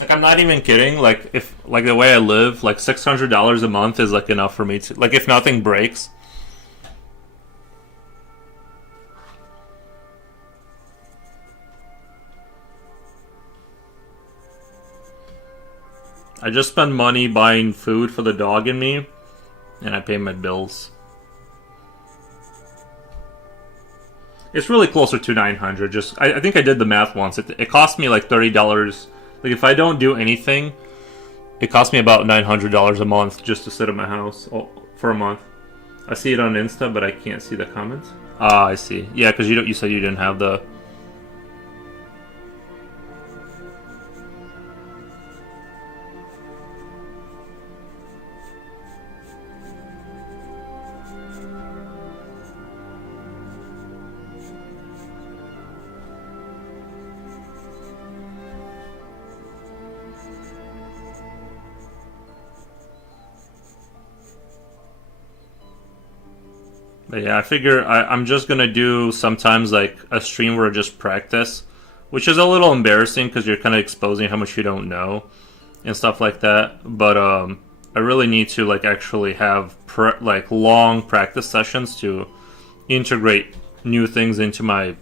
Like, I'm not even kidding. Like, if like the way I live, like $600 a month is like enough for me to, like, if nothing breaks. I just spend money buying food for the dog and me, and I pay my bills. It's really closer to 900. Just I think I did the math once. It cost me like $30. Like, if I don't do anything, it costs me about $900 a month just to sit at my house for a month. I see it on Insta, but I can't see the comments. Ah, I see. Yeah, because you said you didn't have the. But yeah, I figure I'm just gonna do sometimes like a stream where I just practice, which is a little embarrassing because you're kind of exposing how much you don't know and stuff like that. But I really need to like actually have like long practice sessions to integrate new things into my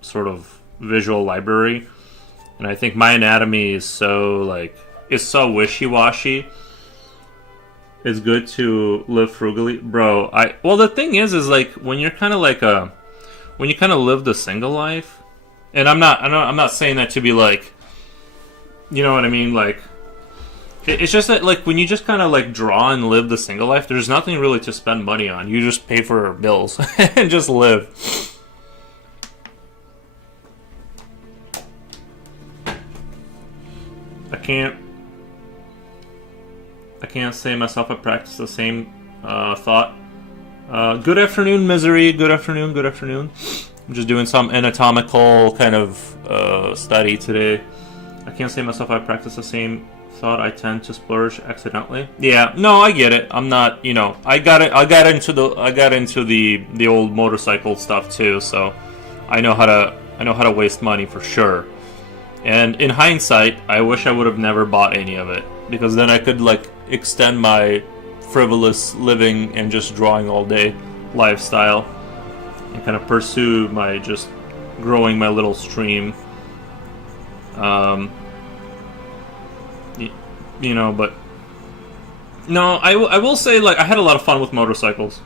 sort of visual library. And I think my anatomy is so like it's so wishy-washy. It's good to live frugally, bro. Well, the thing is like when you're kind of like when you kind of live the single life, and I'm not saying that to be like, you know what I mean, like it's just that like when you just kind of like draw and live the single life, there's nothing really to spend money on. You just pay for bills and just live. I can't say myself I practice the same thought. Good afternoon, Misery. Good afternoon, good afternoon. I'm just doing some anatomical kind of study today. I can't say myself I practice the same thought. I tend to splurge accidentally. Yeah, no, I get it. I'm not, you know, I got into the old motorcycle stuff too, so I know how to waste money for sure. And in hindsight, I wish I would have never bought any of it, because then I could like extend my frivolous living and just drawing all day lifestyle and kind of pursue my just growing my little stream. You know, but no, I will say like I had a lot of fun with motorcycles.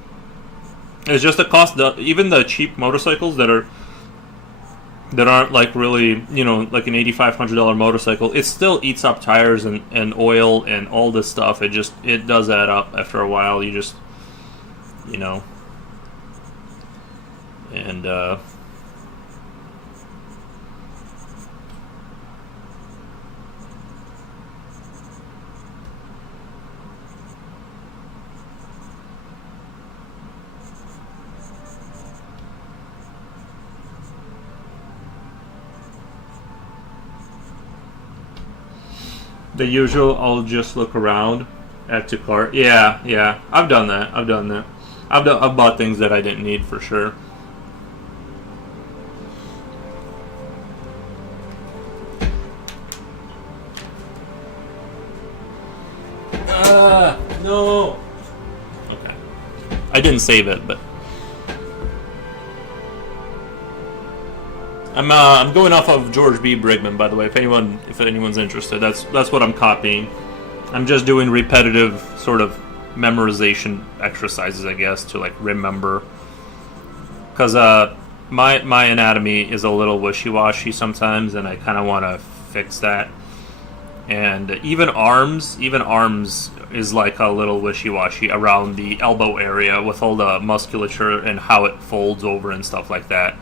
It's just the cost, even the cheap motorcycles that aren't like really, you know, like an $8,500 motorcycle, it still eats up tires and oil and all this stuff. It does add up after a while. You just, you know, and the usual, I'll just look around, add to cart. Yeah, I've done that. I've bought things that I didn't need for sure. No. Okay. I didn't save it, but I'm going off of George B. Brigman, by the way. If anyone's interested, that's what I'm copying. I'm just doing repetitive sort of memorization exercises, I guess, to like remember. Because my anatomy is a little wishy-washy sometimes, and I kind of want to fix that. And even arms is like a little wishy-washy around the elbow area with all the musculature and how it folds over and stuff like that.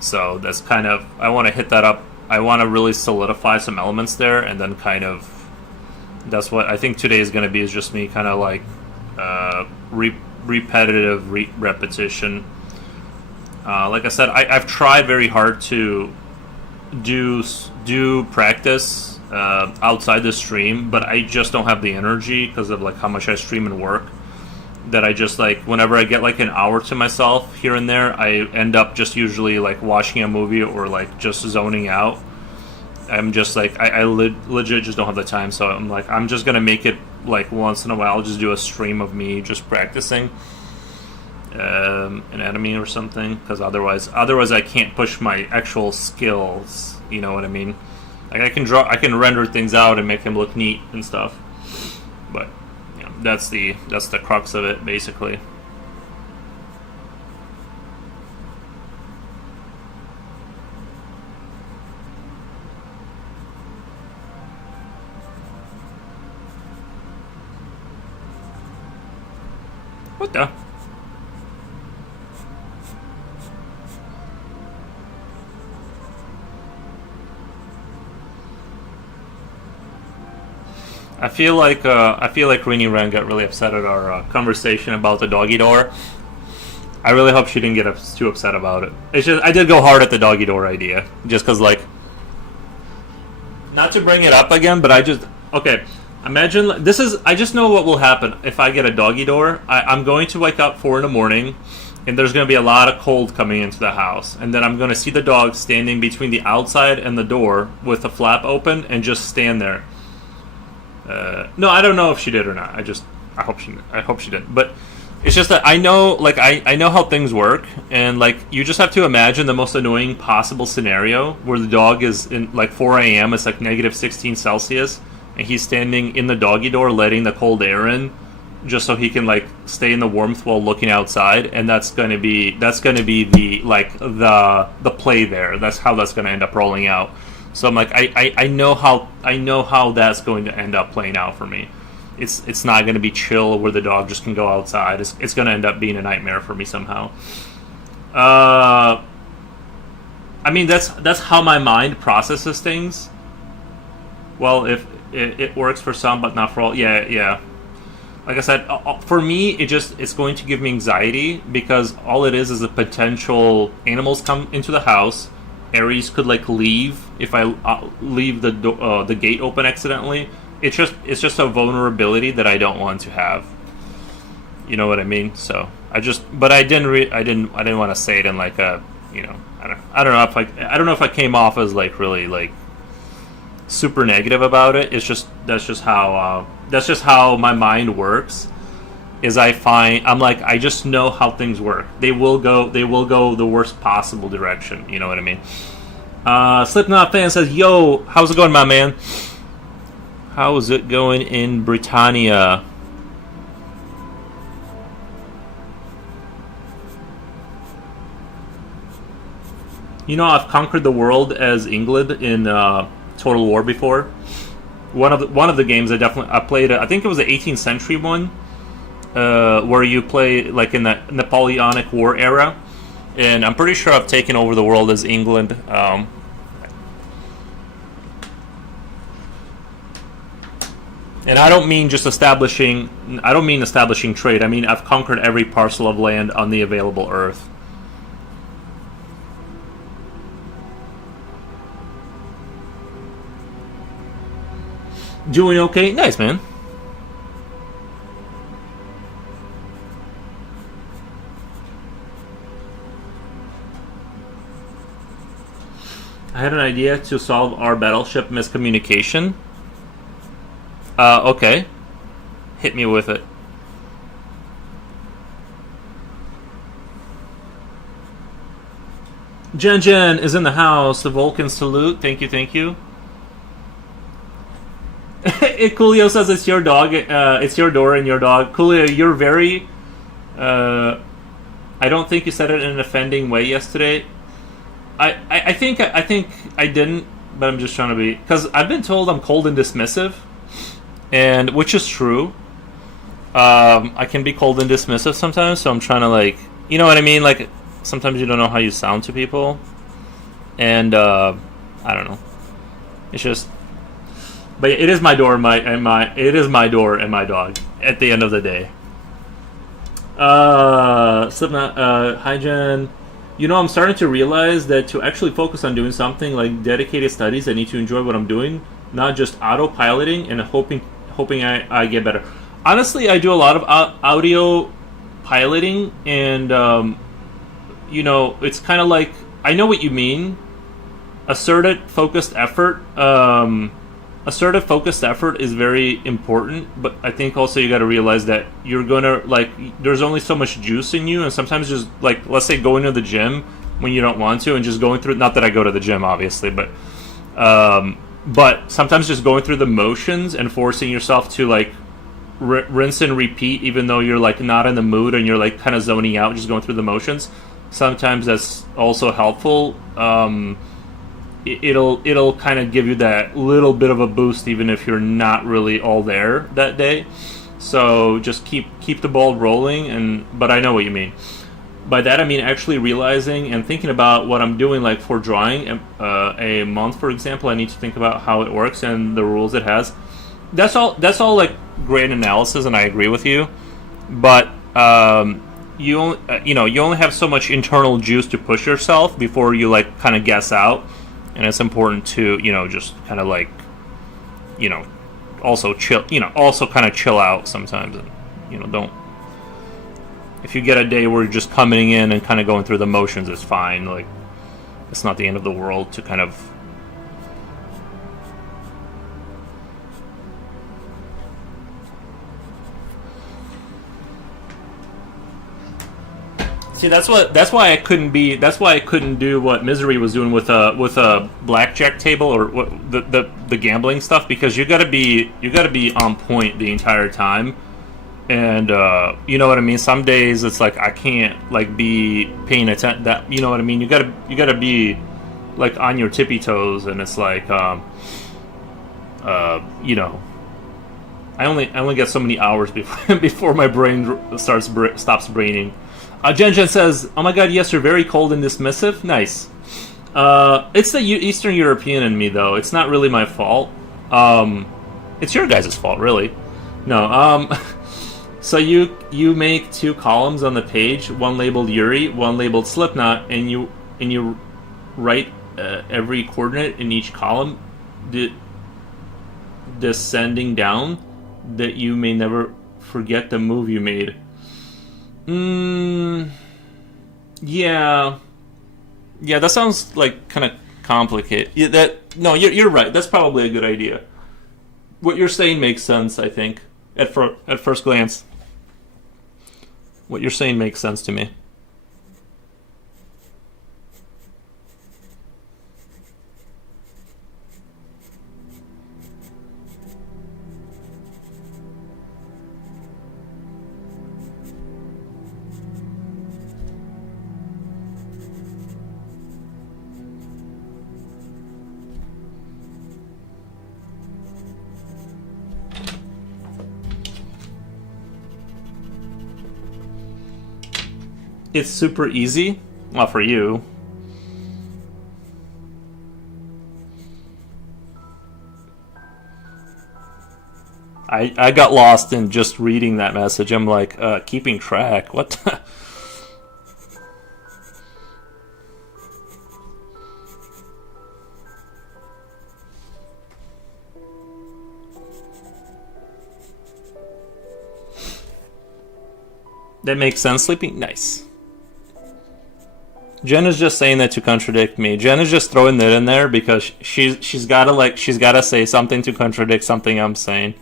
So that's kind of, I want to hit that up. I want to really solidify some elements there, and then kind of, that's what I think today is going to be, is just me kind of like repetitive repetition. Like I said, I've tried very hard to do practice outside the stream, but I just don't have the energy because of like how much I stream and work. That I just like, whenever I get like an hour to myself here and there, I end up just usually like watching a movie or like just zoning out. I'm just like legit just don't have the time. So I'm like, I'm just gonna make it like once in a while. I'll just do a stream of me just practicing anatomy or something, because otherwise I can't push my actual skills. You know what I mean? Like I can render things out and make them look neat and stuff. But you know, that's the crux of it, basically. What the? I feel like Rini Ren got really upset at our conversation about the doggy door. I really hope she didn't get too upset about it. It's just I did go hard at the doggy door idea, just because like, not to bring it up again, but okay. Imagine this is. I just know what will happen if I get a doggy door. I'm going to wake up 4 in the morning, and there's going to be a lot of cold coming into the house, and then I'm going to see the dog standing between the outside and the door with the flap open and just stand there. No, I don't know if she did or not. I hope she did. But it's just that I know, like I know how things work, and like you just have to imagine the most annoying possible scenario where the dog is in like 4 a.m. It's like negative 16 Celsius. And he's standing in the doggy door, letting the cold air in, just so he can like stay in the warmth while looking outside. And that's gonna be the like the play there. That's how that's gonna end up rolling out. So I'm like, I know how that's going to end up playing out for me. It's not gonna be chill where the dog just can go outside. It's gonna end up being a nightmare for me somehow. I mean that's how my mind processes things. Well, if it works for some, but not for all. Yeah. Like I said, for me, it's going to give me anxiety because all it is a potential animals come into the house. Aries could like leave if I leave the gate open accidentally. It's just a vulnerability that I don't want to have. You know what I mean? So I didn't want to say it in like a, you know, I don't know if I came off as like really like super negative about it. That's just how my mind works. Is I'm like, I just know how things work. They will go the worst possible direction. You know what I mean? Slipknot fan says, "Yo, how's it going, my man? How is it going in Britannia?" You know, I've conquered the world as England in Total War before. One of the games I played. I think it was the 18th century one, where you play like in the Napoleonic War era, and I'm pretty sure I've taken over the world as England. And I don't mean establishing trade. I mean I've conquered every parcel of land on the available Earth. Doing okay? Nice, man. I had an idea to solve our battleship miscommunication. Okay. Hit me with it. Jen is in the house. The Vulcan salute. Thank you. Coolio says it's your dog. It's your door and your dog. Coolio, you're very. I don't think you said it in an offending way yesterday. I think I didn't, but I'm just trying to be, because I've been told I'm cold and dismissive, and which is true. I can be cold and dismissive sometimes, so I'm trying to like, you know what I mean? Like sometimes you don't know how you sound to people, and I don't know. It's just. But it is my door, it is my door and my dog at the end of the day. Slipknot, hi Jen. You know, I'm starting to realize that to actually focus on doing something like dedicated studies, I need to enjoy what I'm doing, not just autopiloting and hoping I get better. Honestly, I do a lot of audio piloting, and you know, it's kind of like, I know what you mean. assertive focused effort. Assertive focused effort is very important, but I think also you got to realize that you're gonna like there's only so much juice in you, and sometimes just like let's say going to the gym when you don't want to, and just going through. Not that I go to the gym, obviously, but sometimes just going through the motions and forcing yourself to like rinse and repeat, even though you're like not in the mood and you're like kind of zoning out, just going through the motions. Sometimes that's also helpful. It'll kind of give you that little bit of a boost, even if you're not really all there that day. So just keep the ball rolling. But I know what you mean. By that I mean actually realizing and thinking about what I'm doing. Like for drawing a month, for example, I need to think about how it works and the rules it has. That's all like great analysis, and I agree with you. But you only have so much internal juice to push yourself before you like kind of guess out. And it's important to, just kind of like, also chill, also kind of chill out sometimes. And, don't. If you get a day where you're just coming in and kind of going through the motions, it's fine. Like, it's not the end of the world to kind of. See, that's why I couldn't do what Misery was doing with a blackjack table or what the gambling stuff, because you gotta be on point the entire time, and you know what I mean. Some days it's like I can't like be paying attention. That you know what I mean. You gotta be like on your tippy toes, and it's like I only get so many hours before my brain stops braining. Jen says, "Oh my God, yes, you're very cold and dismissive." Nice. It's the Eastern European in me, though. It's not really my fault. It's your guys' fault, really. No. So you make 2 columns on the page, one labeled Yuri, one labeled Slipknot, and you write every coordinate in each column, descending down, that you may never forget the move you made. Yeah, that sounds like kind of complicated. Yeah, you're right. That's probably a good idea. What you're saying makes sense, I think, at first glance. What you're saying makes sense to me. It's super easy. Well, for you. I got lost in just reading that message. I'm like, keeping track. What the? That makes sense. Sleeping? Nice. Jen is just saying that to contradict me. Jen is just throwing that in there because she's gotta say something to contradict something I'm saying.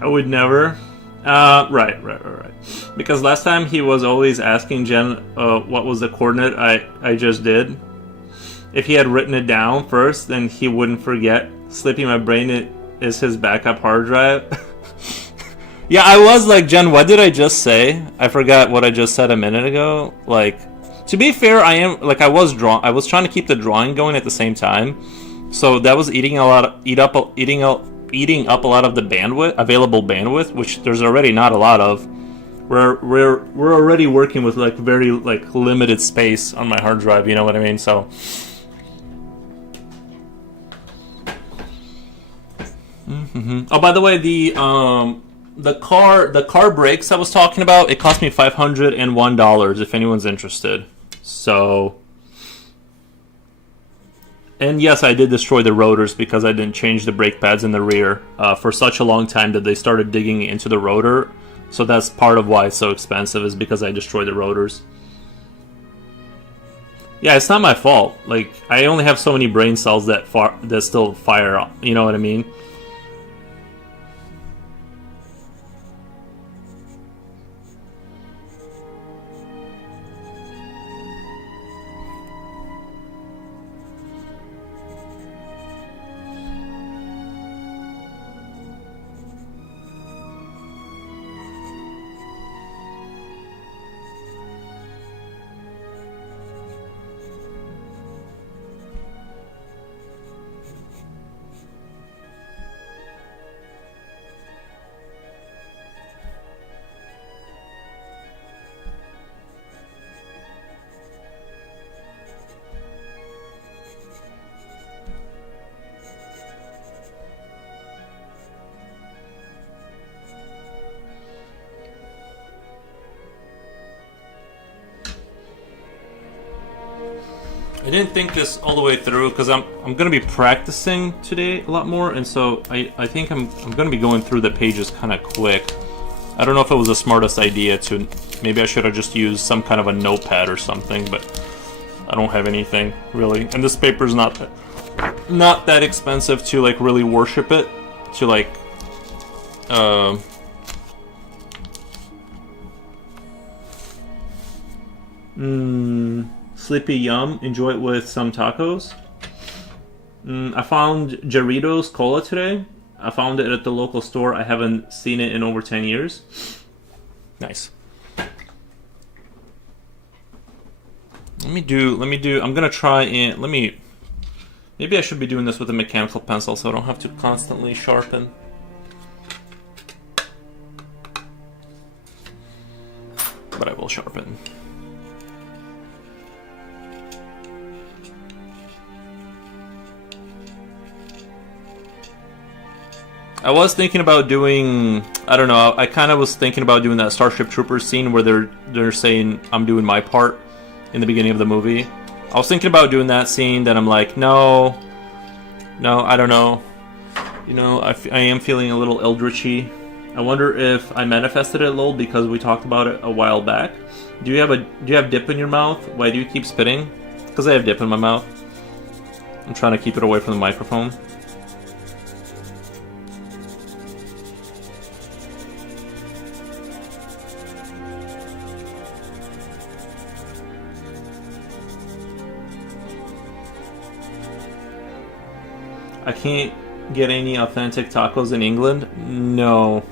I would never. Right. Because last time he was always asking Jen what was the coordinate I just did. if he had written it down first, then he wouldn't forget. Sleeping my brain is his backup hard drive. Yeah, I was like, Jen, what did I just say? I forgot what I just said a minute ago. Like, to be fair, I was trying to keep the drawing going at the same time, so that was eating up a lot of the available bandwidth, which there's already not a lot of. We're already working with like very like limited space on my hard drive. You know what I mean? So. Mm-hmm. Oh, by the way, the car brakes I was talking about, it cost me $501 if anyone's interested. So, and yes, I did destroy the rotors because I didn't change the brake pads in the rear for such a long time that they started digging into the rotor. So that's part of why it's so expensive, is because I destroyed the rotors. Yeah, it's not my fault. Like, I only have so many brain cells that still fire. You know what I mean? I didn't think this all the way through because I'm gonna be practicing today a lot more, and so I think I'm gonna be going through the pages kind of quick. I don't know if it was the smartest idea to. Maybe I should have just used some kind of a notepad or something, but I don't have anything really, and this paper's not that expensive to like really worship it, to like Sleepy Yum, enjoy it with some tacos. I found Jarritos Cola today. I found it at the local store. I haven't seen it in over 10 years. Nice. I'm gonna try and maybe I should be doing this with a mechanical pencil so I don't have to constantly sharpen. But I will sharpen. I was thinking about doing, I don't know, I kind of was thinking about doing that Starship Troopers scene where they're saying I'm doing my part in the beginning of the movie. I was thinking about doing that scene, then I'm like, no, I don't know. You know, I am feeling a little Eldritchy. I wonder if I manifested it a little because we talked about it a while back. Do you have dip in your mouth? Why do you keep spitting? Because I have dip in my mouth. I'm trying to keep it away from the microphone. I can't get any authentic tacos in England? No.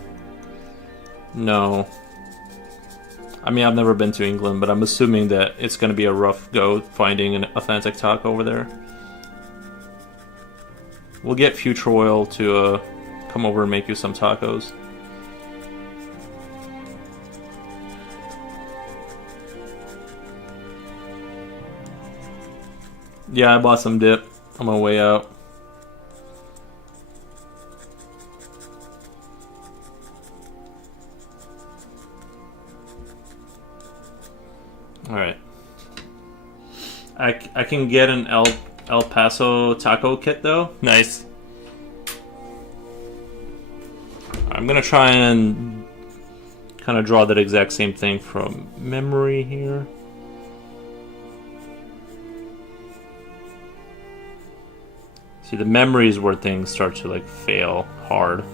I mean, I've never been to England, but I'm assuming that it's going to be a rough go finding an authentic taco over there. We'll get Future Oil to come over and make you some tacos. Yeah, I bought some dip on my way out. Alright. I can get an El Paso taco kit though. Nice. I'm gonna try and kind of draw that exact same thing from memory here. See, the memory is where things start to like fail hard.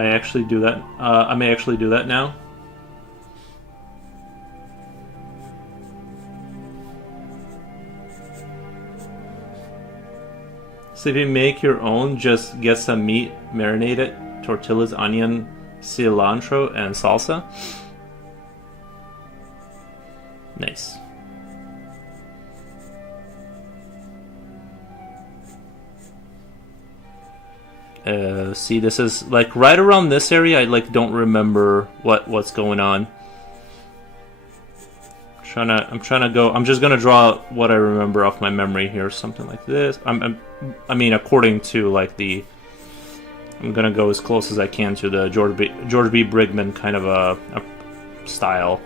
I actually do that. I may actually do that now. So if you make your own, just get some meat, marinate it, tortillas, onion, cilantro, and salsa. Nice. See, this is like right around this area. I like don't remember what's going on. I'm trying to go. I'm just gonna draw what I remember off my memory here. Something like this. I mean, according to like the. I'm gonna go as close as I can to the George B. Brigman kind of a style.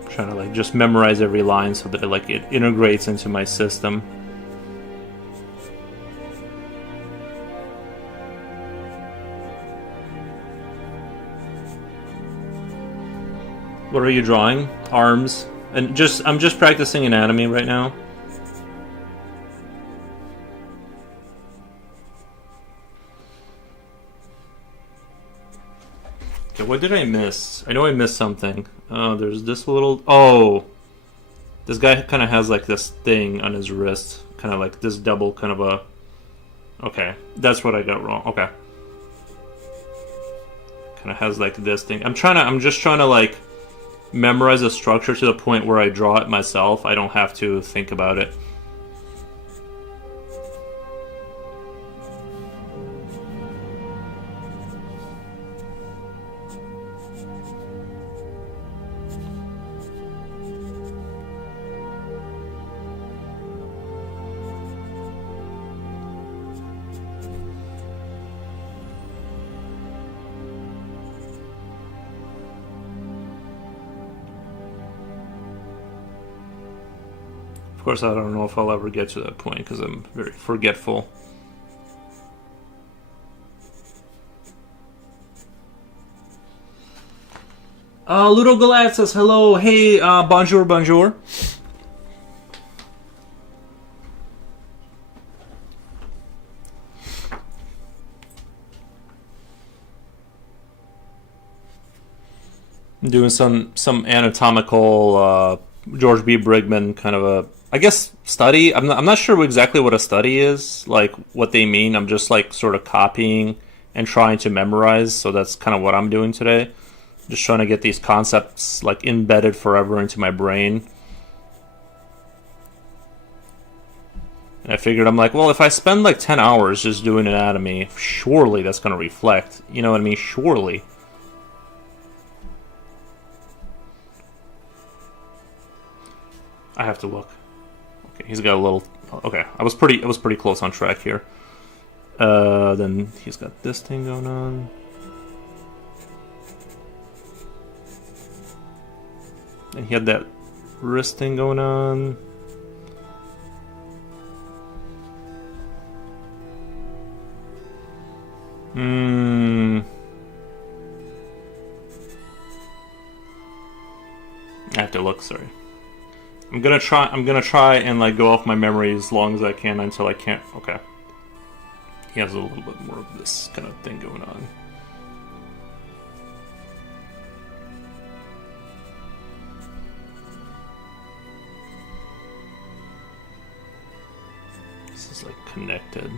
I'm trying to like just memorize every line so that it integrates into my system. What are you drawing? Arms. And I'm just practicing anatomy right now. Okay, what did I miss? I know I missed something. Oh, there's this little... Oh! This guy kind of has like this thing on his wrist. Kind of like this double kind of a... Okay, that's what I got wrong. Okay. Kind of has like this thing. I'm just trying to like... memorize a structure to the point where I draw it myself. I don't have to think about it. Of course, I don't know if I'll ever get to that point because I'm very forgetful. Ludo Galad says hello. Hey, bonjour, bonjour. I'm doing some anatomical George B. Brigman kind of a, I guess, study. I'm not sure exactly what a study is, like what they mean. I'm just like sort of copying and trying to memorize. So that's kind of what I'm doing today. Just trying to get these concepts like embedded forever into my brain. And I figured, I'm like, well, if I spend like 10 hours just doing anatomy, surely that's going to reflect. You know what I mean? Surely. I have to look. Okay, he's got a little... Okay, I was pretty close on track here. Then he's got this thing going on. And he had that wrist thing going on. I have to look, sorry. I'm gonna try and like go off my memory as long as I can until I can't. Okay. He has a little bit more of this kind of thing going on. This is like connected.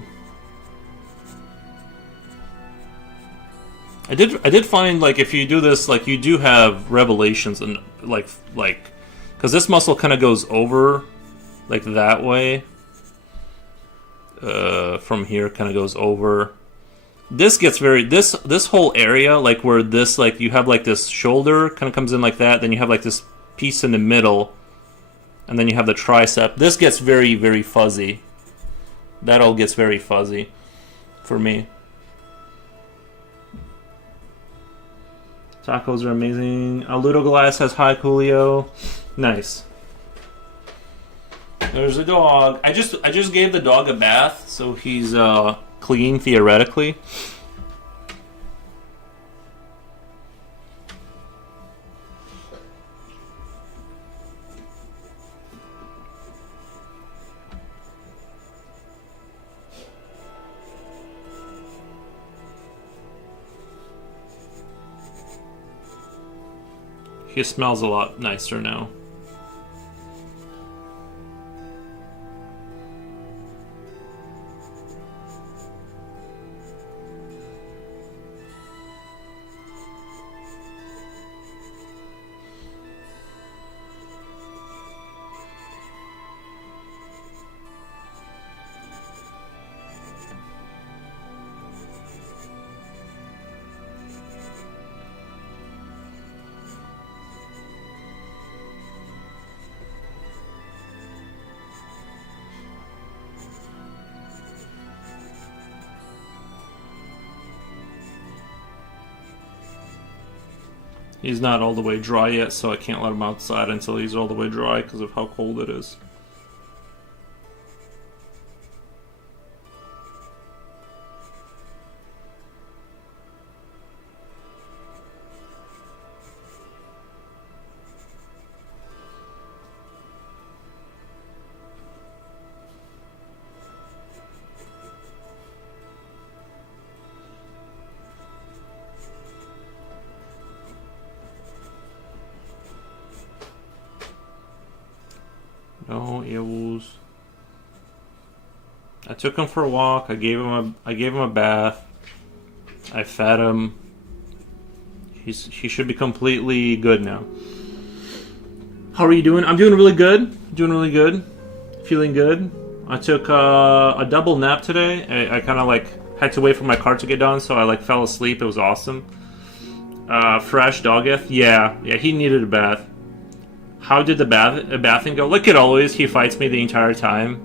I did find like if you do this, like you do have revelations and like because this muscle kind of goes over like that way. From here kind of goes over. This gets very this whole area like where this like you have like this shoulder kind of comes in like that, then you have like this piece in the middle, and then you have the tricep. This gets very, very fuzzy. That all gets very fuzzy for me. Tacos are amazing. Ludo Glass says hi, Coolio. Nice. There's a dog. I just gave the dog a bath, so he's clean theoretically. He smells a lot nicer now. He's not all the way dry yet, so I can't let him outside until he's all the way dry because of how cold it is. No eels. I took him for a walk. I gave him a bath. I fed him. He should be completely good now. How are you doing? I'm doing really good. Doing really good. Feeling good. I took a double nap today. I kind of like had to wait for my cart to get done, so I like fell asleep. It was awesome. Fresh Doggeth. Yeah, he needed a bath. How did the bathing go? Like it always, he fights me the entire time.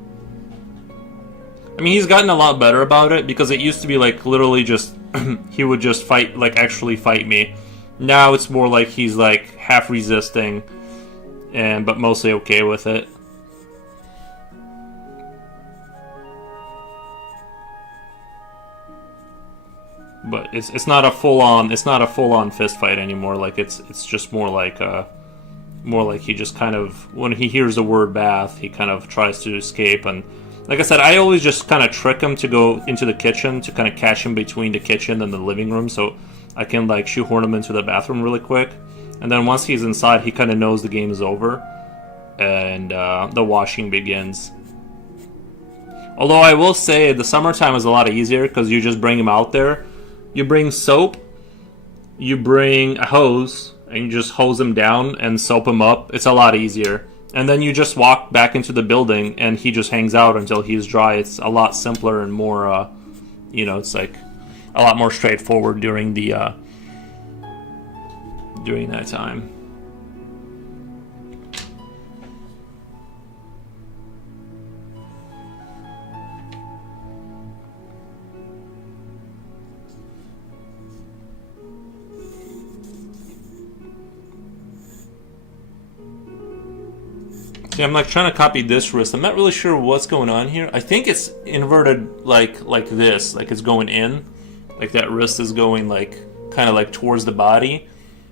I mean, he's gotten a lot better about it, because it used to be like literally just he would just fight, like actually fight me. Now it's more like he's like half resisting, but mostly okay with it. But it's not a full on fist fight anymore. Like it's just more like he just kind of, when he hears the word bath, he kind of tries to escape. And like I said, I always just kind of trick him to go into the kitchen, to kind of catch him between the kitchen and the living room, so I can like shoehorn him into the bathroom really quick. And then once he's inside, he kind of knows the game is over, and the washing begins. Although I will say the summertime is a lot easier, because you just bring him out there. You bring soap, you bring a hose, and you just hose him down and soap him up. It's a lot easier. And then you just walk back into the building and he just hangs out until he's dry. It's a lot simpler and more, it's like a lot more straightforward during the during that time. See, I'm like trying to copy this wrist. I'm not really sure what's going on here. I think it's inverted like this, like it's going in, like that wrist is going like kind of like towards the body.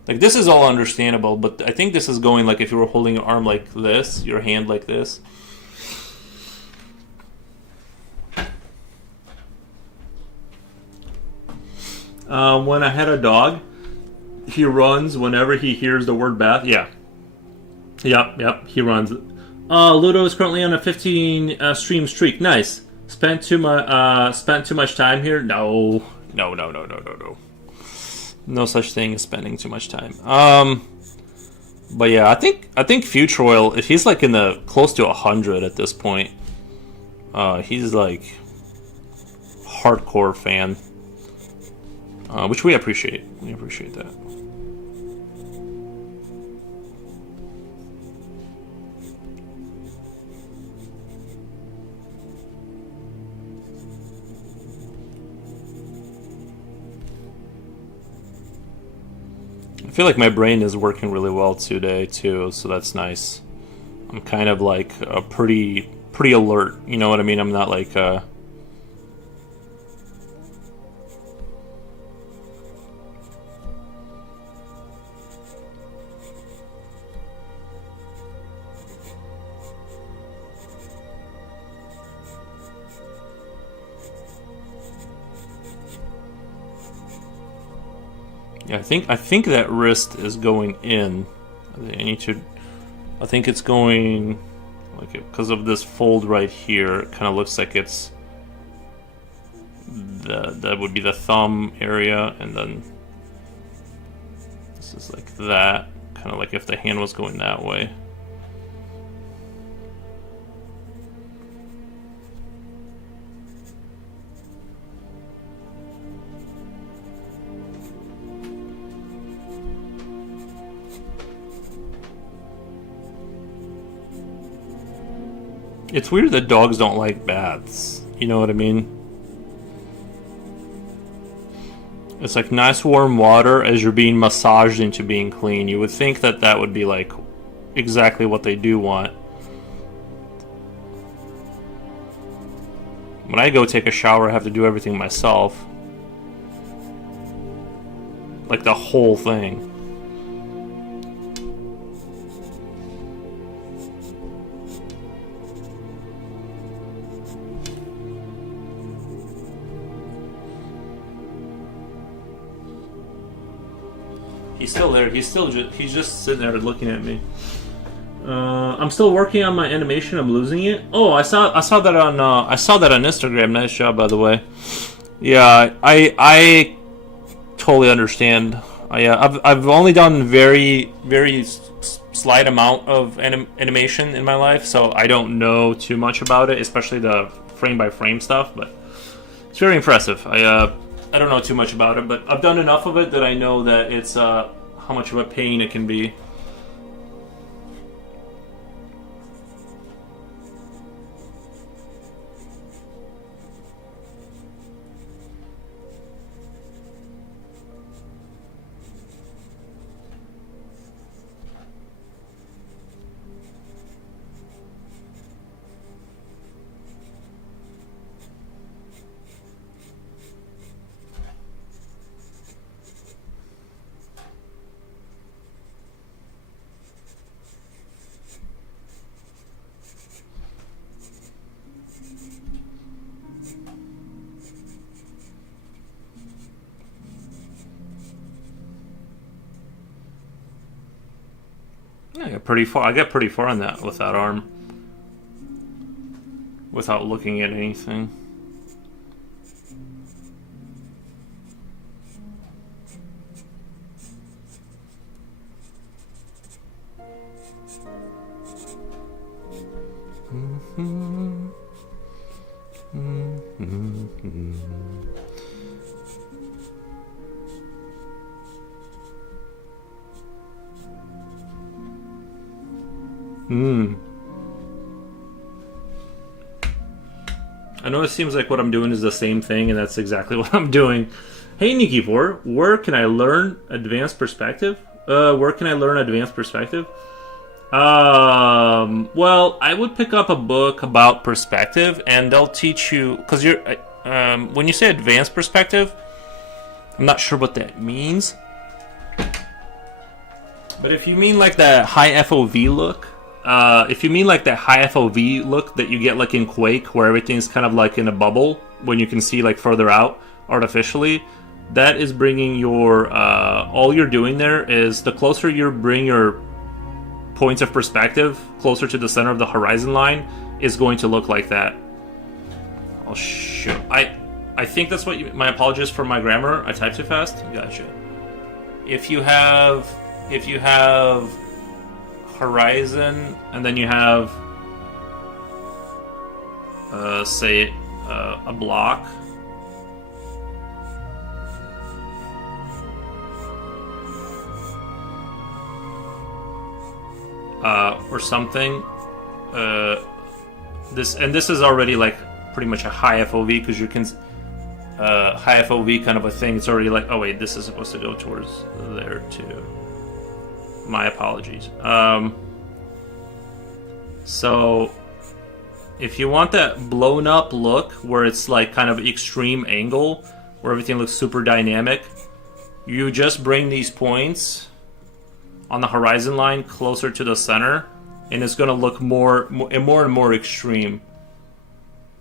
Like this is all understandable, but I think this is going like if you were holding your arm like this, your hand like this. When I had a dog, he runs whenever he hears the word bath. Yeah. Yep, he runs. Ludo is currently on a 15 stream streak. Nice. Spent too much time here? No. No such thing as spending too much time. But yeah, I think Future Oil, if he's like in the close to 100 at this point, he's like hardcore fan, which we appreciate. We appreciate that. I feel like my brain is working really well today too, so that's nice. I'm kind of like pretty alert, you know what I mean? I'm not like yeah, I think that wrist is going in. I need to. I think it's going like because of this fold right here. It kind of looks like it's that would be the thumb area, and then this is like that, kind of like if the hand was going that way. It's weird that dogs don't like baths. You know what I mean? It's like nice warm water as you're being massaged into being clean. You would think that that would be like exactly what they do want. When I go take a shower, I have to do everything myself. Like the whole thing. He's still there. He's just sitting there looking at me. I'm still working on my animation. I'm losing it. Oh, I saw that on Instagram. Nice job, by the way. Yeah, I totally understand. I've only done very slight amount of animation in my life, so I don't know too much about it, especially the frame by frame stuff. But it's very impressive. I don't know too much about it, but I've done enough of it that I know that it's how much of a pain it can be. I got pretty far. I got pretty far on that with that arm, without looking at anything. I know it seems like what I'm doing is the same thing, and that's exactly what I'm doing. Hey, Nikki4, where can I learn advanced perspective? Well, I would pick up a book about perspective, and they'll teach you, because when you say advanced perspective, I'm not sure what that means. But if you mean like the high FOV look, that you get like in Quake, where everything's kind of like in a bubble, when you can see like further out artificially, that is bringing your, all you're doing there is the closer you bring your points of perspective closer to the center of the horizon line is going to look like that. I'll show. I think that's what my apologies for my grammar. I typed too fast. Gotcha. If you have horizon, and then you have, say, a block. Or something. This is already like pretty much a high FOV, because you can high FOV kind of a thing. It's already like, oh wait, this is supposed to go towards there too. My apologies. So if you want that blown up look where it's like kind of extreme angle, where everything looks super dynamic, you just bring these points on the horizon line closer to the center, and it's going to look more and more extreme.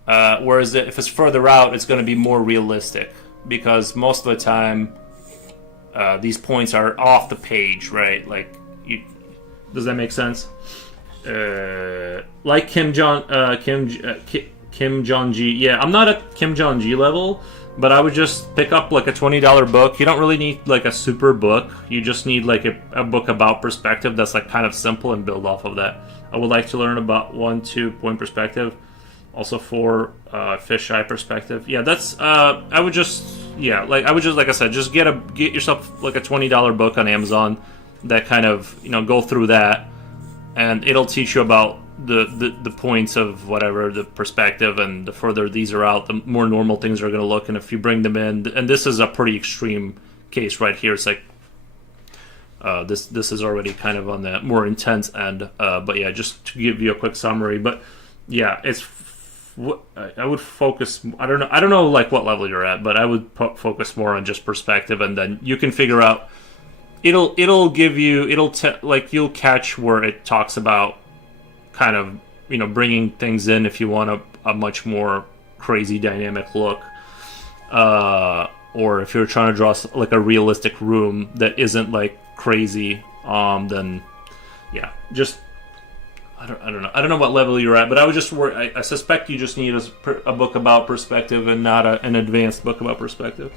Whereas if it's further out, it's going to be more realistic, because most of the time these points are off the page, right? Like Does that make sense? Like Kim Jong G. Yeah, I'm not at Kim Jong G level, but I would just pick up like a $20 book. You don't really need like a super book. You just need like a book about perspective that's like kind of simple and build off of that. I would like to learn about 1-2 point perspective, also 4 fisheye perspective. Yeah, that's I would just like I said, just get yourself like a $20 book on Amazon that kind of go through that, and it'll teach you about the points of whatever the perspective, and the further these are out, the more normal things are going to look. And if you bring them in, and this is a pretty extreme case right here, it's like this is already kind of on the more intense end. But yeah, just to give you a quick summary. But yeah, I would focus. I don't know like what level you're at, but I would focus more on just perspective, and then you can figure out. It'll give you like you'll catch where it talks about kind of bringing things in if you want a much more crazy dynamic look, or if you're trying to draw like a realistic room that isn't like crazy, then yeah, just I don't know what level you're at, but I would just I suspect you just need a book about perspective and not an advanced book about perspective.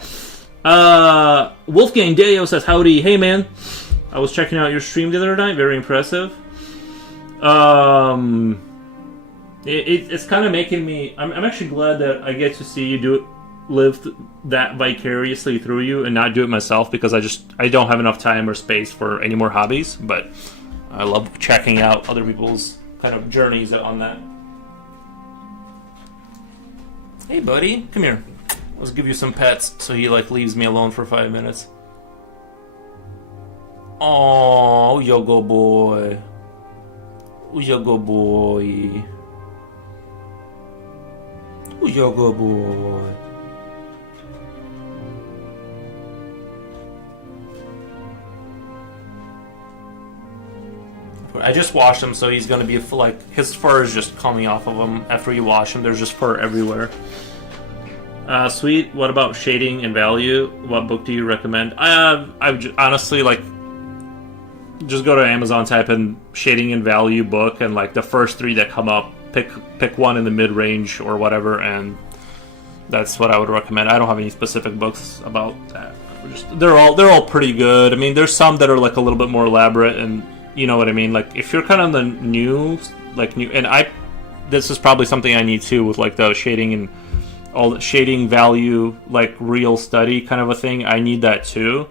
Wolfgang Deo says, howdy. Hey man, I was checking out your stream the other night, very impressive. It's kind of making me, I'm actually glad that I get to see you live that vicariously through you and not do it myself, because I don't have enough time or space for any more hobbies, but I love checking out other people's kind of journeys on that. Hey buddy, come here. Let's give you some pets so he like leaves me alone for 5 minutes. Oh, Yogo boy. Yogo boy. Yogo boy. I just washed him, so he's gonna be like his fur is just coming off of him after you wash him. There's just fur everywhere. Sweet. What about shading and value? What book do you recommend? I honestly like just go to Amazon, type in shading and value book, and like the first 3 that come up, pick one in the mid range or whatever, and that's what I would recommend. I don't have any specific books about that. They're all pretty good. I mean, there's some that are like a little bit more elaborate, and you know what I mean. Like if you're kind of the new, and this is probably something I need too with like the shading and all the shading value, like real study kind of a thing. I need that too.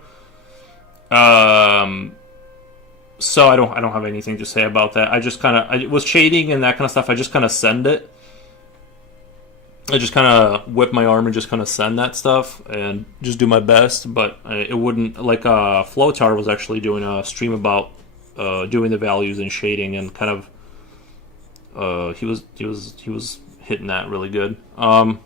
So I don't have anything to say about that. I just kind of with shading and that kind of stuff, I just kind of send it. I just kind of whip my arm and just kind of send that stuff and just do my best. But it wouldn't, like Flotar was actually doing a stream about doing the values and shading, and kind of he was hitting that really good. Okay.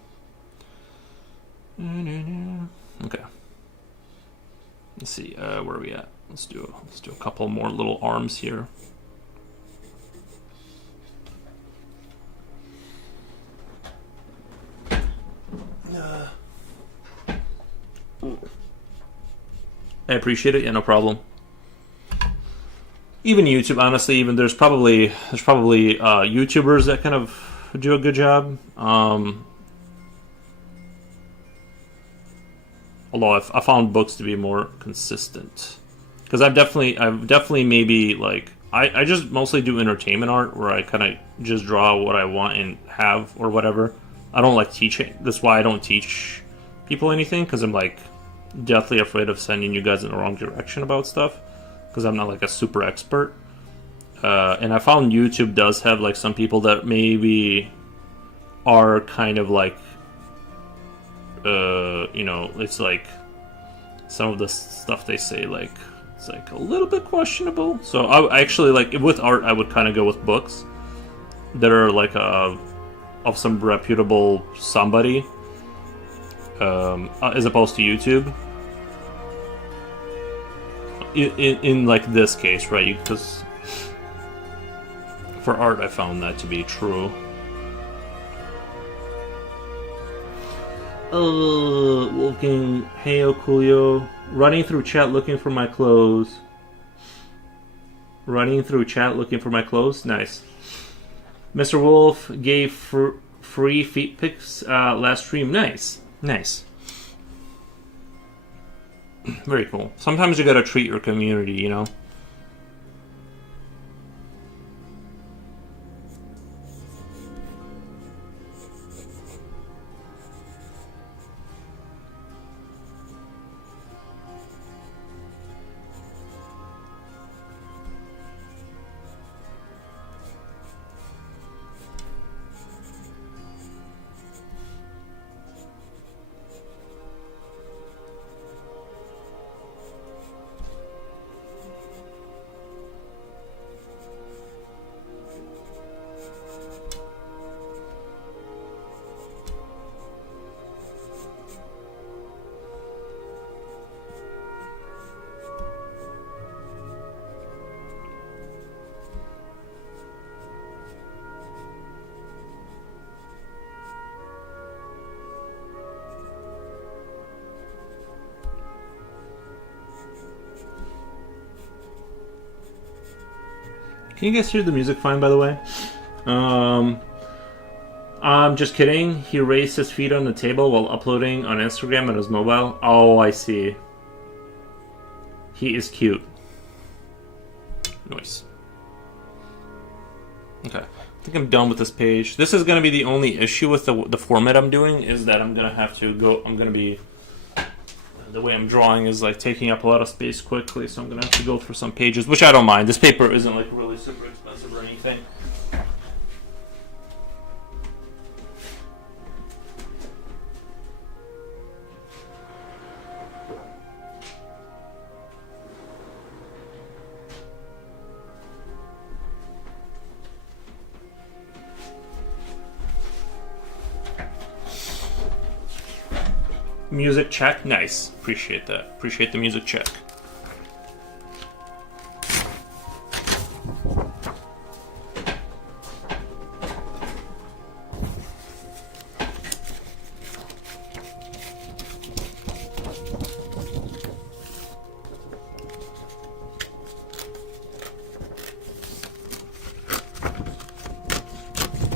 Let's see, where are we at? Let's do a couple more little arms here. I appreciate it. Yeah, no problem. Even YouTube, honestly, there's probably YouTubers that kind of do a good job. Although I found books to be more consistent, because I've definitely maybe like I just mostly do entertainment art where I kind of just draw what I want and have or whatever. I don't like teaching. That's why I don't teach people anything, because I'm like deathly afraid of sending you guys in the wrong direction about stuff, because I'm not like a super expert. And I found YouTube does have like some people that maybe are kind of like it's like some of the stuff they say, like it's like a little bit questionable. So I actually, like with art, I would kind of go with books that are like of some reputable somebody, as opposed to YouTube. In like this case, right? Because for art, I found that to be true. Looking, hey Oculio, running through chat looking for my clothes. Running through chat looking for my clothes. Nice. Mr. Wolf gave free feet pics last stream. Nice. Nice. Very cool. Sometimes you gotta treat your community, you know? Can you guys hear the music fine, by the way? I'm just kidding. He raised his feet on the table while uploading on Instagram on his mobile. Oh, I see. He is cute. Nice. Okay. I think I'm done with this page. This is going to be the only issue with the format I'm doing, is that I'm going to have to go... I'm going to be... The way I'm drawing is like taking up a lot of space quickly, so I'm going to have to go through some pages, which I don't mind. This paper isn't like really super expensive or anything. Music check, nice. Appreciate that. Appreciate the music check.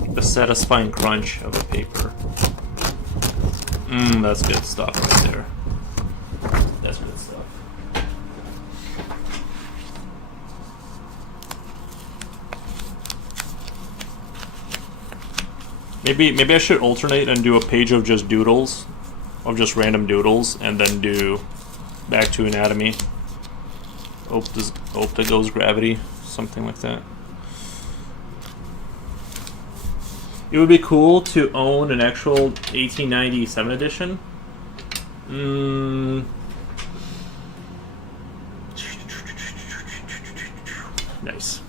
The satisfying crunch of a paper. That's good stuff right there. That's good stuff. Maybe I should alternate and do a page of just doodles, of just random doodles, and then do back to anatomy. Hope that goes gravity, something like that. It would be cool to own an actual 1897 edition. Nice.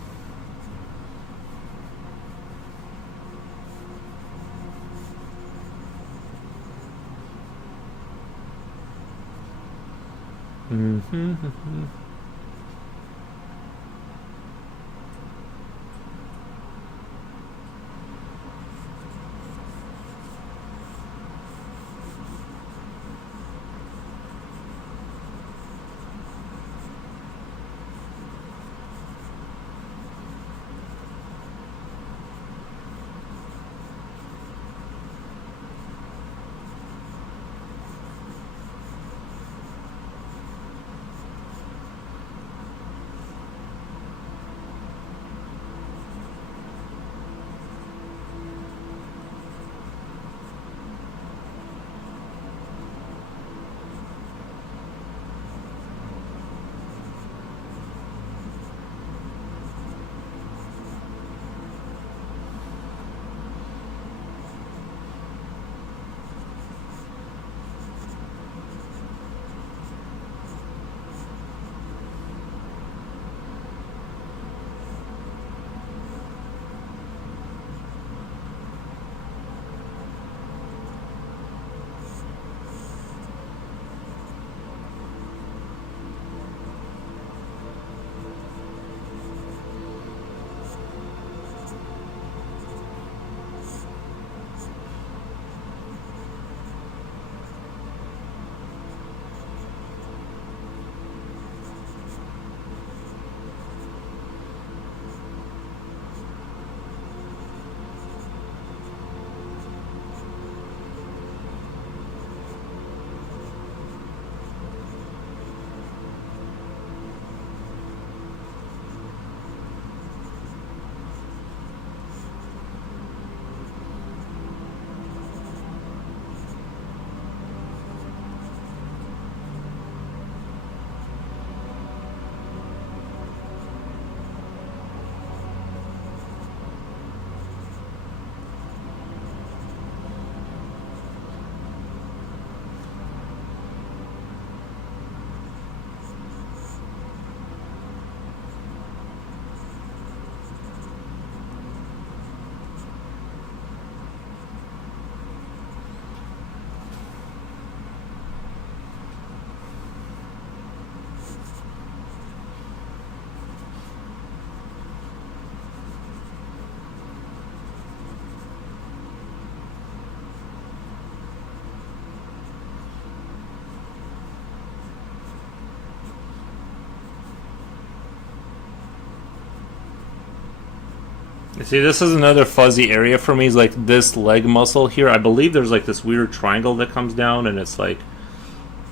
See, this is another fuzzy area for me. Is like this leg muscle here. I believe there's like this weird triangle that comes down, and it's like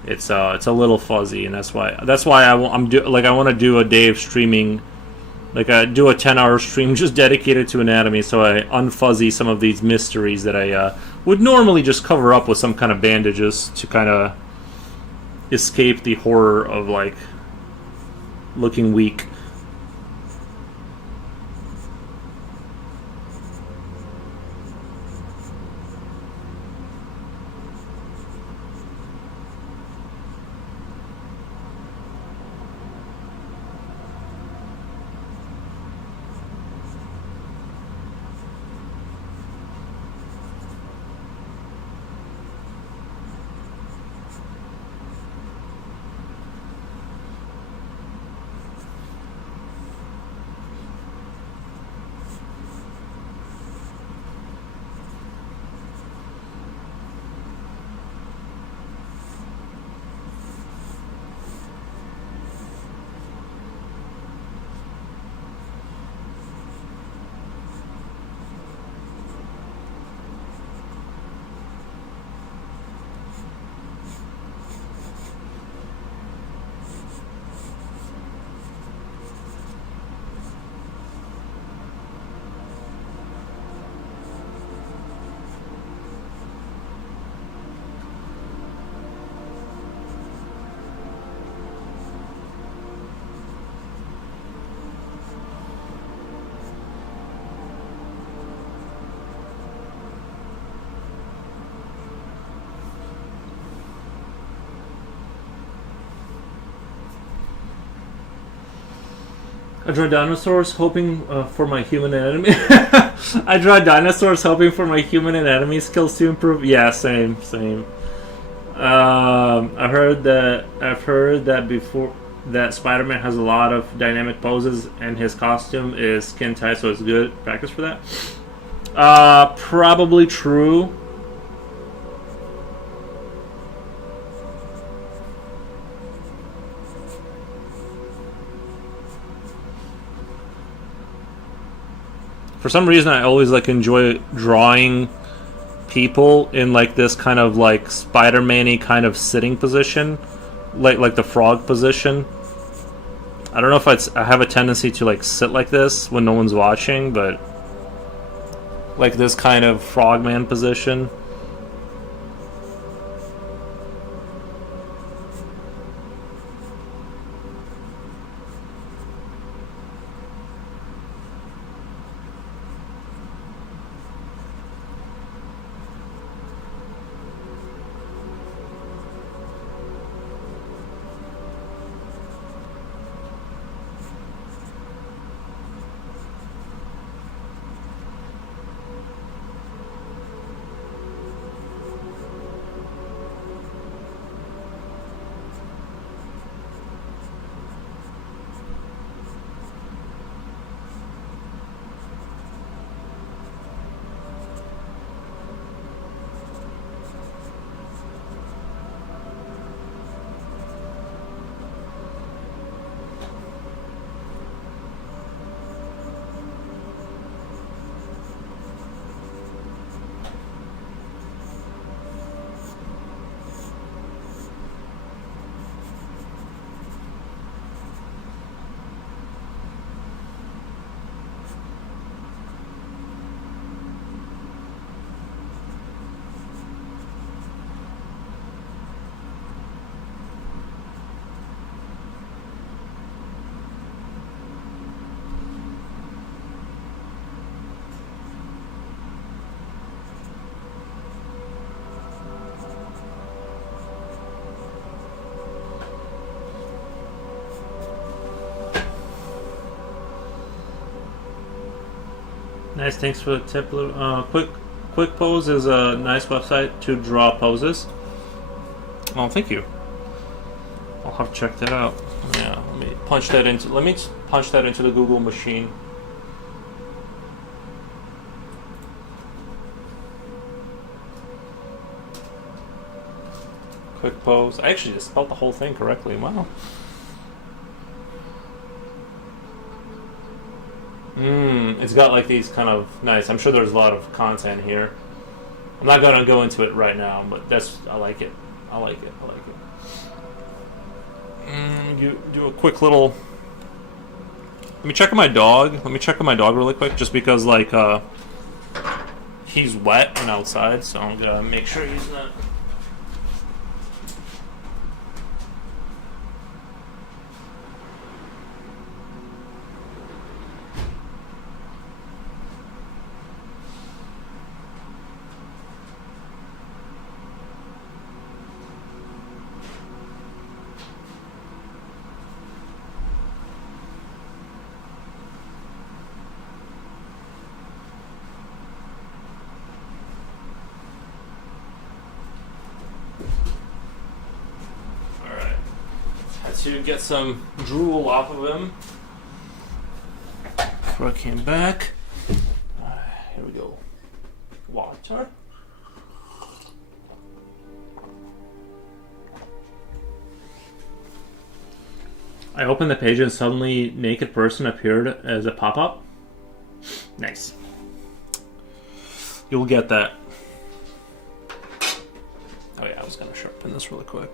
it's a little fuzzy, and that's why I want to do a day of streaming, like do a 10-hour stream just dedicated to anatomy, so I unfuzzy some of these mysteries that I would normally just cover up with some kind of bandages to kind of escape the horror of like looking weak. I draw dinosaurs hoping for my human anatomy. I draw dinosaurs hoping for my human anatomy skills to improve. Yeah, same. I've heard that before that Spider-Man has a lot of dynamic poses, and his costume is skin tight, so it's good practice for that. Probably true. For some reason, I always like enjoy drawing people in like this kind of like Spider-Man-y kind of sitting position, like the frog position. I don't know if I have a tendency to like sit like this when no one's watching, but like this kind of frogman position. Nice, thanks for the tip. Quick Pose is a nice website to draw poses. Oh, thank you. I'll have to check that out. Yeah, let me punch that into the Google machine. Quick Pose. I actually just spelled the whole thing correctly. Wow. It's got like these kind of nice. I'm sure there's a lot of content here. I'm not gonna go into it right now, but I like it. I like it. You do a quick little. Let me check on my dog. Really quick, just because like he's wet and outside, so I'm gonna make sure he's not. To get some drool off of him before I came back. Here we go. Water. I opened the page and suddenly naked person appeared as a pop-up. Nice. You'll get that. Oh yeah, I was gonna sharpen this really quick.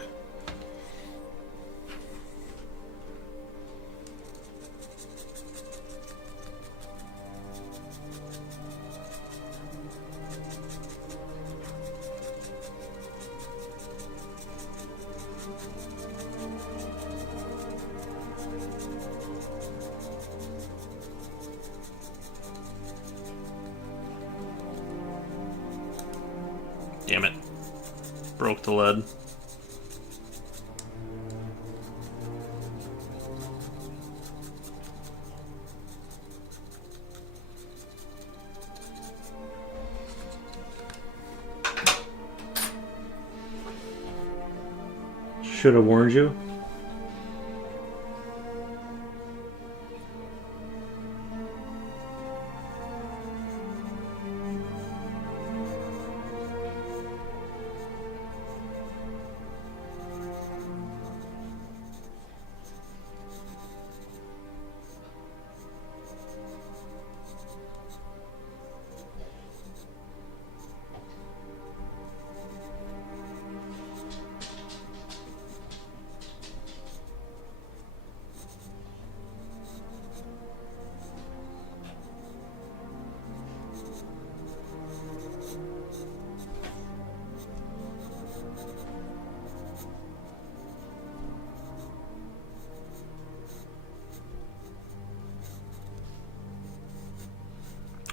Damn it. Broke the lead. Should have warned you.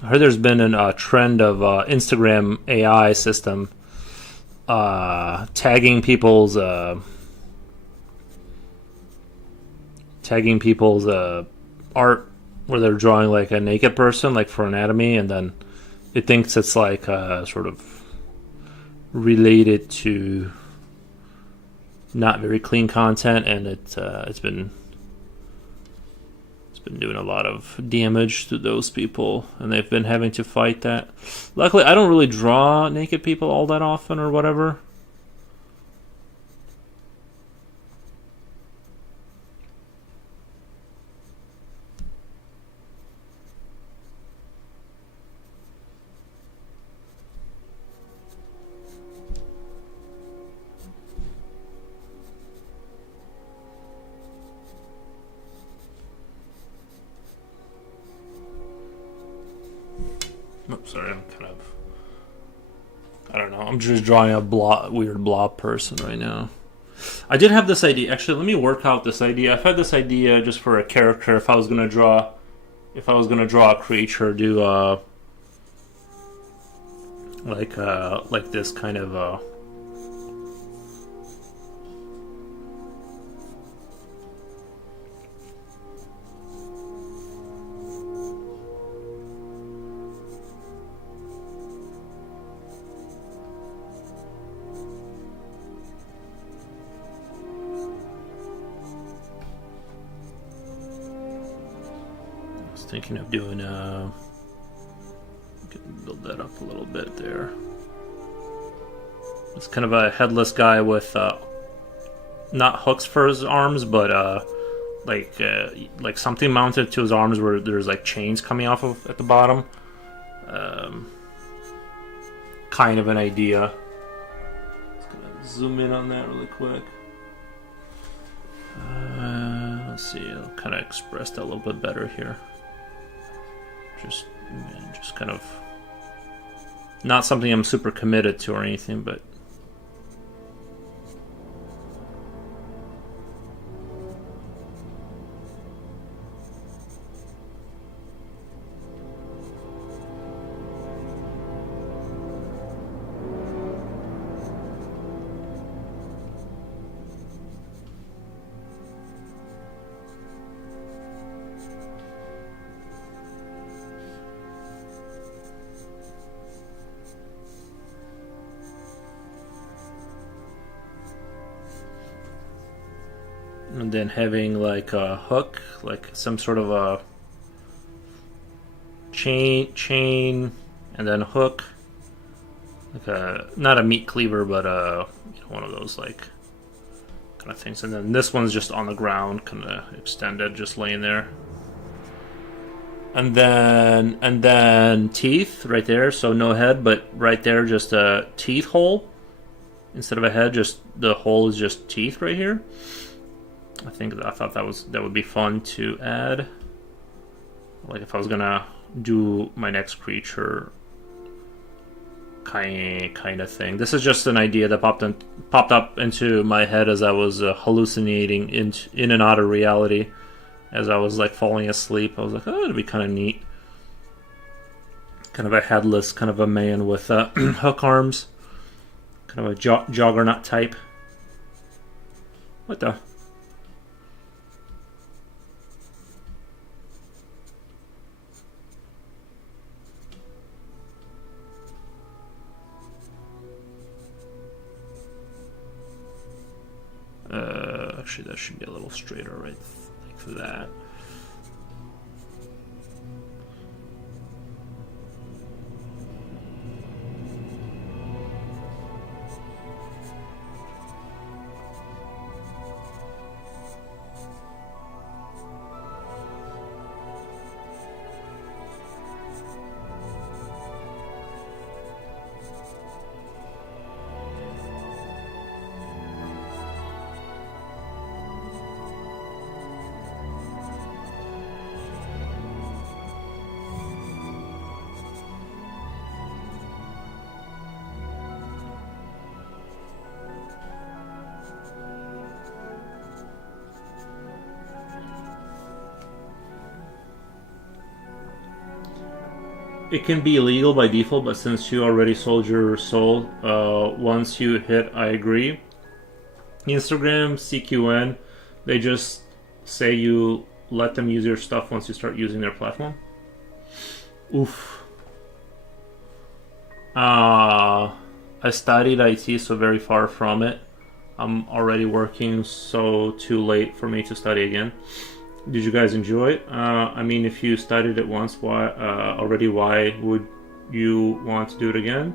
I heard there's been a trend of Instagram AI system tagging people's art where they're drawing like a naked person, like for anatomy, and then it thinks it's like sort of related to not very clean content, and it's been doing a lot of damage to those people, and they've been having to fight that. Luckily, I don't really draw naked people all that often or whatever. Oops, sorry, I'm kind of... I don't know. I'm just drawing a weird blob person right now. I did have this idea. Actually, let me work out this idea. I've had this idea just for a character. If I was gonna draw a creature, do like this kind of thinking of doing build that up a little bit there. It's kind of a headless guy with not hooks for his arms, but like something mounted to his arms where there's like chains coming off of at the bottom. Kind of an idea. Just gonna zoom in on that really quick. Let's see, I'll kind of express that a little bit better here. Just kind of not something I'm super committed to or anything, but and then having like a hook, like some sort of a chain, and then hook, like a not a meat cleaver, but one of those like kind of things. And then this one's just on the ground, kind of extended, just laying there. And then teeth right there, so no head, but right there just a teeth hole instead of a head. Just the hole is just teeth right here. I thought that would be fun to add. Like if I was gonna do my next creature kind of thing. This is just an idea that popped up into my head as I was hallucinating in and out of reality. As I was like falling asleep, I was like, oh, it'd be kind of neat. Kind of a headless, kind of a man with hook arms. Kind of a juggernaut type. What the? Actually, that should be a little straighter, right? Like that. It can be illegal by default, but since you already sold your soul, once you hit I agree, Instagram, CQN, they just say you let them use your stuff once you start using their platform. Oof. I studied IT, so very far from it. I'm already working, so too late for me to study again. Did you guys enjoy it? I mean, if you studied it once, why would you want to do it again?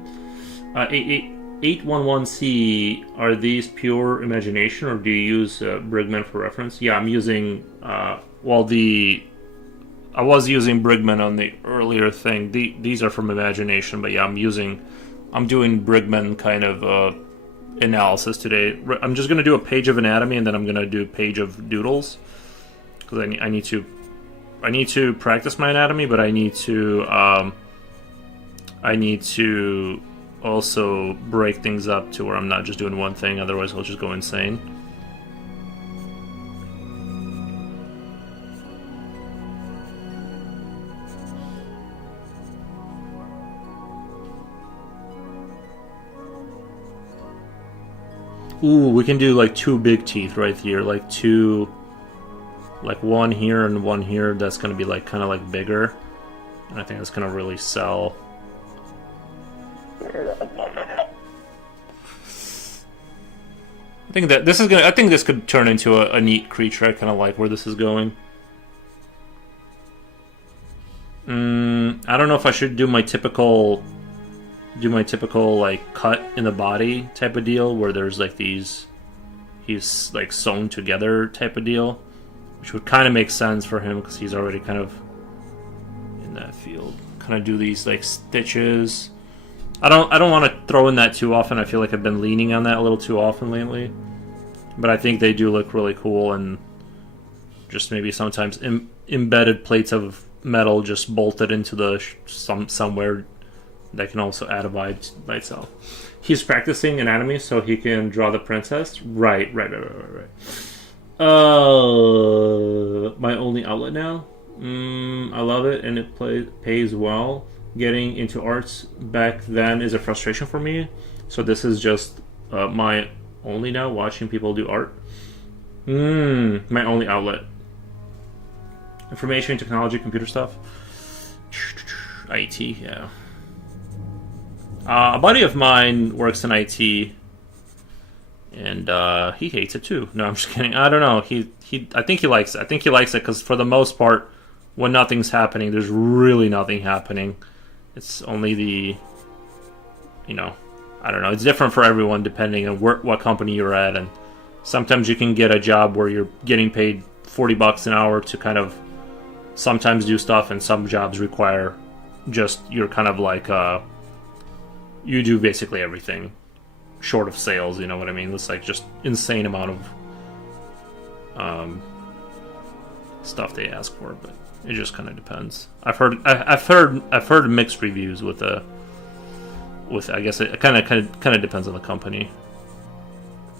811C, are these pure imagination, or do you use Brigman for reference? Yeah, I'm using, I was using Brigman on the earlier thing. These are from imagination, but yeah, I'm doing Brigman kind of analysis today. I'm just going to do a page of anatomy, and then I'm going to do a page of doodles. Because I need to practice my anatomy, but I need to also break things up to where I'm not just doing one thing, otherwise I'll just go insane. Ooh, we can do like two big teeth right here, like two. Like one here and one here, that's going to be like kind of like bigger, and I think that's going to really sell. I think this could turn into a neat creature. I kind of like where this is going. I don't know if I should do my typical like cut in the body type of deal where there's like he's like sewn together type of deal. which would kind of make sense for him because he's already kind of in that field. Kind of do these like stitches. I don't want to throw in that too often. I feel like I've been leaning on that a little too often lately. But I think they do look really cool, and just maybe sometimes embedded plates of metal just bolted into the somewhere that can also add a vibe by itself. He's practicing anatomy so he can draw the princess. Right. My only outlet now. I love it, and it pays well. Getting into arts back then is a frustration for me. So this is just my only now, watching people do art. My only outlet. Information, technology, computer stuff. IT, yeah. A buddy of mine works in IT, and he hates it too. No, I'm just kidding. I don't know. I think he likes it. I think he likes it because for the most part, when nothing's happening, there's really nothing happening. It's only the, I don't know. It's different for everyone depending on what company you're at, and sometimes you can get a job where you're getting paid $40 an hour to kind of sometimes do stuff, and some jobs require just you're kind of like you do basically everything short of sales. You know what I mean? It's like just insane amount of stuff they ask for, but it just kind of depends. I've heard mixed reviews with I guess it kind of depends on the company.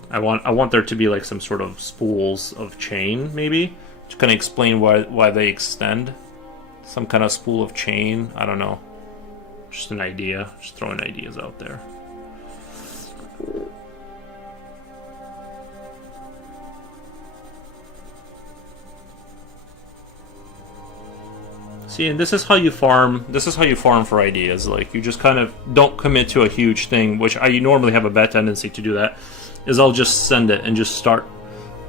I want there to be like some sort of spools of chain, maybe, to kind of explain why they extend. Some kind of spool of chain. I don't know. Just an idea. Just throwing ideas out there. See, and this is how you farm. This is how you farm for ideas. Like, you just kind of don't commit to a huge thing, which I normally have a bad tendency to do that. Is I'll just send it and just start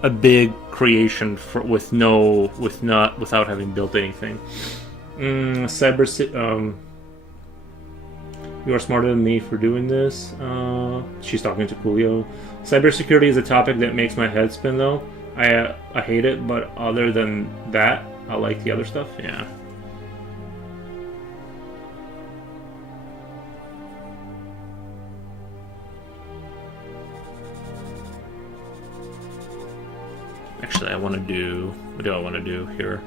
a big creation without having built anything. You are smarter than me for doing this. She's talking to Coolio. Cybersecurity is a topic that makes my head spin, though. I hate it, but other than that, I like the other stuff. Yeah. Actually, what do I want to do here?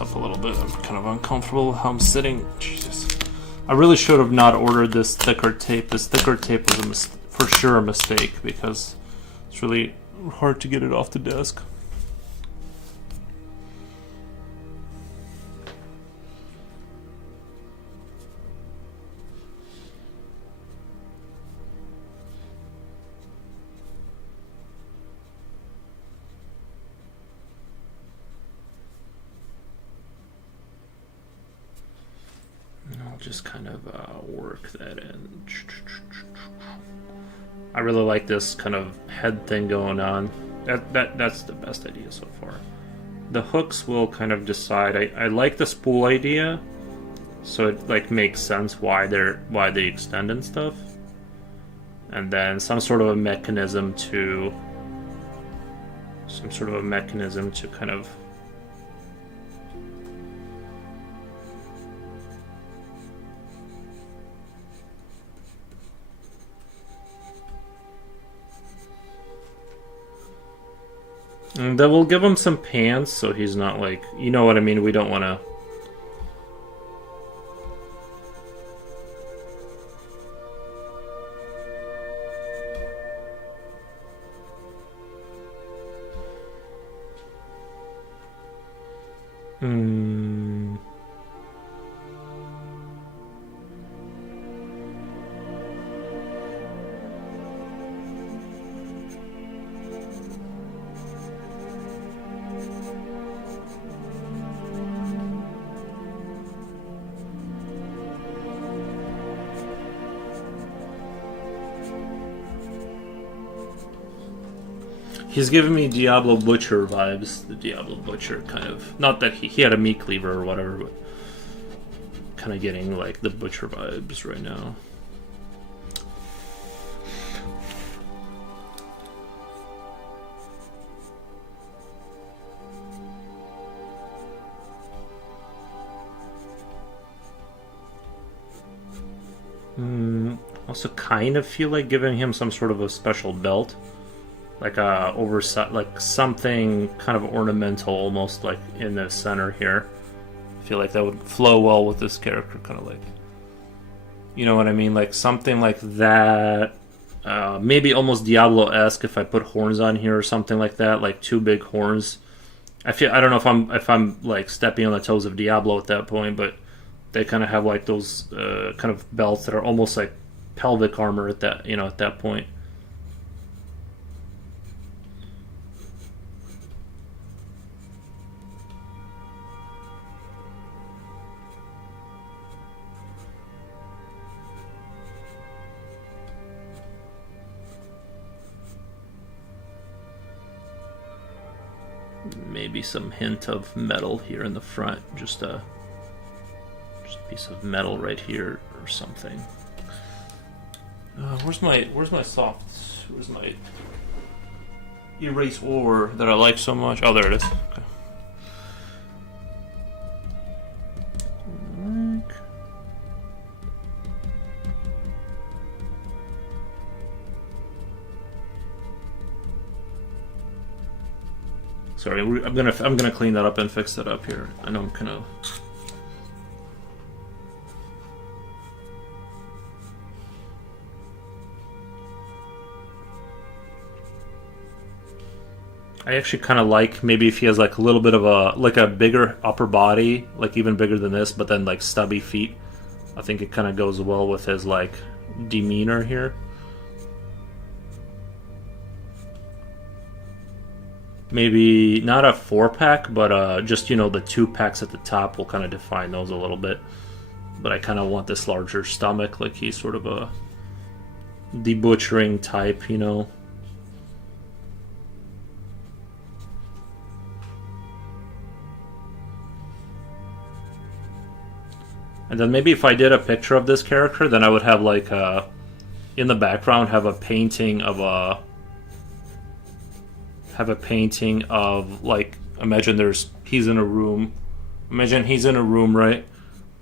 Up a little bit. I'm kind of uncomfortable how I'm sitting. Jesus. I really should have not ordered this thicker tape. This thicker tape was for sure a mistake because it's really hard to get it off the desk. I'll just kind of work that in. I really like this kind of head thing going on. That's the best idea so far. The hooks will kind of decide. I like the spool idea, so it like makes sense why they extend and stuff. And then some sort of a mechanism to kind of and then we'll give him some pants so he's not like, you know what I mean, we don't want to. He's giving me Diablo Butcher vibes. The Diablo Butcher kind of... Not that he had a meat cleaver or whatever, but... kind of getting, like, the Butcher vibes right now. Also kind of feel like giving him some sort of a special belt. Like a oversight, like something kind of ornamental, almost like in the center here. I feel like that would flow well with this character, kind of like, you know what I mean, like something like that. Maybe almost Diablo-esque if I put horns on here or something like that, like two big horns. I don't know if I'm like stepping on the toes of Diablo at that point, but they kind of have like those kind of belts that are almost like pelvic armor at that, at that point. Maybe some hint of metal here in the front, just a piece of metal right here or something. Where's my erase ore that I like so much? Oh, there it is. Okay. Sorry, I'm gonna clean that up and fix that up here. I know I'm kind of. I actually kind of like maybe if he has like a little bit of a bigger upper body, like even bigger than this, but then like stubby feet. I think it kind of goes well with his like demeanor here. Maybe not a 4-pack, but just, the 2-packs at the top will kind of define those a little bit. But I kind of want this larger stomach, like he's sort of a debutchering type, And then maybe if I did a picture of this character, then I would have like in the background have a painting of like, imagine he's in a room, right?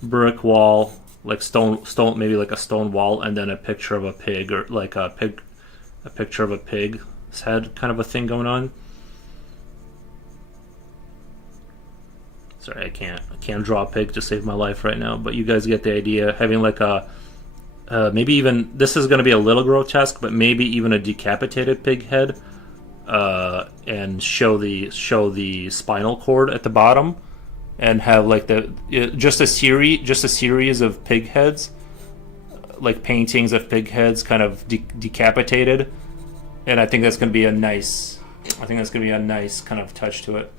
Brick wall, like stone, maybe like a stone wall, and then a picture of a pig, or like a picture of a pig's head, kind of a thing going on. Sorry, I can't draw a pig to save my life right now, but you guys get the idea. Having like a maybe even, this is going to be a little grotesque, but maybe even a decapitated pig head. And show the spinal cord at the bottom, and have like just a series of pig heads, like paintings of pig heads, kind of decapitated, and I think that's going to be a nice kind of touch to it.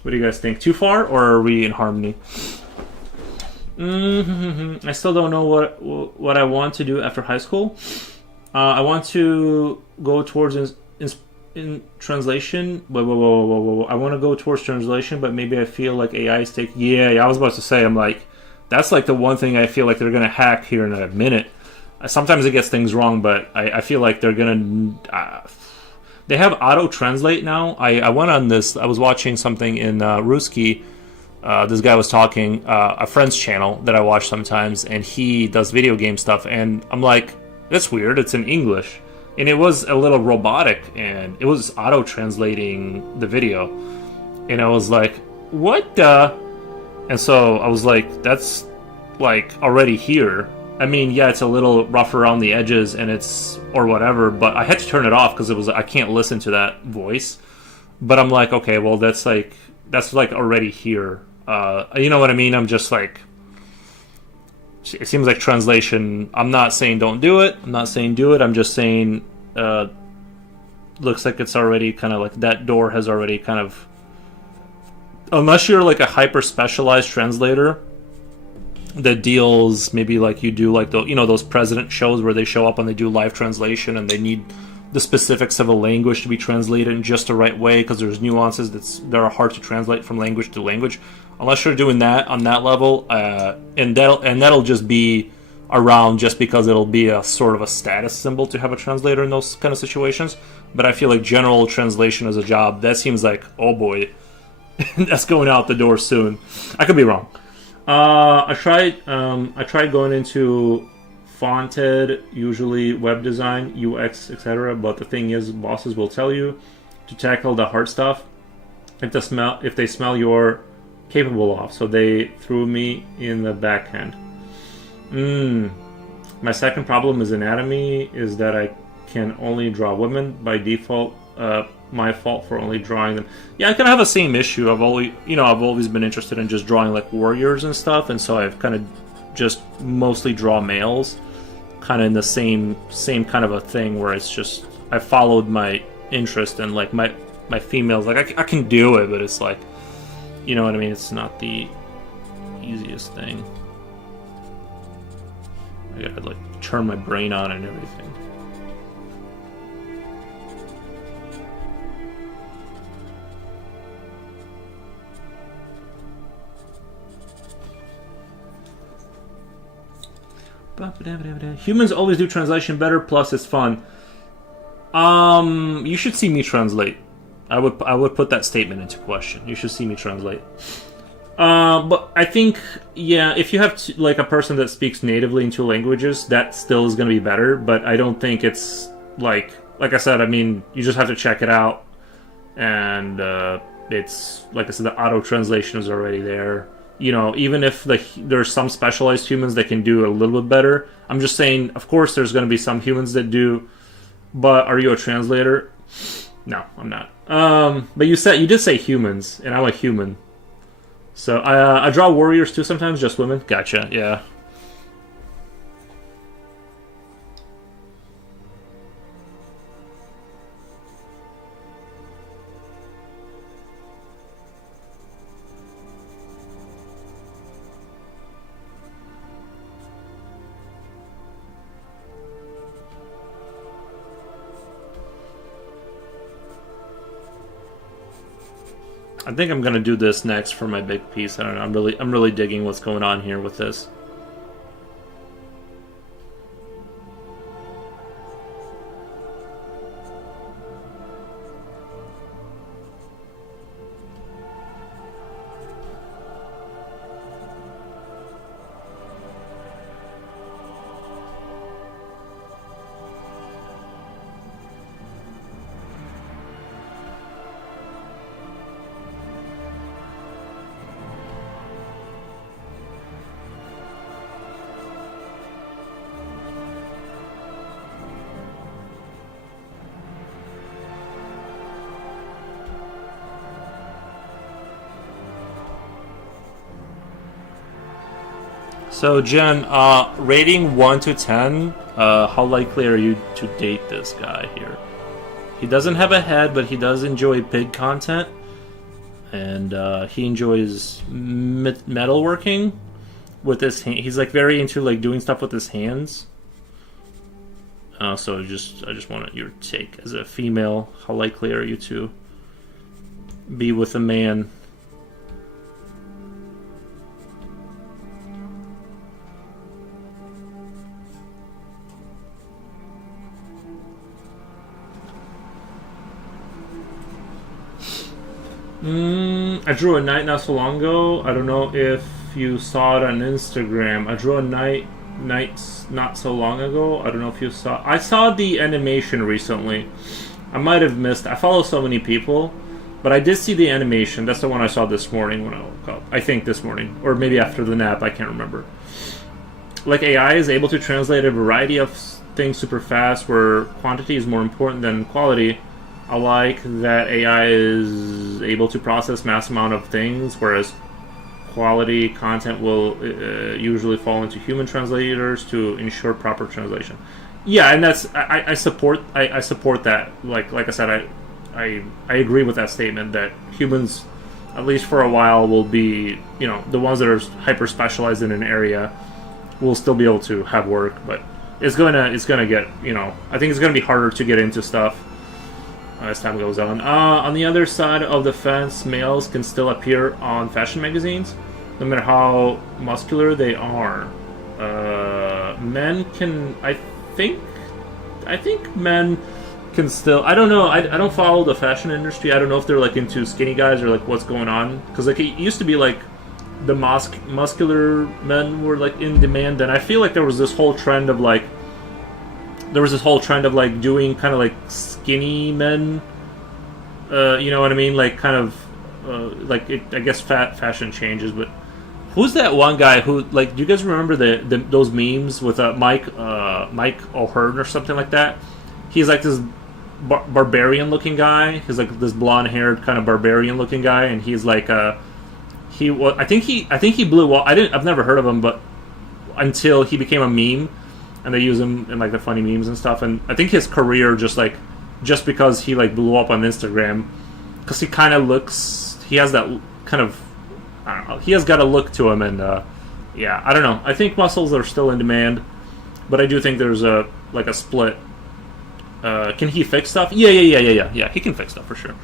What do you guys think? Too far, or are we in harmony? I still don't know what I want to do after high school. I want to go towards in translation. Whoa. I want to go towards translation, but maybe I feel like AI is taking. Yeah, I was about to say. I'm like, that's like the one thing I feel like they're gonna hack here in a minute. Sometimes it gets things wrong, but I feel like they're gonna. They have auto translate now. I went on this. I was watching something in Ruski. This guy was talking a friend's channel that I watch sometimes, and he does video game stuff. And I'm like, that's weird. It's in English, and it was a little robotic, and it was auto translating the video. And I was like, what the? And so I was like, that's like already here. I mean, yeah, it's a little rough around the edges, and it's or whatever. But I had to turn it off because it was I can't listen to that voice. But I'm like, okay, well, that's like already here. You know what I mean? I'm just like, it seems like translation. I'm not saying don't do it. I'm not saying do it. I'm just saying, looks like it's already kind of like that door has already kind of, unless you're like a hyper specialized translator that deals maybe like you do like those president shows where they show up and they do live translation and they need the specifics of a language to be translated in just the right way because there's nuances that are hard to translate from language to language. Unless you're doing that on that level, and that'll just be around just because it'll be a sort of a status symbol to have a translator in those kind of situations. But I feel like general translation as a job, that seems like, oh boy, that's going out the door soon. I could be wrong. I tried going into fonted, usually web design, UX, etc. But the thing is, bosses will tell you to tackle the hard stuff if they smell you're capable of. So they threw me in the backhand. My second problem is anatomy. Is that I can only draw women by default. My fault for only drawing them. Yeah, I kind of have the same issue. I've always been interested in just drawing like warriors and stuff, and so I've kind of just mostly draw males, kind of in the same kind of a thing where it's just I followed my interest and like my females. Like I can do it, but it's like, you know what I mean. It's not the easiest thing. I gotta like turn my brain on and everything. Humans always do translation better, plus it's fun. You should see me translate. I would put that statement into question. You should see me translate. But I think, yeah, if you have like a person that speaks natively in two languages, that still is going to be better. But I don't think it's like I said. I mean, you just have to check it out, and it's like I said, the auto translation is already there. You know, even if there's some specialized humans that can do a little bit better, I'm just saying, of course, there's going to be some humans that do. But are you a translator? No, I'm not. But you did say humans, and I'm a human. So I draw warriors too sometimes, just women. Gotcha. Yeah. I think I'm gonna do this next for my big piece. I don't know. I'm really digging what's going on here with this. So Jen, rating 1 to 10, how likely are you to date this guy here? He doesn't have a head, but he does enjoy pig content, and he enjoys metalworking. with his hand. He's like very into like doing stuff with his hands. So I just wanted your take as a female. How likely are you to be with a man? I drew a knight not so long ago. I don't know if you saw it on Instagram. I drew a knight not so long ago. I don't know if you saw. I saw the animation recently. I might have missed. I follow so many people, but I did see the animation. That's the one I saw this morning when I woke up. I think this morning, or maybe after the nap. I can't remember. Like AI is able to translate a variety of things super fast, where quantity is more important than quality. I like that AI is able to process mass amount of things, whereas quality content will usually fall into human translators to ensure proper translation. Yeah, and that's I support that. Like I said, I agree with that statement that humans, at least for a while, will be, you know, the ones that are hyper specialized in an area will still be able to have work, but it's gonna get, you know, I think it's gonna be harder to get into stuff as time goes on. On the other side of the fence, males can still appear on fashion magazines, no matter how muscular they are. Men can, I think men can still. I don't know. I don't follow the fashion industry. I don't know if they're like into skinny guys or like what's going on. Because like it used to be like the muscular men were like in demand, and I feel like there was this whole trend of like doing kind of like skinny men, you know what I mean? Like kind of like it, I guess fashion changes. But who's that one guy who, like, do you guys remember those memes with Mike O'Hearn or something like that? He's like this barbarian looking guy. He's like this blonde haired kind of barbarian looking guy, and he's like I think he blew up. I've never heard of him, but until he became a meme. And they use him in like the funny memes and stuff. And I think his career just because he like blew up on Instagram, because he kind of he has that kind of, I don't know, he has got a look to him. And yeah, I don't know. I think muscles are still in demand, but I do think there's a split. Can he fix stuff? Yeah. He can fix stuff for sure.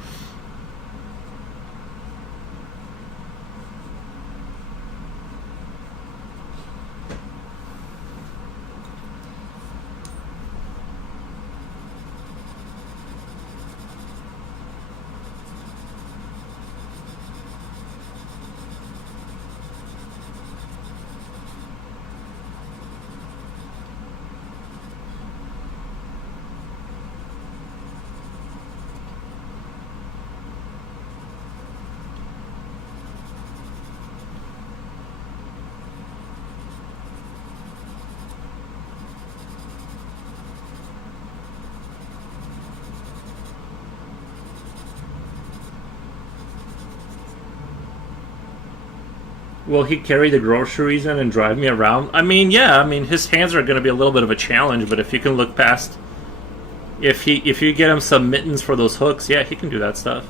Will he carry the groceries in and drive me around? I mean, yeah. I mean, his hands are going to be a little bit of a challenge, but if you can look past, if you get him some mittens for those hooks, yeah, he can do that stuff.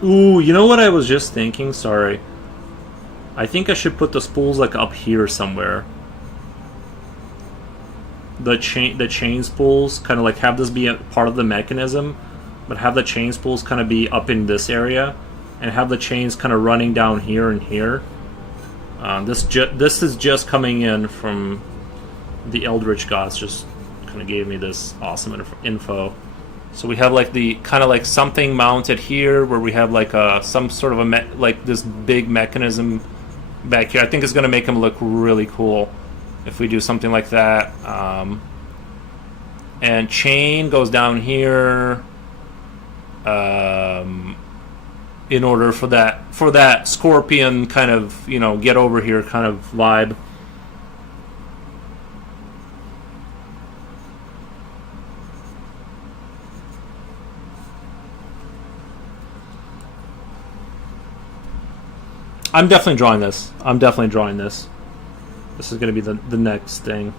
Ooh, you know what I was just thinking? Sorry. I think I should put the spools like up here somewhere. The chain spools, kind of like have this be a part of the mechanism, but have the chain spools kind of be up in this area, and have the chains kind of running down here and here. This is just coming in from the Eldritch gods. Just kind of gave me this awesome info. So we have like the kind of like something mounted here, where we have like some sort of like this big mechanism back here. I think it's going to make them look really cool if we do something like that. And chain goes down here in order for that scorpion kind of, you know, get over here kind of vibe. I'm definitely drawing this. I'm definitely drawing this. This is going to be the next thing.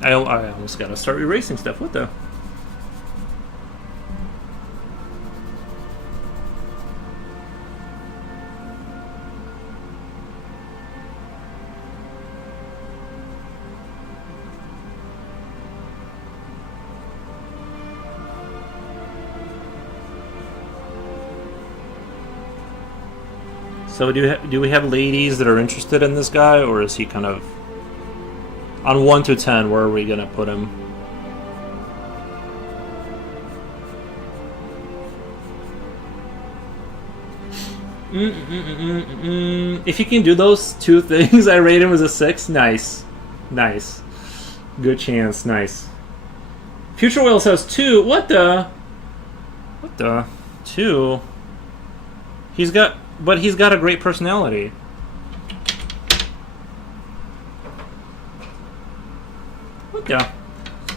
I almost gotta start erasing stuff. What the? So do we have ladies that are interested in this guy, or is he kind of on 1 to 10? Where are we gonna put him? If he can do those two things, I rate him as a 6. Nice, nice, good chance. Nice. Future Whales has 2. What the? 2. He's got a great personality. What the?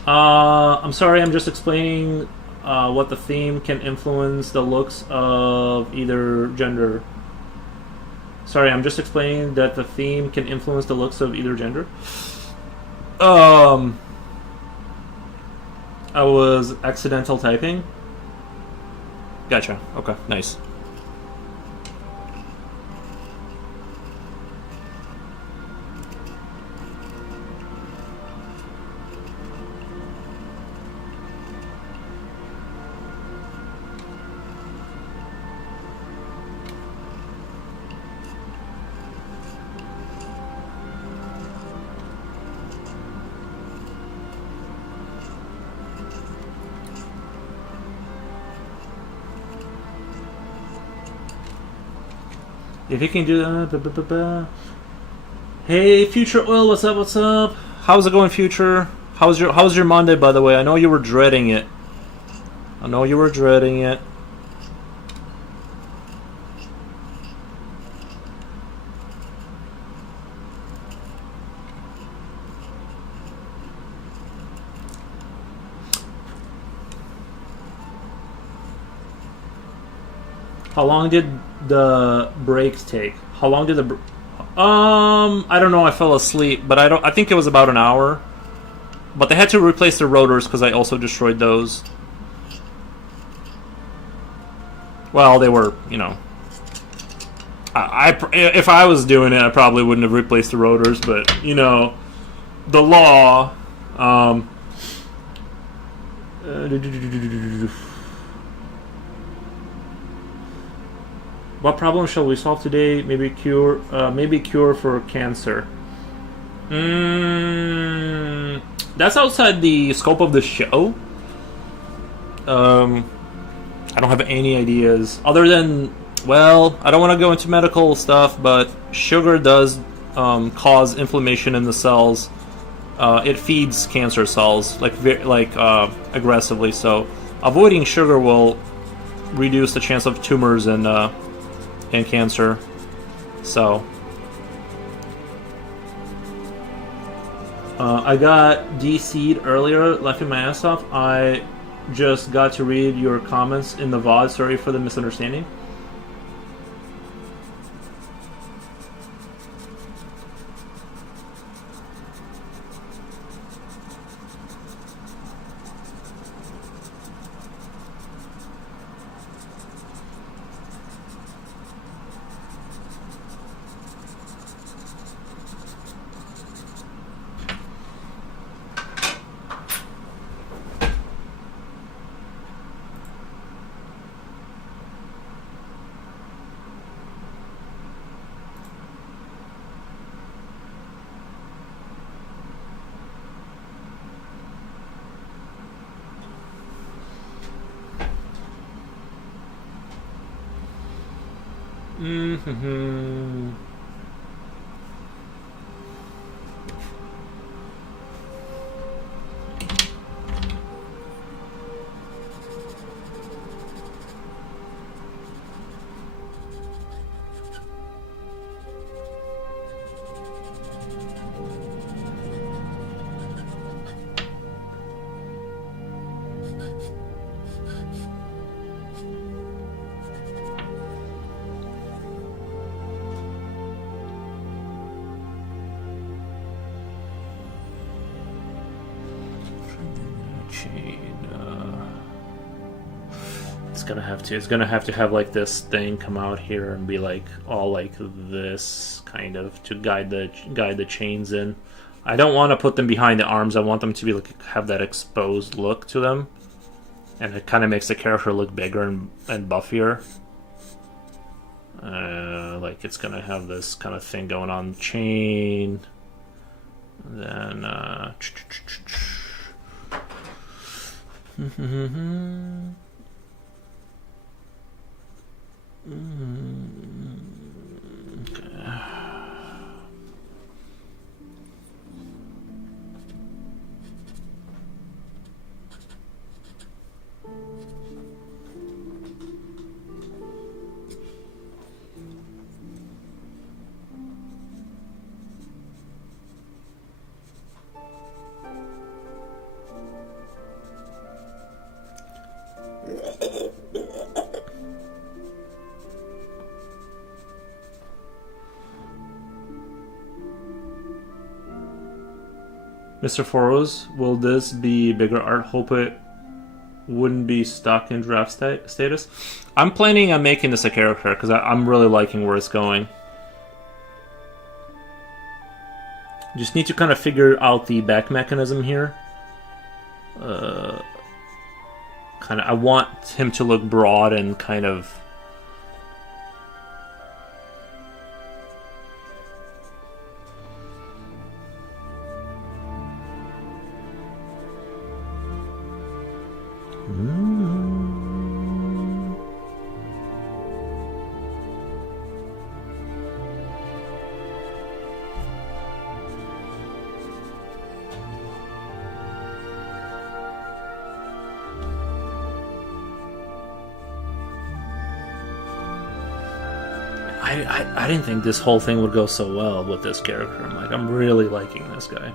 I'm sorry, I'm just explaining what the theme can influence the looks of either gender. Sorry, I'm just explaining that the theme can influence the looks of either gender. I was accidental typing. Gotcha. Okay, nice. If you can do that. Hey, Future Oil, what's up? What's up? How's it going, Future? How's your Monday, by the way? I know you were dreading it. How long did the breaks take? How long did the I don't know, I fell asleep, but I think it was about an hour. But they had to replace the rotors because I also destroyed those. Well, they were, you know, if I was doing it, I probably wouldn't have replaced the rotors, but you know, the law. What problem shall we solve today? Maybe cure for cancer. That's outside the scope of the show. I don't have any ideas other than, well, I don't want to go into medical stuff, but sugar does cause inflammation in the cells. It feeds cancer cells like aggressively. So avoiding sugar will reduce the chance of tumors and cancer. So I got DC'd earlier, laughing my ass off. I just got to read your comments in the VOD. Sorry for the misunderstanding. chain. It's gonna have to. It's gonna have to have like this thing come out here and be like all like this kind of to guide the chains in. I don't want to put them behind the arms. I want them to be like have that exposed look to them, and it kind of makes the character look bigger and buffier. Like it's gonna have this kind of thing going on chain. Then okay. Mr. Foros, will this be bigger art? Hope it wouldn't be stuck in draft status. I'm planning on making this a character because I'm really liking where it's going. Just need to kind of figure out the back mechanism here. I want him to look broad and kind of. I didn't think this whole thing would go so well with this character. I'm really liking this guy.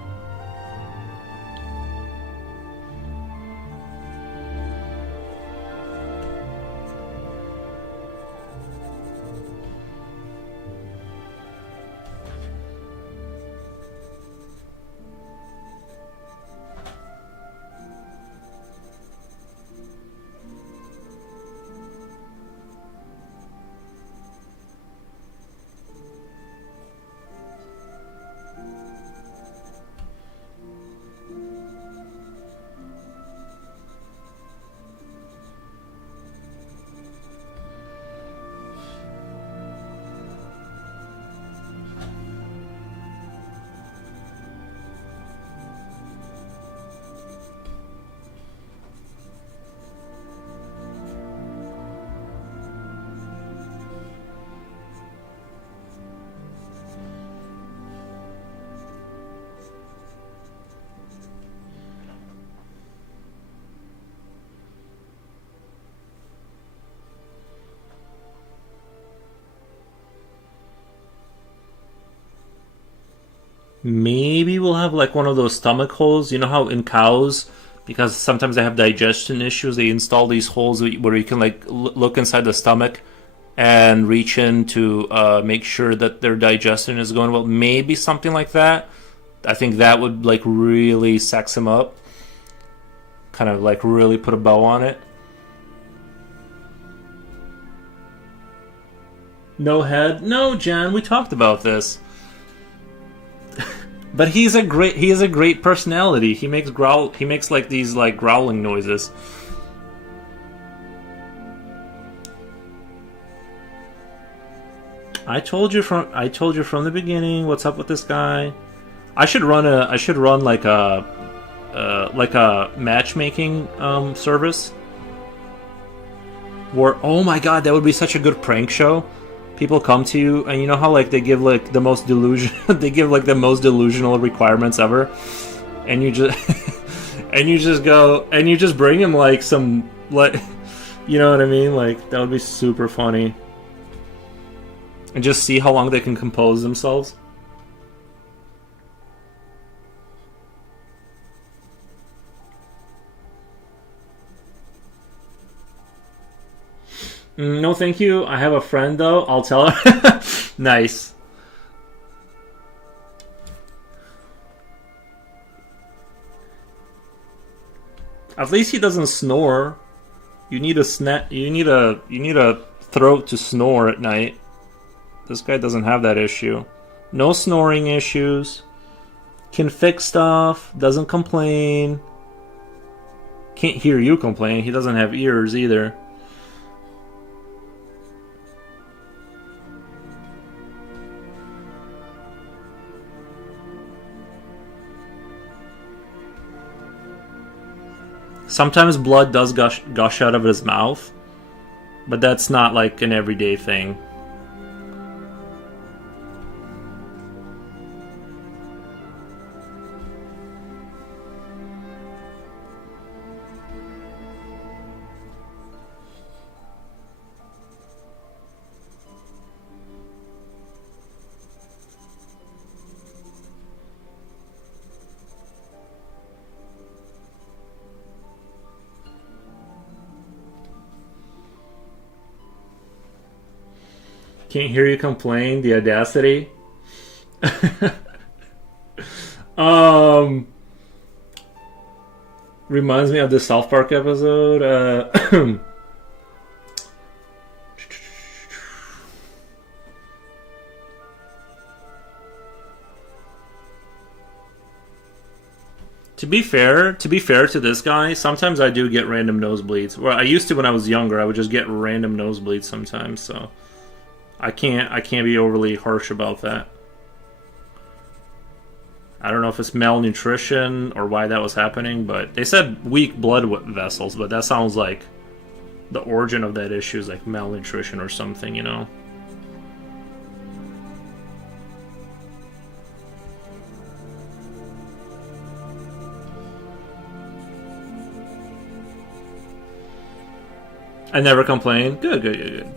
Maybe we'll have like one of those stomach holes. You know how in cows, because sometimes they have digestion issues, they install these holes where you can like look inside the stomach and reach in to make sure that their digestion is going well. Maybe something like that. I think that would like really sex him up. Kind of like really put a bow on it. No head? No, Jan, we talked about this. But he is a great personality. He makes like these like growling noises. I told you from the beginning what's up with this guy. I should run like a matchmaking service where, oh my god, that would be such a good prank show. People come to you, and you know how like they give like the most delusional requirements ever, and you just and you just bring him like some like, you know what I mean? Like that would be super funny, and just see how long they can compose themselves. No, thank you. I have a friend, though. I'll tell her. Nice. At least he doesn't snore. You need a throat to snore at night. This guy doesn't have that issue. No snoring issues. Can fix stuff. Doesn't complain. Can't hear you complain. He doesn't have ears either. Sometimes blood does gush out of his mouth, but that's not like an everyday thing. Can't hear you complain. The audacity. Reminds me of the South Park episode. To be fair to this guy, sometimes I do get random nosebleeds. Well, I used to when I was younger. I would just get random nosebleeds sometimes. So I can't be overly harsh about that. I don't know if it's malnutrition or why that was happening, but they said weak blood vessels, but that sounds like the origin of that issue is like malnutrition or something, you know? I never complain. Good.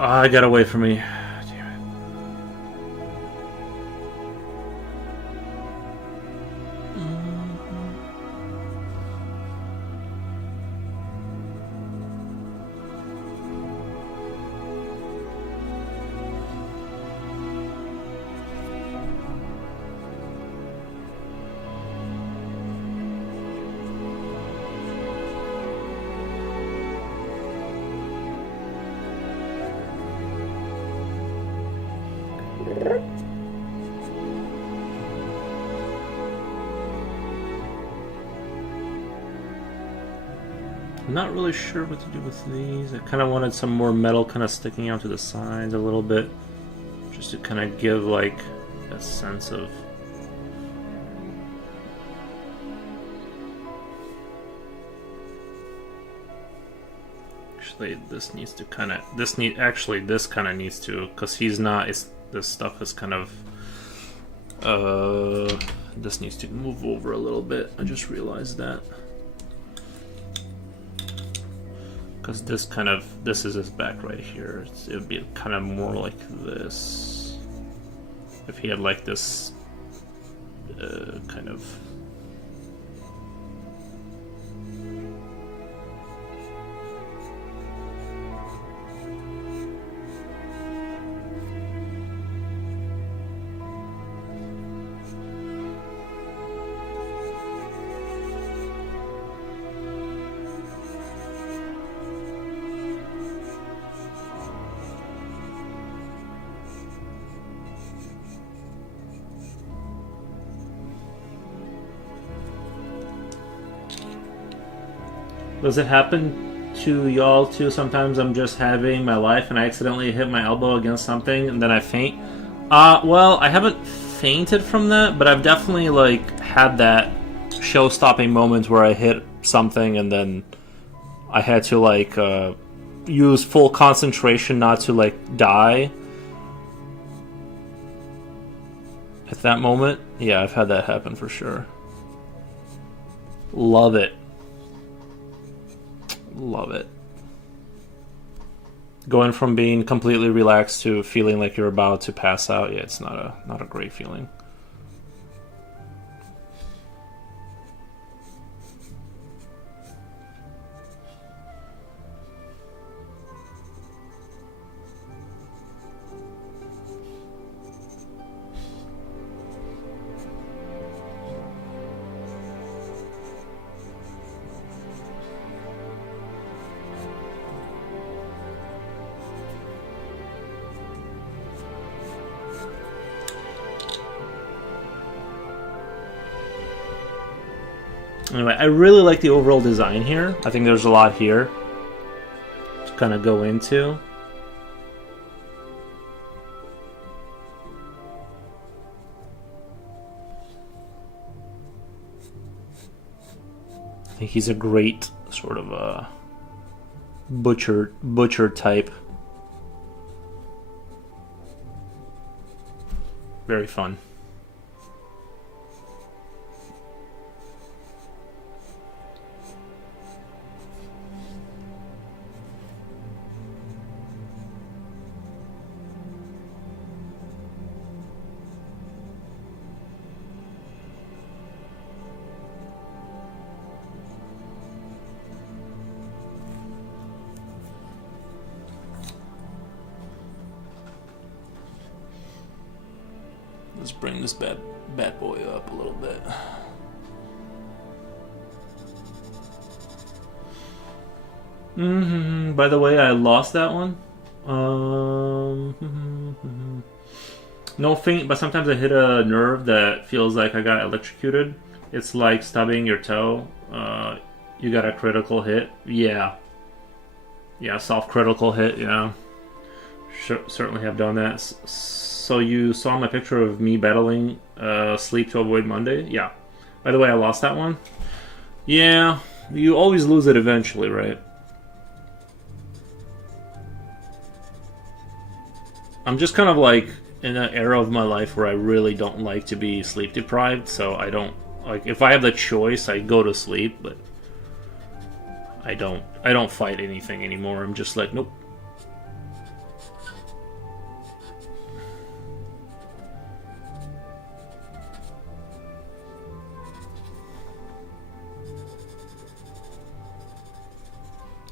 I got away from me. Damn it. I'm not really sure what to do with these. I kind of wanted some more metal kind of sticking out to the sides a little bit, just to kind of give like a sense of... Actually, this needs to kind of... this kind of needs to, because he's not... this stuff is kind of... this needs to move over a little bit. I just realized that. Because this is his back right here. It would be kind of more like this. If he had like this kind of... Does it happen to y'all too? Sometimes I'm just having my life and I accidentally hit my elbow against something and then I faint. Well, I haven't fainted from that, but I've definitely like had that show-stopping moment where I hit something and then I had to like use full concentration not to like die at that moment. Yeah, I've had that happen for sure. Love it. Love it. Going from being completely relaxed to feeling like you're about to pass out, yeah, it's not a great feeling. Anyway, I really like the overall design here. I think there's a lot here to kind of go into. I think he's a great sort of a butcher type. Very fun. Let's bring this bad boy up a little bit. By the way, I lost that one. No faint, but sometimes I hit a nerve that feels like I got electrocuted. It's like stubbing your toe. You got a critical hit. Yeah, soft critical hit. Yeah, certainly have done that. So you saw my picture of me battling sleep to avoid Monday? Yeah. By the way, I lost that one. Yeah, you always lose it eventually, right? I'm just kind of like in an era of my life where I really don't like to be sleep deprived, so I don't like if I have the choice, I go to sleep, but I don't fight anything anymore. I'm just like, nope.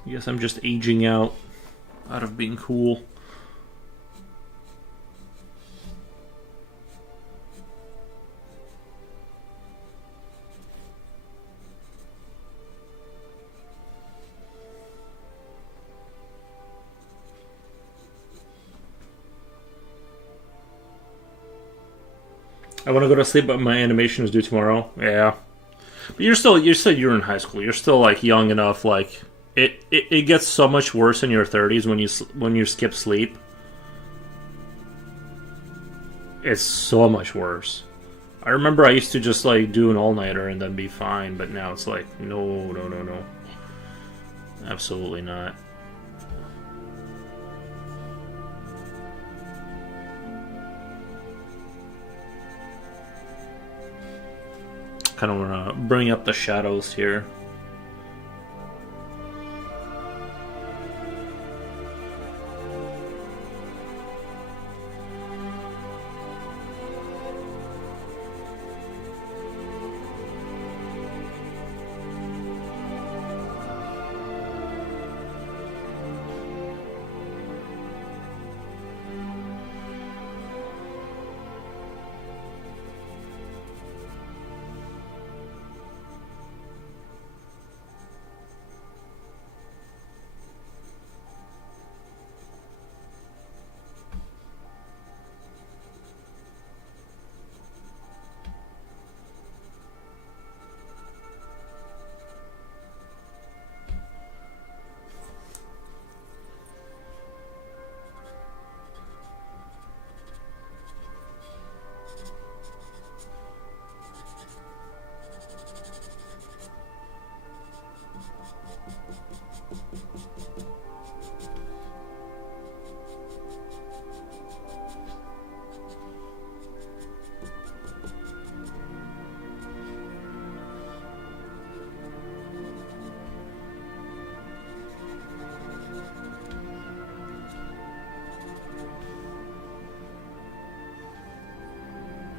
I guess I'm just aging out of being cool. I want to go to sleep, but my animation is due tomorrow. Yeah, but you're in high school. You're still like young enough. Like It gets so much worse in your 30s when you skip sleep. It's so much worse. I remember I used to just like do an all-nighter and then be fine, but now it's like no, no, no, no. Absolutely not. Kind of want to bring up the shadows here.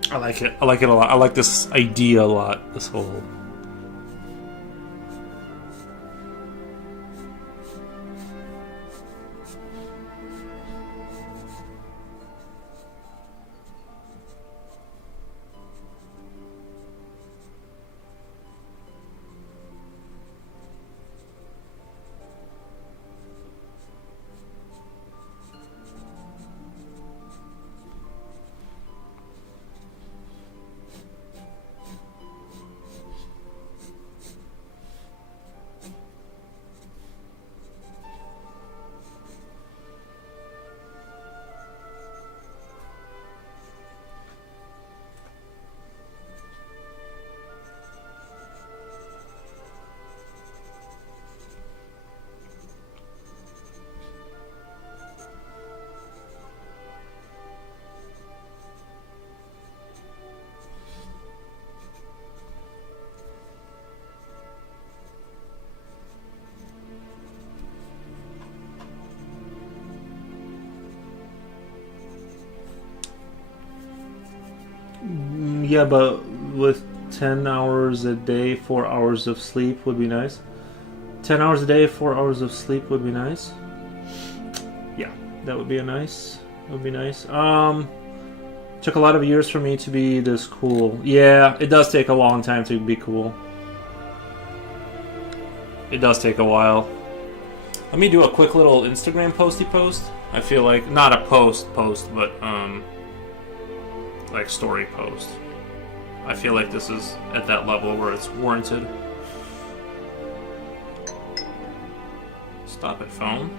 I like it. I like it a lot. I like this idea a lot. This whole. Yeah, but with 10 hours a day, 4 hours of sleep would be nice. 10 hours a day, 4 hours of sleep would be nice. Yeah, that would be nice. That would be nice. Took a lot of years for me to be this cool. Yeah, it does take a long time to be cool. It does take a while. Let me do a quick little Instagram post. I feel like, not a post, but, like story post. I feel like this is at that level where it's warranted. Stop it, phone.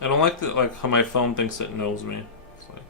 I don't like that, like how my phone thinks it knows me. It's like,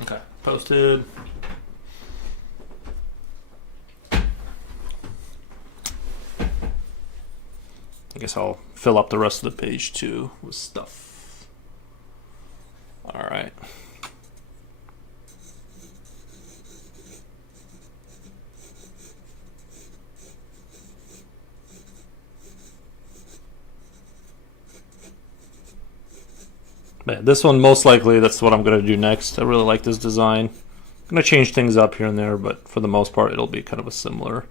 okay, posted. guess I'll fill up the rest of the page too with stuff. All right. Man, this one, most likely, that's what I'm going to do next. I really like this design. I'm going to change things up here and there, but for the most part, it'll be kind of a similar.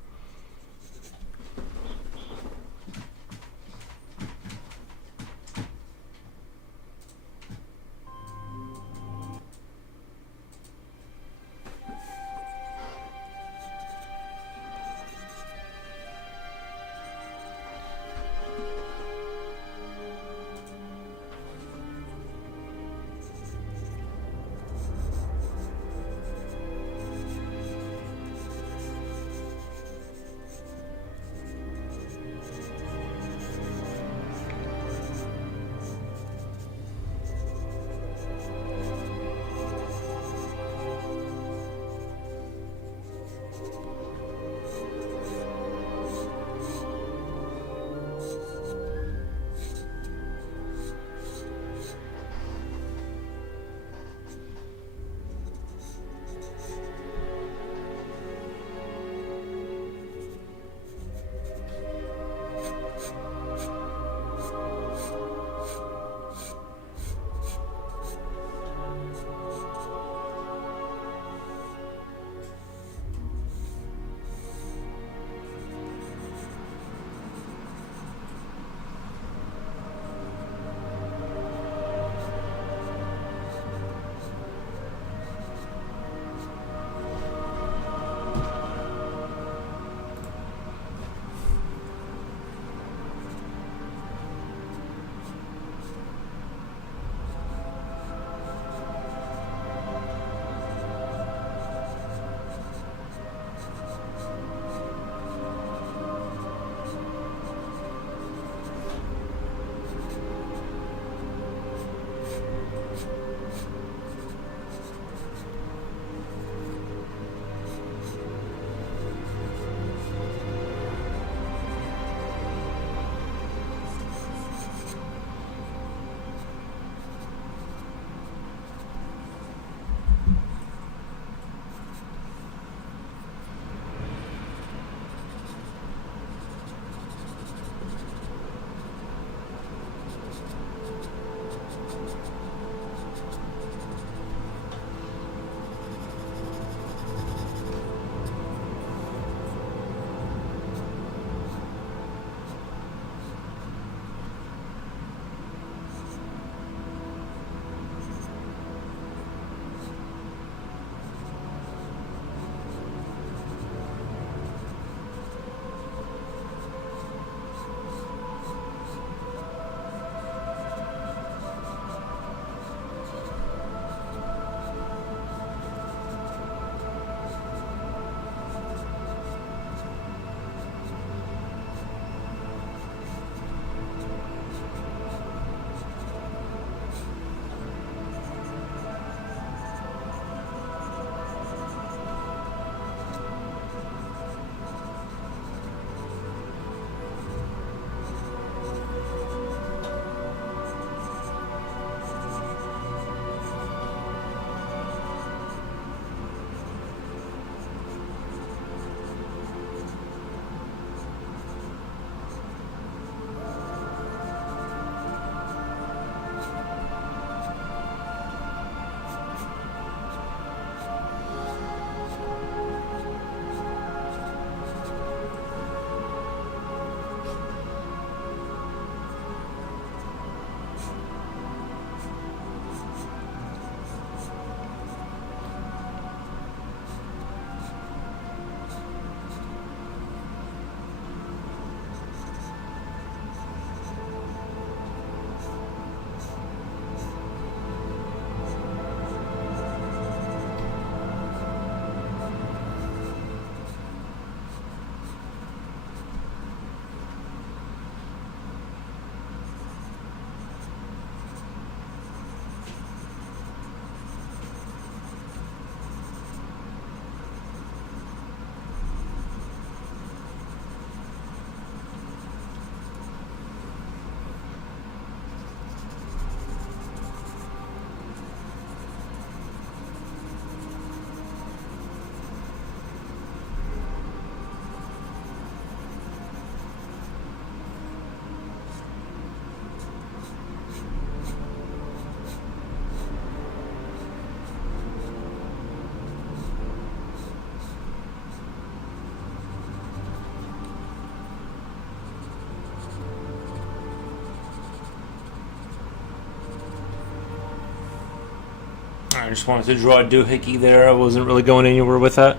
I just wanted to draw a doohickey there. I wasn't really going anywhere with that.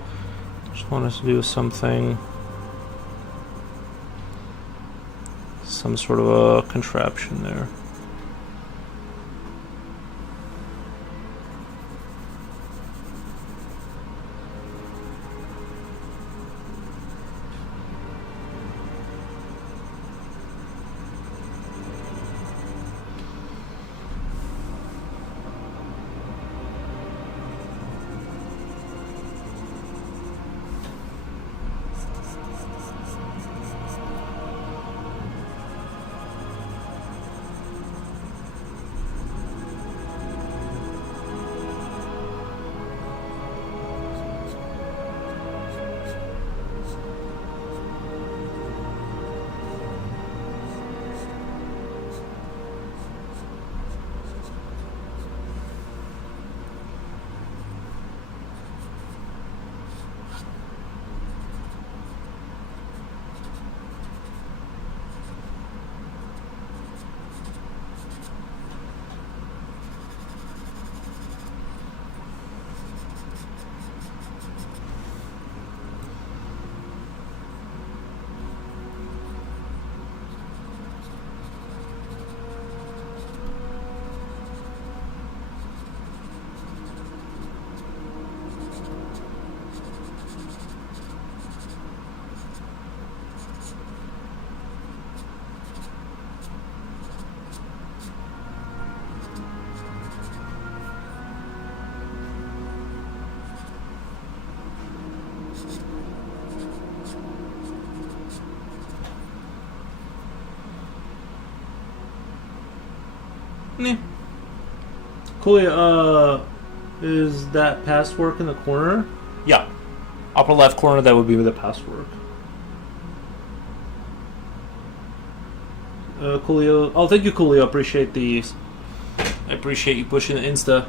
Just wanted to do something, some sort of a contraption there. Yeah. Cool. Is that password in the corner? Yeah. Upper left corner, that would be the password. Coolio. Oh, thank you, Coolio. Appreciate these. I appreciate you pushing the Insta.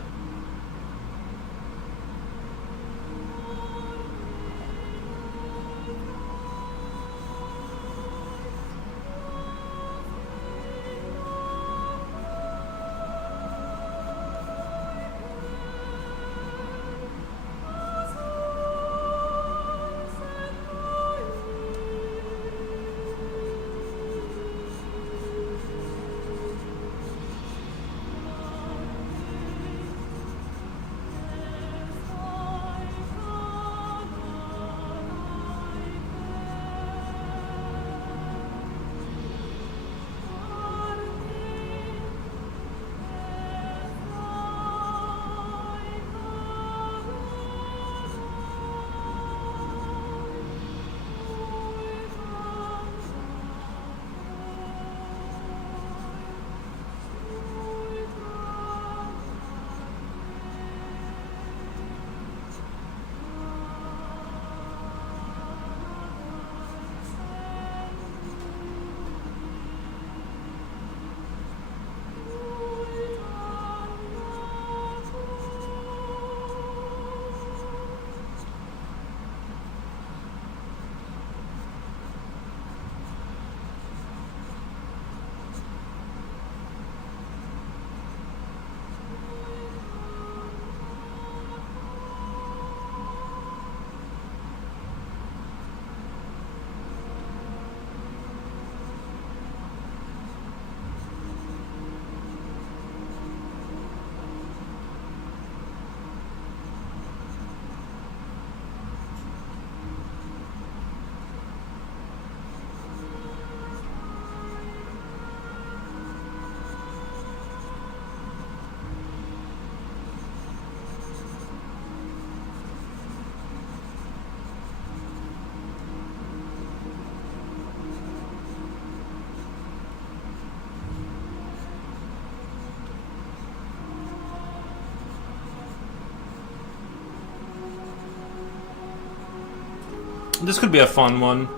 This could be a fun one.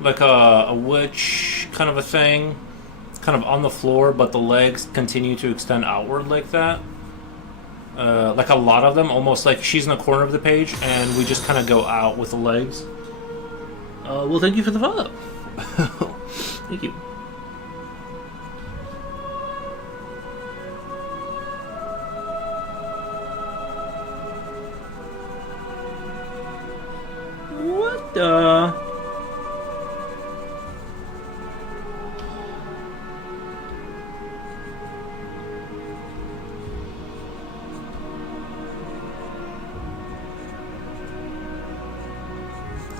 Like a witch kind of a thing. Kind of on the floor, but the legs continue to extend outward like that. Like a lot of them, almost like she's in the corner of the page, and we just kind of go out with the legs. Well, thank you for the follow. Thank you. What the?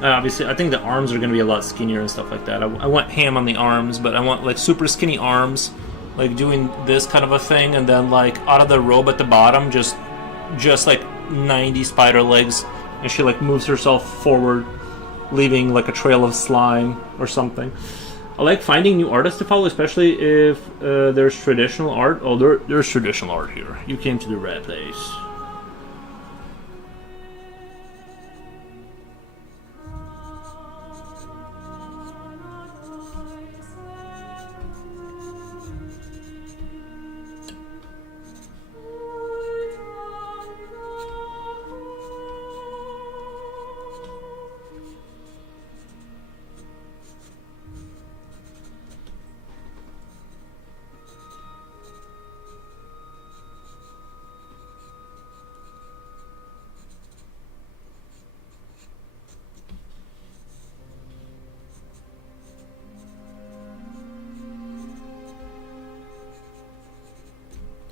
Obviously, I think the arms are going to be a lot skinnier and stuff like that. I want ham on the arms, but I want like super skinny arms, like doing this kind of a thing, and then like out of the robe at the bottom, just like 90 spider legs, and she like moves herself forward, leaving like a trail of slime or something. I like finding new artists to follow, especially if there's traditional art. Oh, there's traditional art here. You came to the right place.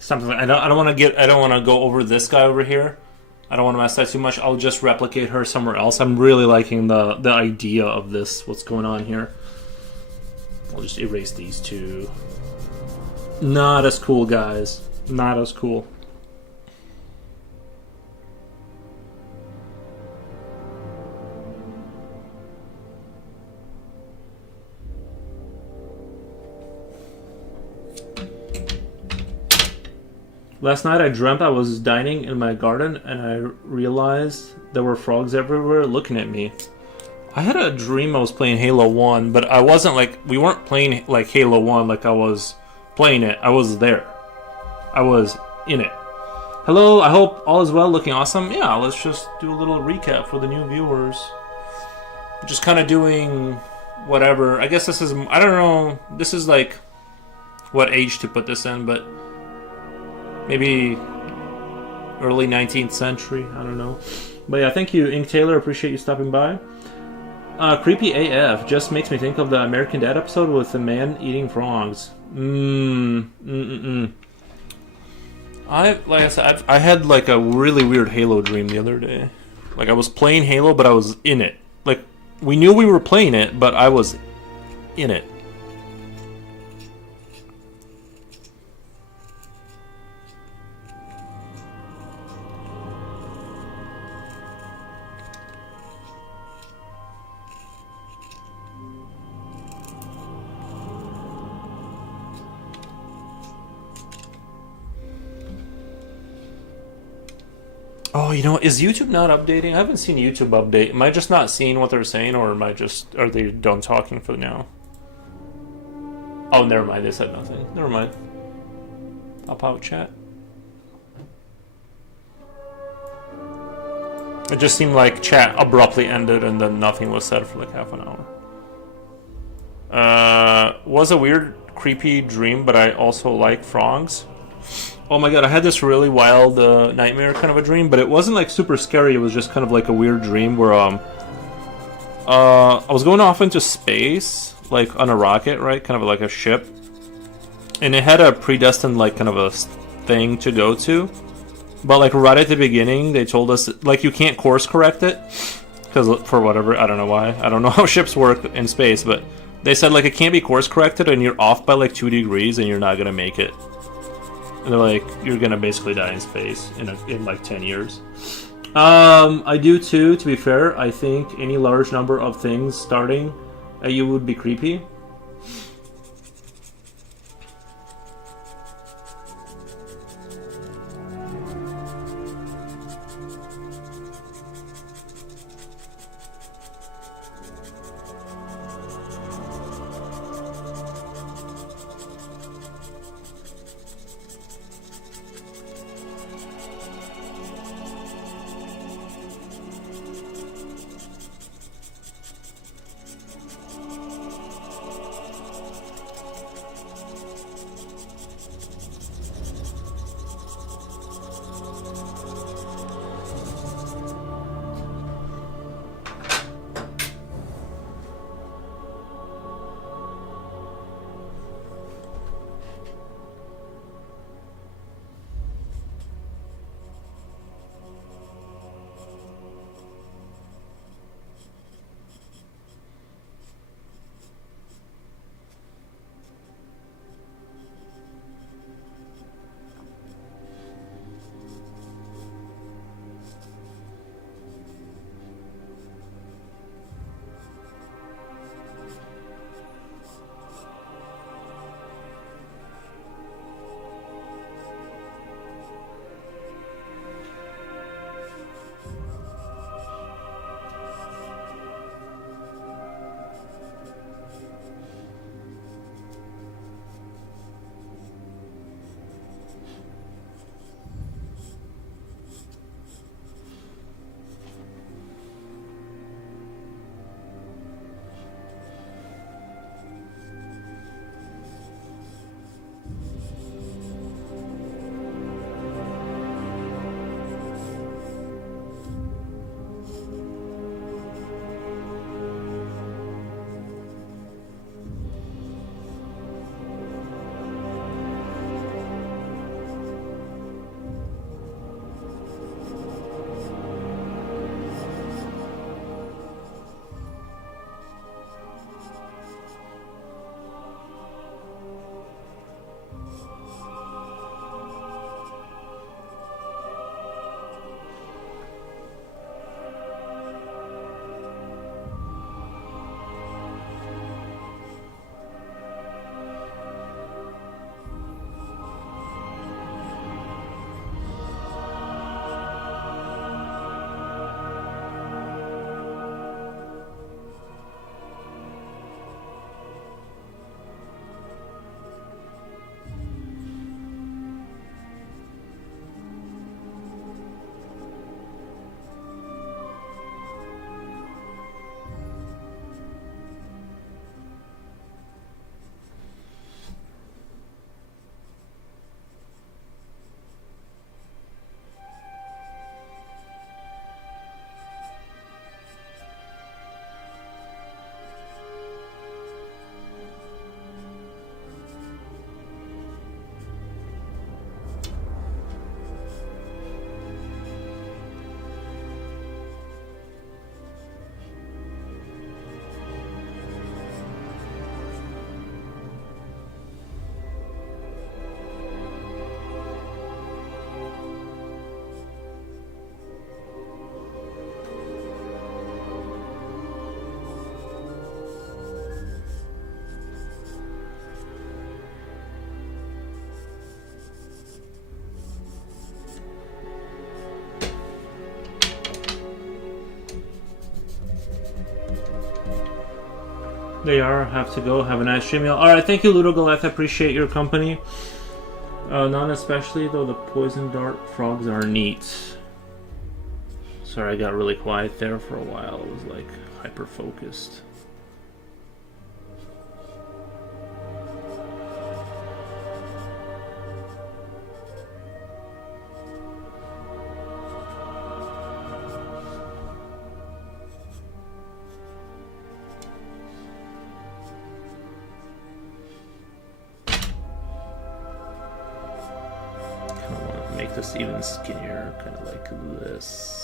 Something like, I don't want to go over this guy over here. I don't want to mess that too much. I'll just replicate her somewhere else. I'm really liking the idea of this. What's going on here? I'll just erase these two. Not as cool, guys. Not as cool. Last night I dreamt I was dining in my garden and I realized there were frogs everywhere looking at me. I had a dream I was playing Halo 1, but I wasn't like, we weren't playing like Halo 1 like I was playing it. I was there. I was in it. Hello, I hope all is well, looking awesome. Yeah, let's just do a little recap for the new viewers. Just kind of doing whatever. I guess this is, I don't know, this is like what age to put this in, but maybe early 19th century, I don't know. But yeah, thank you, Ink Taylor, appreciate you stopping by. Creepy AF just makes me think of the American Dad episode with the man eating frogs. Like I said, I had like a really weird Halo dream the other day. Like I was playing Halo, but I was in it. Like we knew we were playing it, but I was in it. Oh, you know, is YouTube not updating? I haven't seen YouTube update. Am I just not seeing what they're saying, or are they done talking for now? Oh, never mind. They said nothing. Never mind. Pop out chat. It just seemed like chat abruptly ended and then nothing was said for like half an hour. Was a weird, creepy dream, but I also like frogs. Oh my god, I had this really wild nightmare kind of a dream, but it wasn't like super scary. It was just kind of like a weird dream where I was going off into space, like on a rocket, right? Kind of like a ship. And it had a predestined like kind of a thing to go to. But like right at the beginning, they told us like you can't course correct it. Because for whatever, I don't know why. I don't know how ships work in space, but they said like it can't be course corrected and you're off by like 2 degrees and you're not going to make it. And they're like, you're gonna basically die in space in like 10 years. I do too, to be fair. I think any large number of things starting at you would be creepy. They are. Have to go. Have a nice stream, y'all. Alright, thank you, Ludogoleth. I appreciate your company. Not especially, though the poison dart frogs are neat. Sorry, I got really quiet there for a while. It was like hyper-focused. This even skinnier, kind of like this.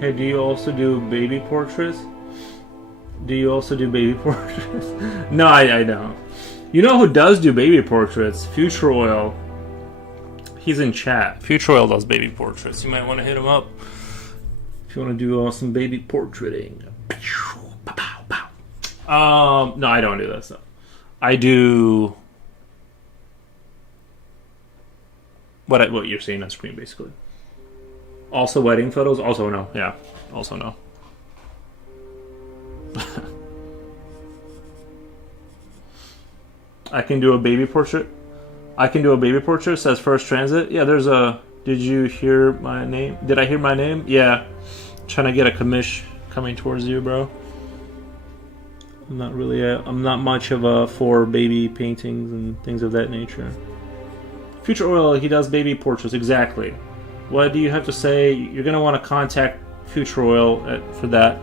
Hey, do you also do baby portraits? Do you also do baby portraits? No, I don't. You know who does do baby portraits? Future Oil. He's in chat. Future Oil does baby portraits. You might want to hit him up if you want to do some baby portraiting. No, I don't do that stuff. I do what you're seeing on screen, basically. Also wedding photos? Also no. Yeah. Also no. I can do a baby portrait. I can do a baby portrait. Says First Transit. Yeah, there's a... Did you hear my name? Did I hear my name? Yeah. Trying to get a commish coming towards you, bro. I'm not much of a for baby paintings and things of that nature. Future Oil, he does baby portraits. Exactly. What do you have to say? You're going to want to contact Future Oil for that.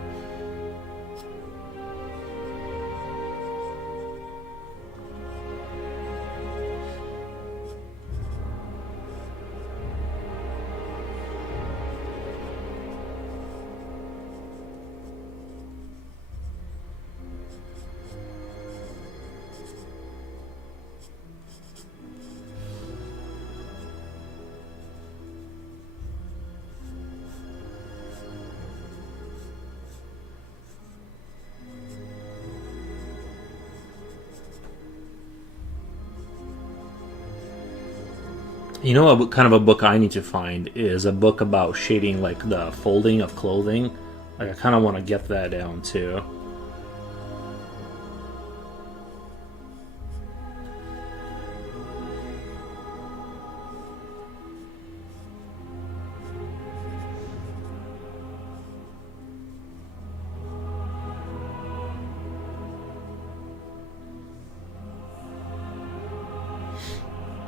You know what kind of a book I need to find is a book about shading, like the folding of clothing. Like I kind of want to get that down too.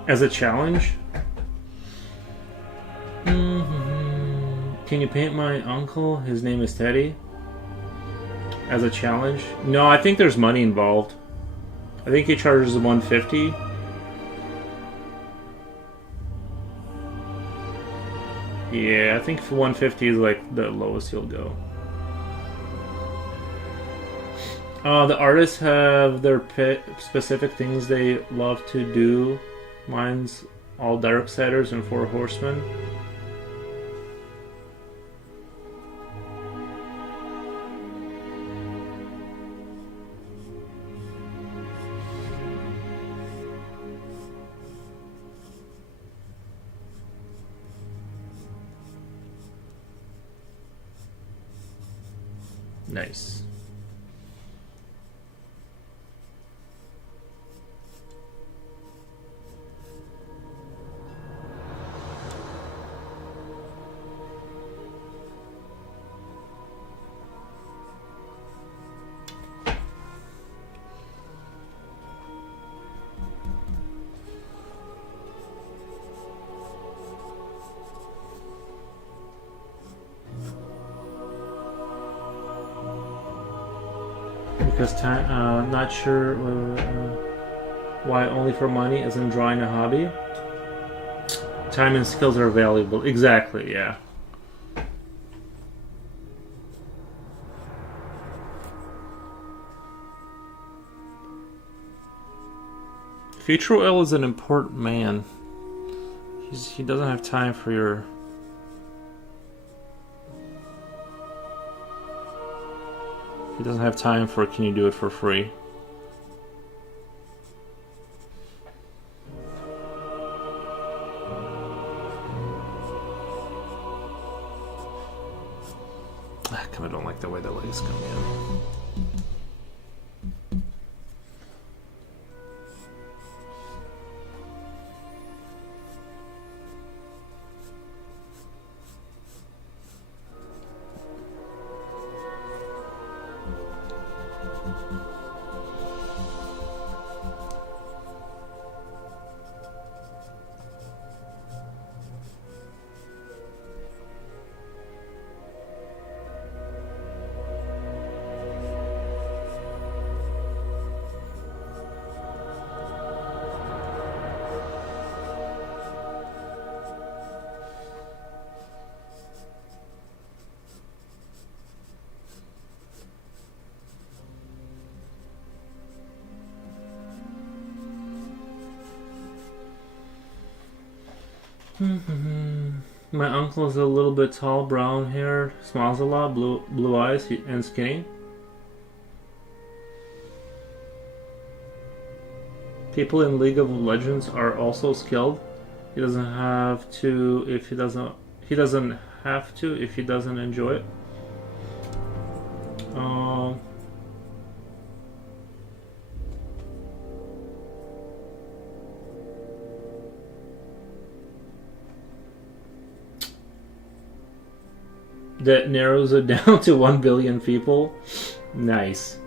As a challenge? Can you paint my uncle? His name is Teddy. As a challenge? No, I think there's money involved. I think he charges $150. Yeah, I think for $150 is like the lowest you'll go. The artists have their specific things they love to do. Mine's all Darksiders and Four Horsemen. Nice. Because time, not sure why only for money isn't drawing a hobby. Time and skills are valuable. Exactly, yeah. Future Oil is an important man. He doesn't have time for your... He doesn't have time for can you do it for free. I kind of don't like the way the legs come in. My uncle is a little bit tall, brown hair, smiles a lot, blue eyes, and skinny. People in League of Legends are also skilled. He doesn't have to if he doesn't. He doesn't have to if he doesn't enjoy it. That narrows it down to 1 billion people. Nice.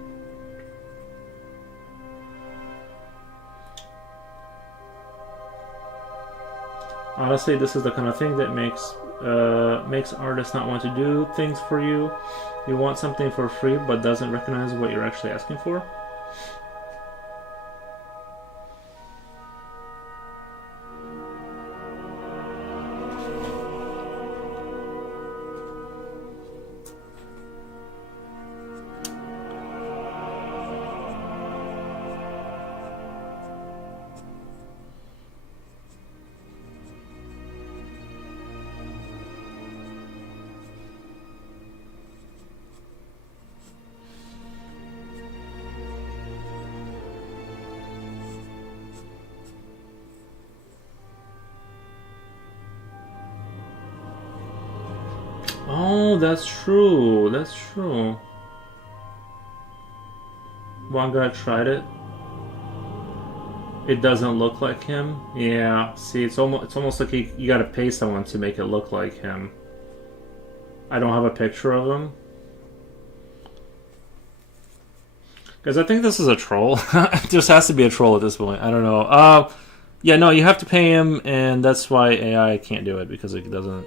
Honestly, this is the kind of thing that makes artists not want to do things for you. You want something for free, but doesn't recognize what you're actually asking for. Oh, that's true. That's true. One guy tried it. It doesn't look like him. Yeah. See, it's almost like you gotta pay someone to make it look like him. I don't have a picture of him. Because I think this is a troll. This has to be a troll at this point. I don't know. Yeah, no, you have to pay him, and that's why AI can't do it because it doesn't.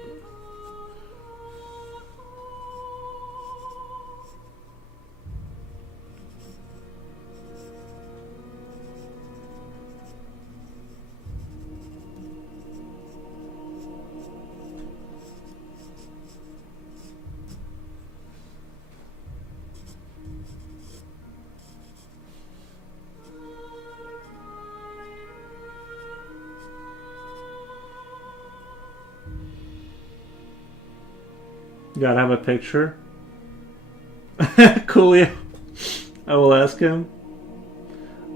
You gotta have a picture. Coolio. I will ask him.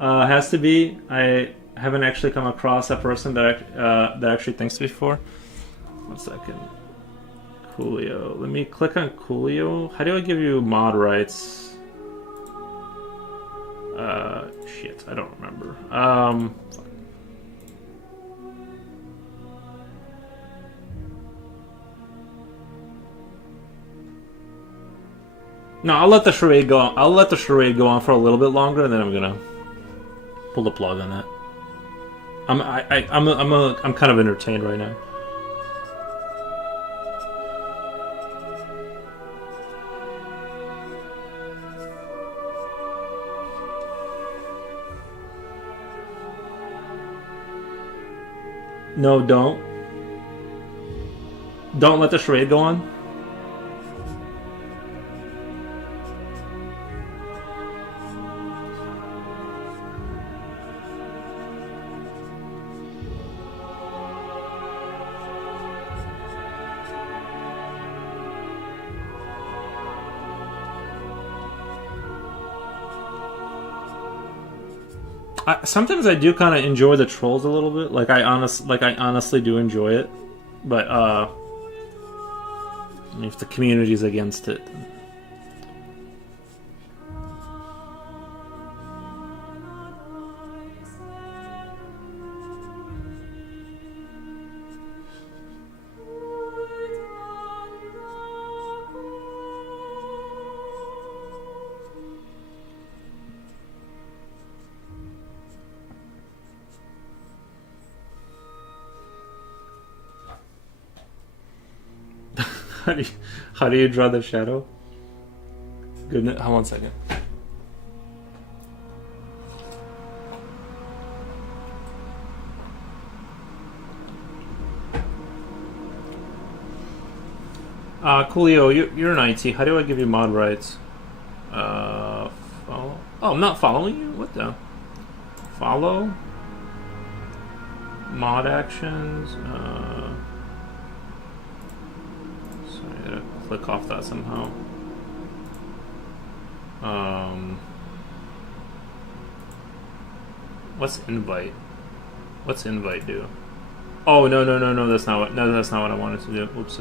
Has to be. I haven't actually come across a person that actually thinks before. 1 second. Coolio. Let me click on Coolio. How do I give you mod rights? Shit, I don't remember. No, I'll let the charade go on. I'll let the charade go on for a little bit longer, and then I'm gonna pull the plug on that. I'm kind of entertained right now. No, don't. Don't let the charade go on. Sometimes I do kind of enjoy the trolls a little bit. I honestly do enjoy it, but if the community's against it. How do you draw the shadow? Goodness, hold 1 second. Coolio, you're an IT. How do I give you mod rights? Follow? Oh, I'm not following you? What the? Follow? Mod actions? Click off that somehow. What's invite? What's invite do? Oh no, that's not what I wanted to do. Oops.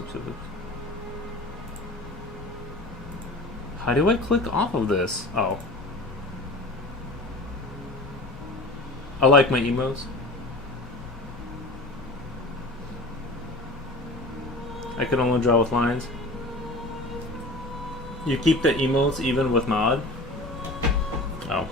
How do I click off of this? Oh. I like my emotes. I can only draw with lines. You keep the emotes even with mod? Oh.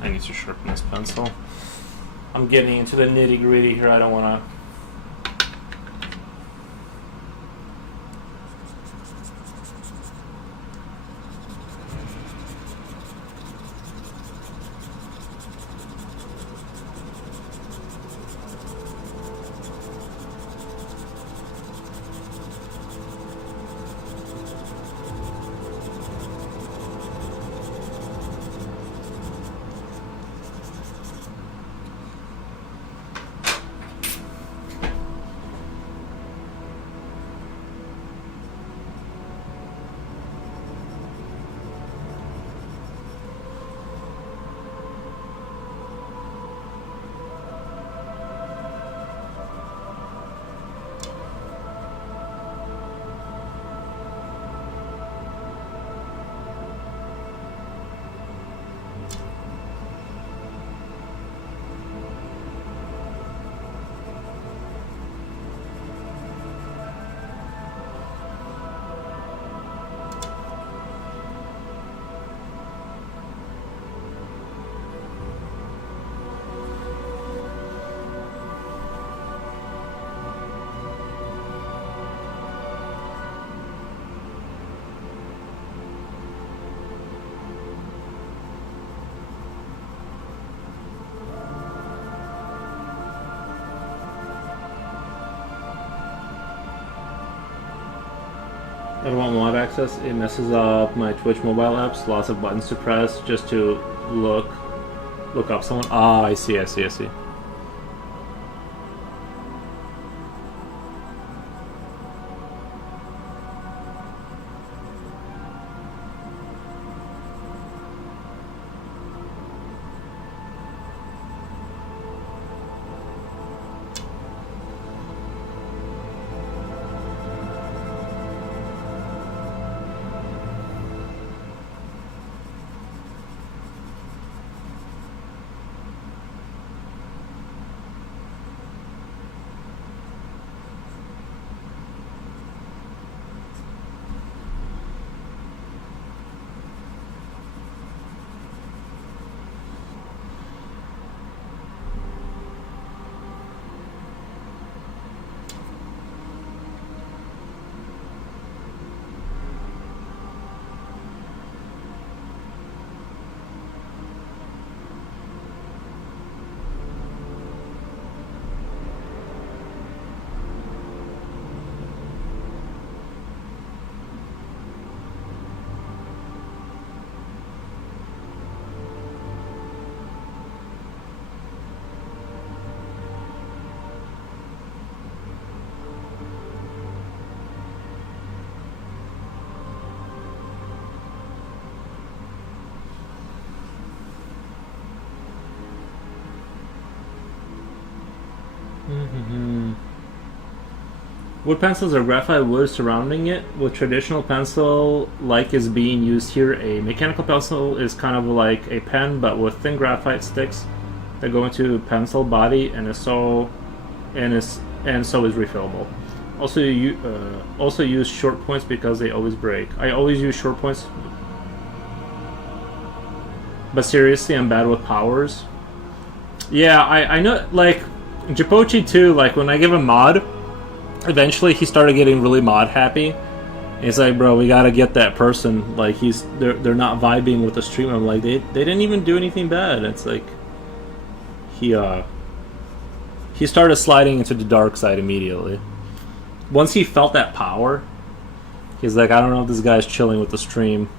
I need to sharpen this pencil. I'm getting into the nitty gritty here. I don't want to. I don't want mod access. It messes up my Twitch mobile apps. Lots of buttons to press just to look up someone. Ah, I see. Wood pencils are graphite wood surrounding it, with traditional pencil like is being used here. A mechanical pencil is kind of like a pen, but with thin graphite sticks that go into a pencil body, and so is refillable. Also use short points because they always break. I always use short points, but seriously, I'm bad with powers. Yeah, I know. Like Jipochi too. Like when I give him mod. Eventually, he started getting really mod happy. And he's like, "Bro, we gotta get that person. Like, they're not vibing with the stream." I'm like, they didn't even do anything bad. It's like he started sliding into the dark side immediately. Once he felt that power, he's like, "I don't know if this guy's chilling with the stream."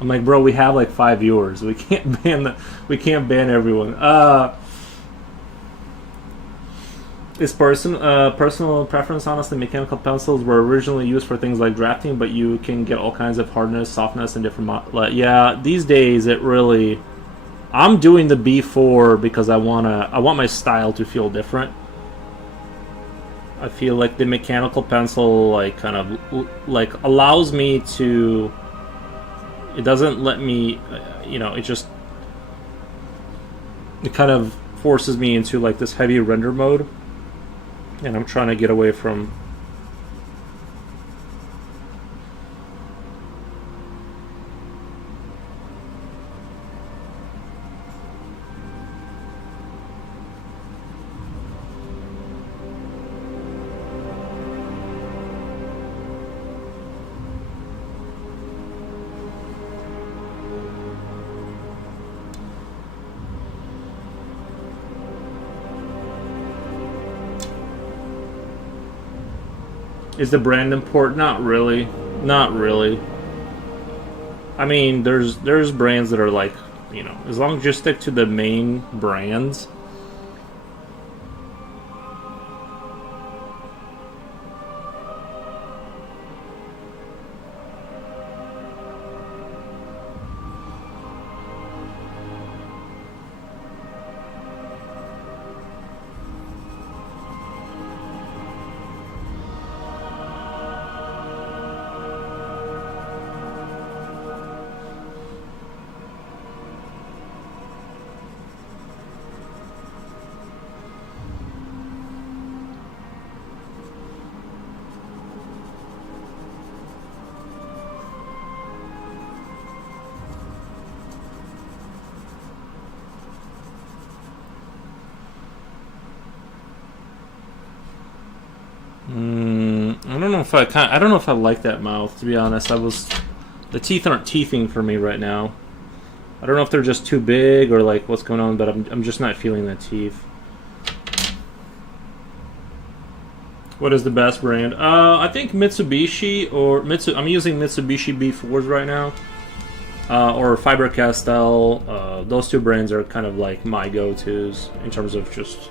I'm like, bro, we have like 5 viewers. We can't ban everyone. It's personal preference. Honestly, mechanical pencils were originally used for things like drafting, but you can get all kinds of hardness, softness, and different. Yeah, these days it really. I'm doing the B4 because I want my style to feel different. I feel like the mechanical pencil like kind of like allows me to. It doesn't let me, it kind of forces me into like this heavy render mode, and I'm trying to get away from. Is the brand important? Not really. Not really. I mean, there's brands that are like, as long as you stick to the main brands. I don't know if I like that mouth, to be honest. The teeth aren't teething for me right now. I don't know if they're just too big or like what's going on, but I'm just not feeling the teeth. What is the best brand? I think Mitsubishi or I'm using Mitsubishi B4s right now, or Faber-Castell. Those two brands are kind of like my go-tos in terms of just.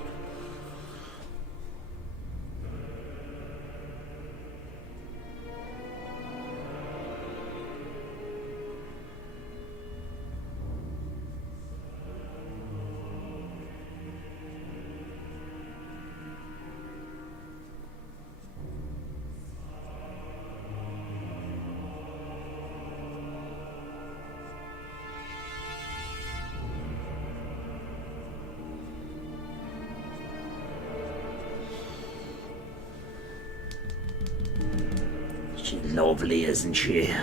She's lovely, isn't she?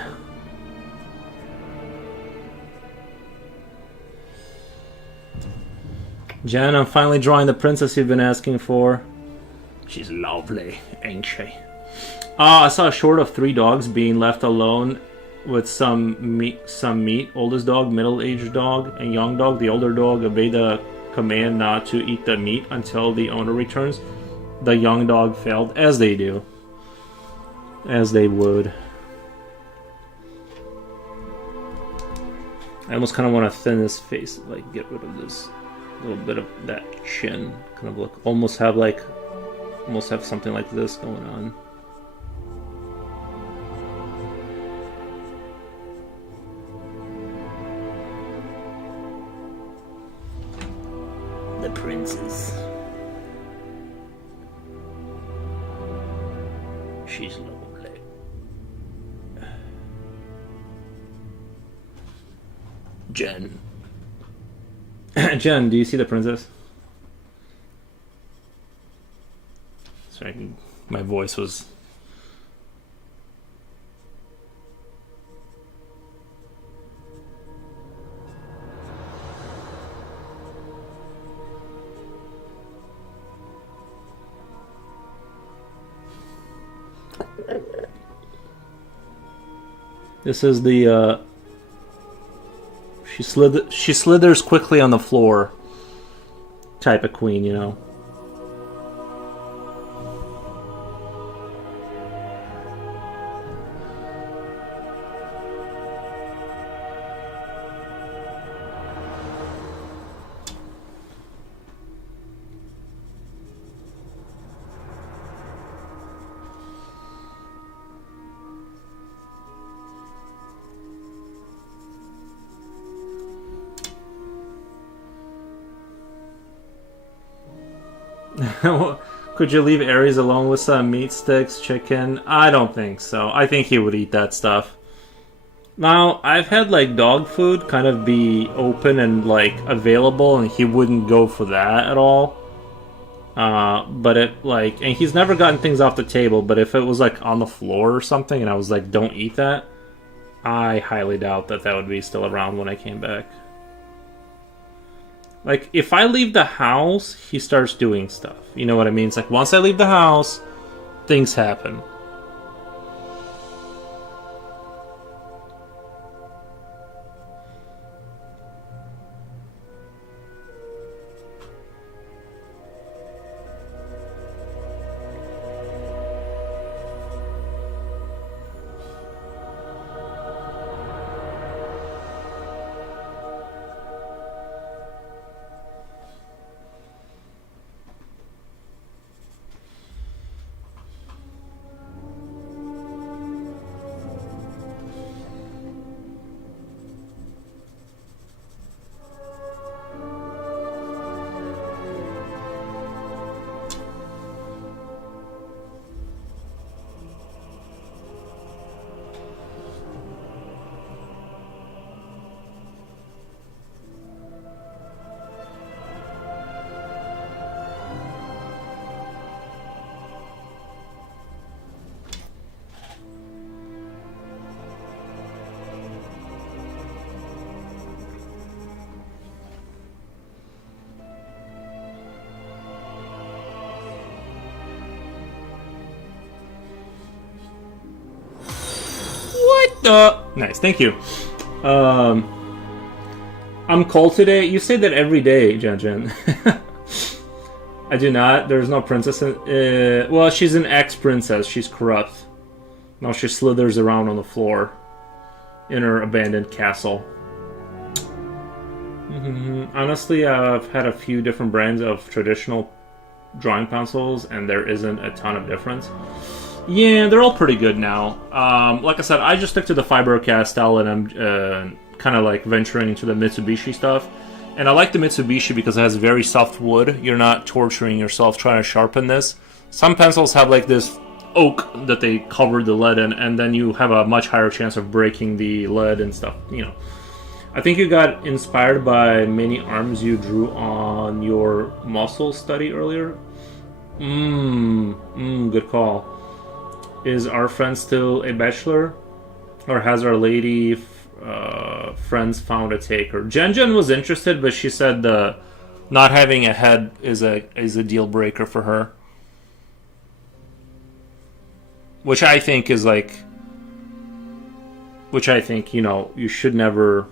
Jen, I'm finally drawing the princess you've been asking for. She's lovely, ain't she? I saw a short of 3 dogs being left alone with some meat. Oldest dog, middle-aged dog, and young dog. The older dog obeyed the command not to eat the meat until the owner returns. The young dog failed, as they do. As they would. I almost kind of want to thin his face, like get rid of this little bit of that chin. Kind of look, almost have something like this going on. The princess. She's lovely. Jen. Jen, do you see the princess? Sorry, my voice was... This is the, she slithers quickly on the floor type of queen, you know. Could you leave Ares alone with some meat sticks, chicken? I don't think so. I think he would eat that stuff. Now, I've had like dog food kind of be open and like available, and he wouldn't go for that at all. But it like, and he's never gotten things off the table, but if it was like on the floor or something and I was like, don't eat that, I highly doubt that that would be still around when I came back. Like, if I leave the house, he starts doing stuff. You know what I mean? It's like, once I leave the house, things happen. Nice, thank you. I'm cold today. You say that every day, Jen. I do not. There's no princess in... well, she's an ex-princess. She's corrupt. Now she slithers around on the floor in her abandoned castle. Honestly, I've had a few different brands of traditional drawing pencils, and there isn't a ton of difference. Yeah, they're all pretty good now. Like I said, I just stick to the Faber-Castell, and I'm kind of like venturing into the Mitsubishi stuff. And I like the Mitsubishi because it has very soft wood. You're not torturing yourself trying to sharpen this. Some pencils have like this oak that they cover the lead in, and then you have a much higher chance of breaking the lead and stuff, you know. I think you got inspired by many arms you drew on your muscle study earlier. Good call. Is our friend still a bachelor? Or has our lady friends found a taker? Jen was interested, but she said not having a head is a deal breaker for her. Which I think, you know, you should never...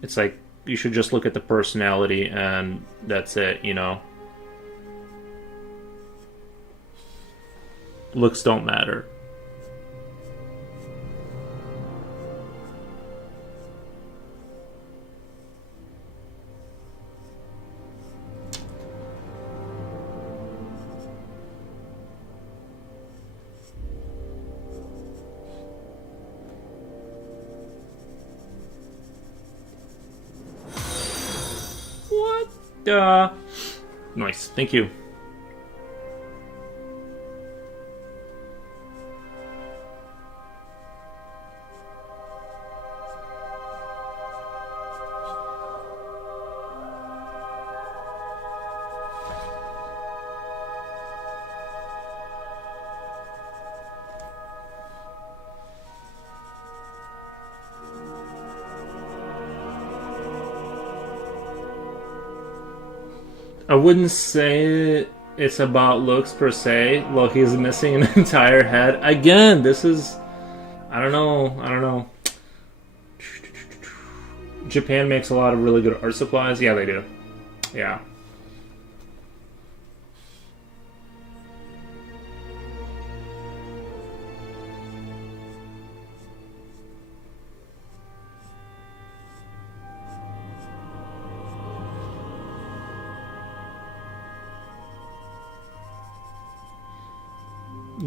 It's like, you should just look at the personality and that's it, you know? Looks don't matter. Nice, thank you. I wouldn't say it's about looks per se. Well, he's missing an entire head. Again, this is... I don't know. Japan makes a lot of really good art supplies. Yeah, they do. Yeah.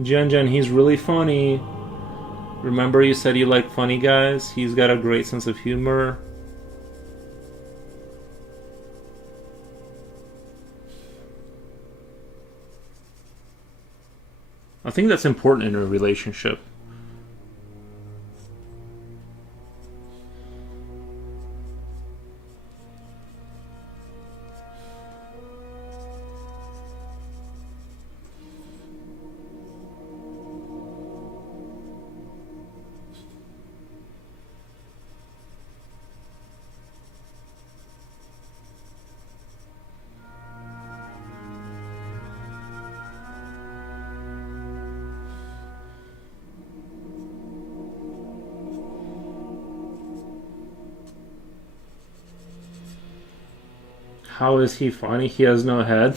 Jen, he's really funny. Remember you said you like funny guys? He's got a great sense of humor. I think that's important in a relationship. How is he funny? He has no head.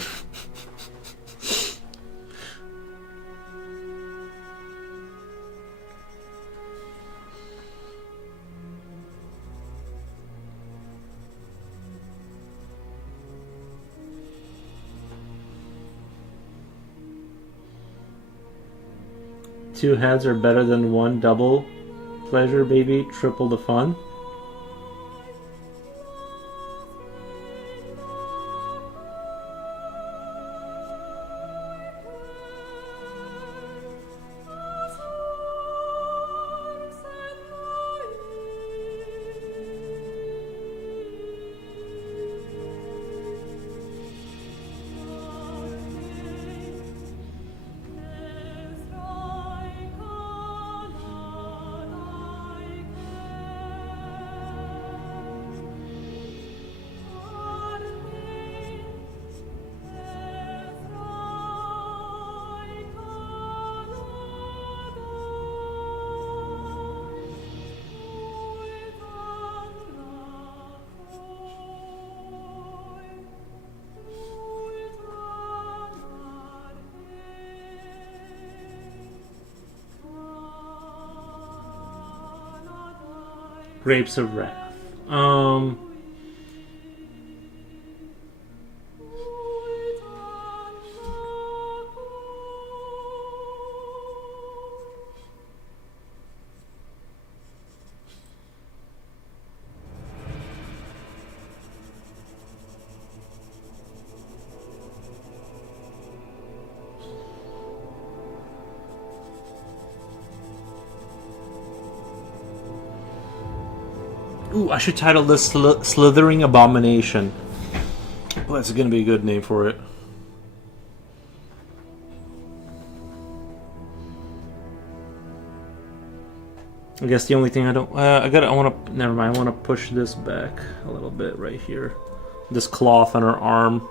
Two heads are better than one. Double pleasure, baby. Triple the fun. Grapes of Wrath. Ooh, I should title this Slithering Abomination. Well, that's going to be a good name for it. I guess the only thing I don't... never mind, I want to push this back a little bit right here. This cloth on her arm.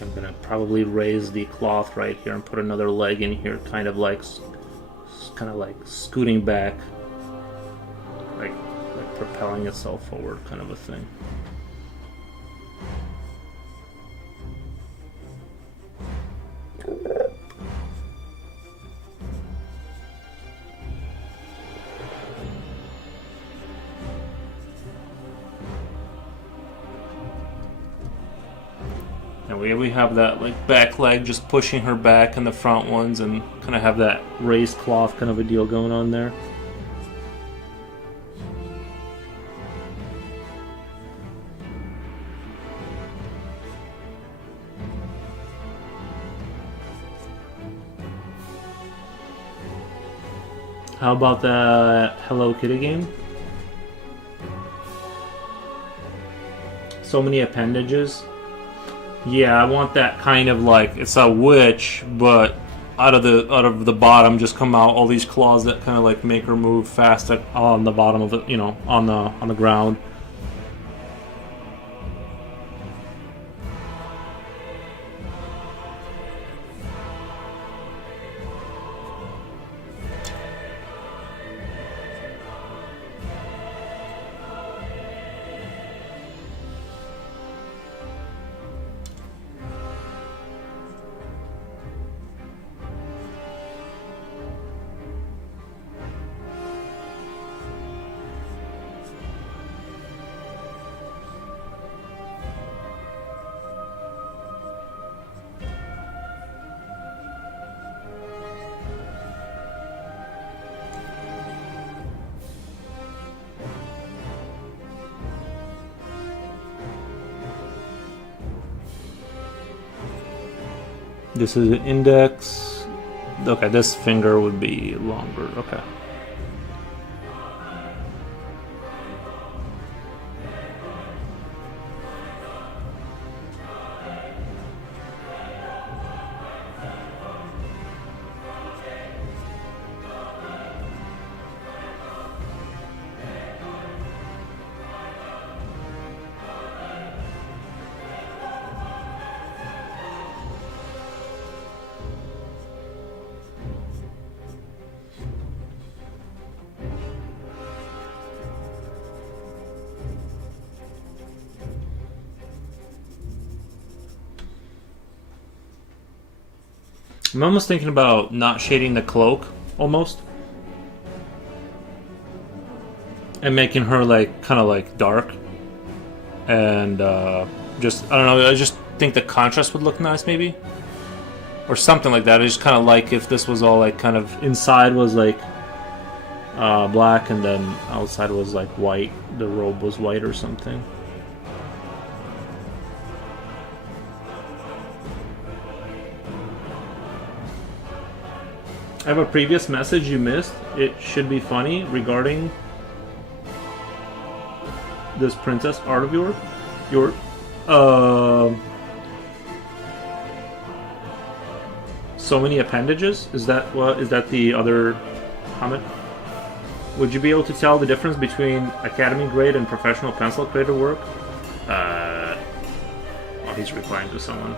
I'm gonna probably raise the cloth right here and put another leg in here, kind of like scooting back, like propelling itself forward, kind of a thing. And we have that like back leg just pushing her back, and the front ones, and kind of have that raised cloth kind of a deal going on there. How about that Hello Kitty game? So many appendages. Yeah, I want that kind of like it's a witch, but out of the bottom just come out all these claws that kind of like make her move fast on the bottom of the on the ground. This is an index. Okay, this finger would be longer. Okay. I'm almost thinking about not shading the cloak, almost. And making her, like, kind of, like, dark. And, just, I don't know, I just think the contrast would look nice, maybe? Or something like that. I just kind of like if this was all, like, kind of, inside was, like, black, and then outside was, like, white. The robe was white or something. I have a previous message you missed. It should be funny regarding this princess art of yours. So many appendages. Is that what? Is that the other comment? Would you be able to tell the difference between academy grade and professional pencil creative work? Oh, he's replying to someone.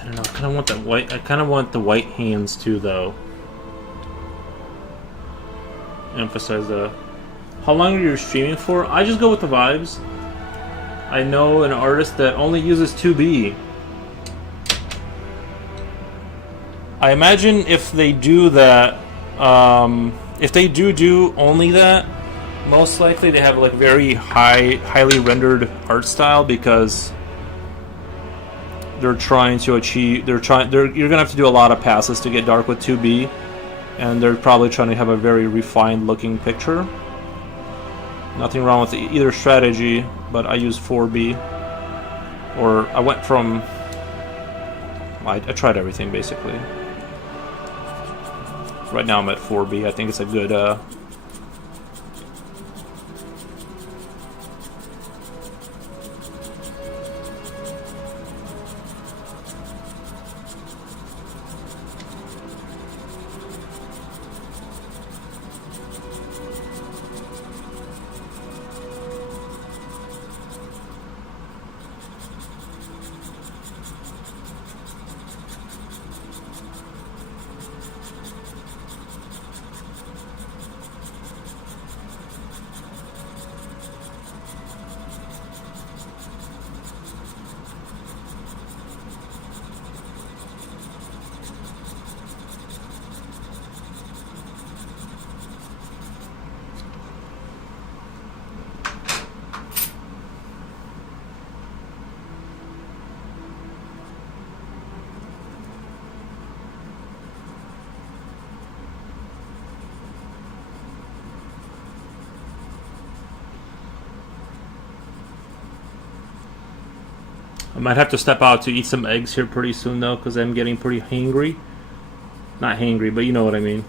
I don't know. I kind of want that white. I kind of want the white hands too, though. Emphasize the. How long are you streaming for? I just go with the vibes. I know an artist that only uses 2B. I imagine if they do that, if they do only that, most likely they have like very highly rendered art style because they're trying to achieve. You're gonna have to do a lot of passes to get dark with 2B, and they're probably trying to have a very refined looking picture. Nothing wrong with either strategy, but I use 4B. Or I went from. I tried everything basically. Right now I'm at 4B. I think it's a good. might have to step out to eat some eggs here pretty soon though, because I'm getting pretty hangry. Not hangry, but you know what I mean.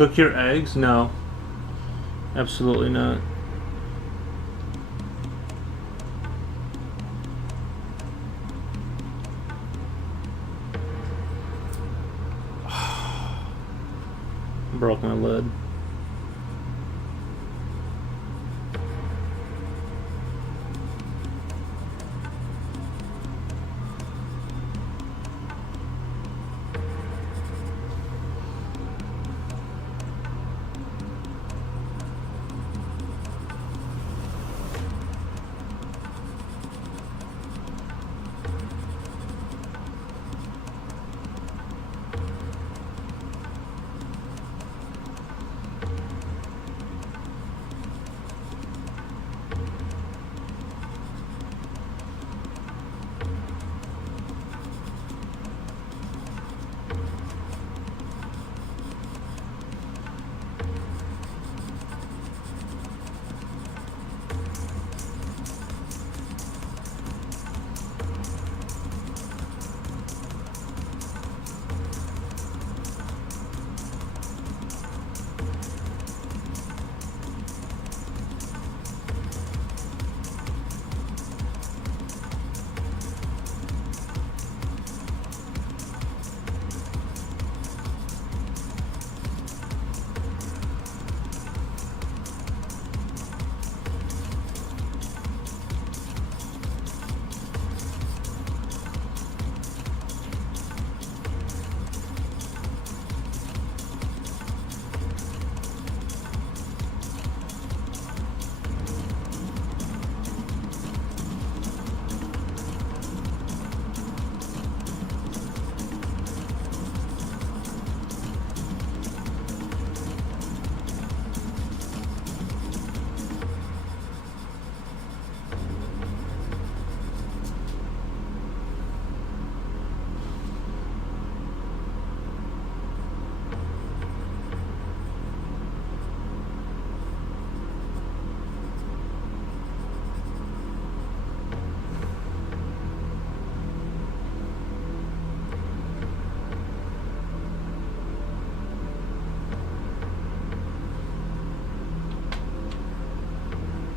Cook your eggs? No. Absolutely not. Broke my lid.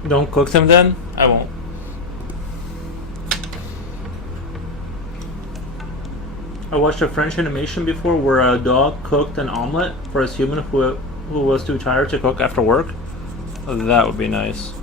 Don't cook them then? I won't. I watched a French animation before where a dog cooked an omelet for a human who was too tired to cook after work. That would be nice.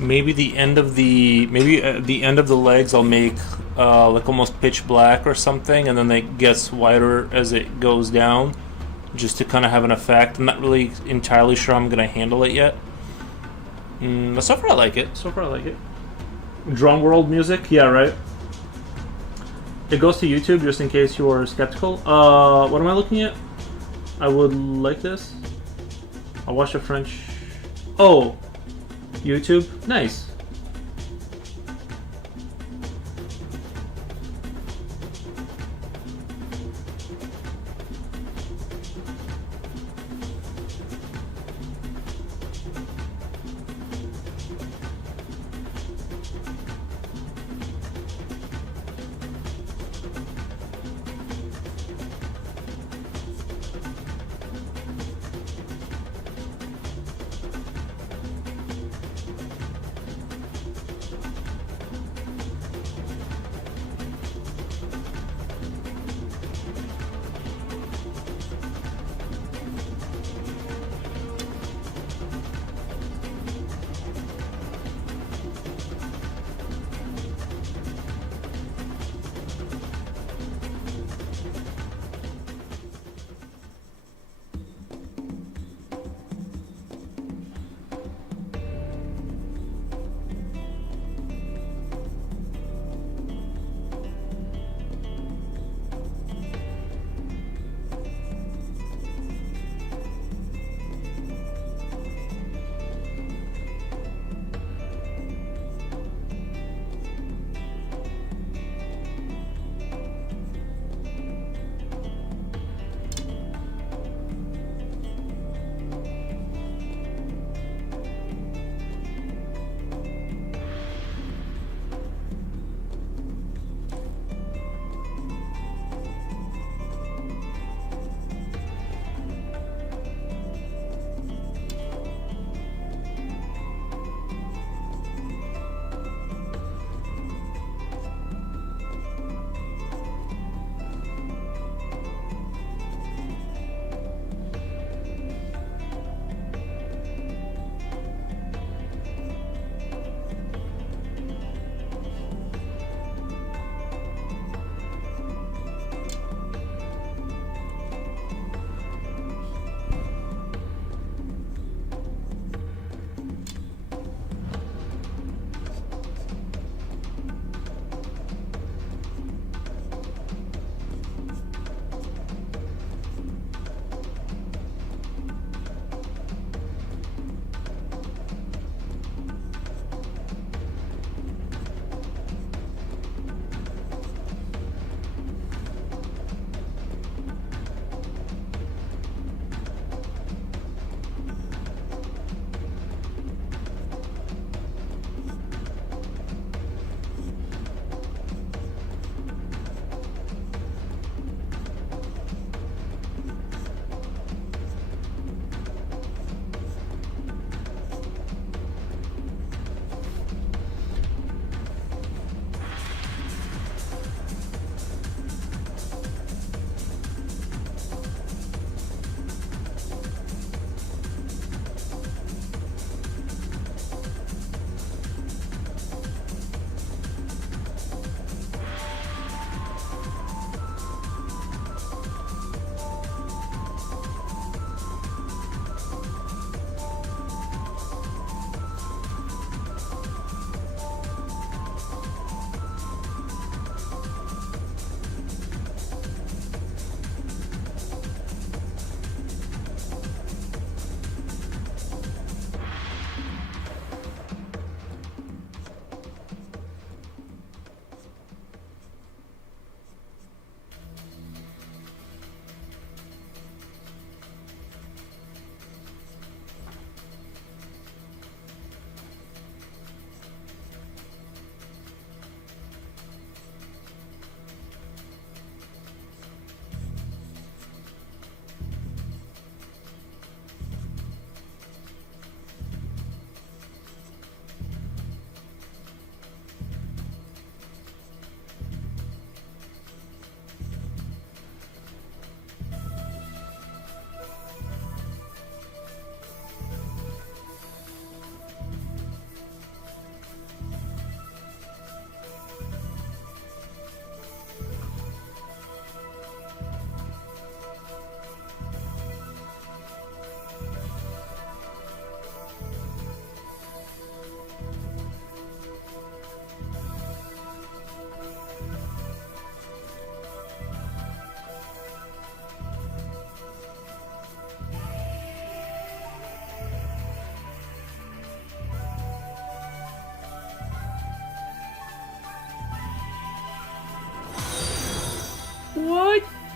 maybe the end of the legs I'll make like almost pitch black or something, and then it gets whiter as it goes down, just to kind of have an effect. I'm not really entirely sure how I'm gonna handle it yet. But so far I like it. Drum world music, yeah, right. It goes to YouTube, just in case you are skeptical. What am I looking at? I would like this. I'll watch the French. Oh, YouTube. Nice.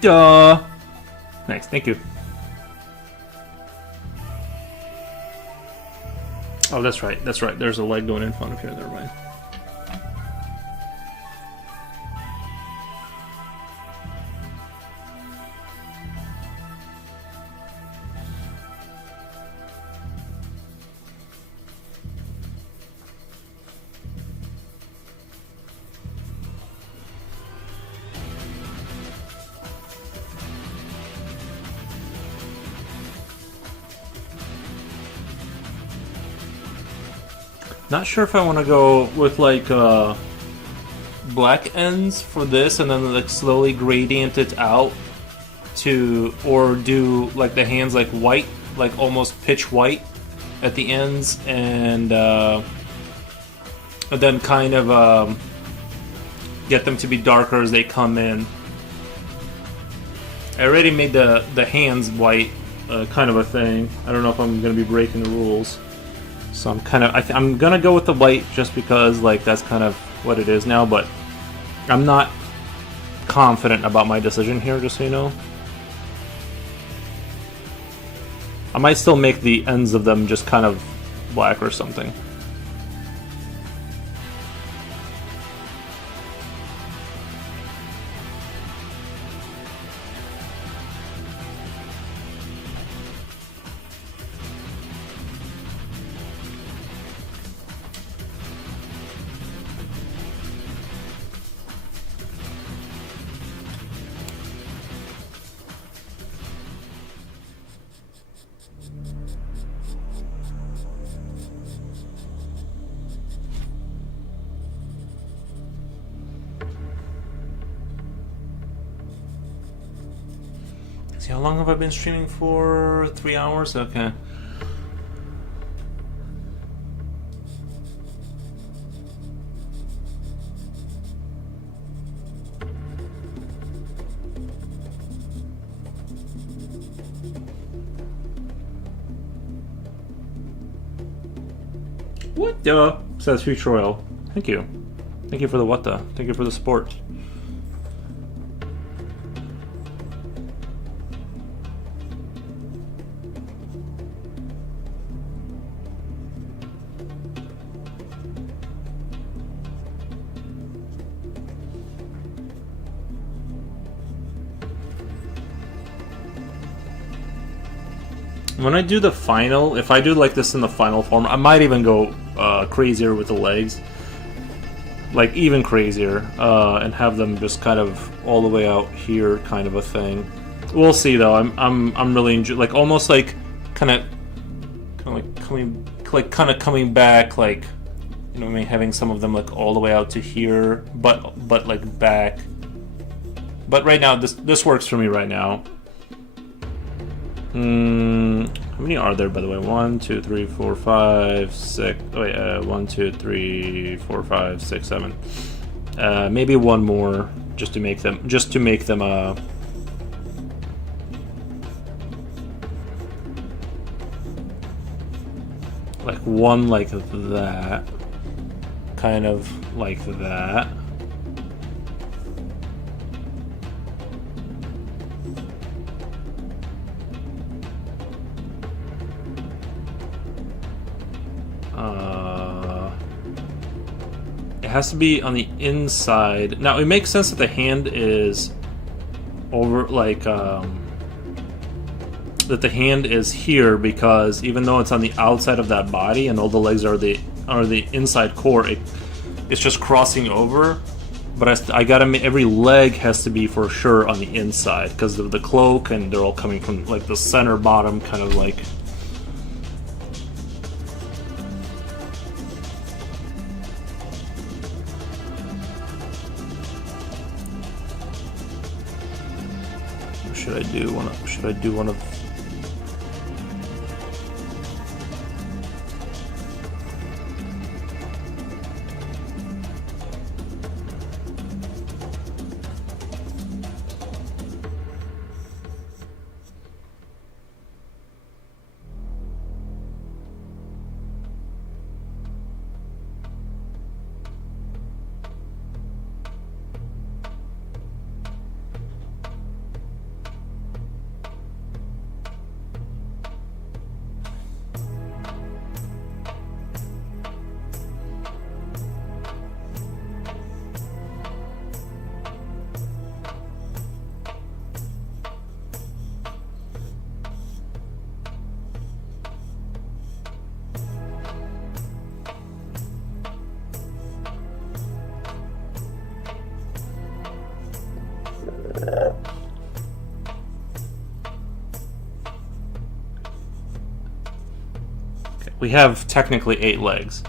Duh. Nice, thank you. Oh, that's right. That's right. There's a leg going in front of here. Never mind. Not sure if I want to go with like black ends for this and then like slowly gradient it out to, or do like the hands like white, like almost pitch white at the ends, and then kind of get them to be darker as they come in. I already made the hands white, kind of a thing. I don't know if I'm going to be breaking the rules. So I'm kind of, I'm gonna go with the white just because like that's kind of what it is now, but I'm not confident about my decision here, just so you know. I might still make the ends of them just kind of black or something. See, how long have I been streaming for? 3 hours? Okay. What the? Says Future Royal. Thank you. Thank you for the what the. Thank you for the support. When I do the final, if I do like this in the final form, I might even go crazier with the legs, like even crazier, and have them just kind of all the way out here, kind of a thing. We'll see though. I'm really like almost like kind of coming back, like, you know what I mean, having some of them like all the way out to here, but like back. But right now, this works for me right now. How many are there, by the way? 1, 2, 3, 4, 5, 6. Oh wait, 1, 2, 3, 4, 5, 6, 7. Maybe one more, just to make them, like one like that, kind of like that. It has to be on the inside. Now, it makes sense that the hand is over, like, that the hand is here, because even though it's on the outside of that body and all the legs are the inside core, it's just crossing over. But I gotta make, every leg has to be for sure on the inside, because of the cloak, and they're all coming from like the center bottom, kind of like. Should I do one of we have technically 8 legs.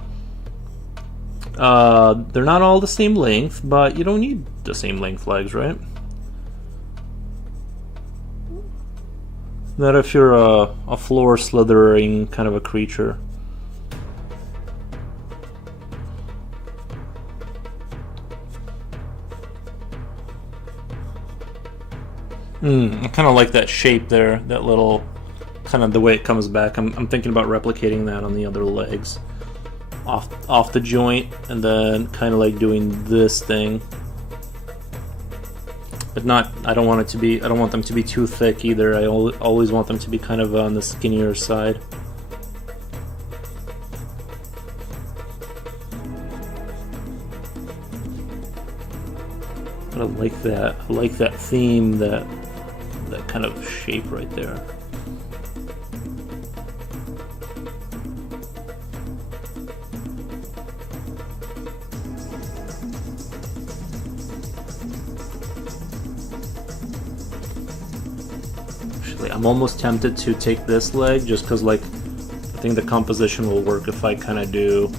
They're not all the same length, but you don't need the same length legs, right? Not if you're a floor slithering kind of a creature. I kind of like that shape there, that little, kind of the way it comes back. I'm thinking about replicating that on the other legs. Off the joint, and then kind of like doing this thing. But not, I don't want them to be too thick either. I always want them to be kind of on the skinnier side. But I like that. I like that theme, that kind of shape right there. Actually, I'm almost tempted to take this leg just because, like, I think the composition will work if I kind of do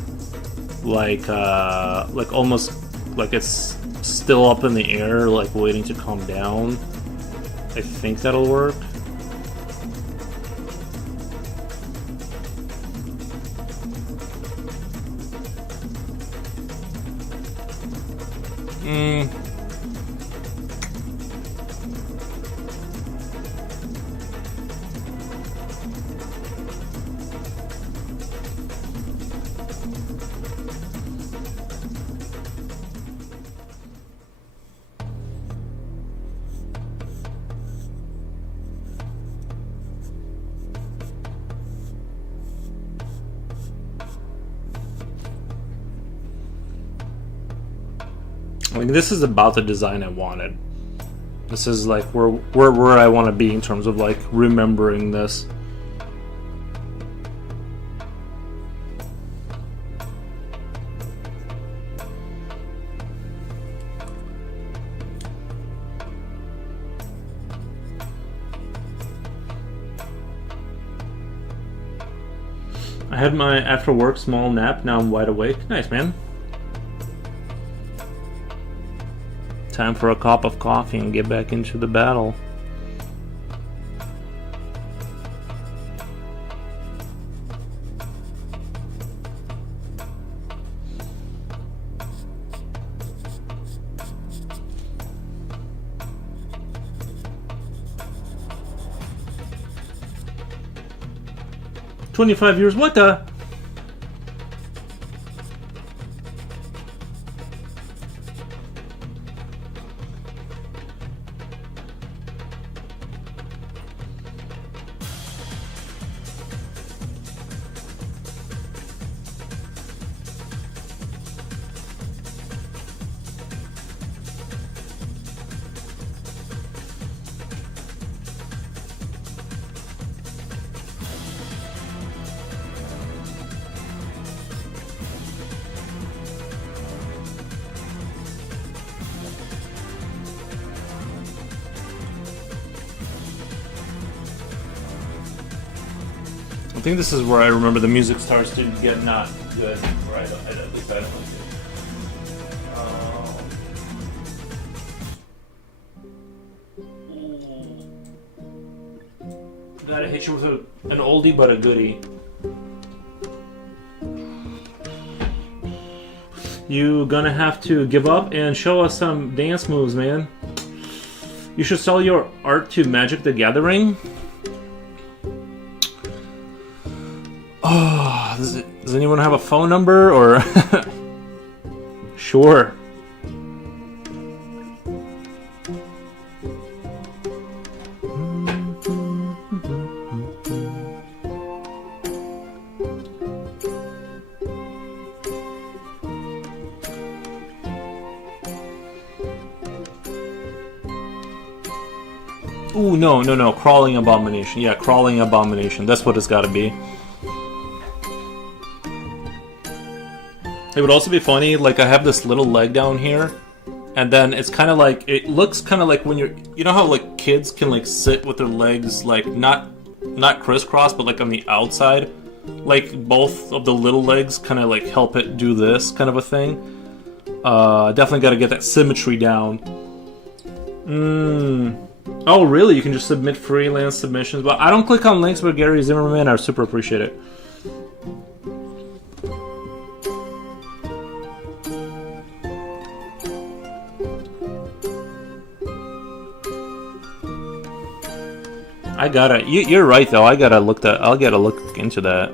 like almost like it's still up in the air, like waiting to calm down. I think that'll work. I mean, this is about the design I wanted. This is like where I want to be in terms of like remembering this. I had my after work small nap, now I'm wide awake. Nice, man. Time for a cup of coffee and get back into the battle. "25 years, what the?" I think this is where I remember the music starts to get not good. Right, at least I don't like it. Gotta hit you with an oldie but a goodie. You gonna have to give up and show us some dance moves, man. You should sell your art to Magic the Gathering. Oh, does anyone have a phone number or? Sure. Ooh, no, Crawling Abomination. Yeah, Crawling Abomination. That's what it's gotta be. It would also be funny, like I have this little leg down here, and then it's kind of like, it looks kind of like when you know how like kids can like sit with their legs like not crisscross, but like on the outside, like both of the little legs kind of like help it do this kind of a thing. Definitely got to get that symmetry down. Oh, really? You can just submit freelance submissions? But I don't click on links with Gary Zimmerman. I super appreciate it. I gotta. You're right though. I gotta look that. I'll gotta look into that.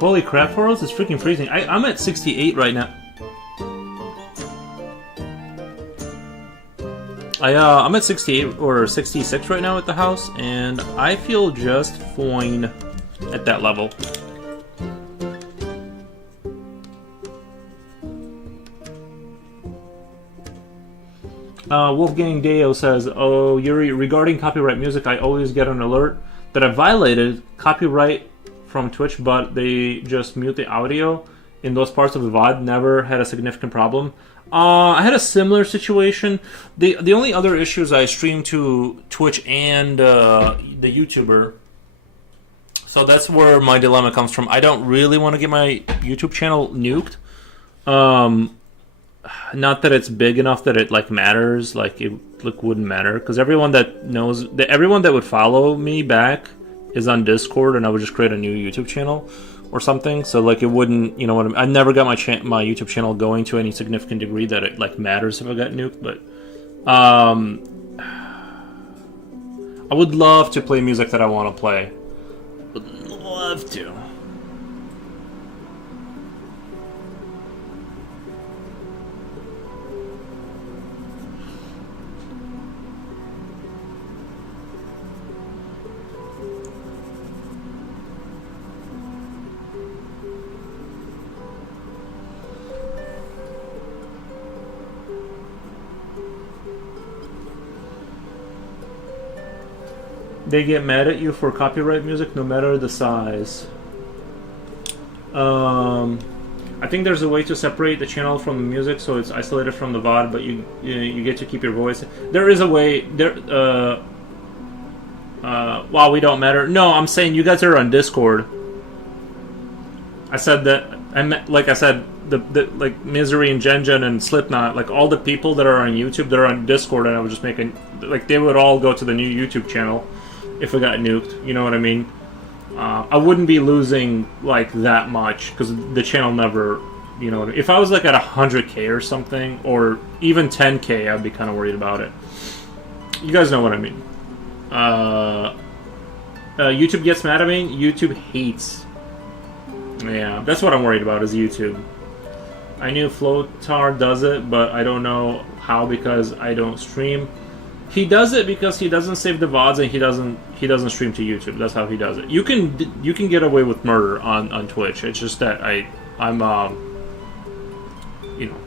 Holy crap, Foros, it's freaking freezing. I'm at 68 right now. I'm at 68 or 66 right now at the house, and I feel just fine at that level. Wolfgang Deo says, "Oh, Yuri, regarding copyright music, I always get an alert that I violated copyright from Twitch, but they just mute the audio in those parts of the VOD. Never had a significant problem." I had a similar situation. The only other issue is I stream to Twitch and the YouTuber, so that's where my dilemma comes from. I don't really want to get my YouTube channel nuked. Not that it's big enough that it like matters. Like it wouldn't matter because everyone that knows, everyone that would follow me back is on Discord, and I would just create a new YouTube channel or something. So like it wouldn't, you know what I never got my YouTube channel going to any significant degree that it like matters if I got nuked. But I would love to play music that I want to play. Would love to. They get mad at you for copyright music no matter the size. I think there's a way to separate the channel from the music so it's isolated from the VOD, but you get to keep your voice. There is a way. Wow, we don't matter. No, I'm saying you guys are on Discord. I said that. Like I said, the like Misery and Gen and Slipknot, like all the people that are on YouTube, they're on Discord, and I would just make like they would all go to the new YouTube channel if it got nuked. You know what I mean? I wouldn't be losing like that much because the channel never, you know, if I was like at 100K or something, or even 10K, I'd be kind of worried about it. You guys know what I mean. YouTube gets mad at me. YouTube hates. Yeah, that's what I'm worried about is YouTube. I knew Flotar does it, but I don't know how because I don't stream. He does it because he doesn't save the VODs and he doesn't stream to YouTube. That's how he does it. You can get away with murder on Twitch. It's just that I'm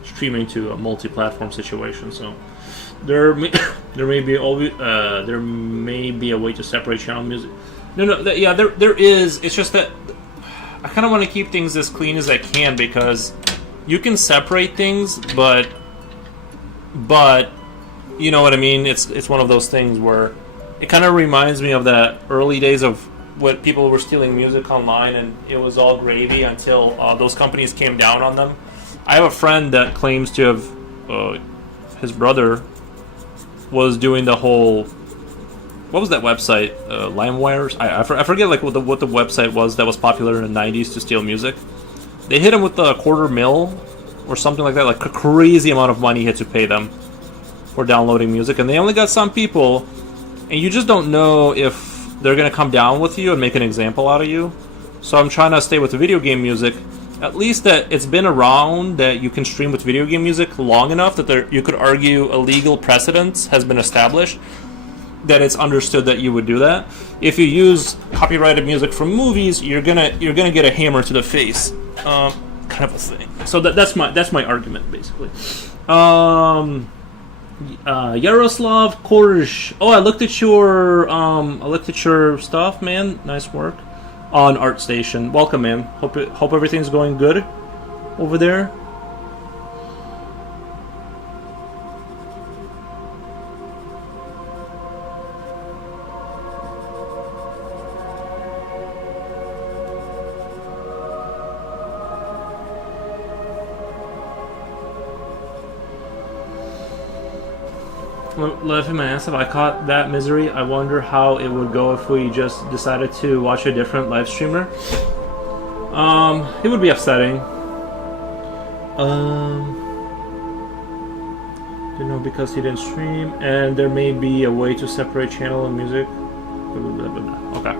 streaming to a multi-platform situation. So there may be a way to separate channel music. No, there is. It's just that I kind of want to keep things as clean as I can because you can separate things, but you know what I mean? It's one of those things where it kind of reminds me of the early days of when people were stealing music online and it was all gravy until those companies came down on them. I have a friend that claims to have his brother was doing the whole, what was that website? LimeWire? I forget like what the website was that was popular in the 90s to steal music. They hit him with a $250,000 or something like that, like a crazy amount of money he had to pay them for downloading music, and they only got some people, and you just don't know if they're going to come down with you and make an example out of you. So I'm trying to stay with the video game music, at least that it's been around that you can stream with video game music long enough that you could argue a legal precedence has been established that it's understood that you would do that. If you use copyrighted music from movies, you're gonna get a hammer to the face, kind of a thing. So that's my argument basically. Yaroslav Korsh. Oh, I looked at your stuff, man. Nice work on ArtStation. Welcome, man. Hope everything's going good over there. Left him an answer. If I caught that misery, I wonder how it would go if we just decided to watch a different live streamer. It would be upsetting. Because he didn't stream, and there may be a way to separate channel and music. Okay.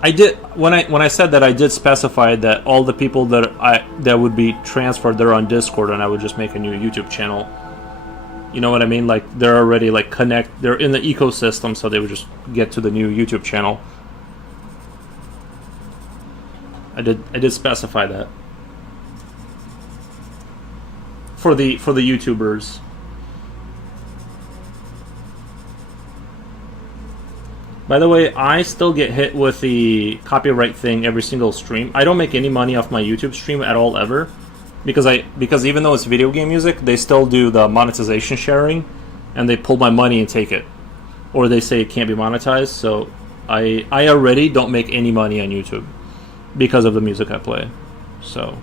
I did when I said that I did specify that all the people that would be transferred, they're on Discord, and I would just make a new YouTube channel. You know what I mean? Like they're already they're in the ecosystem, so they would just get to the new YouTube channel. I did specify that for the YouTubers. By the way, I still get hit with the copyright thing every single stream. I don't make any money off my YouTube stream at all ever, because even though it's video game music, they still do the monetization sharing, and they pull my money and take it, or they say it can't be monetized. So I already don't make any money on YouTube because of the music I play. So.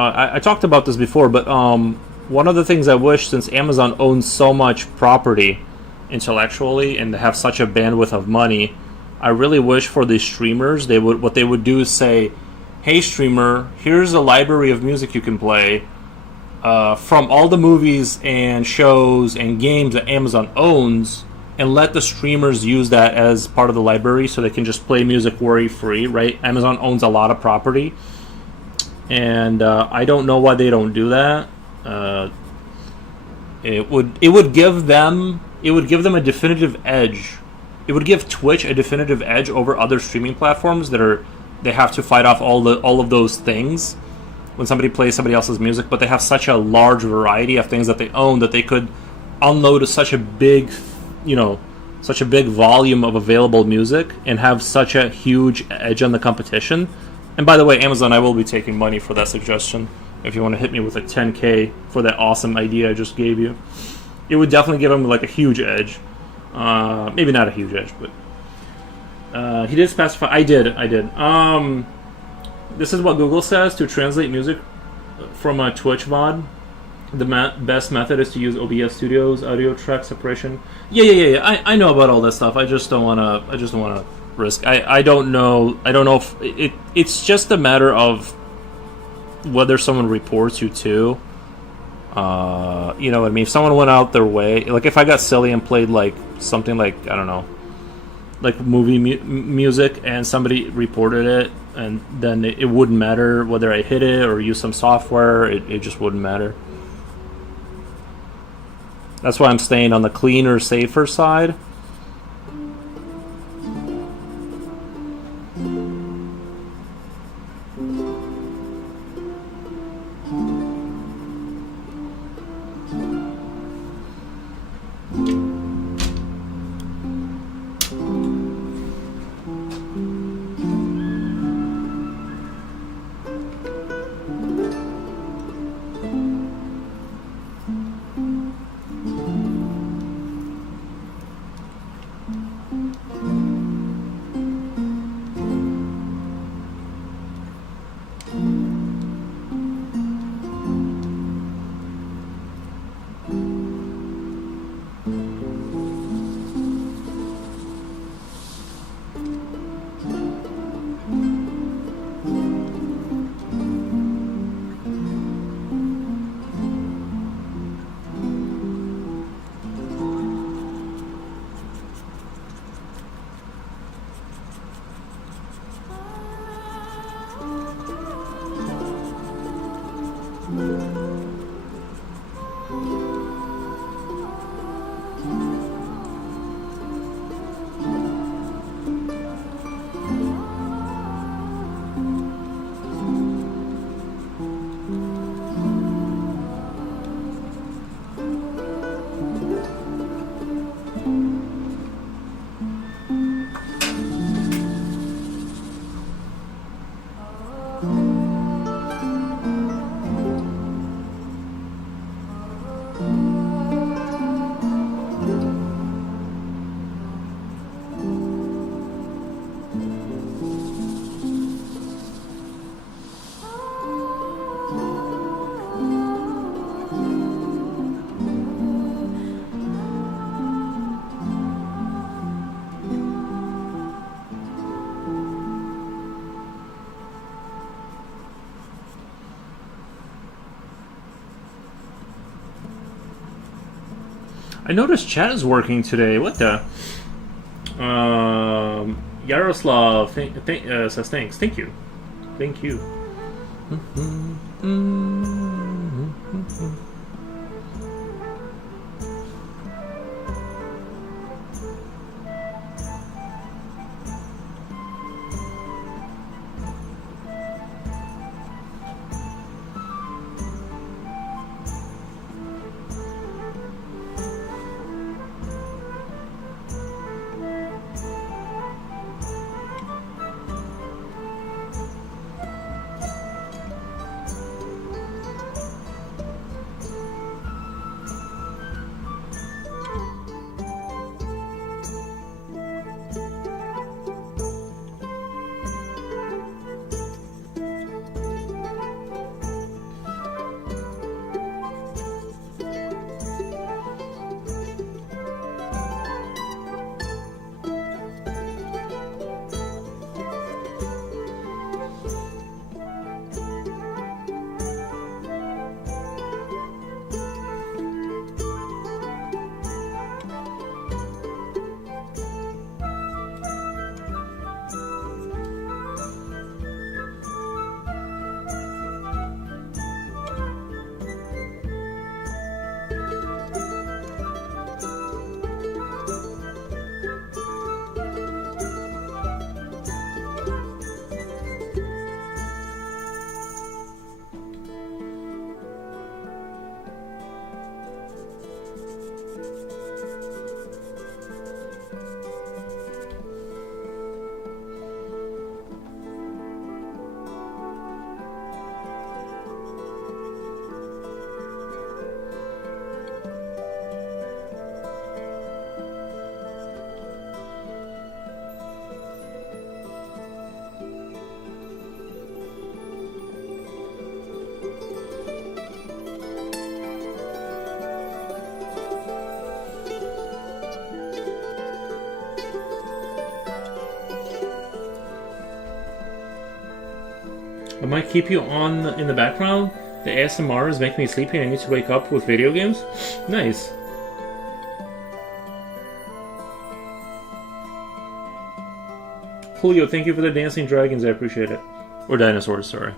I talked about this before, but one of the things I wish, since Amazon owns so much property intellectually and they have such a bandwidth of money, I really wish for the streamers, what they would do is say, hey streamer, here's a library of music you can play from all the movies and shows and games that Amazon owns, and let the streamers use that as part of the library so they can just play music worry-free, right? Amazon owns a lot of property. And I don't know why they don't do that. It would give them a definitive edge. It would give Twitch a definitive edge over other streaming platforms they have to fight off all of those things when somebody plays somebody else's music, but they have such a large variety of things that they own that they could unload such a big volume of available music and have such a huge edge on the competition. And by the way, Amazon, I will be taking money for that suggestion. If you want to hit me with a 10K for that awesome idea I just gave you, it would definitely give them like a huge edge. Maybe not a huge edge, but he did specify. I did. This is what Google says to translate music from a Twitch VOD. The best method is to use OBS Studios audio track separation. Yeah. I know about all that stuff. I just don't want to risk. I don't know if it's just a matter of whether someone reports you to. You know what I mean? If someone went out their way, like if I got silly and played like something like, I don't know, like movie music, and somebody reported it, and then it wouldn't matter whether I hit it or use some software. It just wouldn't matter. That's why I'm staying on the cleaner, safer side. I noticed chat is working today. What the? Yaroslav says thanks. Thank you. Thank you. I might keep you on in the background. The ASMR is making me sleepy and I need to wake up with video games? Nice. Julio, thank you for the dancing dragons, I appreciate it. Or dinosaurs, sorry.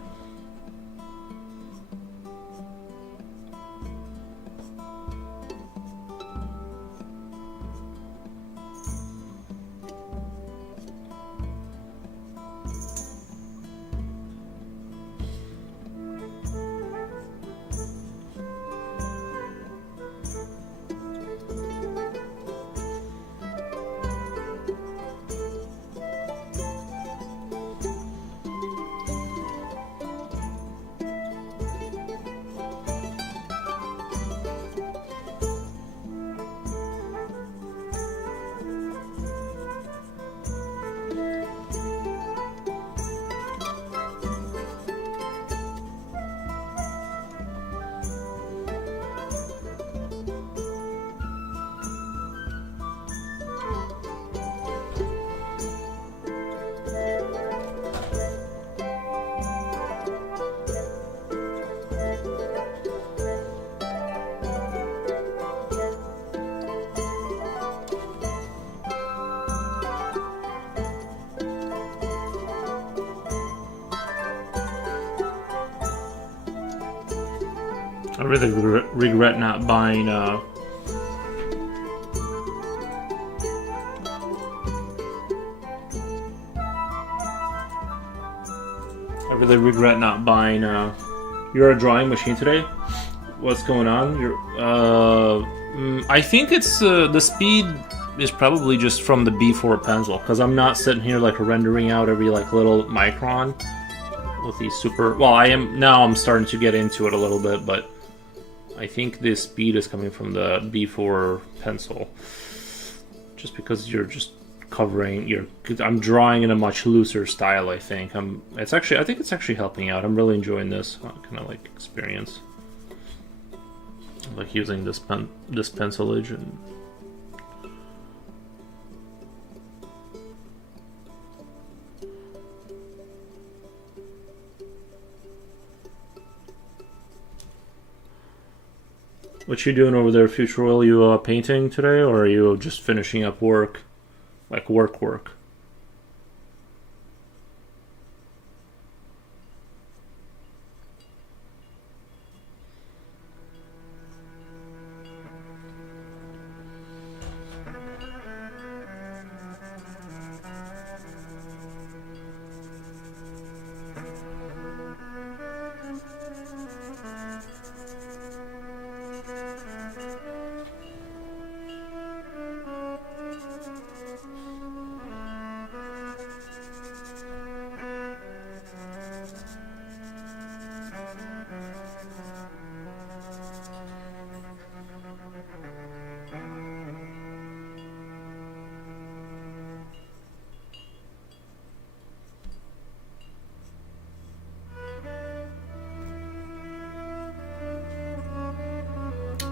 I really regret not buying I really regret not buying you're a drawing machine today? What's going on? I think it's the speed is probably just from the B4 pencil, because I'm not sitting here like rendering out every like little micron with these super. Well, I am now. I'm starting to get into it a little bit, but I think the speed is coming from the B4 pencil, just because you're just covering. I'm drawing in a much looser style. I think I think it's actually helping out. I'm really enjoying this kind of like experience, like using this pencilage and. What you doing over there, Future Will? You painting today, or are you just finishing up work? Like work?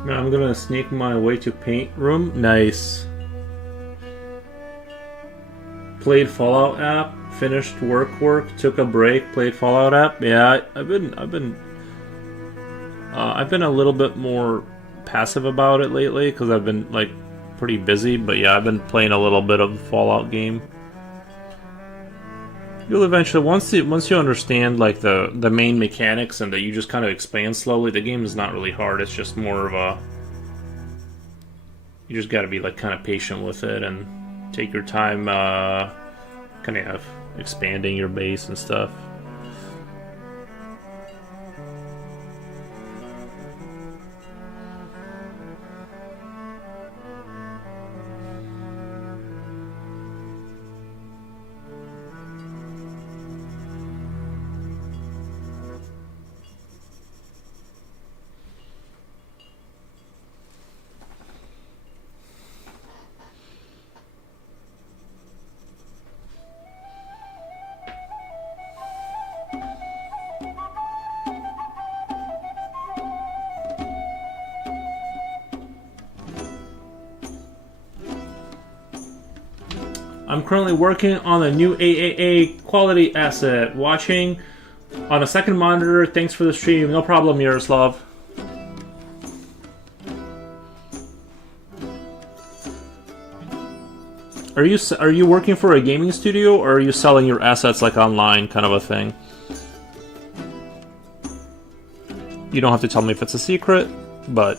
Now I'm gonna sneak my way to paint room. Nice. Played Fallout app. Finished work. Took a break. Played Fallout app. Yeah, I've been a little bit more passive about it lately because I've been like pretty busy. But yeah, I've been playing a little bit of the Fallout game. You'll eventually, once you understand like the main mechanics and that you just kind of expand slowly, the game is not really hard. It's just more of a, you just got to be like kind of patient with it and take your time, kind of expanding your base and stuff. I'm currently working on a new AAA quality asset. Watching On a second monitor, thanks for the stream. No problem, Yaroslav. Are you working for a gaming studio, or are you selling your assets like online, kind of a thing? You don't have to tell me if it's a secret, but...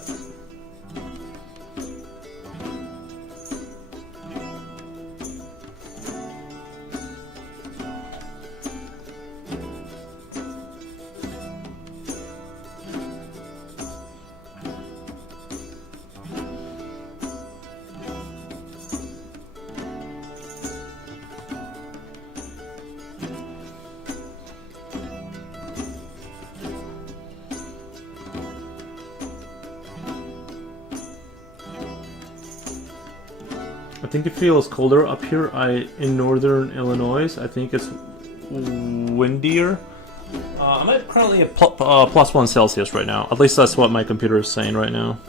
I think it feels colder up here in northern Illinois. I think it's windier. I'm at currently at +1 Celsius right now. At least that's what my computer is saying right now.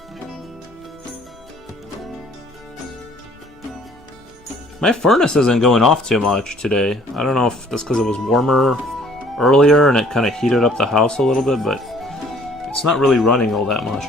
My furnace isn't going off too much today. I don't know if that's because it was warmer earlier and it kind of heated up the house a little bit, but it's not really running all that much.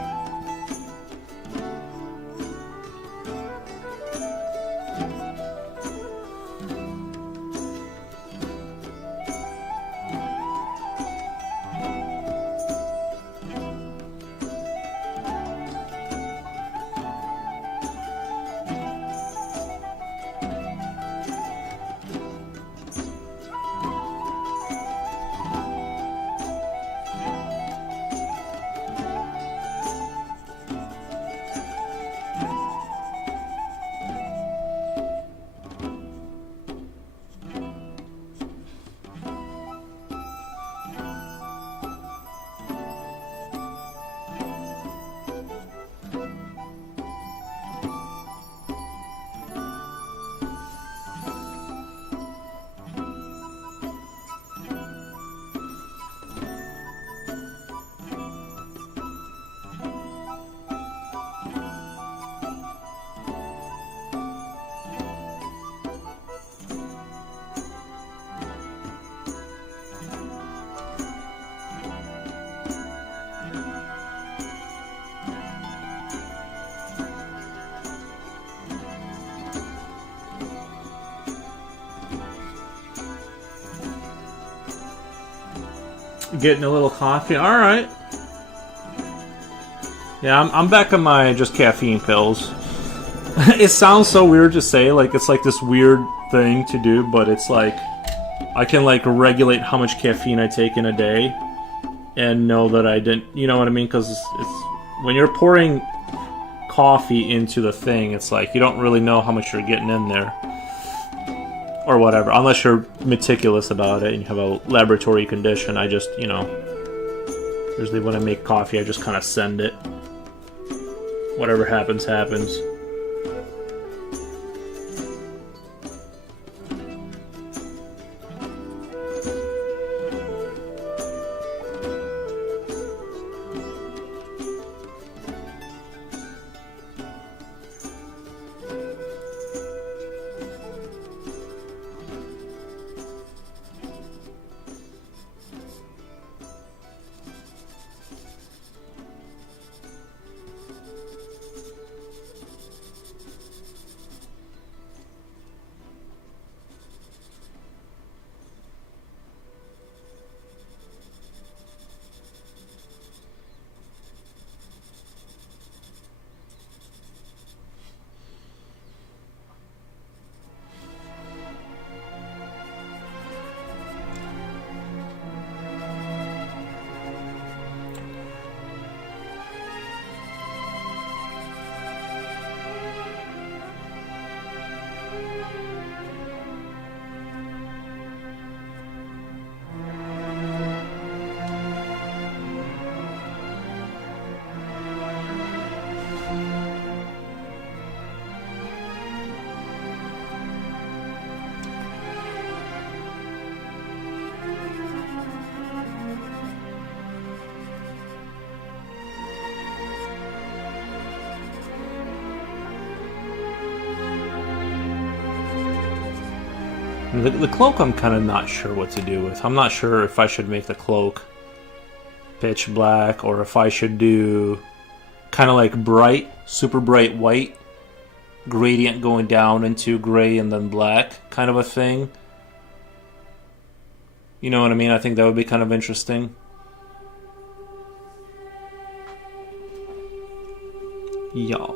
Getting a little coffee. All right. Yeah, I'm back on my just caffeine pills. It sounds so weird to say, like it's like this weird thing to do, but it's like I can like regulate how much caffeine I take in a day and know that I didn't, you know what I mean? Because it's when you're pouring coffee into the thing, it's like you don't really know how much you're getting in there. Or whatever, unless you're meticulous about it and you have a laboratory condition. I just, you know, usually when I make coffee, I just kind of send it. Whatever happens, happens. The cloak I'm kind of not sure what to do with. I'm not sure if I should make the cloak pitch black or if I should do kind of like bright, super bright white, gradient going down into gray and then black kind of a thing. You know what I mean? I think that would be kind of interesting. Yeah.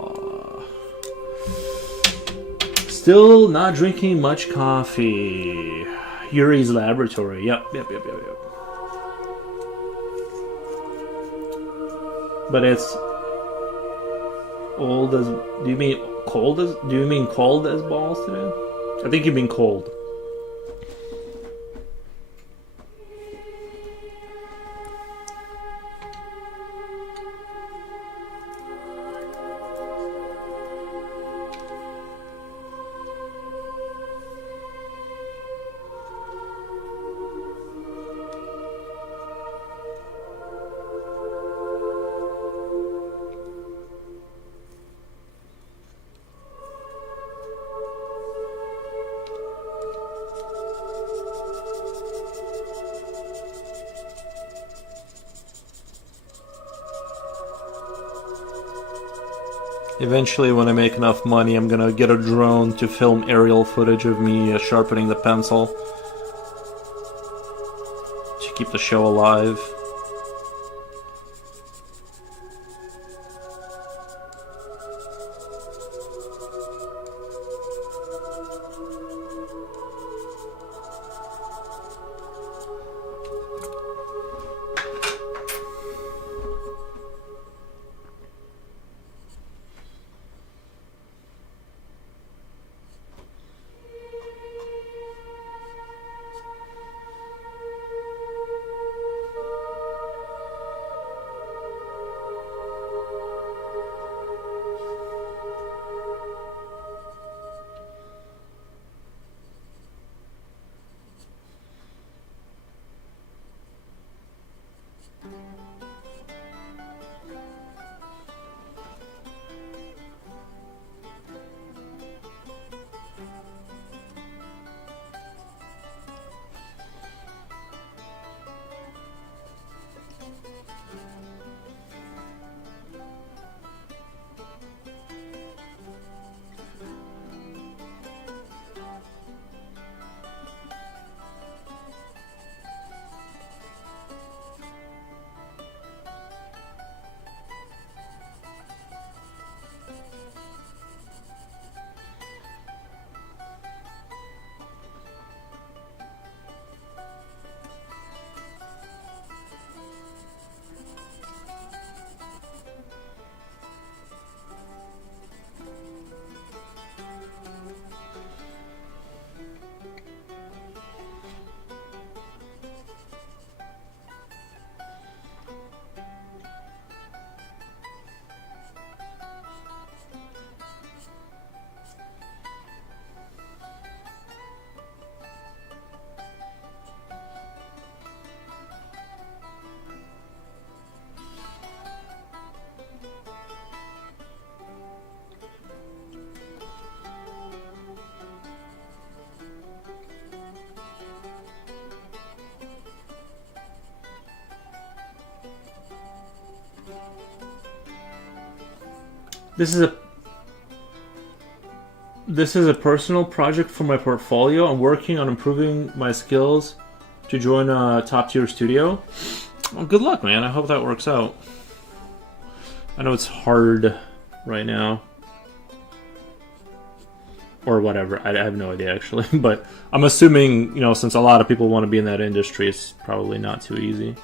Still not drinking much coffee. Yuri's Laboratory. Yep. But it's old as. Do you mean cold as? Do you mean cold as balls today? I think you mean cold. Eventually, when I make enough money, I'm gonna get a drone to film aerial footage of me sharpening the pencil to keep the show alive. This is a personal project for my portfolio. I'm working on improving my skills to join a top tier studio. Well, good luck, man. I hope that works out. I know it's hard right now. Or whatever. I have no idea, actually. But I'm assuming, since a lot of people want to be in that industry, it's probably not too easy.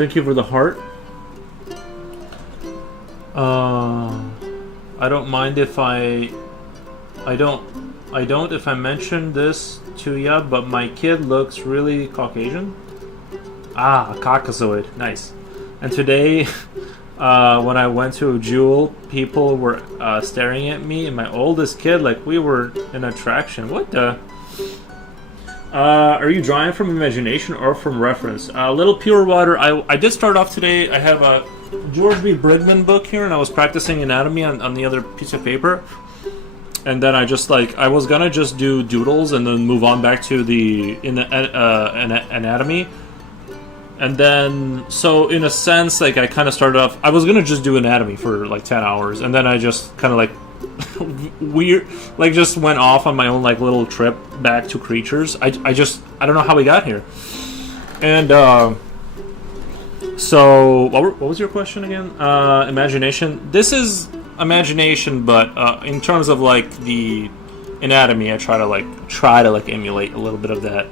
Thank you for the heart. I don't mind if I don't if I mention this to ya, but my kid looks really Caucasian. Ah, a Caucasoid. Nice. And today, when I went to a Jewel, people were staring at me and my oldest kid like we were an attraction. What the? Are you drawing from imagination or from reference? Little Pure Water. I did start off today. I have a George B. Brigman book here, and I was practicing anatomy on the other piece of paper. And then I just I was gonna just do doodles and then move on back to the anatomy. And then, so in a sense, I kind of started off. I was gonna just do anatomy for 10 hours, and then I just kind of weird, just went off on my own little trip back to creatures. I don't know how we got here. And so what was your question again? Imagination. This is imagination, but in terms of the anatomy, I try to emulate a little bit of that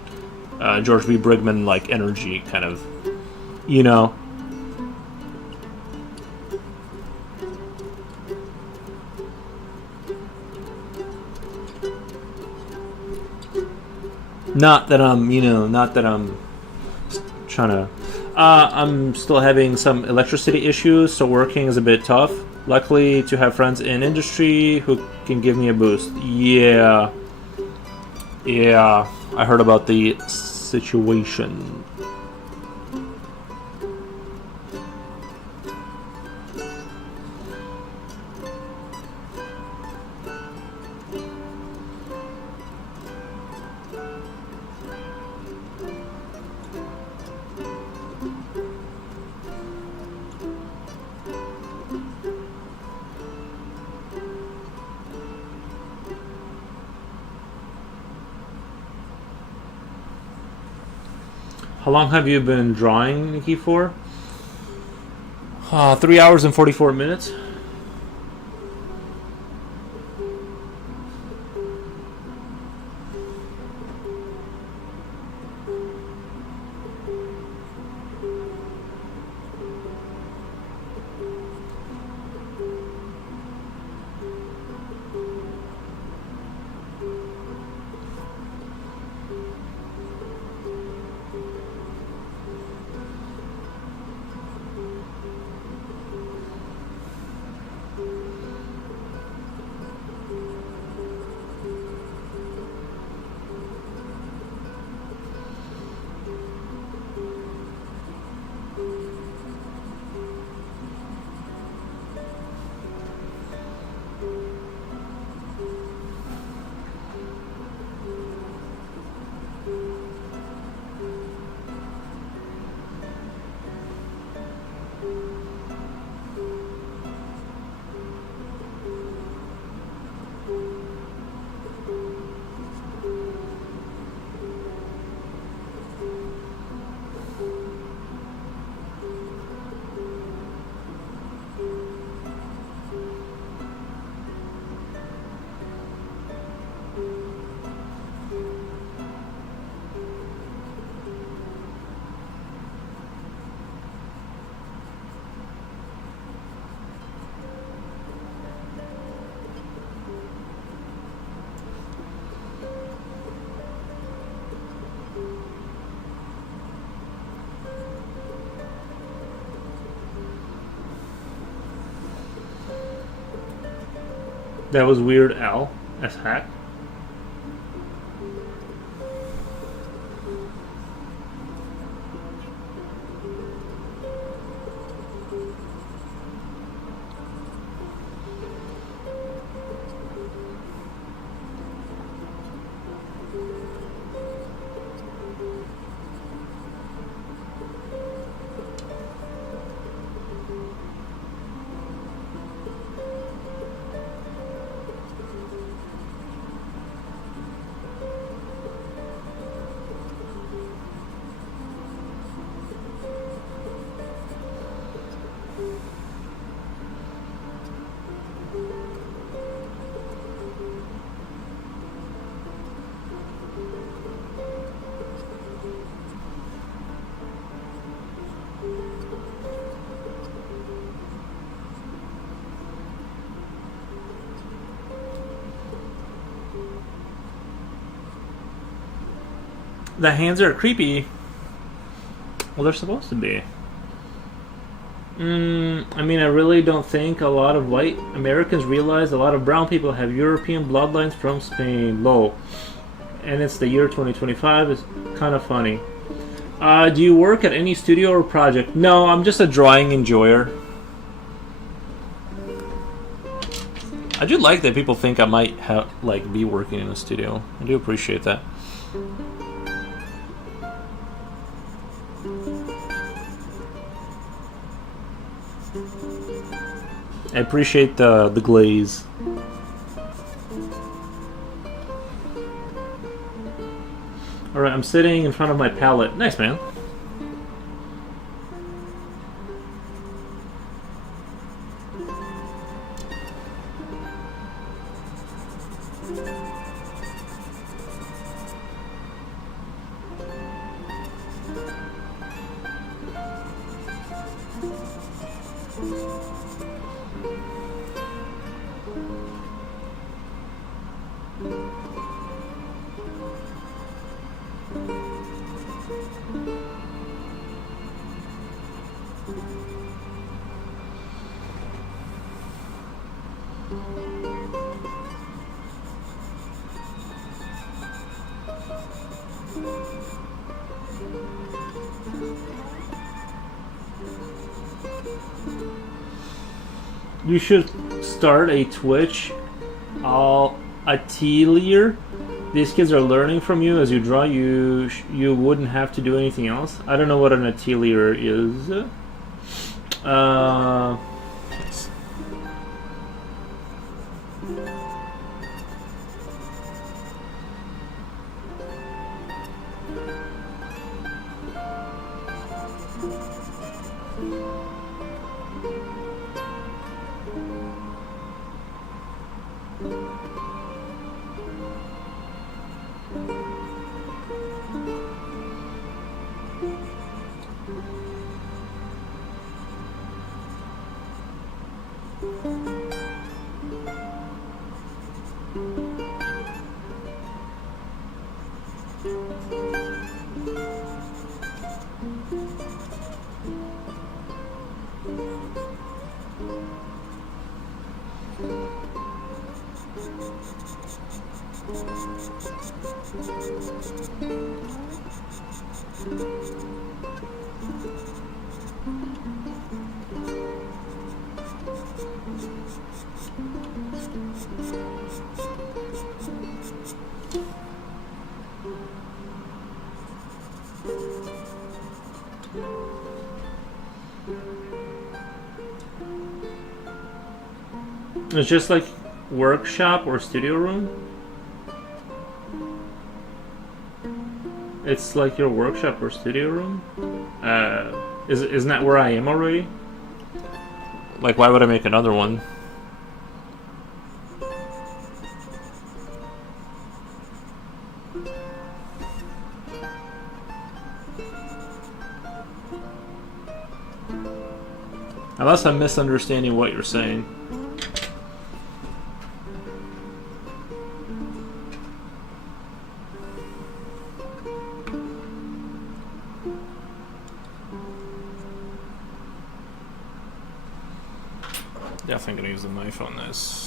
George B. Brigman energy, kind of, you know. Not that I'm trying to. I'm still having some electricity issues, so working is a bit tough. Luckily, to have friends in industry who can give me a boost. Yeah, I heard about the situation. How long have you been drawing, Nikki, for? 3 hours and 44 minutes. That was Weird Al as Hack. The hands are creepy. Well, they're supposed to be. I mean, I really don't think a lot of white Americans realize a lot of brown people have European bloodlines from Spain. Lol. And it's the year 2025. It's kind of funny. Do you work at any studio or project? No, I'm just a drawing enjoyer. I do like that people think I might be working in a studio. I do appreciate that. I appreciate the glaze. Alright, I'm sitting in front of my palette. Nice, man. You should start a Twitch atelier. These kids are learning from you as you draw. You wouldn't have to do anything else. I don't know what an atelier is. It's just like workshop or studio room. It's like your workshop or studio room. Isn't that where I am already? Like, why would I make another one? Unless I'm misunderstanding what you're saying. Definitely gonna use the knife on this.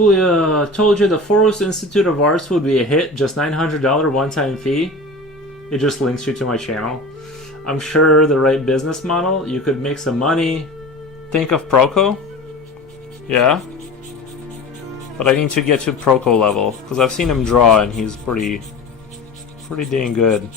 Julia told you the Foros Institute of Arts would be a hit, just $900 one-time fee. It just links you to my channel. I'm sure the right business model, you could make some money. Think of Proco? Yeah. But I need to get to Proco level, because I've seen him draw and he's pretty dang good.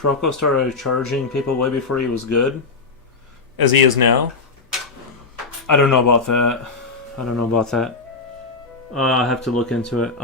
Proco started charging people way before he was good, as he is now. I don't know about that. I have to look into it.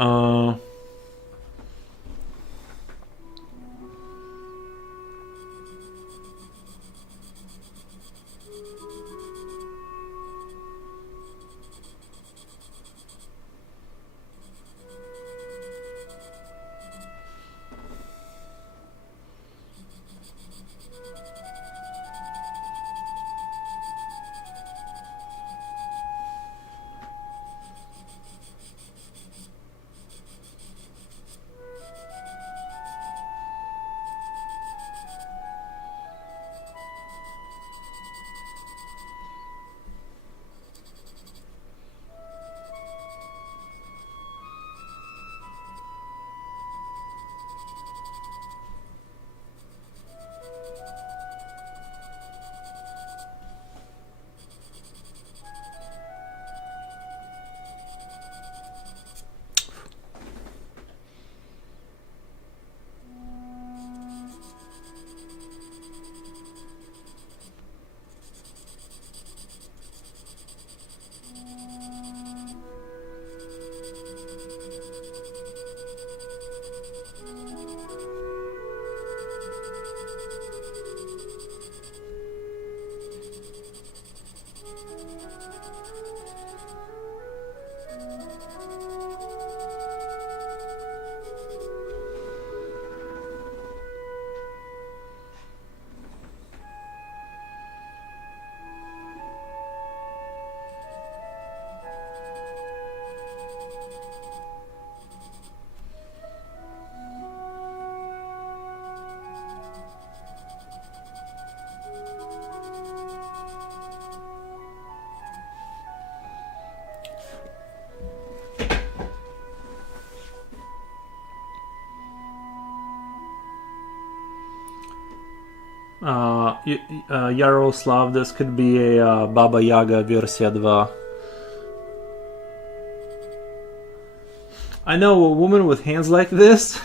Yaroslav, this could be a Baba Yaga Версия 2. I know a woman with hands like this.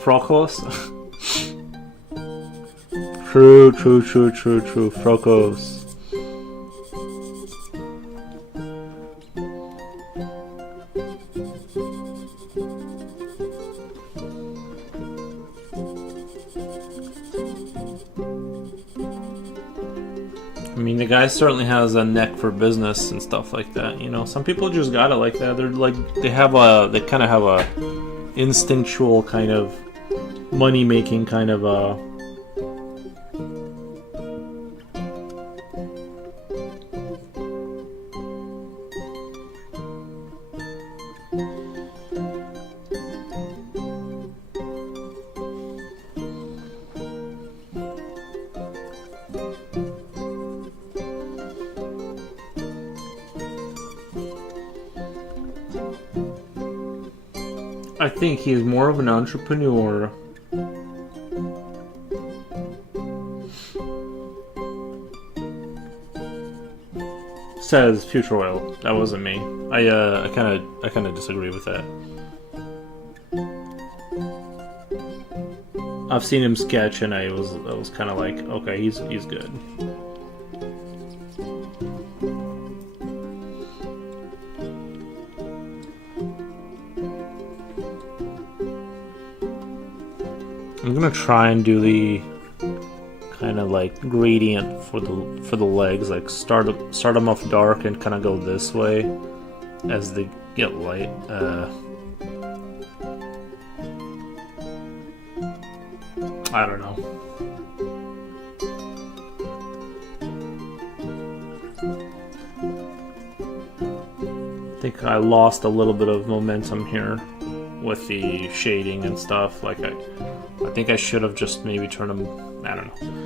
Frokos. True, true, true, true, true. Frocos. I mean, the guy certainly has a neck for business and stuff like that. You know, some people just got it like that. They're like, they kind of have a instinctual kind of money making kind of I think he's more of an entrepreneur. Says Future Oil. That wasn't me. I kind of disagree with that. I've seen him sketch, and I was kind of like, okay, he's good. I'm gonna try and do the kind of like gradient for the legs, like start them off dark and kind of go this way as they get light. I don't know. I think I lost a little bit of momentum here with the shading and stuff. Like I think I should have just maybe turned them. I don't know.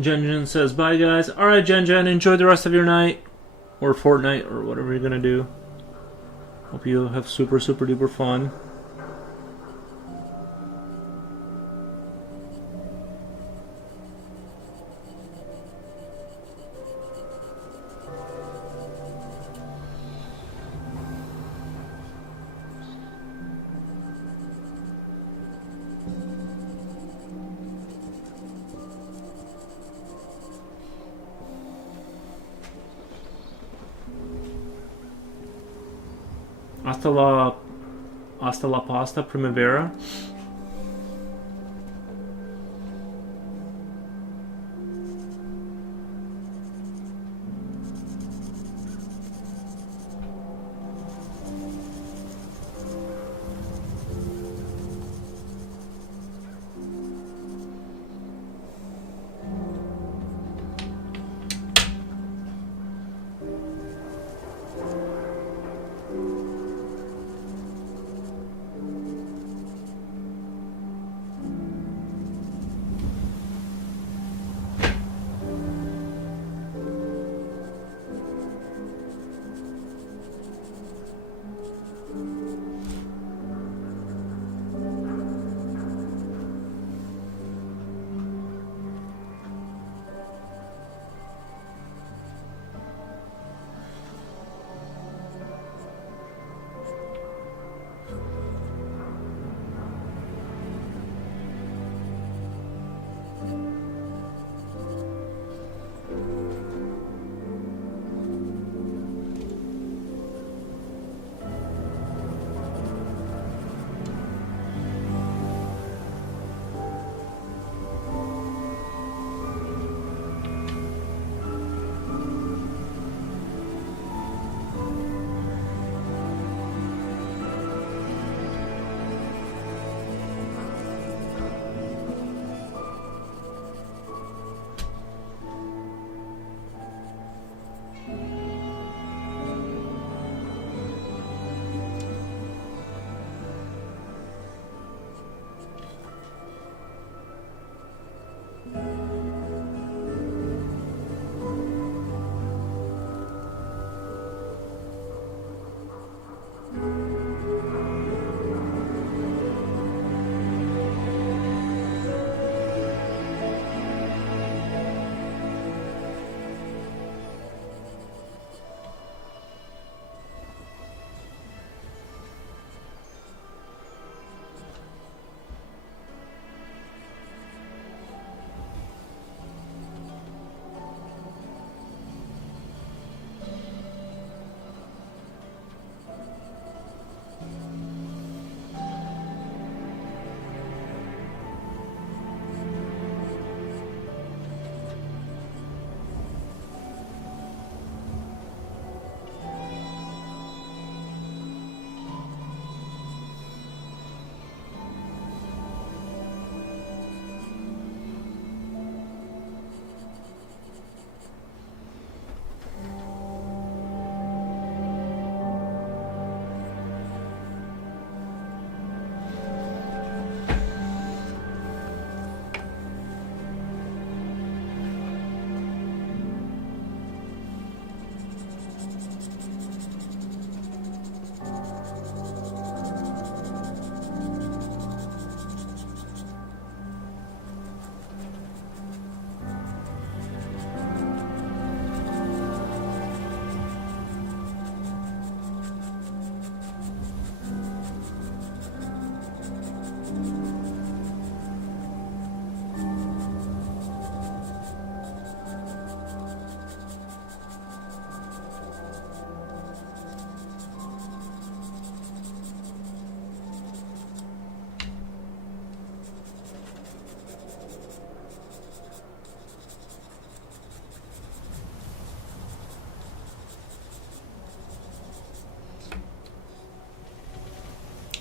Jen says, bye guys. Alright, Jen, enjoy the rest of your night. Or fortnight, or whatever you're gonna do. Hope you have super, super duper fun. Hasta la pasta primavera.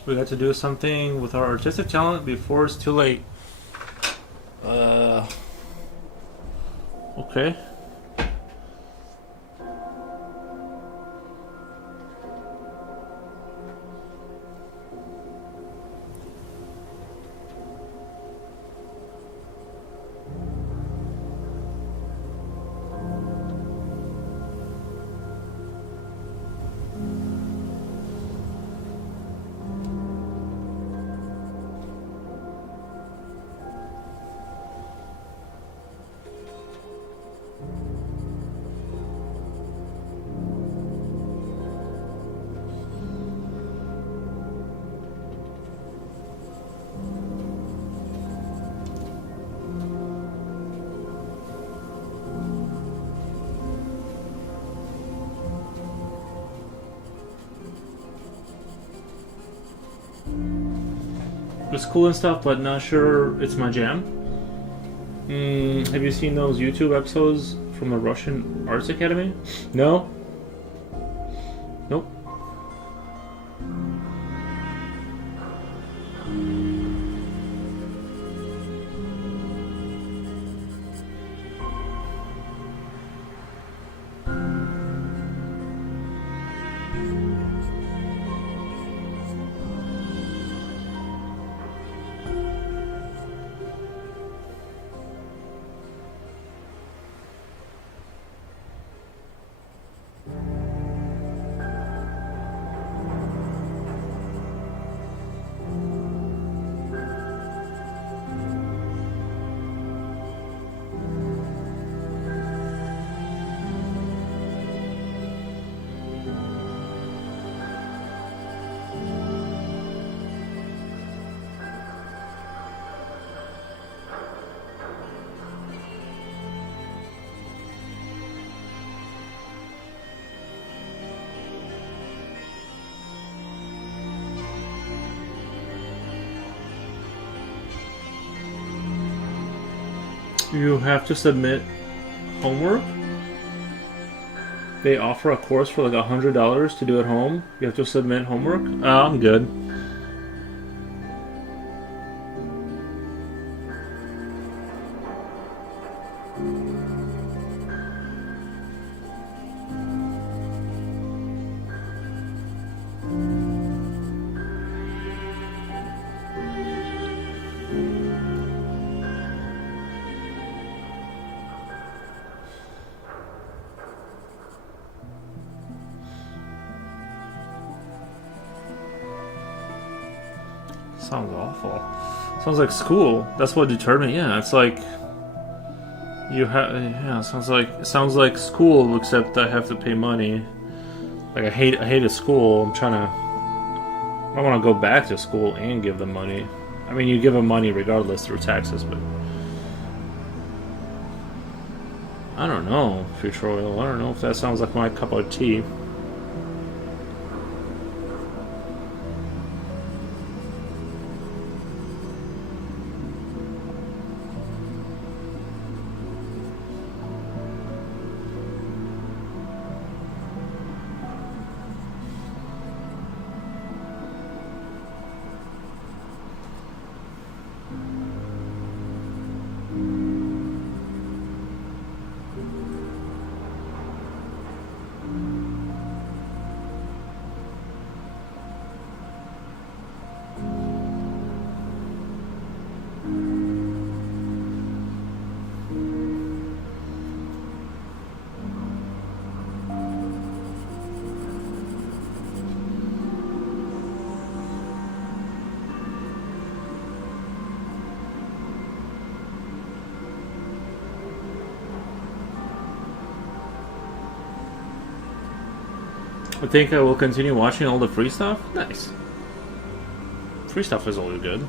We got to do something with our artistic talent before it's too late. Okay. It's cool and stuff, but not sure it's my jam. Have you seen those YouTube episodes from the Russian Arts Academy? No? Nope. You have to submit homework. They offer a course for like $100 to do at home. You have to submit homework. Oh, I'm good. Sounds awful. Sounds like school. That's what deterred me. Yeah, it's like you have. Yeah, sounds like school, except I have to pay money. Like I hate school. I'm trying to. I want to go back to school and give them money. I mean, you give them money regardless through taxes, but I don't know, Future Oil. I don't know if that sounds like my cup of tea. I think I will continue watching all the free stuff. Nice. Free stuff is always good.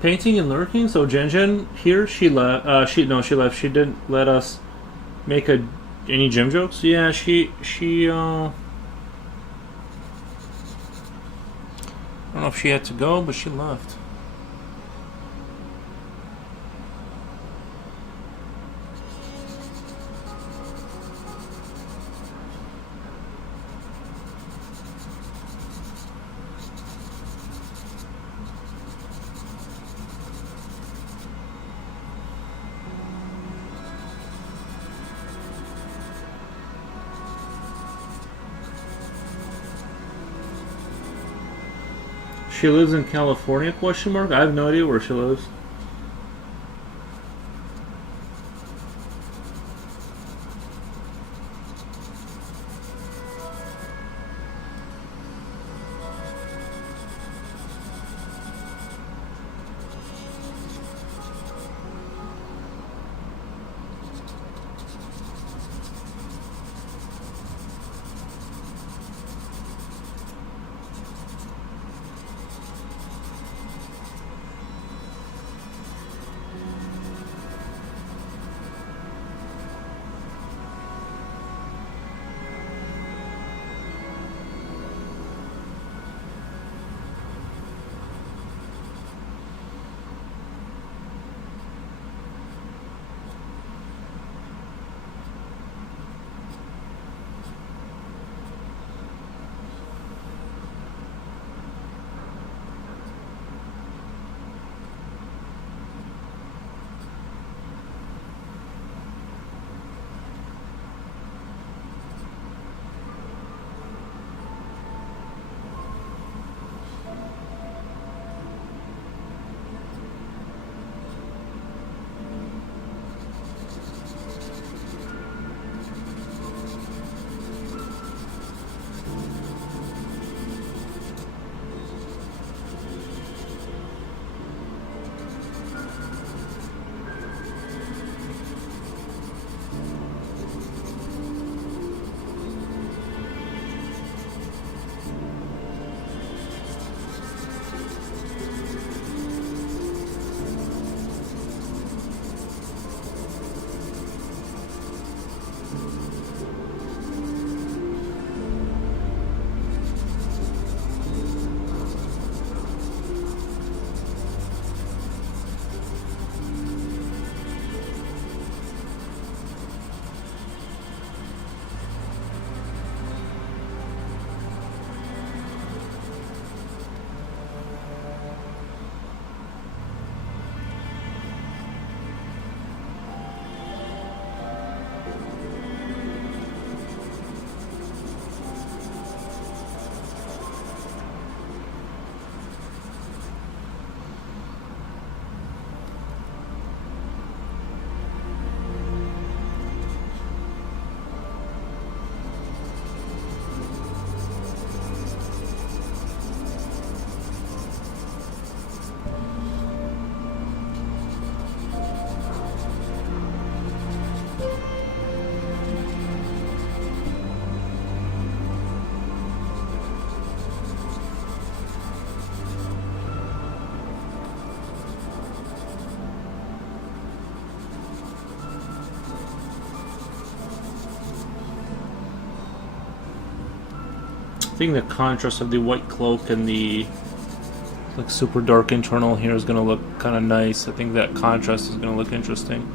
Painting and lurking. So Jen here, she left. She left. She didn't let us make any gym jokes. Yeah, she. I don't know if she had to go, but she left. She lives in California? Question mark. I have no idea where she lives. I think the contrast of the white cloak and the like super dark internal here is going to look kind of nice. I think that contrast is going to look interesting.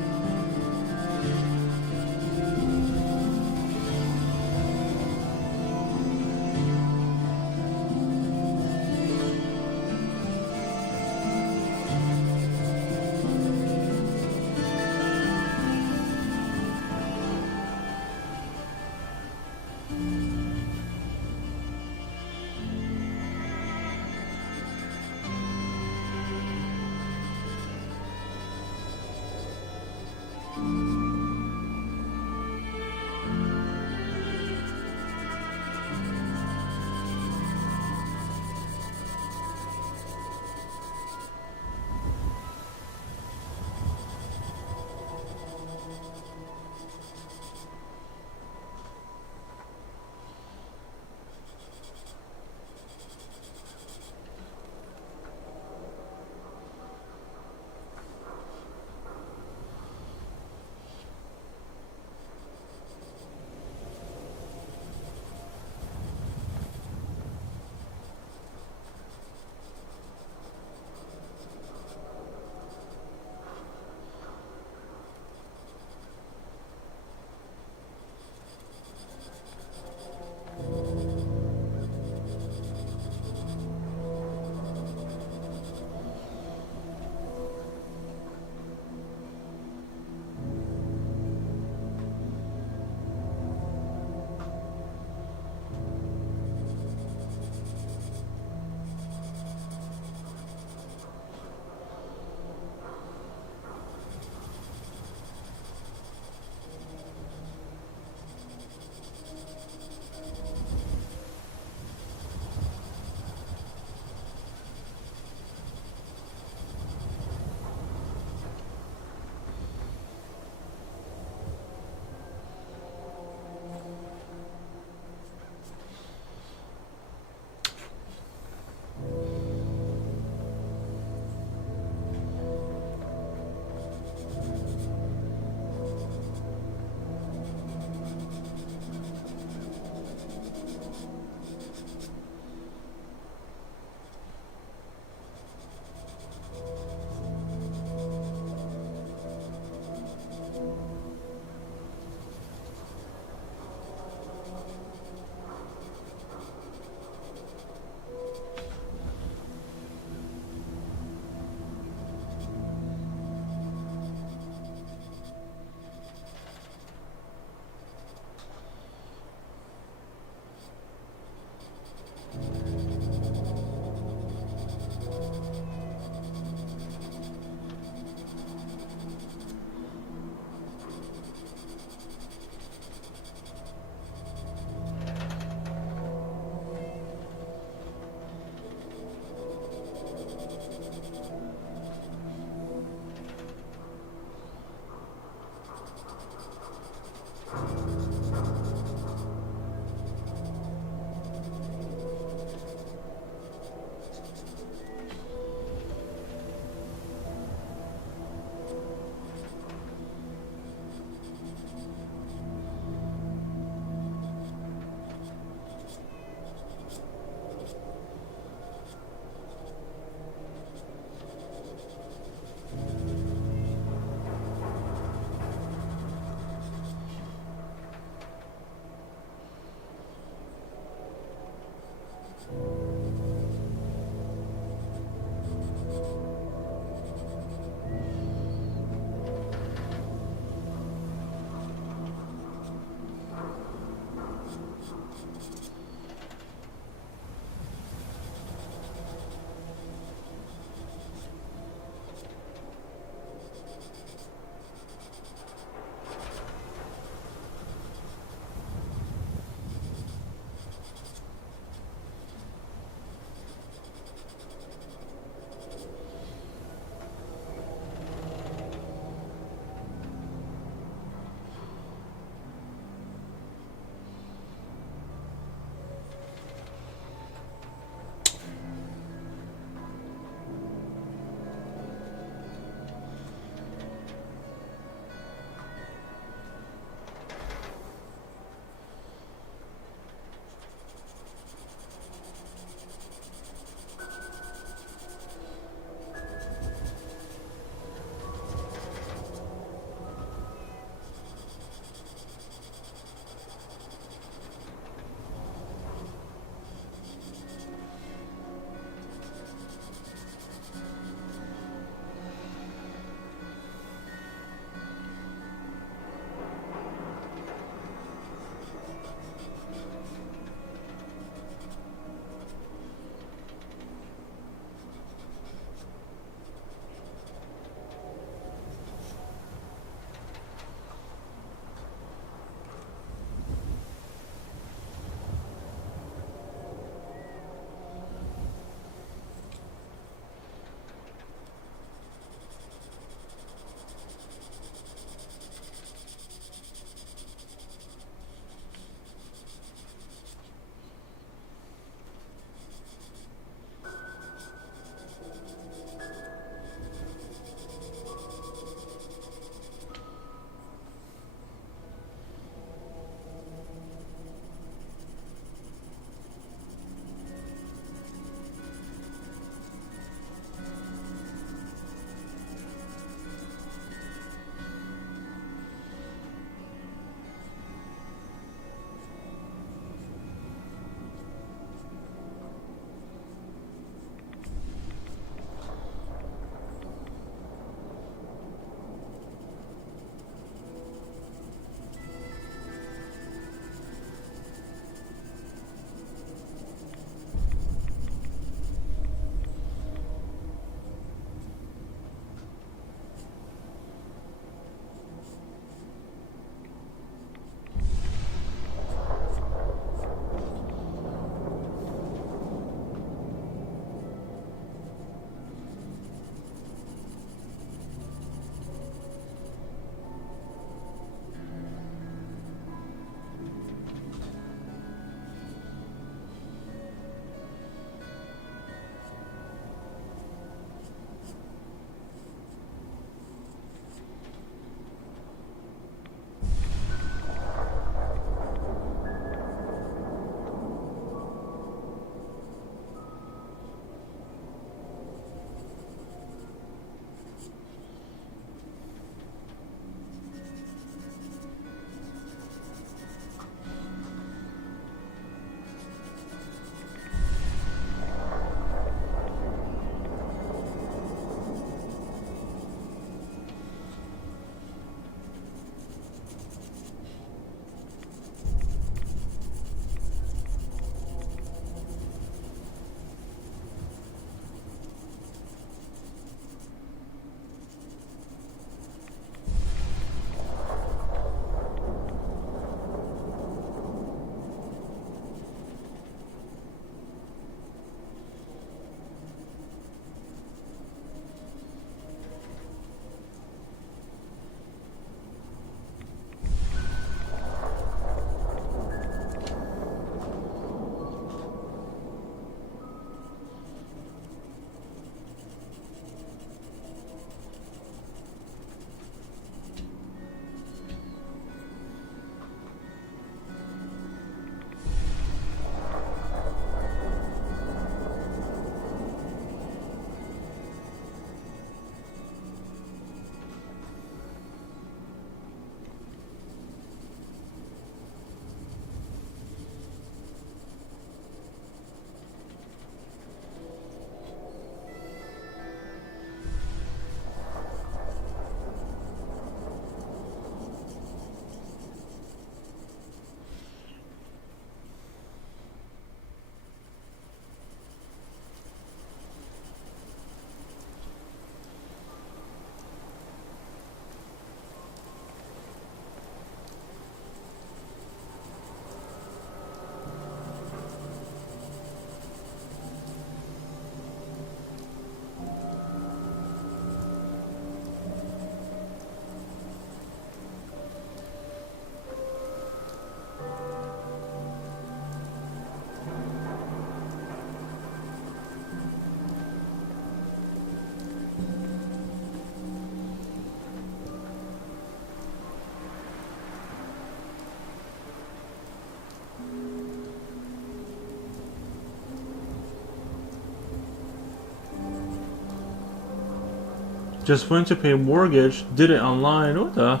Just went to pay mortgage, did it online. What the?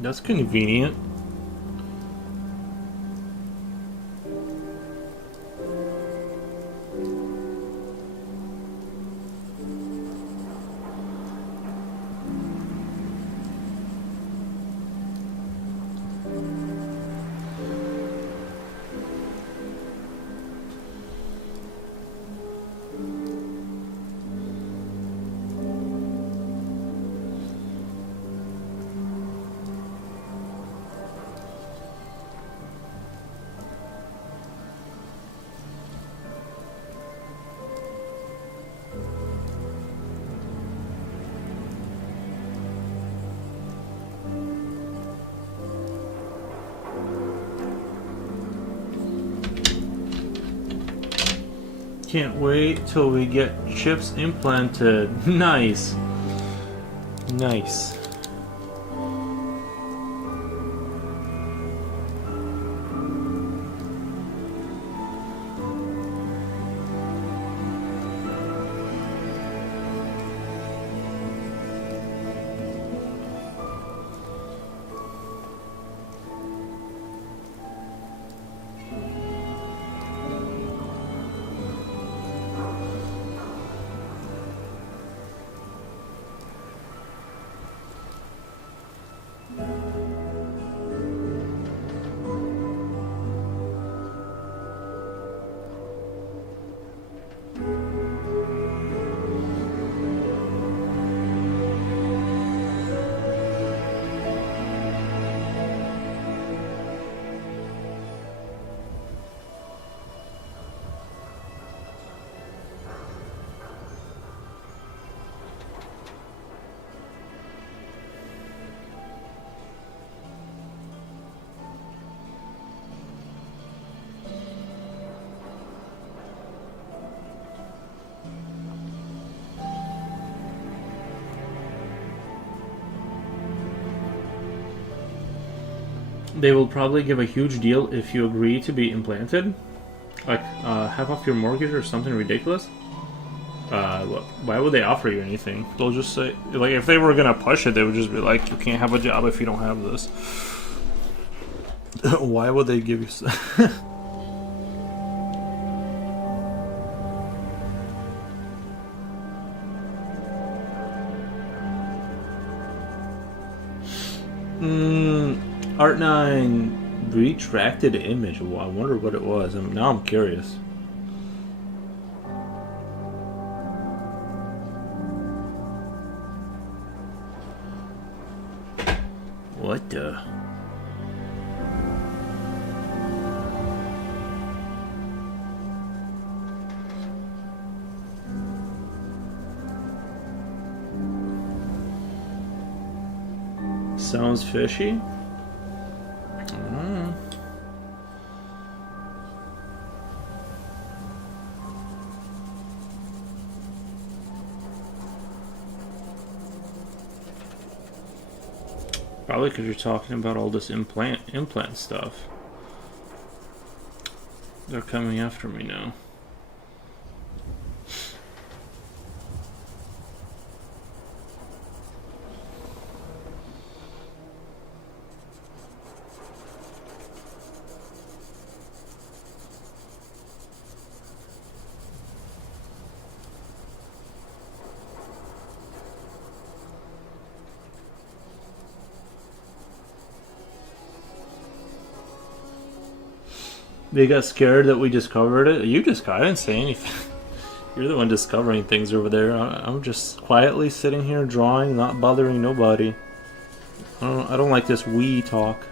That's convenient. Can't wait till we get chips implanted. Nice. Nice. They will probably give a huge deal if you agree to be implanted. Like, half off your mortgage or something ridiculous. Why would they offer you anything? They'll just say, like, if they were gonna push it, they would just be like, you can't have a job if you don't have this. Why would they give you... Art9 retracted image. Well, I wonder what it was. Now I'm curious. What the? Sounds fishy. Probably because you're talking about all this implant stuff. They're coming after me now. They got scared that we discovered it. I didn't say anything. You're the one discovering things over there. I'm just quietly sitting here drawing, not bothering nobody. I don't like this we talk.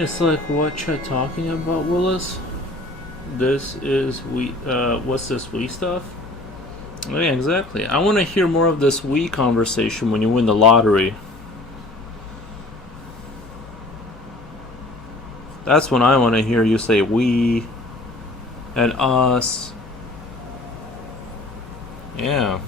It's like, what you talking about, Willis? This is what's this Wii stuff? Oh, yeah, exactly. I want to hear more of this Wii conversation when you win the lottery. That's when I want to hear you say we and us. Yeah.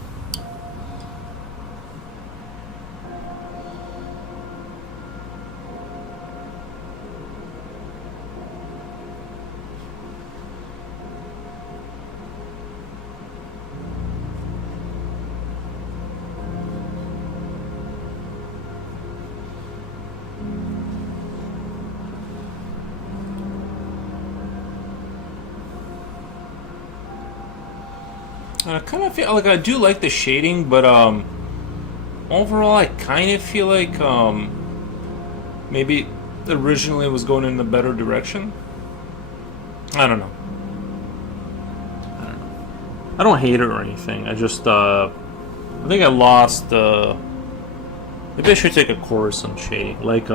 And I kind of feel like I do like the shading, but overall I kind of feel like maybe originally it was going in a better direction. I don't know. I don't hate it or anything. I just I think I lost. Maybe I should take a course on shading. Like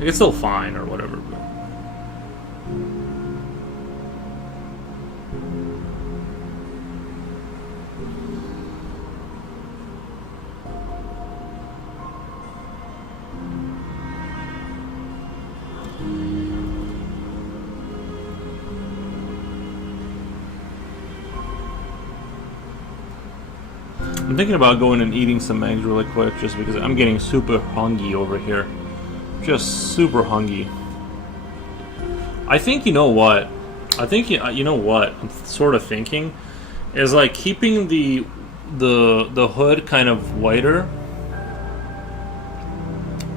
it's still fine or whatever. But. I'm thinking about going and eating some eggs really quick just because I'm getting super hungry over here. Just super hungry. I think, you know what? I think, you know what I'm sort of thinking is like keeping the hood kind of whiter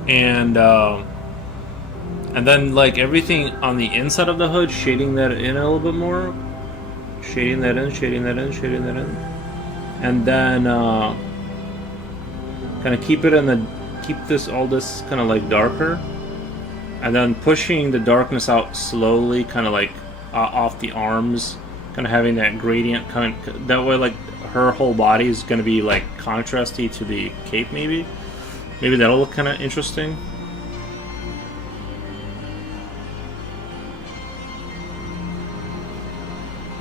and then like everything on the inside of the hood, shading that in a little bit more. Shading that in, shading that in, shading that in. And then kind of keep this all this kind of like darker, and then pushing the darkness out slowly, kind of like off the arms, kind of having that gradient kind of, that way like her whole body is going to be like contrasty to the cape. Maybe that'll look kind of interesting.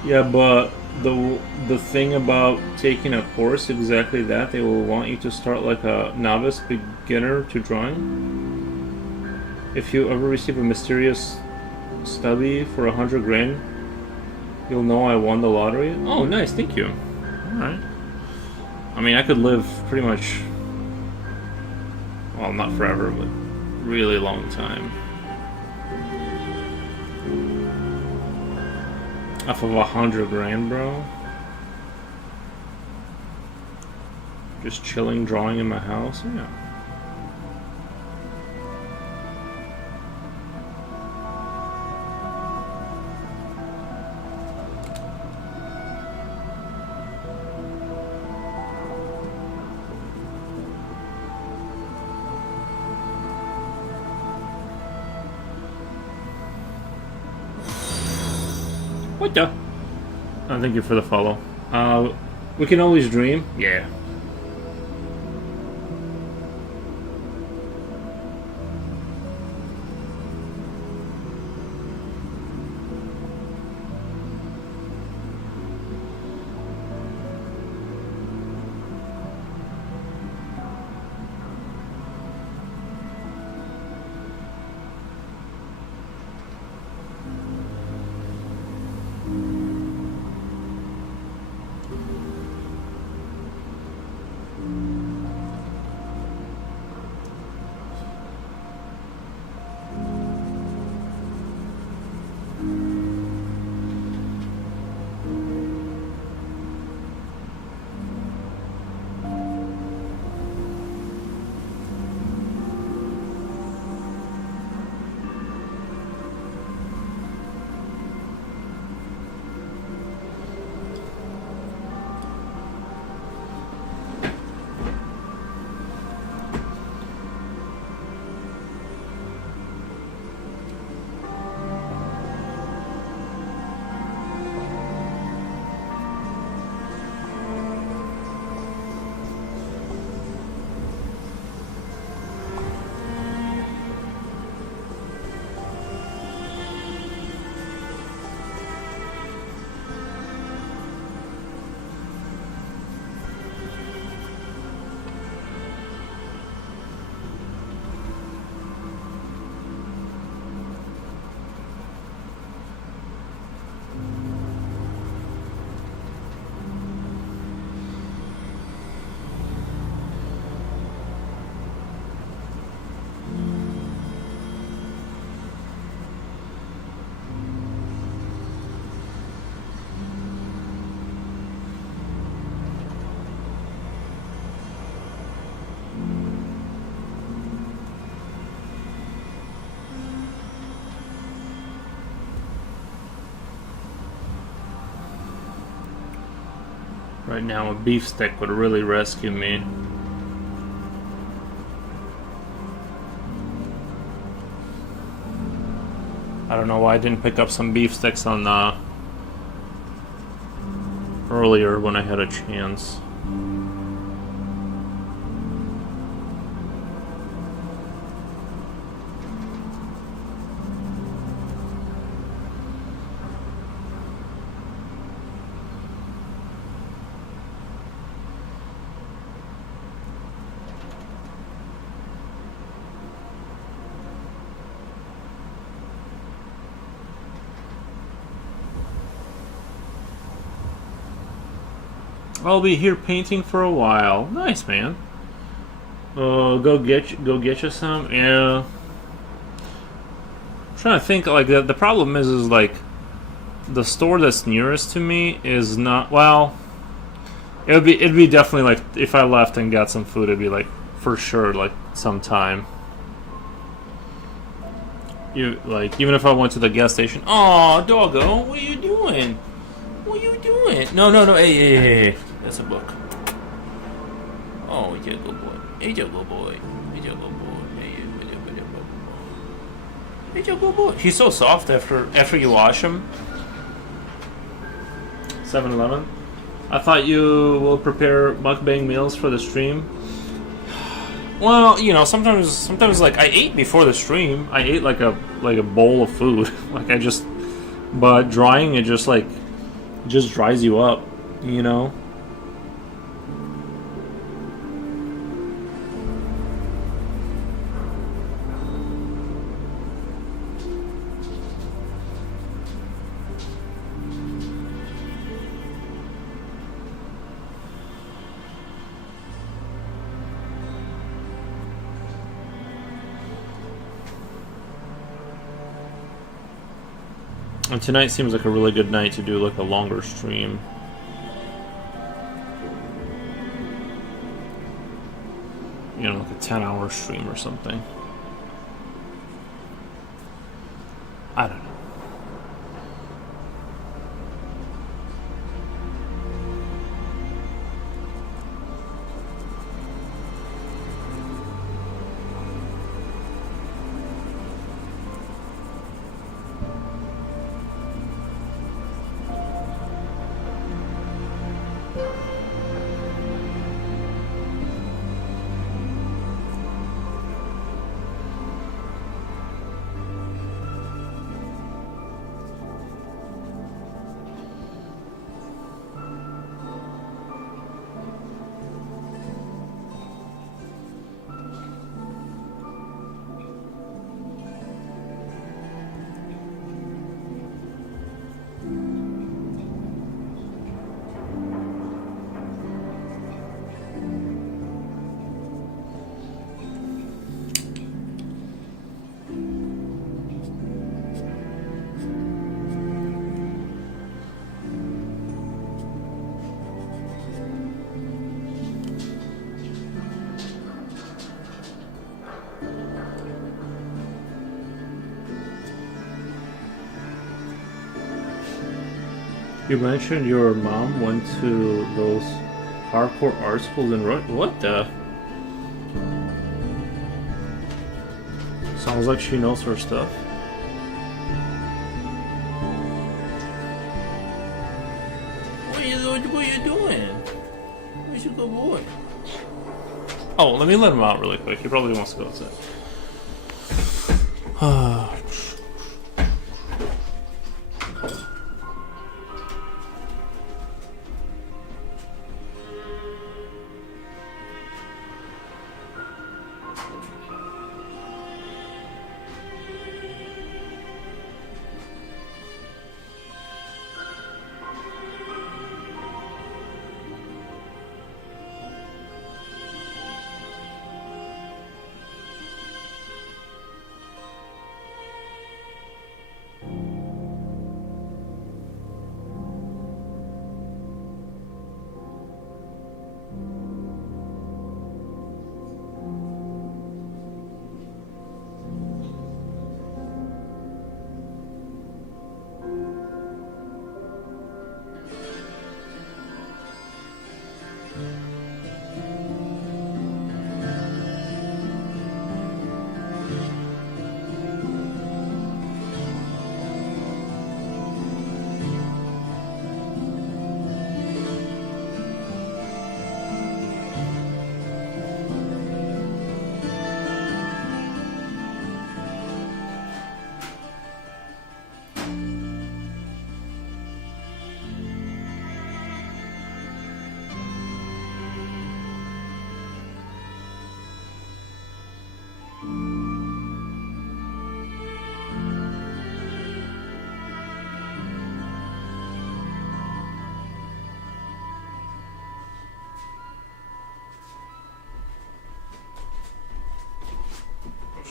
Yeah, but the thing about taking a course, exactly that, they will want you to start like a novice beginner to drawing. If you ever receive a mysterious stubby for 100 grand, you'll know I won the lottery. Oh, nice, thank you. Alright. I mean, I could live pretty much, well, not forever, but really long time. Off of 100 grand, bro. Just chilling, drawing in my house. Yeah. What the? Thank you for the follow. We can always dream. Yeah. right now. A beef stick would really rescue me. I don't know why I didn't pick up some beef sticks on earlier when I had a chance. I'll be here painting for a while. Nice, man. Go get you some. Yeah. I'm trying to think. Like the problem is like the store that's nearest to me is not. Well, it'd be definitely like if I left and got some food, it'd be like for sure like sometime. You like even if I went to the gas station. Oh, doggo, what are you doing? What are you doing? No. Hey. That's a book. Oh, he's a good boy. He's a good boy. He's a good boy. He's a good boy. He's so soft after you wash him. 7-Eleven. I thought you will prepare mukbang meals for the stream. Well, you know, sometimes like I ate before the stream. I ate like a bowl of food. But drying it just dries you up, you know. And tonight seems like a really good night to do like a longer stream. You know, like a 10-hour stream or something. I don't know. You mentioned your mom went to those hardcore art schools in what the? Sounds like she knows her stuff. What are you doing? Where's your good boy? Oh, let me let him out really quick. He probably wants to go outside.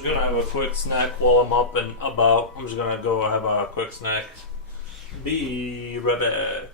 just gonna have a quick snack while I'm up and about. I'm just gonna go have a quick snack. Be right back.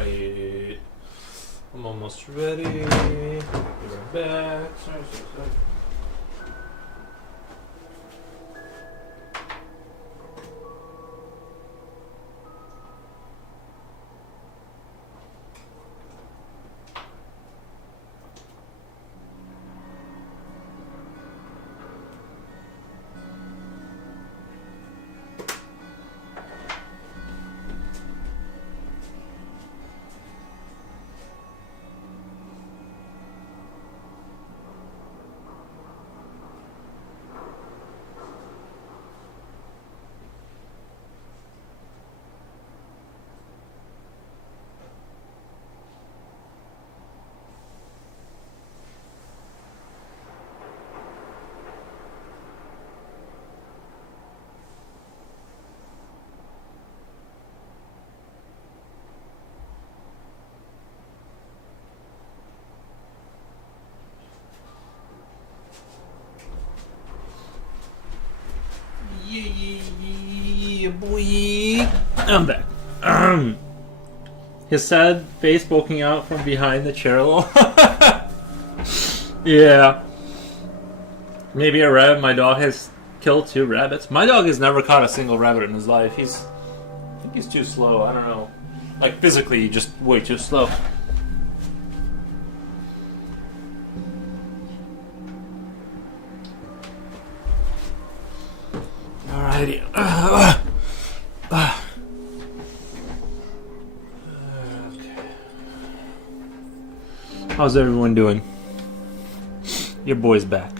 Alright. I'm almost ready. Be right back. Sorry. Yeah, boy. I'm back. His sad face poking out from behind the chair a little. Yeah. Maybe a rabbit. My dog has killed 2 rabbits. My dog has never caught a single rabbit in his life. I think he's too slow. I don't know. Like physically, just way too slow. Alrighty. Okay. How's everyone doing? Your boy's back.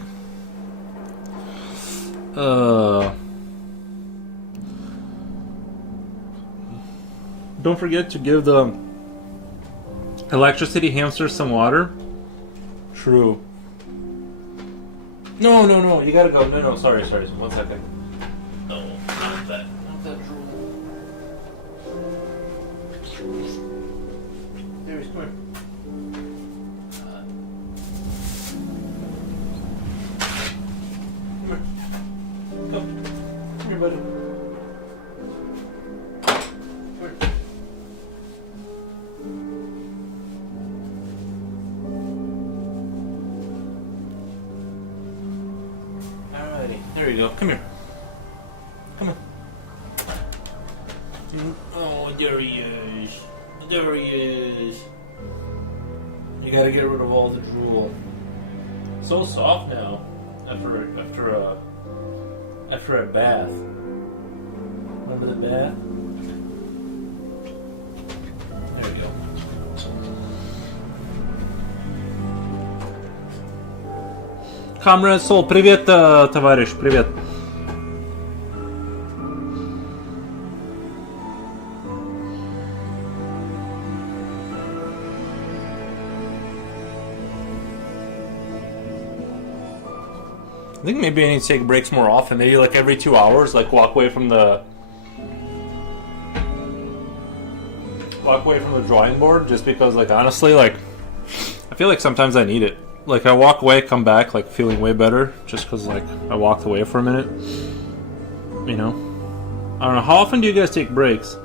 Don't forget to give the electricity hamster some water. True. No. You gotta go. No. Sorry. 1 second. No, not that drool. There, come here. Come here, buddy. Alrighty, there you go. Come here. Come on. Oh, there he is. There he is. You gotta get rid of all the drool. So soft now after a bath. Remember the bath? There we go. Comrade Soul, привет, товарищ, привет. I think maybe I need to take breaks more often. Maybe like every 2 hours, like walk away from the drawing board. Just because, like, honestly, like, I feel like sometimes I need it. Like, I walk away, come back, like, feeling way better, just because, like, I walked away for a minute. You know, I don't know. How often do you guys take breaks?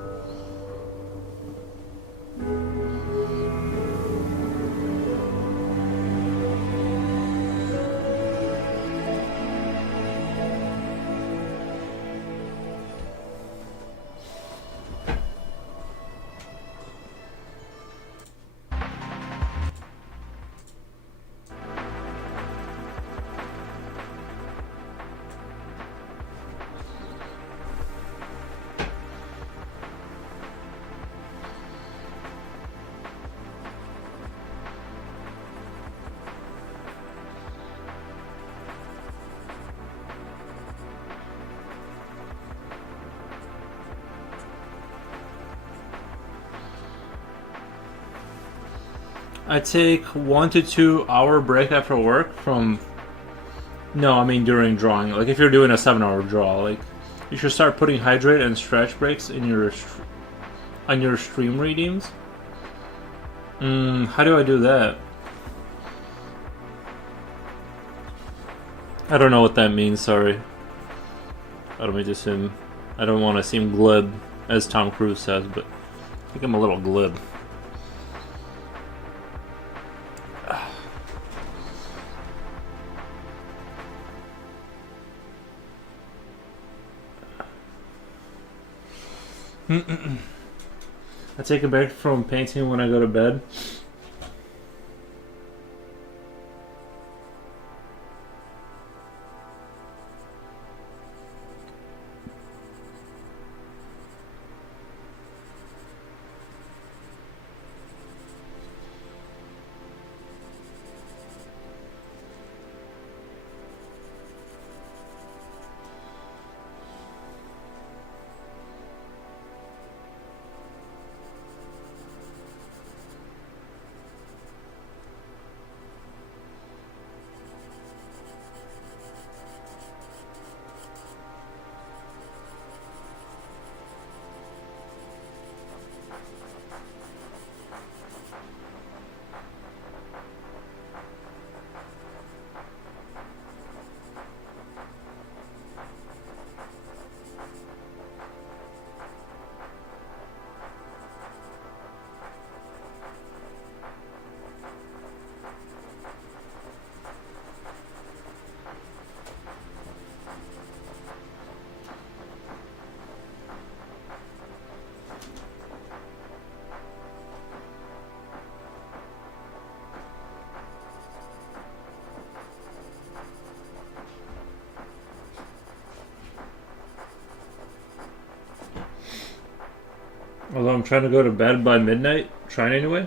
I take 1 to 2 hour break after work from... No, I mean during drawing. Like if you're doing a 7-hour draw, like you should start putting hydrate and stretch breaks in your on your stream redeems. How do I do that? I don't know what that means, sorry. I don't mean to seem... I don't want to seem glib, as Tom Cruise says, but I think I'm a little glib. I take a break from painting when I go to bed. Although I'm trying to go to bed by midnight. Trying anyway.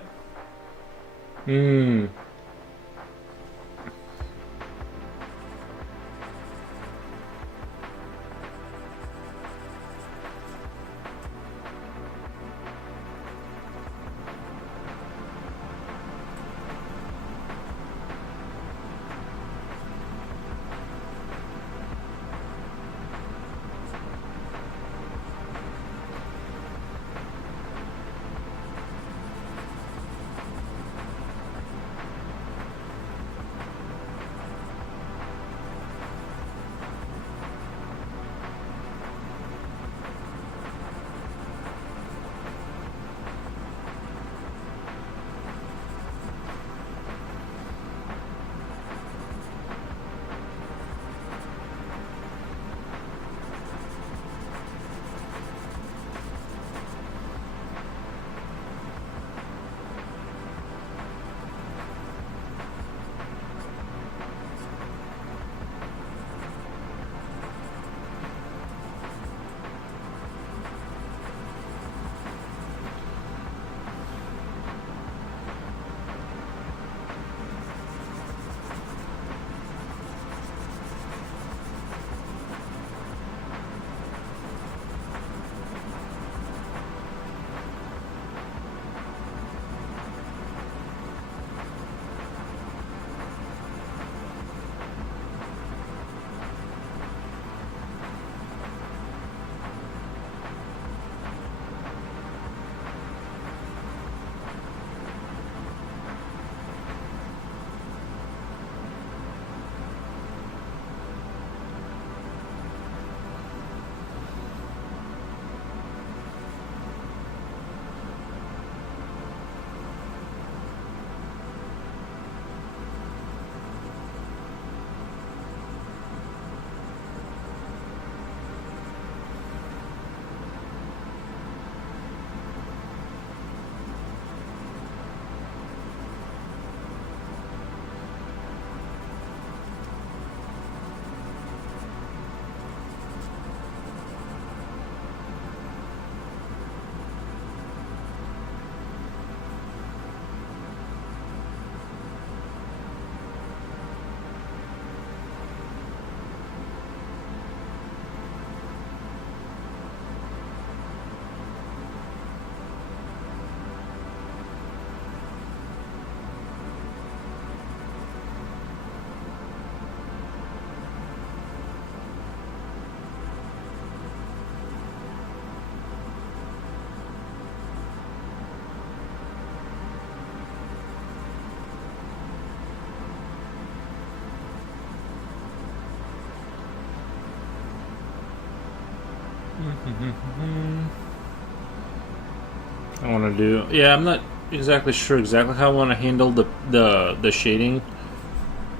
I want to do. Yeah, I'm not exactly sure exactly how I want to handle the shading.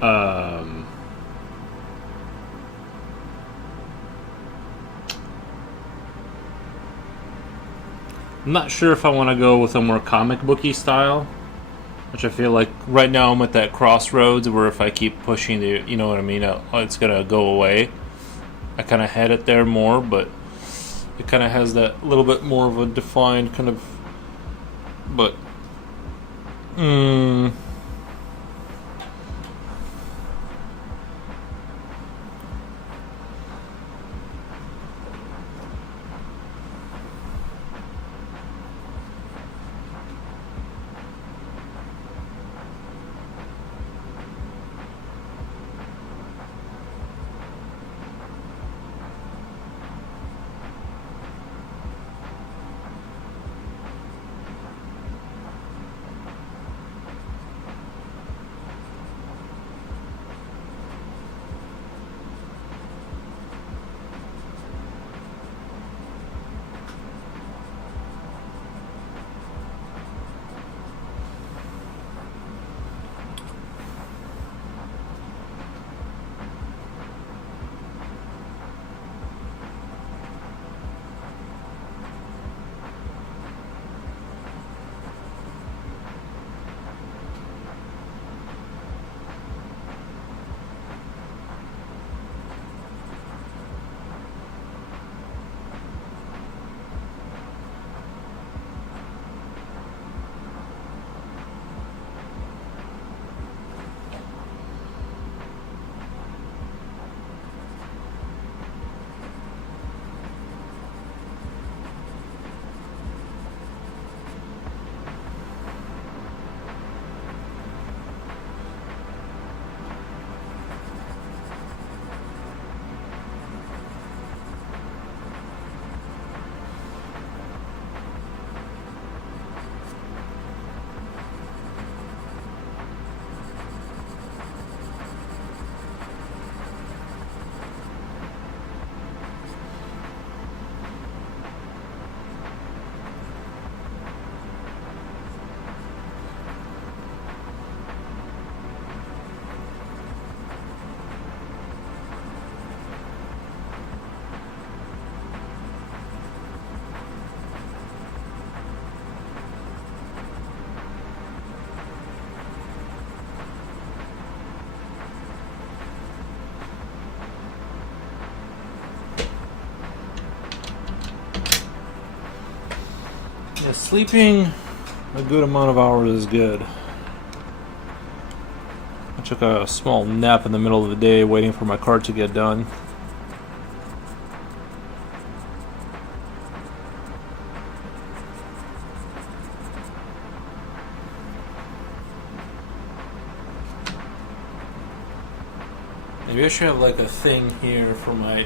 Um, I'm not sure if I want to go with a more comic booky style, which I feel like right now I'm at that crossroads where if I keep pushing the, you know what I mean, it's gonna go away. I kind of had it there more, but it kind of has that little bit more of a defined kind of, but. Yeah, sleeping a good amount of hours is good. I took a small nap in the middle of the day waiting for my cart to get done. Maybe I should have like a thing here for my,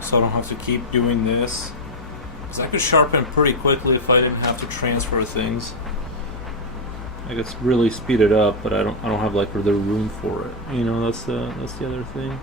so I don't have to keep doing this. Because I could sharpen pretty quickly if I didn't have to transfer things. I could really speed it up, but I don't have like the room for it. You know, that's the other thing.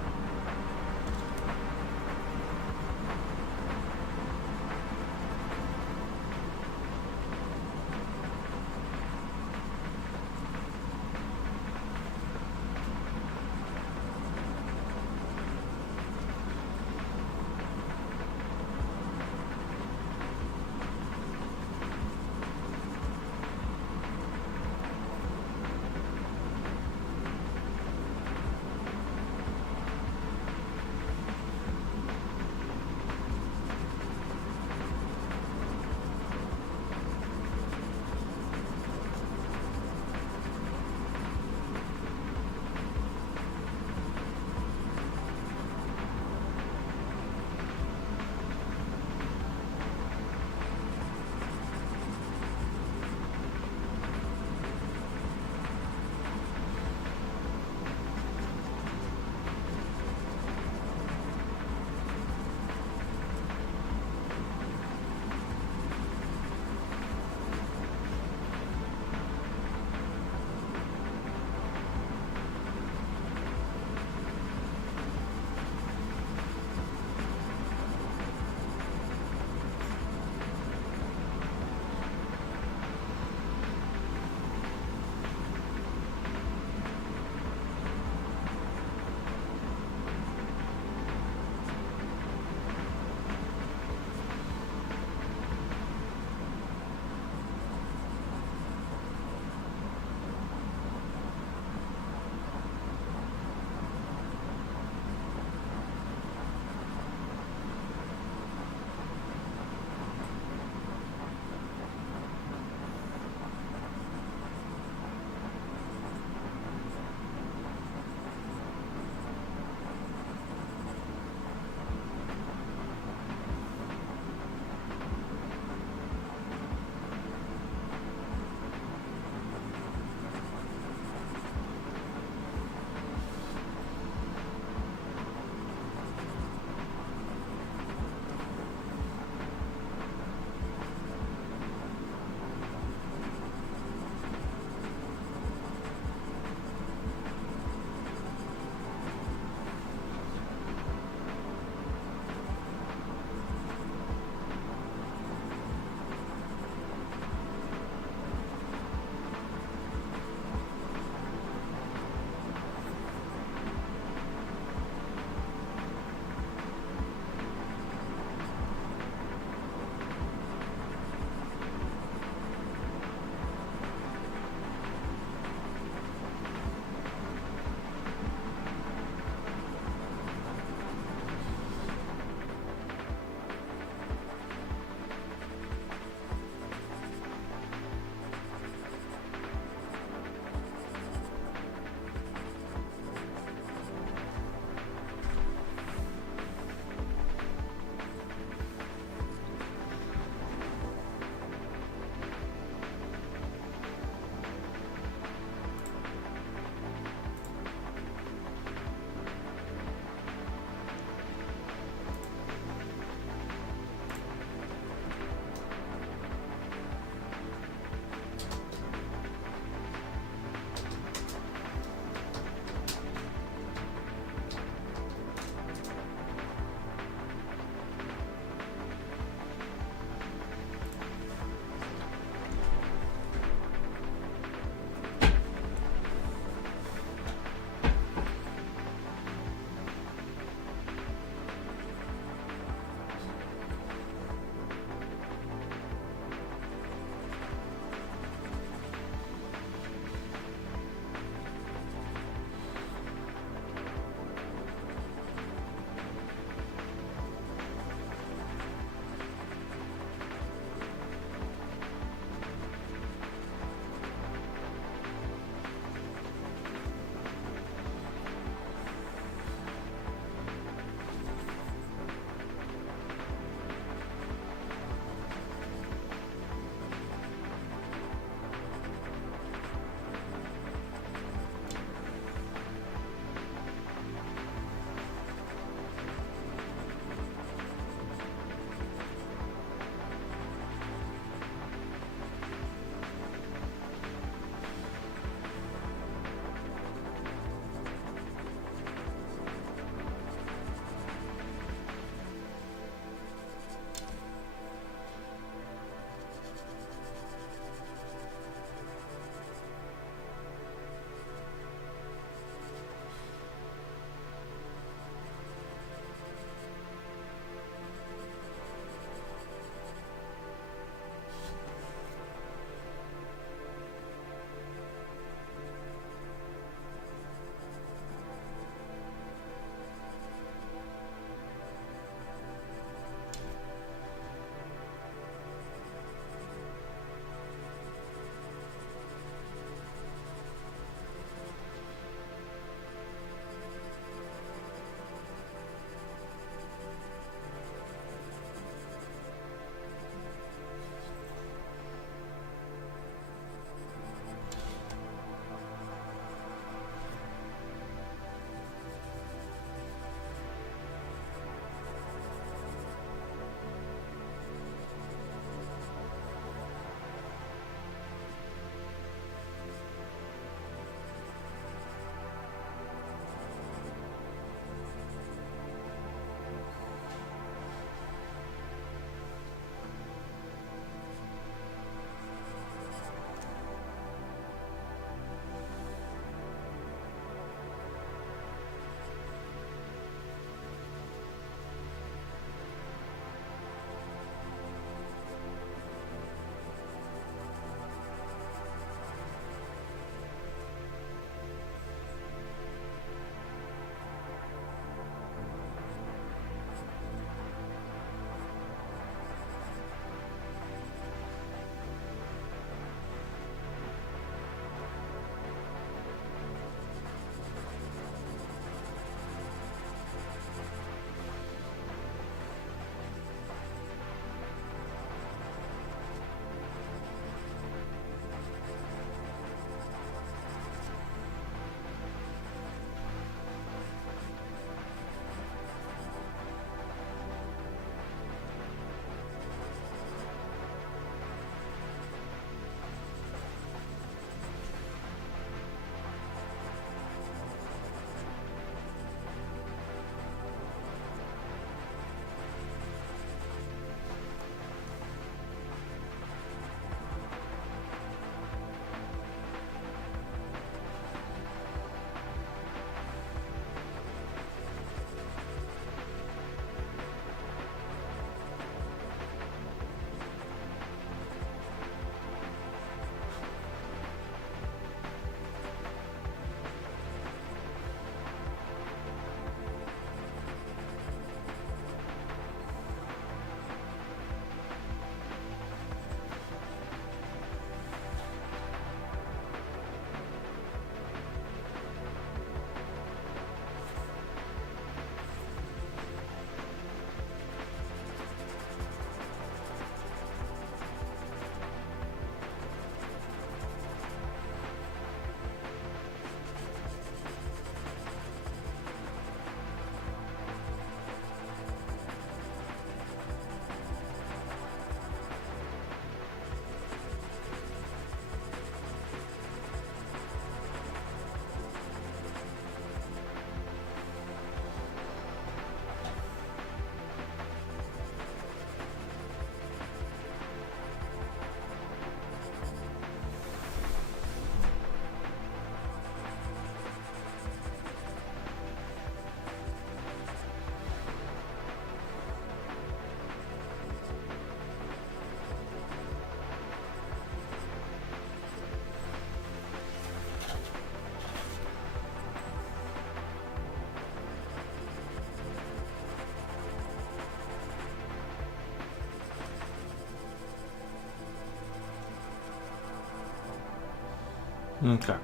Okay.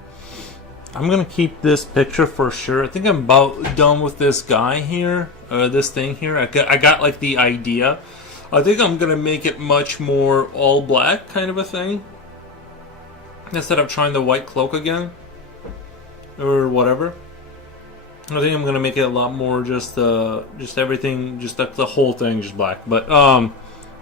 I'm gonna keep this picture for sure. I think I'm about done with this guy here, this thing here. I got like the idea. I think I'm gonna make it much more all black kind of a thing, instead of trying the white cloak again, or whatever. I think I'm gonna make it a lot more just everything, just the whole thing, just black. But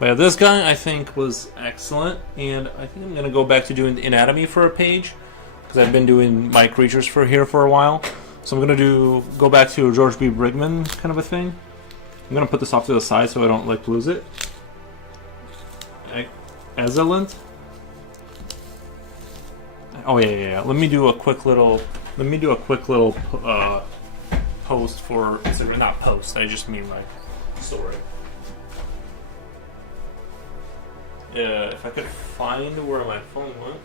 yeah, this guy I think was excellent, and I think I'm gonna go back to doing the anatomy for a page, because I've been doing my creatures for a while. So I'm gonna go back to a George B. Brigman kind of a thing. I'm gonna put this off to the side so I don't like lose it. Excellent. Oh yeah. Let me do a quick little post for Instagram. Not post. I just mean like story. If I could find where my phone went.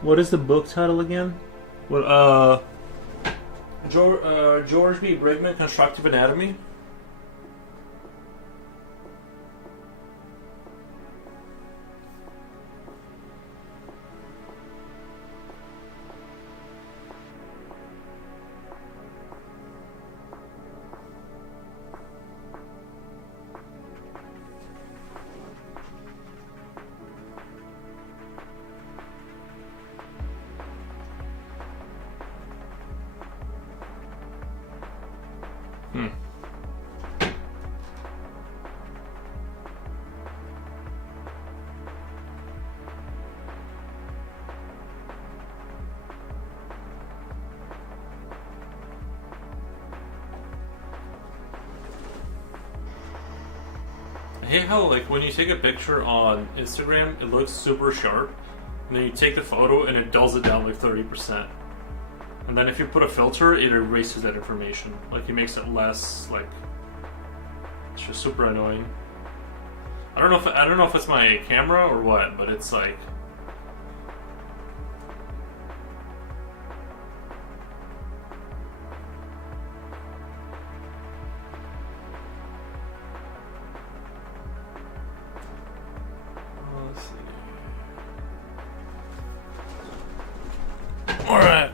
What is the book title again? What? George B. Brigman, Constructive Anatomy. I hate how, like, when you take a picture on Instagram, it looks super sharp, and then you take the photo and it dulls it down like 30%. And then if you put a filter, it erases that information. Like, it makes it less, like, it's just super annoying. I don't know if it's my camera or what, but it's like, alright.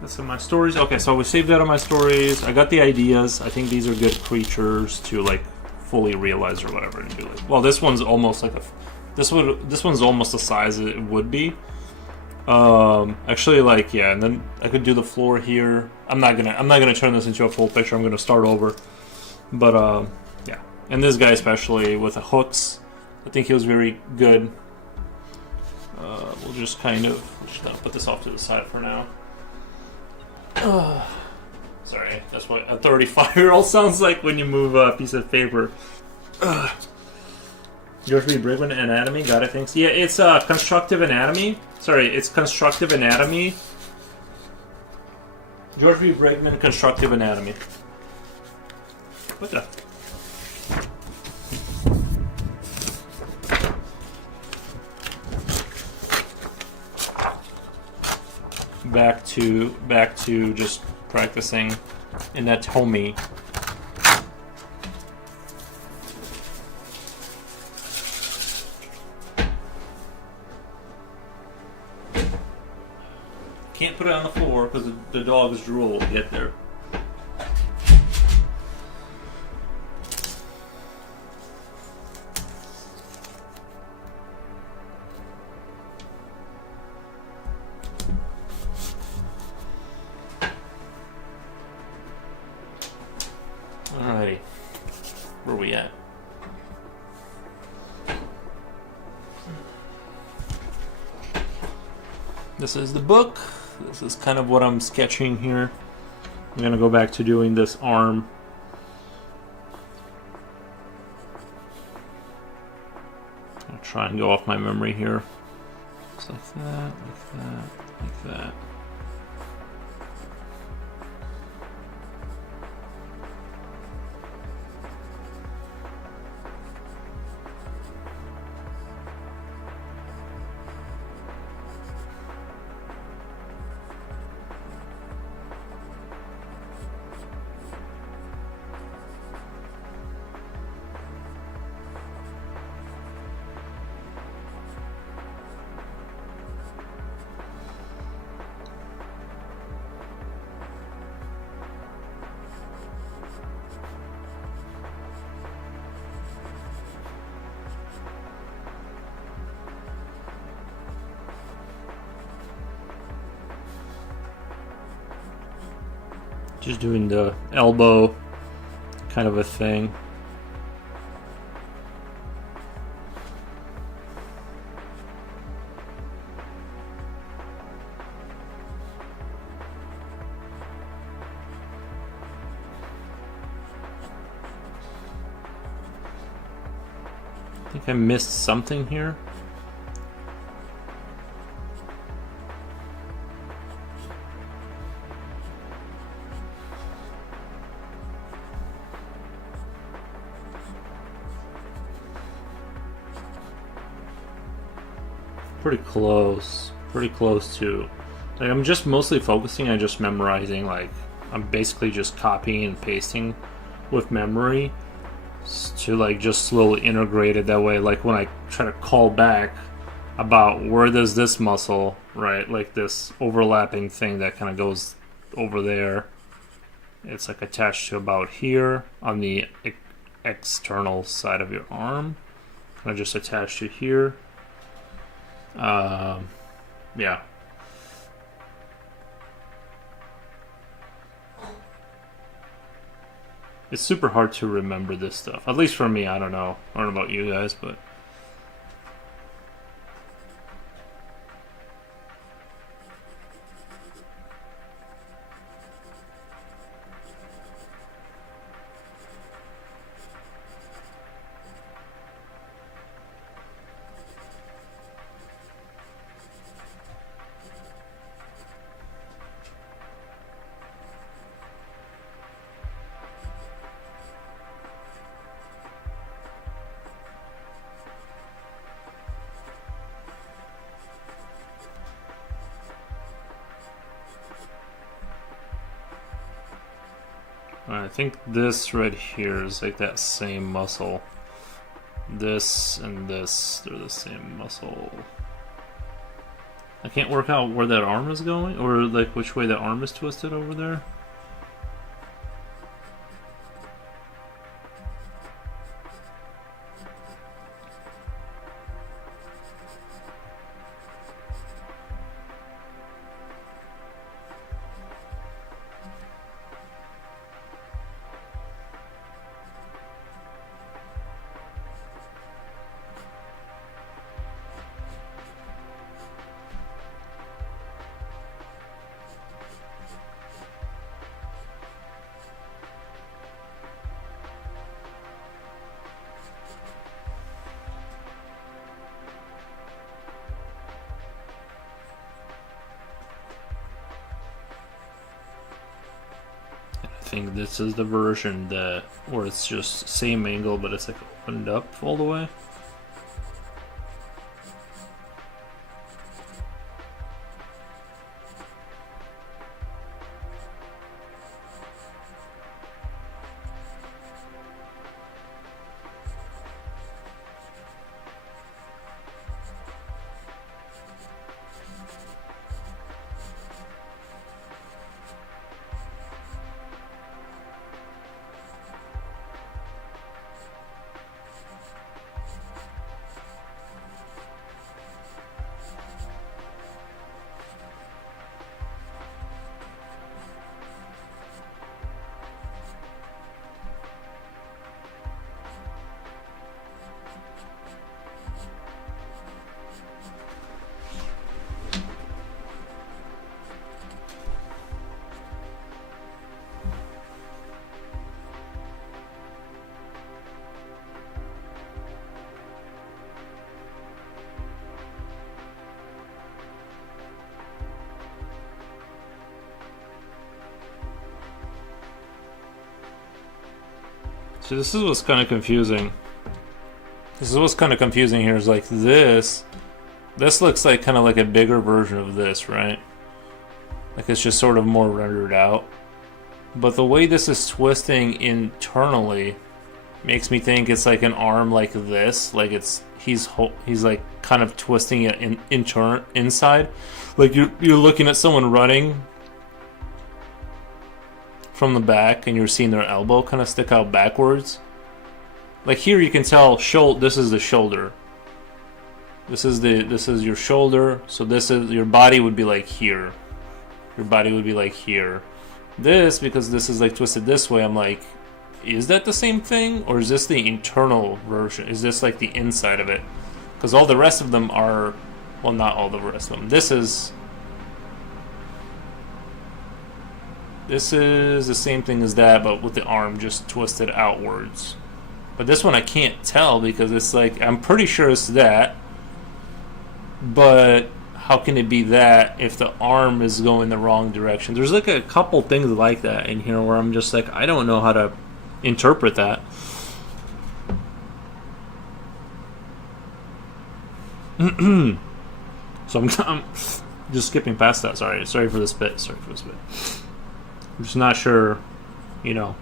That's in my stories. Okay, so we saved that on my stories. I got the ideas. I think these are good creatures to like fully realize or whatever and do like. Well, this one's almost like this one's almost the size it would be. Actually, like, yeah, and then I could do the floor here. I'm not gonna turn this into a full picture. I'm gonna start over. But yeah, and this guy especially with the hooks, I think he was very good. We'll just kind of put this off to the side for now. Sorry, that's what a 35-year-old sounds like when you move a piece of paper. George B. Brigman Anatomy, got it, thanks. Yeah, it's Constructive Anatomy. Sorry, it's Constructive Anatomy. George B. Brigman Constructive Anatomy. What the? Back to just practicing anatomy. Can't put it on the floor because the dog's drool will get there. Alrighty, where are we at? This is the book. This is kind of what I'm sketching here. I'm gonna go back to doing this arm. try and go off my memory here. Just like that, like that, like that. Just doing the elbow kind of a thing. I think I missed something here. Pretty close to, like, I'm just mostly focusing on just memorizing. Like, I'm basically just copying and pasting with memory to like just slowly integrate it that way. Like when I try to call back about where does this muscle, right, like this overlapping thing that kind of goes over there, it's like attached to about here on the external side of your arm, kind of just attached to here. Yeah. It's super hard to remember this stuff. At least for me, I don't know. I don't know about you guys, but I think this right here is like that same muscle. This and this, they're the same muscle. I can't work out where that arm is going, or like which way that arm is twisted over there. I think this is the version that where it's just same angle, but it's like opened up all the way. So this is what's kind of confusing. This is what's kind of confusing here is like this. This looks like kind of like a bigger version of this, right? Like it's just sort of more rendered out. But the way this is twisting internally makes me think it's like an arm like this. Like he's like kind of twisting it inside. Like you're looking at someone running from the back and you're seeing their elbow kind of stick out backwards. Like here you can tell this is the shoulder. This is your shoulder. So this is your body would be like here. Your body would be like here. This, because this is like twisted this way, I'm like, is that the same thing? Or is this the internal version? Is this like the inside of it? Because all the rest of them are, well, not all the rest of them. This is the same thing as that, but with the arm just twisted outwards. But this one I can't tell because it's like, I'm pretty sure it's that. But how can it be that if the arm is going the wrong direction? There's like a couple things like that in here where I'm just like, I don't know how to interpret that. So I'm just skipping past that. Sorry for this bit. I'm just not sure, you know.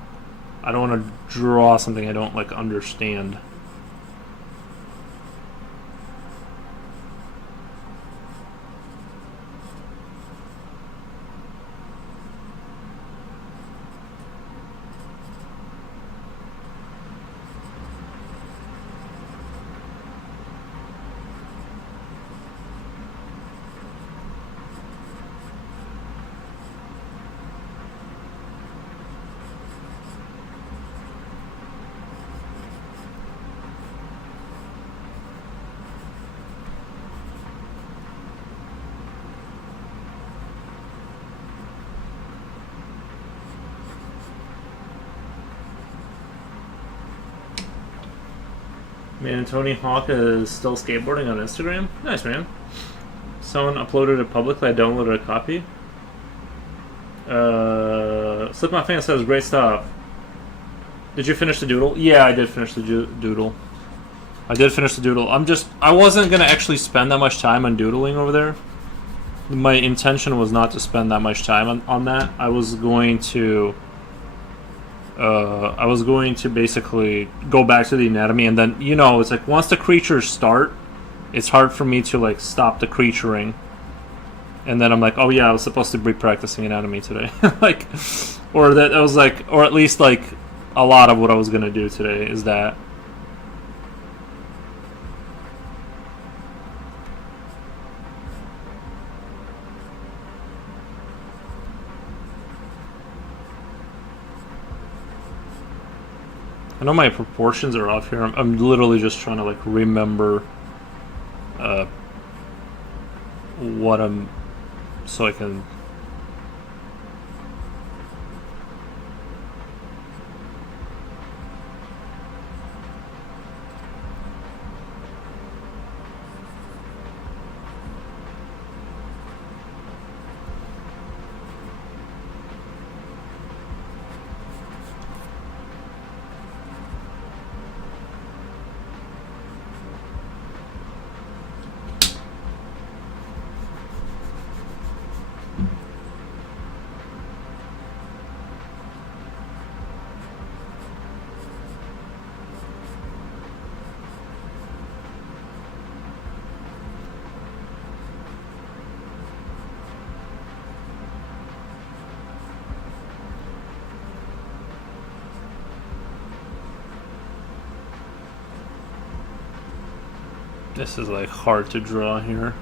I don't want to draw something I don't like understand. Man, Tony Hawk is still skateboarding on Instagram. Nice, man. Someone uploaded it publicly. I downloaded a copy. Slipknot fan says, great stuff. Did you finish the doodle? Yeah, I did finish the doodle. I wasn't going to actually spend that much time on doodling over there. My intention was not to spend that much time on that. I was going to basically go back to the anatomy, and then, you know, it's like once the creatures start, it's hard for me to like stop the creaturing. And then I'm like, oh yeah, I was supposed to be practicing anatomy today. Like, or that I was like, or at least like a lot of what I was gonna do today is that. I know my proportions are off here. I'm literally just trying to like remember what I'm, so I can. This is like hard to draw here.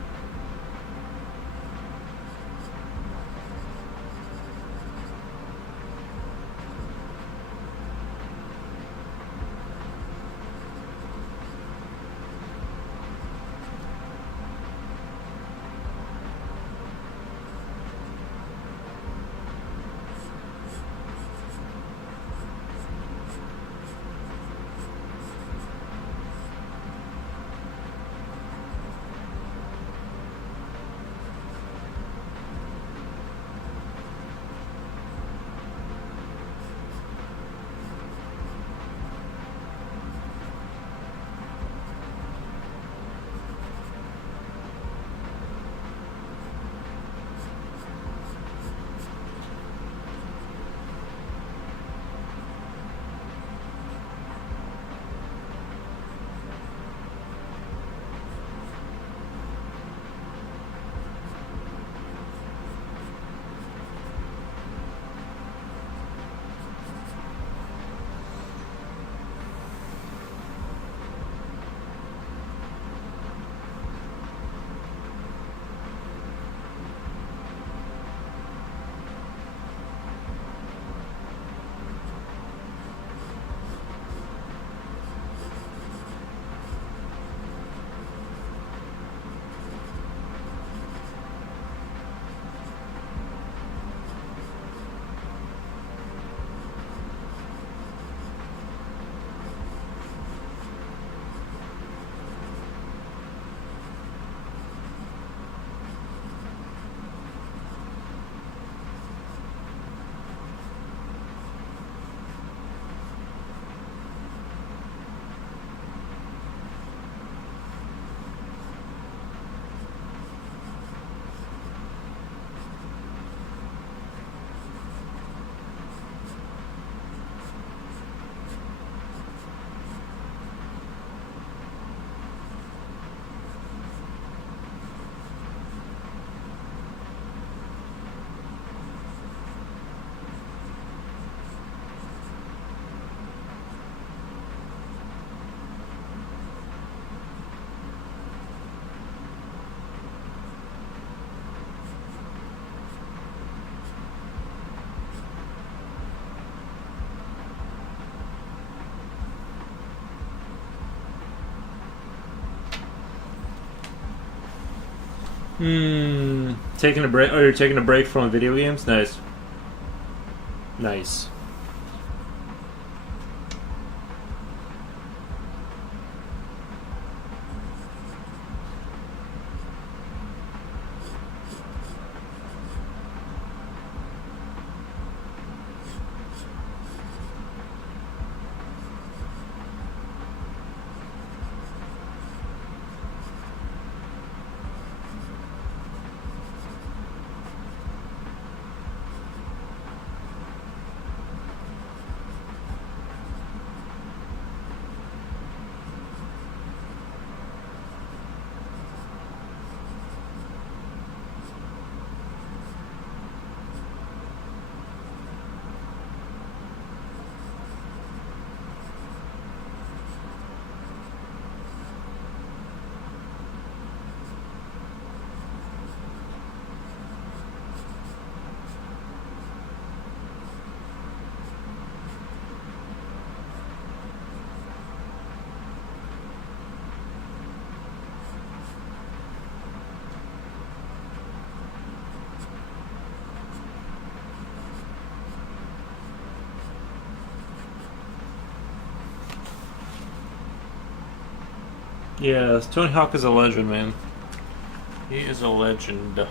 Taking a break. Oh, you're taking a break from video games? Nice. Nice. Yeah, Tony Hawk is a legend, man. He is a legend.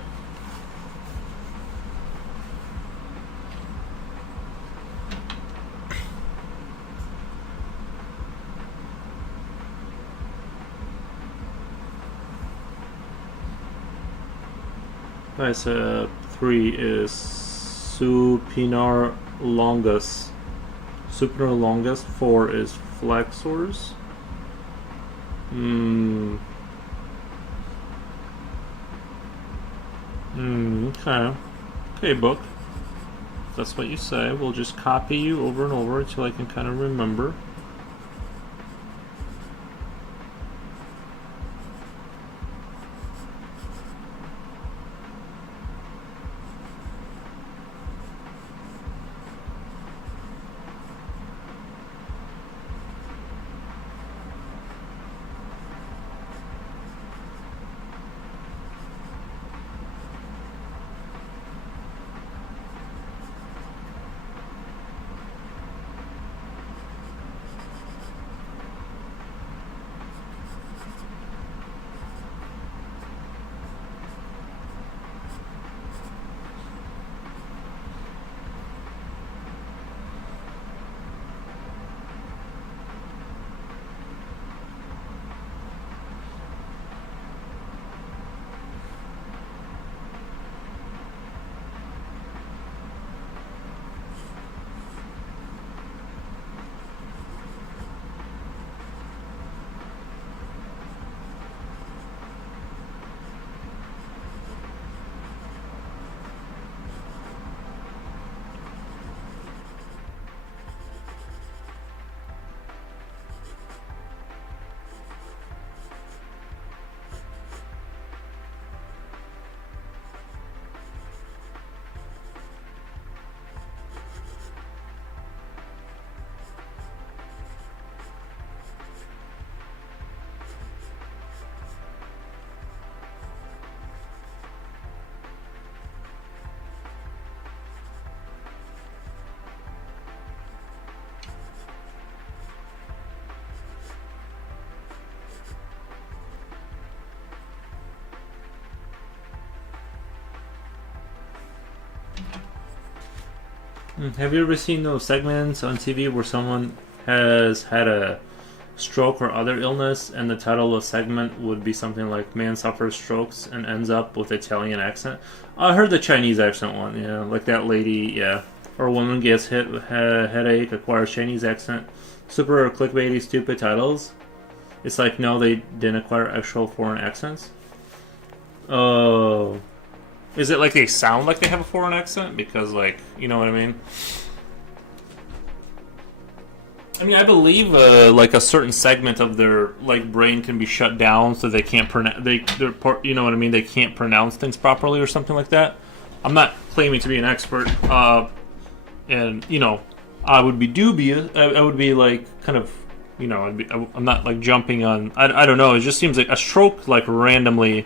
Bicep 3 is supinator longus. Supinator longus. 4 is flexors. Okay. Okay, book. If that's what you say. We'll just copy you over and over until I can kind of remember. Have you ever seen those segments on TV where someone has had a stroke or other illness, and the title of the segment would be something like "Man suffers strokes and ends up with Italian accent"? I heard the Chinese accent one, yeah, like that lady, yeah. Or a woman gets hit with a headache, acquires Chinese accent. Super clickbaity, stupid titles. It's like, no, they didn't acquire actual foreign accents. Oh. Is it like they sound like they have a foreign accent? Because, like, you know what I mean? I mean, I believe like a certain segment of their like brain can be shut down, so they can't pronounce. You know what I mean? They can't pronounce things properly or something like that. I'm not claiming to be an expert, and you know, I would be dubious. I would be like kind of, you know, I'm not like jumping on. I don't know. It just seems like a stroke like randomly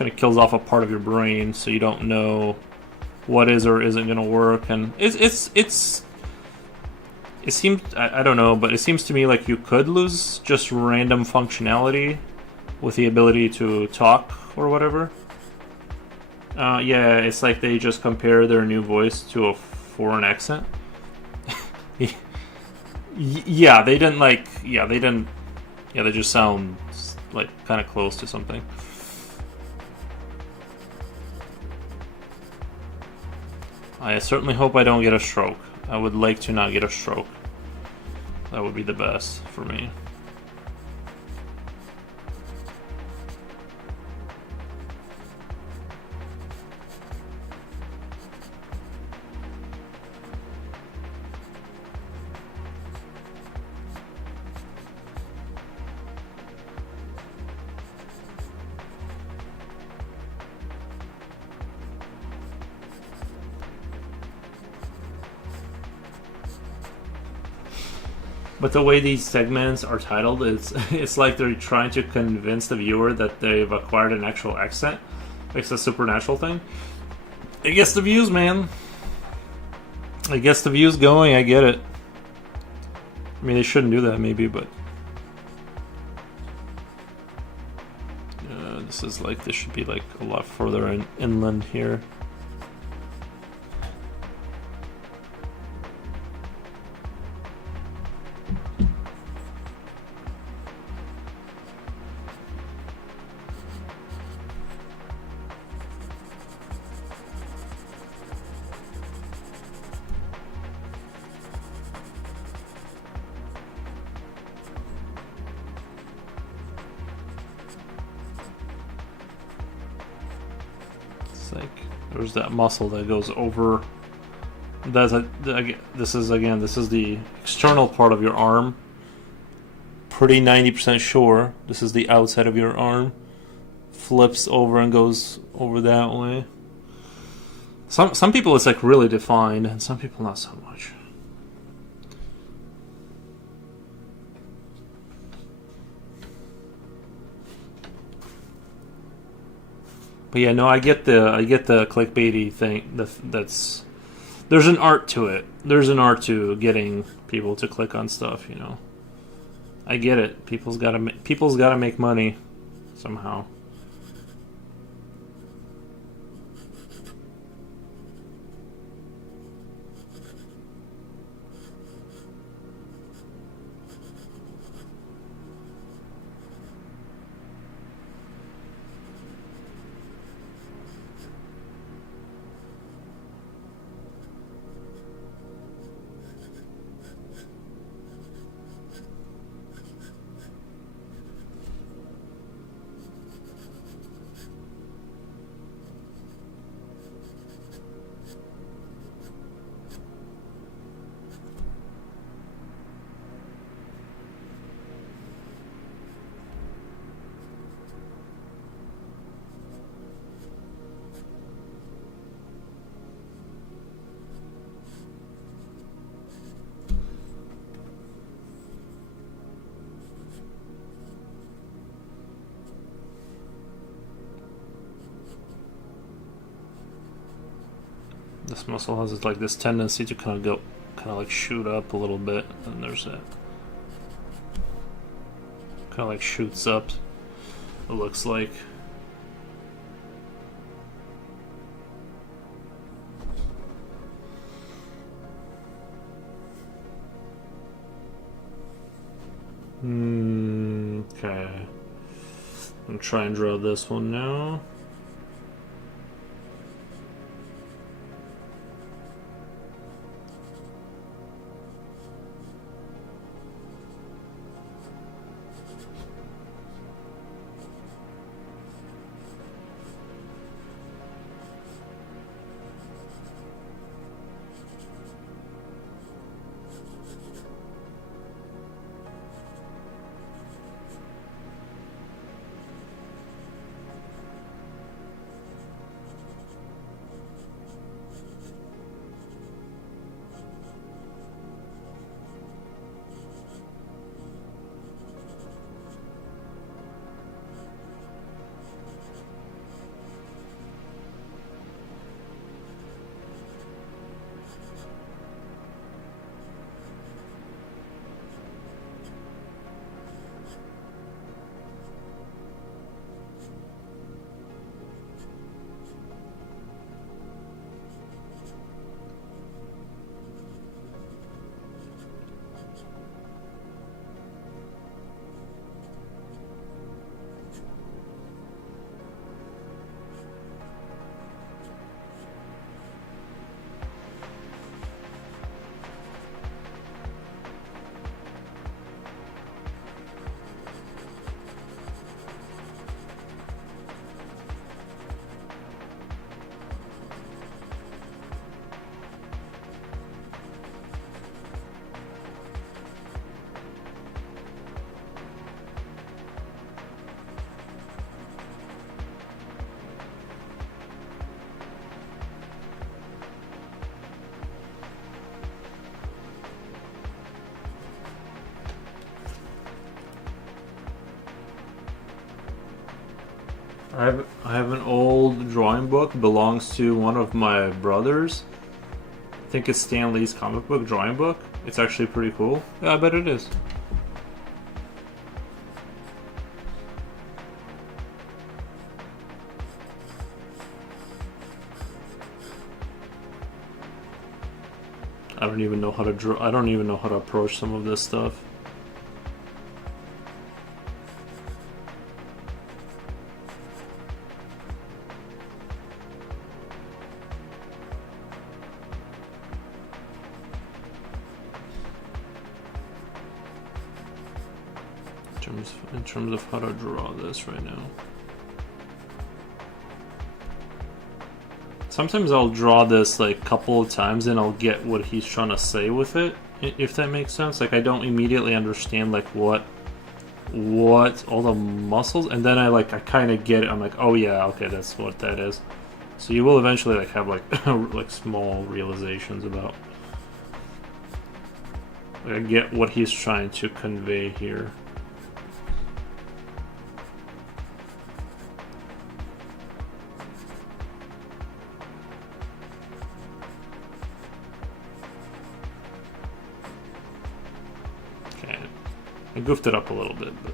kind of kills off a part of your brain, so you don't know what is or isn't going to work. And it seems, I don't know, but it seems to me like you could lose just random functionality with the ability to talk or whatever. Yeah, it's like they just compare their new voice to a foreign accent. Yeah, they didn't like. Yeah, they didn't. Yeah, they just sound like kind of close to something. I certainly hope I don't get a stroke. I would like to not get a stroke. That would be the best for me. But the way these segments are titled, it's like they're trying to convince the viewer that they've acquired an actual accent. It's a supernatural thing. It gets the views, man. It gets the views going, I get it. I mean, they shouldn't do that, maybe, but... this is like, this should be like a lot further inland here. Like there's that muscle that goes over. This is the external part of your arm. Pretty 90% sure this is the outside of your arm. Flips over and goes over that way. Some people it's like really defined, and some people not so much. But yeah, no, I get the clickbaity thing. That's there's an art to it. There's an art to getting people to click on stuff. You know, I get it. People's gotta make money somehow. This muscle has like this tendency to kind of like shoot up a little bit, and there's that kind of like shoots up. It looks like. Okay. I'm gonna try and draw this one now. I have an old drawing book, belongs to one of my brothers. I think it's Stan Lee's comic book drawing book. It's actually pretty cool. Yeah, I bet it is. I don't even know how to draw. I don't even know how to approach some of this stuff. In terms of how to draw this right now. Sometimes I'll draw this like a couple of times and I'll get what he's trying to say with it, if that makes sense. Like I don't immediately understand like what all the muscles, and then I kind of get it. I'm like, oh yeah, okay, that's what that is. So you will eventually like have like like small realizations about. Like, I get what he's trying to convey here. I goofed it up a little bit, but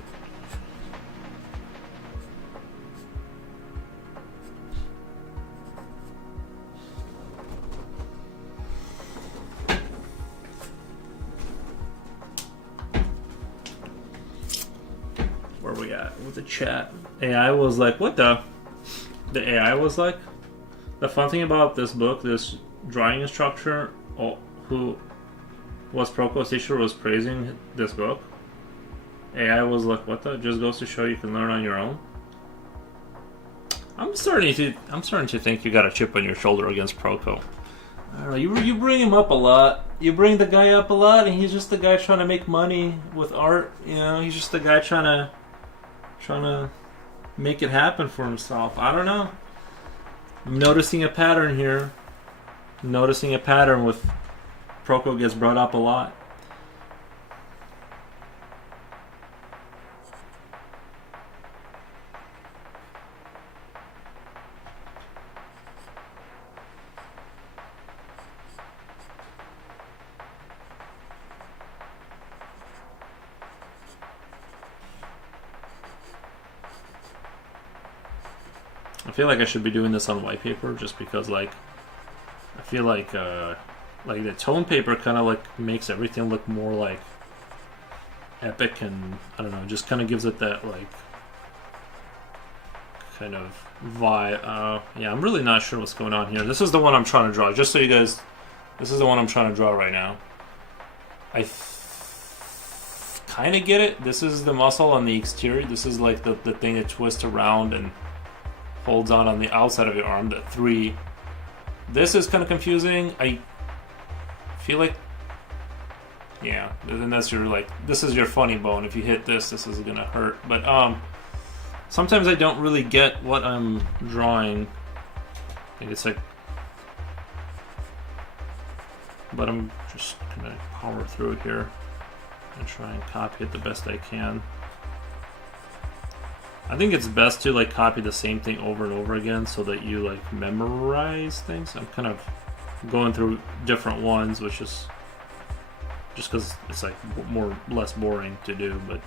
where are we at with the chat? AI was like, what the AI was like, the fun thing about this book, this drawing instructor, who was Proko's teacher, was praising this book. AI was like, what the? Just goes to show you can learn on your own. I'm starting to think you got a chip on your shoulder against Proko. I don't know. You bring him up a lot. You bring the guy up a lot, and he's just the guy trying to make money with art. You know, he's just the guy trying to make it happen for himself. I don't know. I'm noticing a pattern here. I'm noticing a pattern with Proko gets brought up a lot. I feel like I should be doing this on white paper just because, like, I feel like the tone paper kind of, like, makes everything look more, like, epic and, I don't know, just kind of gives it that, like, kind of vibe. Yeah, I'm really not sure what's going on here. This is the one I'm trying to draw. Just so you guys, this is the one I'm trying to draw right now. I kind of get it. This is the muscle on the exterior. This is, like, the thing that twists around and holds on the outside of your arm, the 3. This is kind of confusing. I feel like, yeah, then that's your, like, this is your funny bone. If you hit this, this is gonna hurt. But sometimes I don't really get what I'm drawing. I think it's like, but I'm just gonna power through it here and try and copy it the best I can. I think it's best to like copy the same thing over and over again so that you like memorize things. I'm kind of going through different ones, which is just because it's like less boring to do, but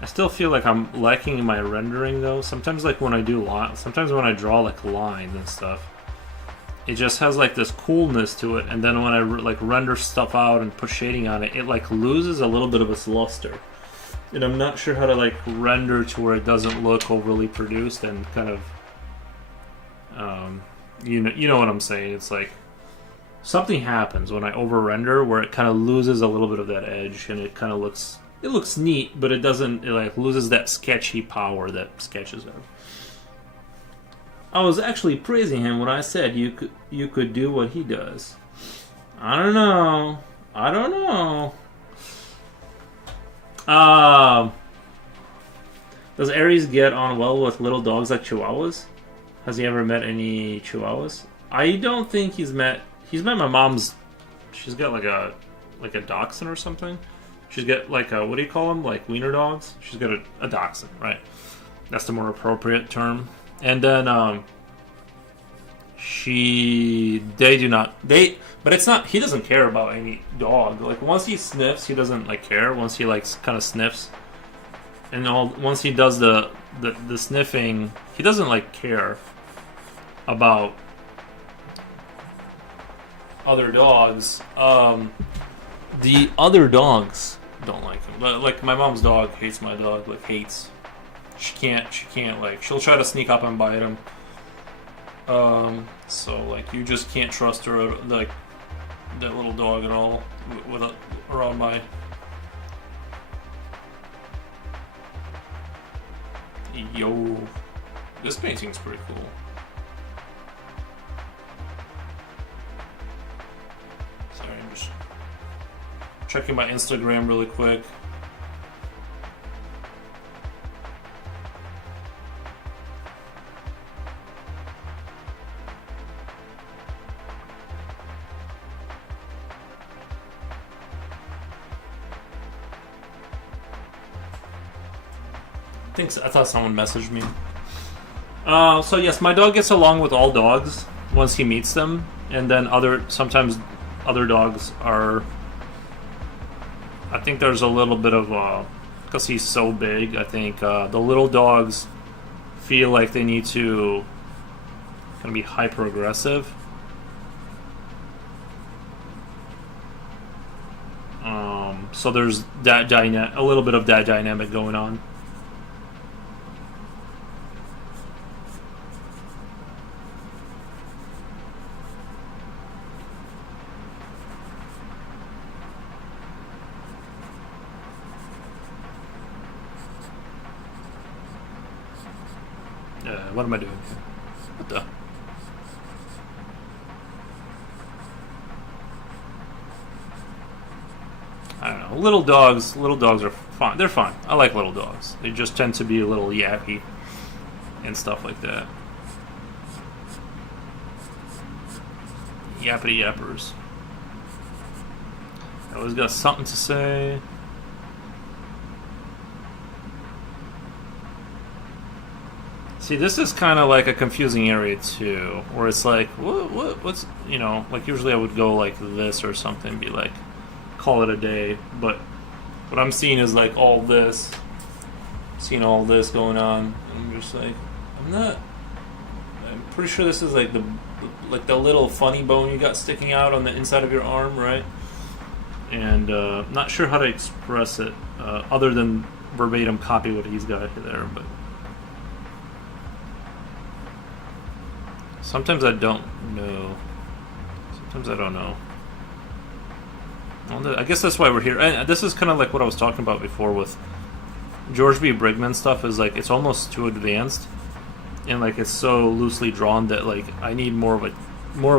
I still feel like I'm lacking in my rendering though. Sometimes like when I do sometimes when I draw like lines and stuff, it just has like this coolness to it, and then when I like render stuff out and put shading on it, it like loses a little bit of its luster. And I'm not sure how to like render to where it doesn't look overly produced and kind of you know what I'm saying. It's like something happens when I over render where it kind of loses a little bit of that edge, and it kind of looks neat, but it doesn't. It like loses that sketchy power that sketches have. I was actually praising him when I said you could do what he does. I don't know. Does Aries get on well with little dogs like Chihuahuas? Has he ever met any Chihuahuas? I don't think he's met my mom's. She's got like a dachshund or something. She's got like a, what do you call them? Like wiener dogs. She's got a dachshund, right? That's the more appropriate term. And then but it's not. He doesn't care about any dog. Like once he sniffs, he doesn't like care. Once he like kind of sniffs, and once he does the sniffing, he doesn't like care about other dogs. The other dogs don't like him. Like my mom's dog hates my dog. Like hates. She can't like. She'll try to sneak up and bite him. So like you just can't trust her, like that little dog at all around my. Yo, this painting's pretty cool. Sorry, I'm just checking my Instagram really quick. I thought someone messaged me. So yes, my dog gets along with all dogs once he meets them, and then sometimes other dogs are. I think there's a little bit of because he's so big. I think the little dogs feel like they need to kind of be hyper aggressive. So there's that a little bit of that dynamic going on. What am I doing? What the? I don't know. Little dogs are fine. They're fine. I like little dogs. They just tend to be a little yappy and stuff like that. Yappity yappers. I always got something to say. See, this is kind of like a confusing area too, where it's like, what's, like usually I would go like this or something, be like, call it a day, but what I'm seeing is like seeing all this going on, and I'm just like, I'm pretty sure this is like the little funny bone you got sticking out on the inside of your arm, right? And not sure how to express it, other than verbatim copy what he's got there, but. Sometimes I don't know. Sometimes I don't know. Well, I guess that's why we're here. And this is kind of like what I was talking about before with George B. Brigman stuff. Is like it's almost too advanced, and like it's so loosely drawn that like I need more of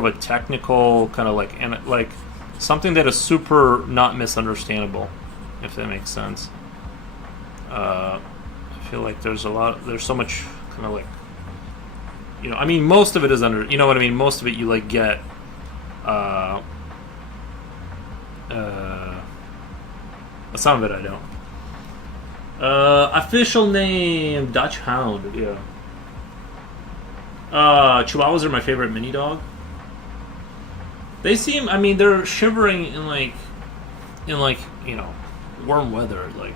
a technical kind of like something that is super not misunderstandable, if that makes sense. I feel like there's so much kind of like. I mean, most of it is under. You know what I mean? Most of it you like get. Some of it I don't. Official name Dutch Hound. Yeah. Chihuahuas are my favorite mini dog. They seem. I mean, they're shivering in warm weather. Like.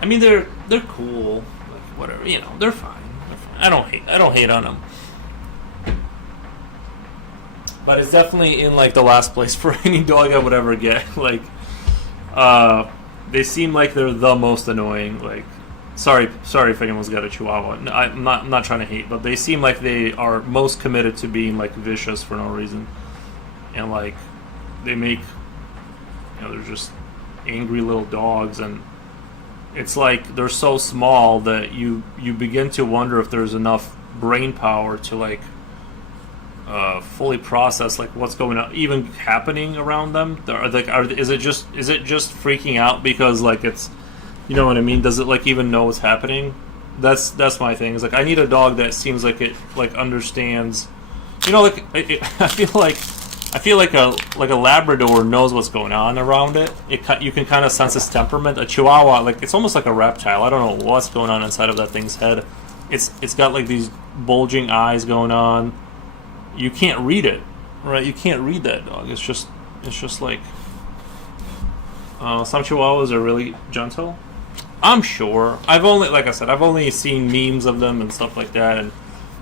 I mean, they're cool. Like whatever. They're fine. I don't hate on them, but it's definitely in like the last place for any dog I would ever get. Like, they seem like they're the most annoying. Like, sorry if anyone's got a Chihuahua. No, I'm not trying to hate, but they seem like they are most committed to being like vicious for no reason, and like they make they're just angry little dogs and. It's like they're so small that you begin to wonder if there's enough brain power to like fully process like what's going on, even happening around them. Is it just freaking out because like it's, you know what I mean? Does it like even know what's happening? That's my thing. It's like I need a dog that seems like it like understands. You know, like I feel like a Labrador knows what's going on around it. You can kind of sense its temperament. A Chihuahua, like it's almost like a reptile. I don't know what's going on inside of that thing's head. It's got like these bulging eyes going on. You can't read it, right? You can't read that dog. It's just like some Chihuahuas are really gentle. I'm sure. I've only seen memes of them and stuff like that, and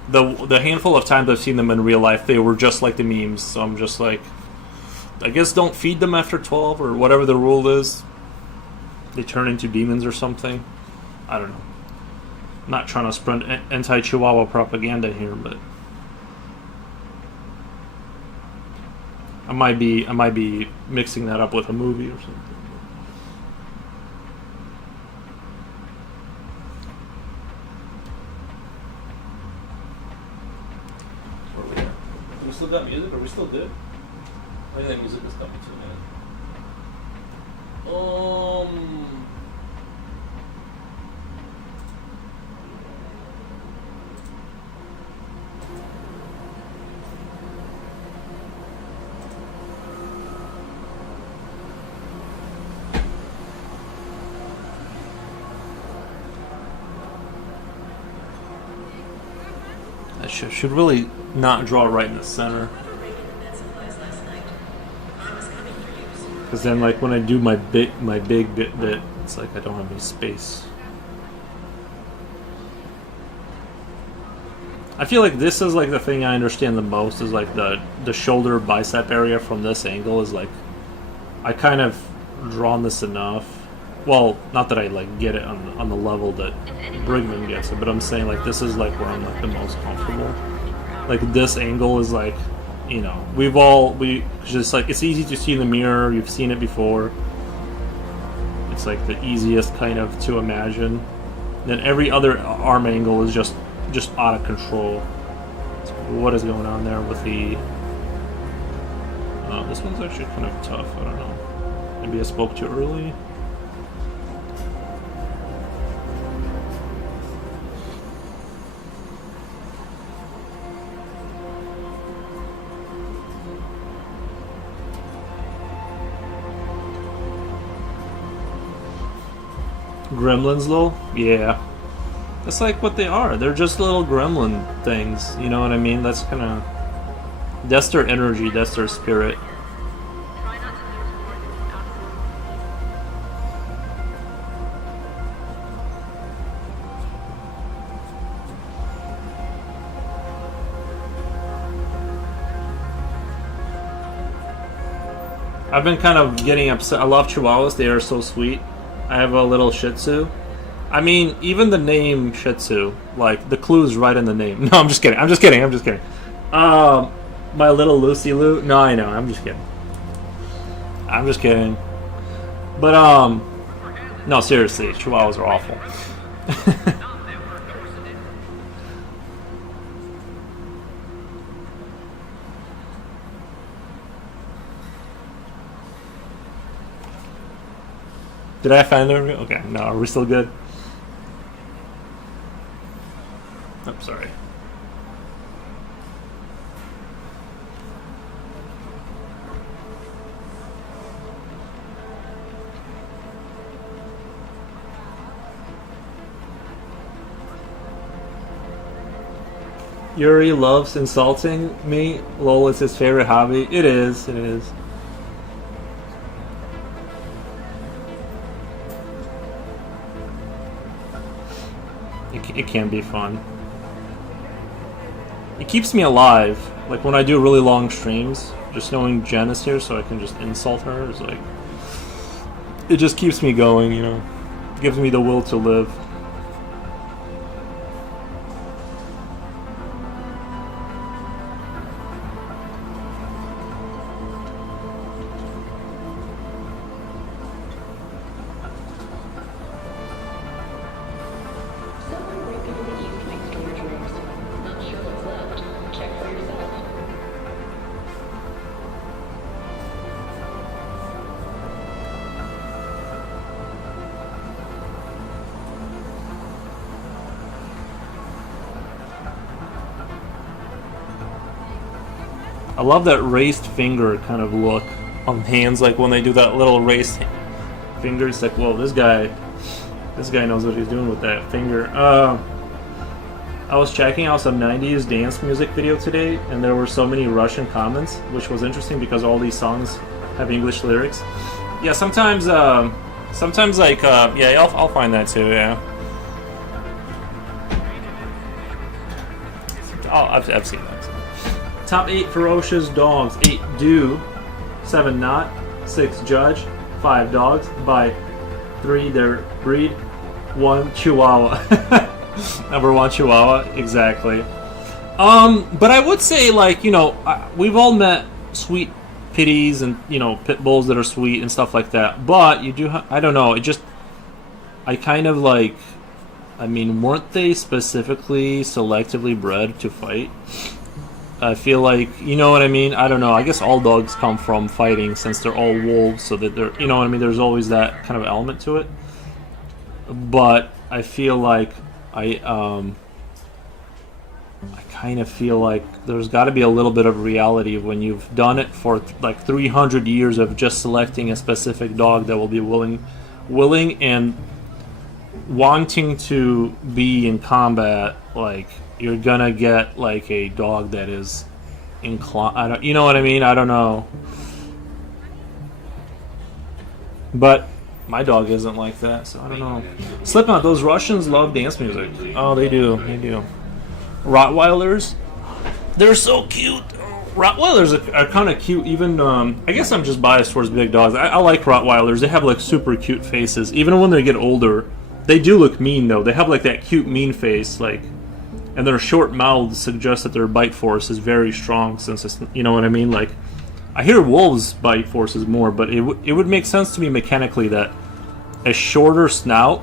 the handful of times I've seen them in real life, they were just like the memes. So I'm just like, I guess don't feed them after 12 or whatever the rule is. They turn into demons or something. I don't know. I'm not trying to spread anti-Chihuahua propaganda here, but I might be mixing that up with a movie or something. Where are we at? Do we still got music? Are we still good? I think that music is coming to a minute. I should really not draw right in the center. Because then, like, when I do my big bit, it's like I don't have any space. I feel like this is like the thing I understand the most is like the shoulder bicep area from this angle is like I kind of drawn this enough. Well, not that I like get it on the level that Brigman gets it, but I'm saying like this is like where I'm like the most comfortable. Like this angle is like, you know, we just like it's easy to see in the mirror. You've seen it before. It's like the easiest kind of to imagine. Then every other arm angle is just out of control. So what is going on there with the? This one's actually kind of tough. I don't know. Maybe I spoke too early. Gremlins, though? Yeah. That's like what they are. They're just little gremlin things. You know what I mean? That's kind of... That's their energy. That's their spirit. I've been kind of getting upset. I love Chihuahuas. They are so sweet. I have a little Shih Tzu. I mean, even the name Shih Tzu, like, the clue's right in the name. No, I'm just kidding. My little Lucy Lou. No, I know. I'm just kidding. But, no, seriously. Chihuahuas are awful. Did I offend her? Okay, no, are we still good? I'm sorry. Yuri loves insulting me. LOL is his favorite hobby. It is. It can be fun. It keeps me alive. Like when I do really long streams, just knowing Jen is here so I can just insult her is like... It just keeps me going, you know. It gives me the will to live. I love that raised finger kind of look on hands, like when they do that little raised finger. It's like, whoa, this guy knows what he's doing with that finger. I was checking out some 90s dance music video today, and there were so many Russian comments, which was interesting because all these songs have English lyrics. Yeah, sometimes like, yeah, I'll find that too, yeah. Oh, I've seen that. Top 8 ferocious dogs. 8 do, 7 not, 6 judge, 5 dogs, bite, 3 their breed, 1 chihuahua. Number 1 chihuahua, exactly. But I would say, like, you know, we've all met sweet pitties and, you know, pit bulls that are sweet and stuff like that. But you do, I don't know, I kind of like, I mean, weren't they specifically selectively bred to fight? I feel like, you know what I mean? I don't know. I guess all dogs come from fighting since they're all wolves, so that they're, you know what I mean? There's always that kind of element to it. But I feel like I kind of feel like there's got to be a little bit of reality when you've done it for like 300 years of just selecting a specific dog that will be willing and wanting to be in combat. Like, you're gonna get like a dog that is inclined. You know what I mean? I don't know. But my dog isn't like that, so I don't know. Slipknot, those Russians love dance music. Oh, they do. They do. Rottweilers, they're so cute. Rottweilers are kind of cute. Even I guess I'm just biased towards big dogs. I like Rottweilers. They have like super cute faces. Even when they get older, they do look mean though. They have like that cute mean face, like, and their short mouths suggest that their bite force is very strong. Since it's, you know what I mean. Like, I hear wolves' bite force is more, but it would make sense to me mechanically that a shorter snout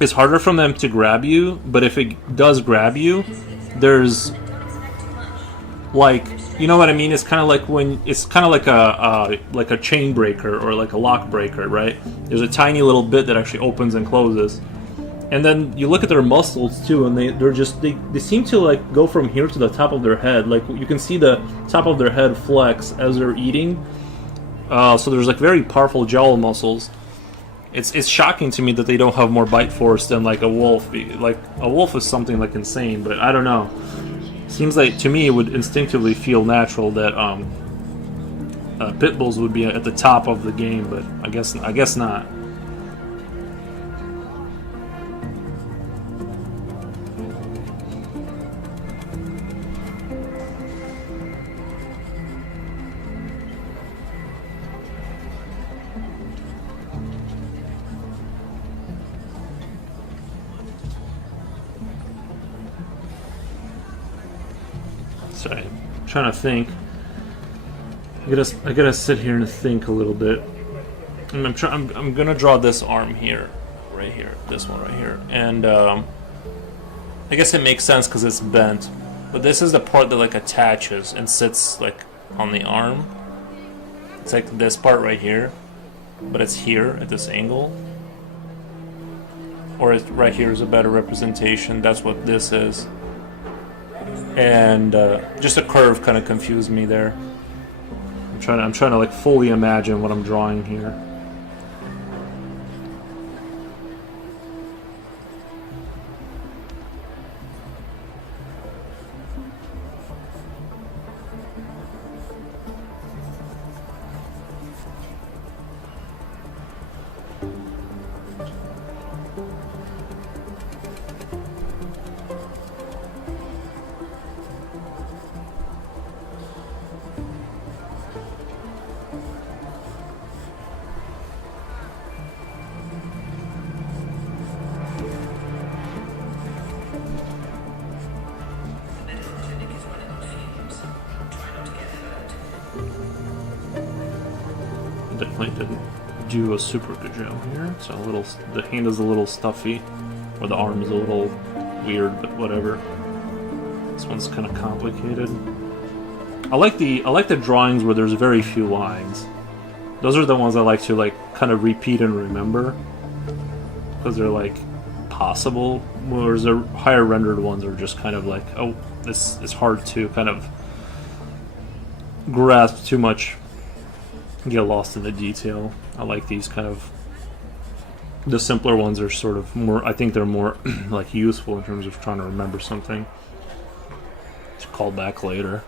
is harder for them to grab you, but if it does grab you, there's like, you know what I mean? It's kind of like when it's kind of like a chain breaker or like a lock breaker, right? There's a tiny little bit that actually opens and closes, and then you look at their muscles too, and they seem to like go from here to the top of their head. Like, you can see the top of their head flex as they're eating. So there's like very powerful jowl muscles. It's shocking to me that they don't have more bite force than like a wolf. Like, a wolf is something like insane, but I don't know. Seems like to me it would instinctively feel natural that pit bulls would be at the top of the game, but I guess not. Sorry, I'm trying to think. I gotta sit here and think a little bit. I'm gonna draw this arm here, right here, this one right here, and I guess it makes sense because it's bent. But this is the part that like attaches and sits like on the arm. It's like this part right here, but it's here at this angle. Or right here is a better representation. That's what this is. And just a curve kind of confused me there. I'm trying to like fully imagine what I'm drawing here. Definitely didn't do a super good job here. It's a little, the hand is a little stuffy, or the arm is a little weird, but whatever. This one's kind of complicated. I like the drawings where there's very few lines. Those are the ones I like to like kind of repeat and remember, because they're like possible. Whereas the higher rendered ones are just kind of like, oh, this is hard to kind of grasp too much, get lost in the detail. I like these kind of. The simpler ones are sort of more. I think they're more like useful in terms of trying to remember something to call back later.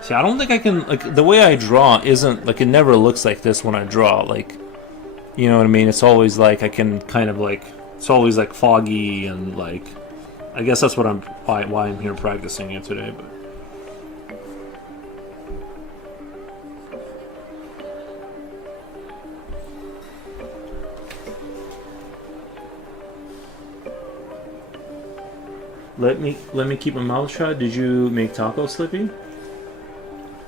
See, I don't think I can, like, the way I draw isn't, like, it never looks like this when I draw, like, you know what I mean? It's always, like, I can kind of, like, it's always, like, foggy and, like, I guess that's what why I'm here practicing it today, but. Let me keep my mouth shut. Did you make tacos, Slippy?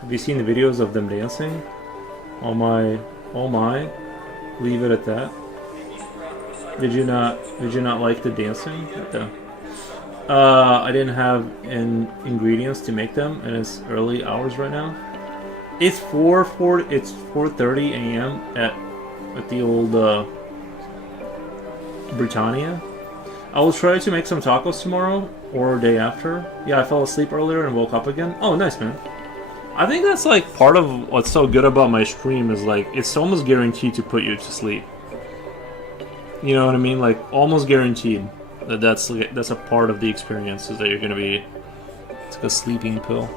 Have you seen the videos of them dancing? Oh my. Leave it at that. Did you not like the dancing? Okay. I didn't have ingredients to make them, and it's early hours right now. It's 4:30 a.m. at the old Britannia. I will try to make some tacos tomorrow or day after. Yeah, I fell asleep earlier and woke up again. Oh, nice, man. I think that's like part of what's so good about my stream is like it's almost guaranteed to put you to sleep. You know what I mean? Like almost guaranteed that's a part of the experience is that you're gonna be. It's like a sleeping pill.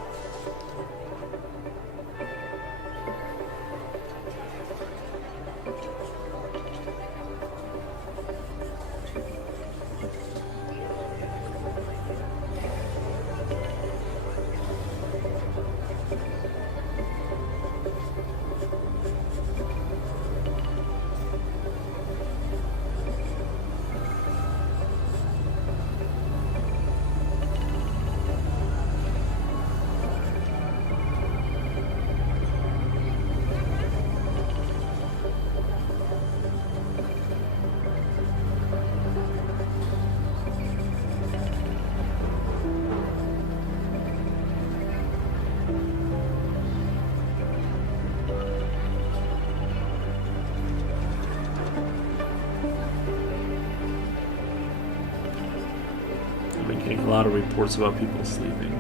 Getting a lot of reports about people sleeping.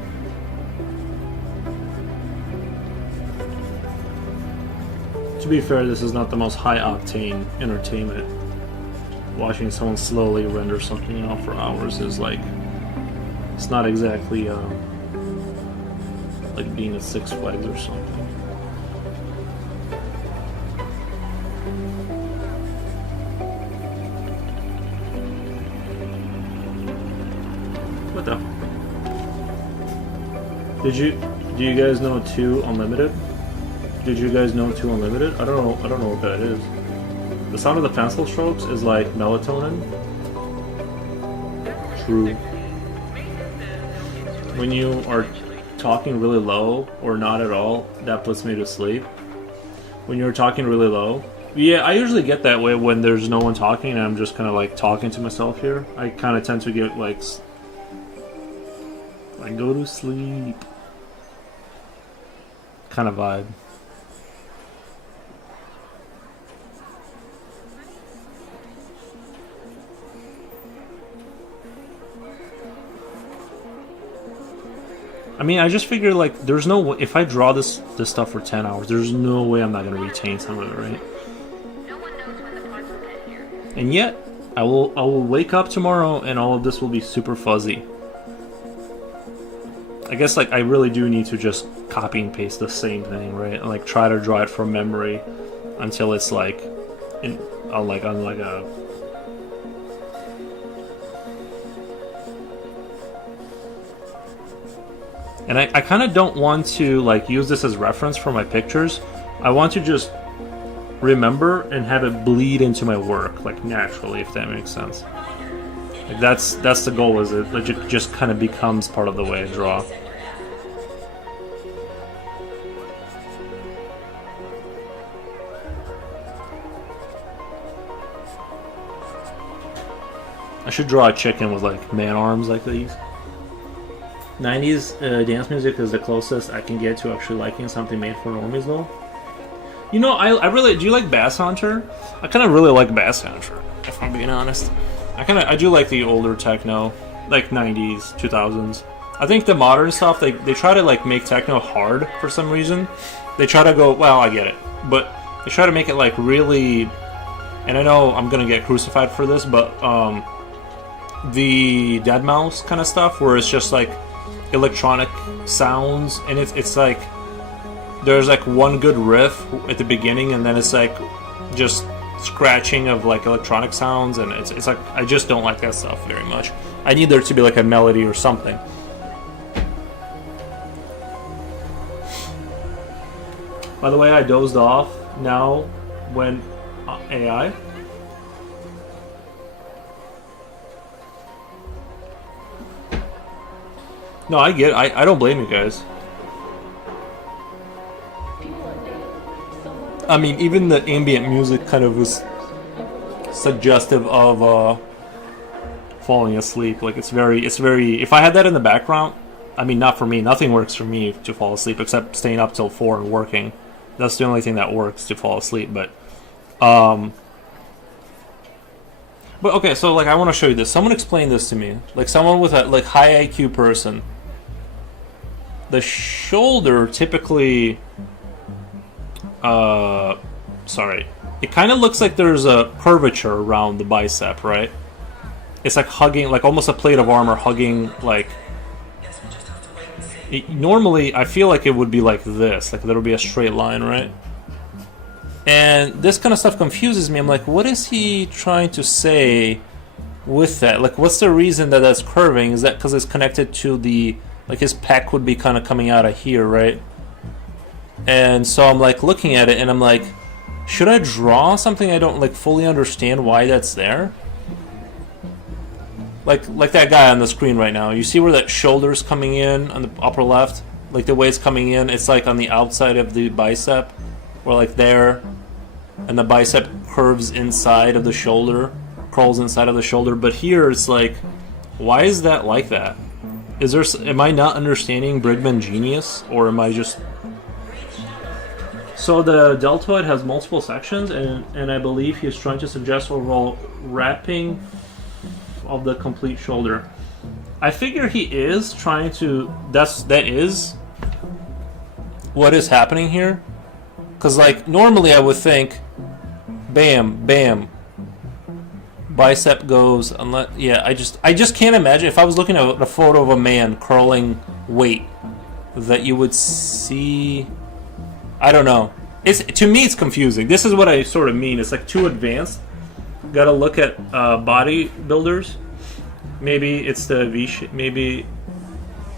To be fair, this is not the most high-octane entertainment. Watching someone slowly render something out for hours is like... It's not exactly like being at Six Flags or something. What the? Do you guys know 2 Unlimited? Did you guys know 2 Unlimited? I don't know what that is. The sound of the pencil strokes is like melatonin. True. When you are talking really low or not at all, that puts me to sleep. When you're talking really low, yeah, I usually get that way when there's no one talking and I'm just kind of like talking to myself here. I kind of tend to get like go to sleep kind of vibe. I mean, I just figure like there's no way, if I draw this stuff for 10 hours, there's no way I'm not going to retain some of it, right? And yet, I will wake up tomorrow and all of this will be super fuzzy. I guess like I really do need to just copy and paste the same thing, right? And like try to draw it from memory until it's like on a. And I kind of don't want to like use this as reference for my pictures. I want to just remember and have it bleed into my work like naturally, if that makes sense. Like that's the goal, is it just kind of becomes part of the way I draw. I should draw a chicken with like man arms like these. 90s dance music is the closest I can get to actually liking something made for normies though. You know, I really, do you like Bass Hunter? I kind of really like Bass Hunter, if I'm being honest. I do like the older techno, like 90s, 2000s. I think the modern stuff, they try to like make techno hard for some reason. They try to go, well, I get it, but they try to make it like really, and I know I'm gonna get crucified for this, but the Deadmau5 kind of stuff, where it's just like electronic sounds, and it's like there's like one good riff at the beginning, and then it's like just scratching of like electronic sounds, and it's like I just don't like that stuff very much. I need there to be like a melody or something. By the way, I dozed off now when AI. No, I get it. I don't blame you guys. I mean, even the ambient music kind of was suggestive of falling asleep. Like it's very. If I had that in the background, I mean, not for me. Nothing works for me to fall asleep except staying up till 4 and working. That's the only thing that works to fall asleep. But okay. So like, I want to show you this. Someone explain this to me. Like someone with a like high IQ person. The shoulder typically. Sorry. It kind of looks like there's a curvature around the bicep, right? It's like hugging, like almost a plate of armor hugging, like... normally, I feel like it would be like this. Like there would be a straight line, right? And this kind of stuff confuses me. I'm like, what is he trying to say with that? Like, what's the reason that that's curving? Is that because it's connected to the... Like his pec would be kind of coming out of here, right? And so I'm like looking at it and I'm like, should I draw something I don't like fully understand why that's there? Like that guy on the screen right now. You see where that shoulder's coming in on the upper left? Like the way it's coming in, it's like on the outside of the bicep, or like there, and the bicep curves inside of the shoulder, crawls inside of the shoulder. But here it's like, why is that like that? Is there? Am I not understanding Brigman genius, or am I just? So the deltoid has multiple sections, and I believe he's trying to suggest overall wrapping of the complete shoulder. I figure he is trying to. That is what is happening here, because like normally I would think, bam, bam. Bicep goes, unless I just can't imagine if I was looking at a photo of a man curling weight that you would see. I don't know. To me it's confusing. This is what I sort of mean. It's like too advanced. Got to look at bodybuilders. Maybe it's the V shape. Maybe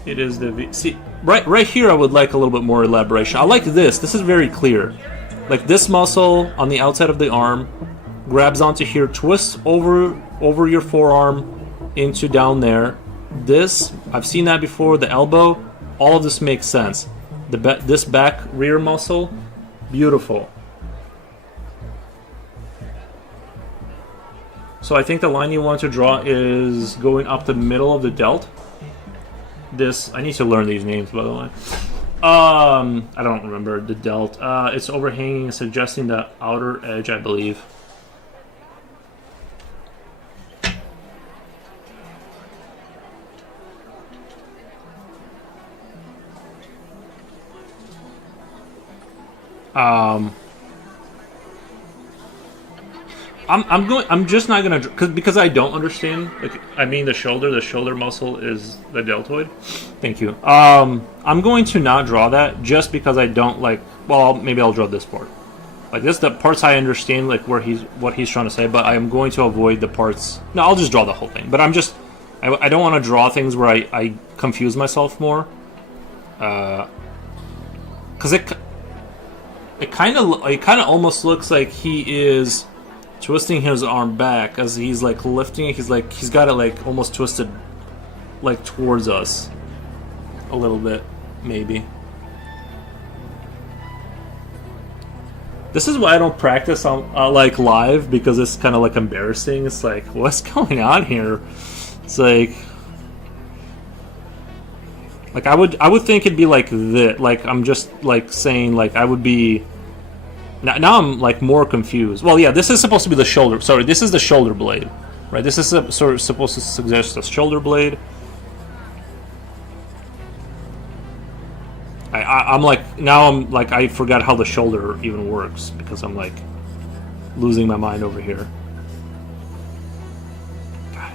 it is the V. See, right here I would like a little bit more elaboration. I like this. This is very clear. Like this muscle on the outside of the arm grabs onto here, twists over your forearm into down there. This, I've seen that before. The elbow, all of this makes sense. This back rear muscle, beautiful. So I think the line you want to draw is going up the middle of the delt. This, I need to learn these names, by the way. I don't remember the delt. It's overhanging, suggesting the outer edge, I believe. I'm just not gonna because I don't understand. Like, I mean, the shoulder muscle is the deltoid. Thank you. I'm going to not draw that just because I don't like. Well, maybe I'll draw this part. Like this, the parts I understand, like what he's trying to say. But I am going to avoid the parts. No, I'll just draw the whole thing. But I don't want to draw things where I confuse myself more. Because it kind of almost looks like he is twisting his arm back as he's like lifting it. He's got it like almost twisted like towards us a little bit, maybe. This is why I don't practice on like live, because it's kind of like embarrassing. It's like, what's going on here? It's like I would think it'd be like this. Like I'm just like saying like I would be. Now I'm like more confused. Well, yeah, this is supposed to be the shoulder. Sorry, this is the shoulder blade, right? This is sort of supposed to suggest a shoulder blade. I'm like, now I'm like, I forgot how the shoulder even works because I'm like losing my mind over here. God.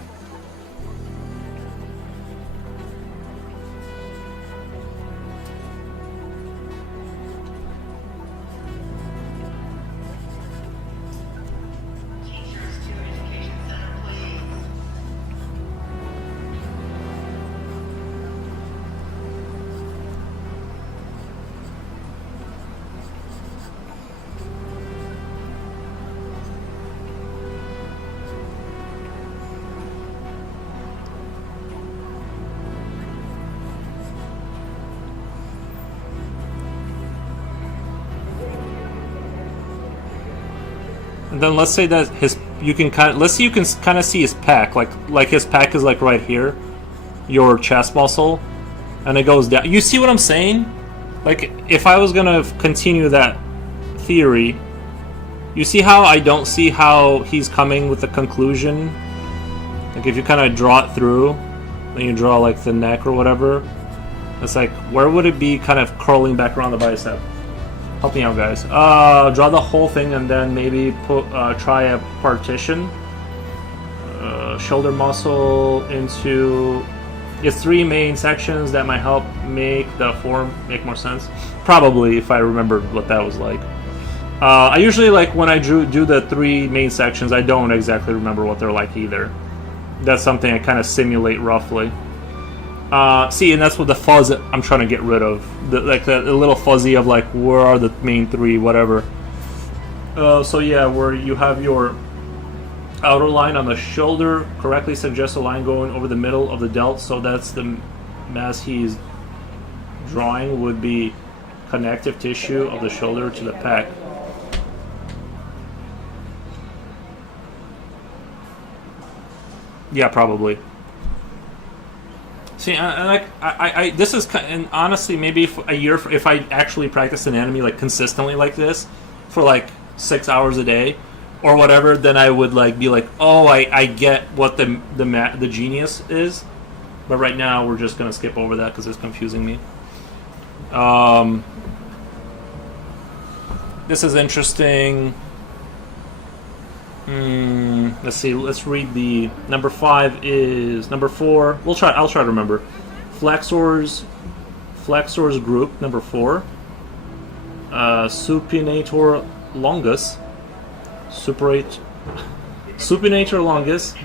And then let's say that let's say you can kind of see his pack, like his pack is like right here, your chest muscle, and it goes down. You see what I'm saying? Like if I was gonna continue that theory, you see how I don't see how he's coming with the conclusion. Like if you kind of draw it through, then you draw like the neck or whatever. It's like where would it be kind of curling back around the bicep? Help me out, guys. Draw the whole thing and then maybe try a partition. Shoulder muscle into its 3 main sections that might help make the form make more sense. Probably, if I remembered what that was like. I usually like when I do the 3 main sections, I don't exactly remember what they're like either. That's something I kind of simulate roughly. See, and that's what the fuzz I'm trying to get rid of. The little fuzzy of like, where are the main 3, whatever. So yeah, where you have your outer line on the shoulder correctly suggests a line going over the middle of the delt. So that's the mass he's drawing would be connective tissue of the shoulder to the pec. Yeah, probably. See, I this is, and honestly, maybe a year if I actually practice anatomy like consistently like this for like 6 hours a day or whatever, then I would like be like, oh, I get what the genius is. But right now, we're just gonna skip over that because it's confusing me. This is interesting. Let's see. Let's read the number 5 is number 4. I'll try to remember. Flexors group number 4. Supinator longus. Supinator longus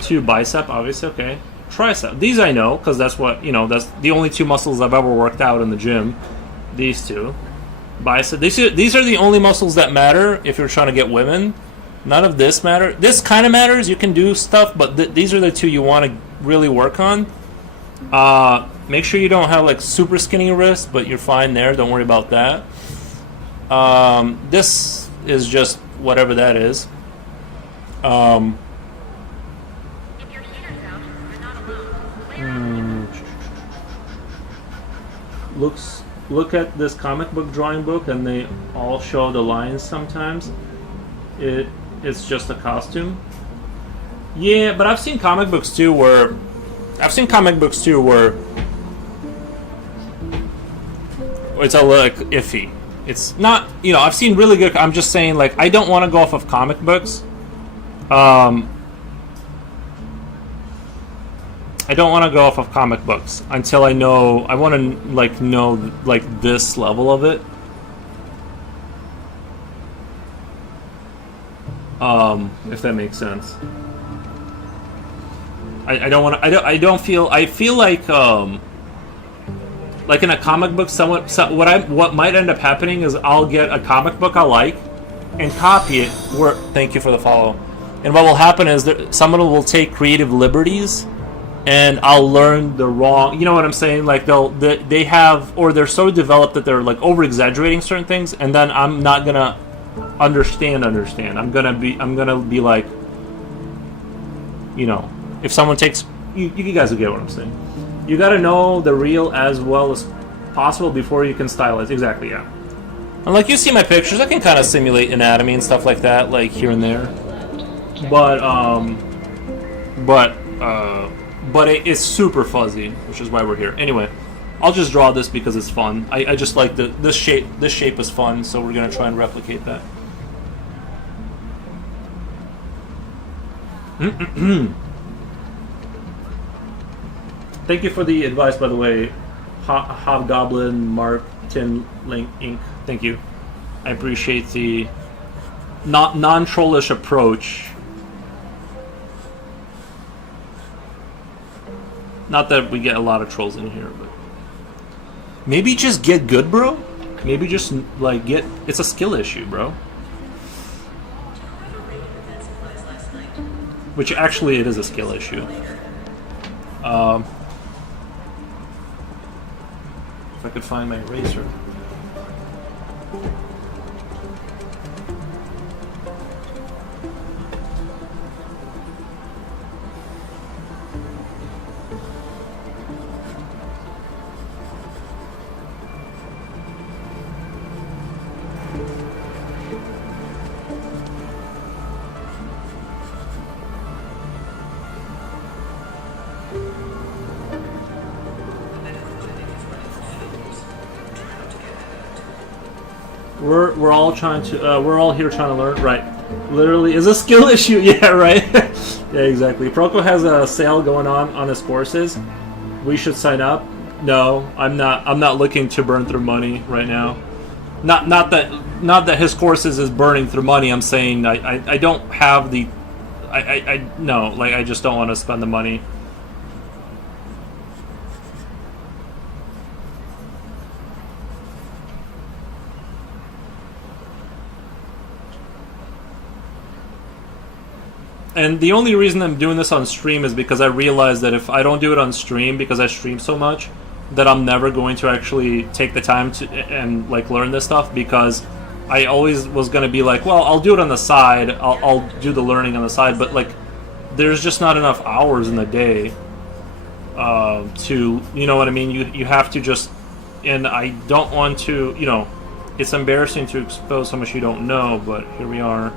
to bicep. Obviously, okay. Tricep. These I know because that's what that's the only 2 muscles I've ever worked out in the gym. These 2. Bicep. These are the only muscles that matter if you're trying to get women. None of this matter. This kind of matters. You can do stuff, but these are the 2 you want to really work on. Make sure you don't have like super skinny wrists, but you're fine there. Don't worry about that. This is just whatever that is. Look at this comic book drawing book, and they all show the lines sometimes. It's just a costume. Yeah, but I've seen comic books too where it's a little like, iffy. It's not, I've seen really good. I'm just saying, like, I don't want to go off of comic books. I don't want to go off of comic books until I know. I want to know this level of it. If that makes sense. I feel like in a comic book, what might end up happening is I'll get a comic book I like and copy it. Thank you for the follow. And what will happen is that someone will take creative liberties, and I'll learn the wrong. You know what I'm saying? Like they have, or they're so developed that they're like over exaggerating certain things, and then I'm not gonna understand. I'm gonna be like, if someone takes you guys will get what I'm saying. You gotta know the real as well as possible before you can stylize. Exactly, yeah. And like you see my pictures, I can kind of simulate anatomy and stuff like that, like here and there. But it is super fuzzy, which is why we're here. Anyway, I'll just draw this because it's fun. I just like this shape. This shape is fun, so we're gonna try and replicate that. Thank you for the advice, by the way, Hobgoblin Martin Link Inc. Thank you. I appreciate the non-trollish approach. Not that we get a lot of trolls in here, but maybe just get good, bro. Maybe just like get. It's a skill issue, bro. Which actually it is a skill issue. If I could find my eraser. We're all trying to we're all here trying to learn, right? Literally is a skill issue. Yeah, right. Yeah, exactly. Proco has a sale going on his courses. We should sign up. No, I'm not looking to burn through money right now. Not that his courses is burning through money. I'm saying I don't have the no, like I just don't want to spend the money. And the only reason I'm doing this on stream is because I realize that if I don't do it on stream, because I stream so much, that I'm never going to actually take the time to and like learn this stuff, because I always was going to be like, well, I'll do it on the side, I'll do the learning on the side, but like there's just not enough hours in the day to, you know what I mean? You have to just, and I don't want to, you know, it's embarrassing to expose how much you don't know, but here we are.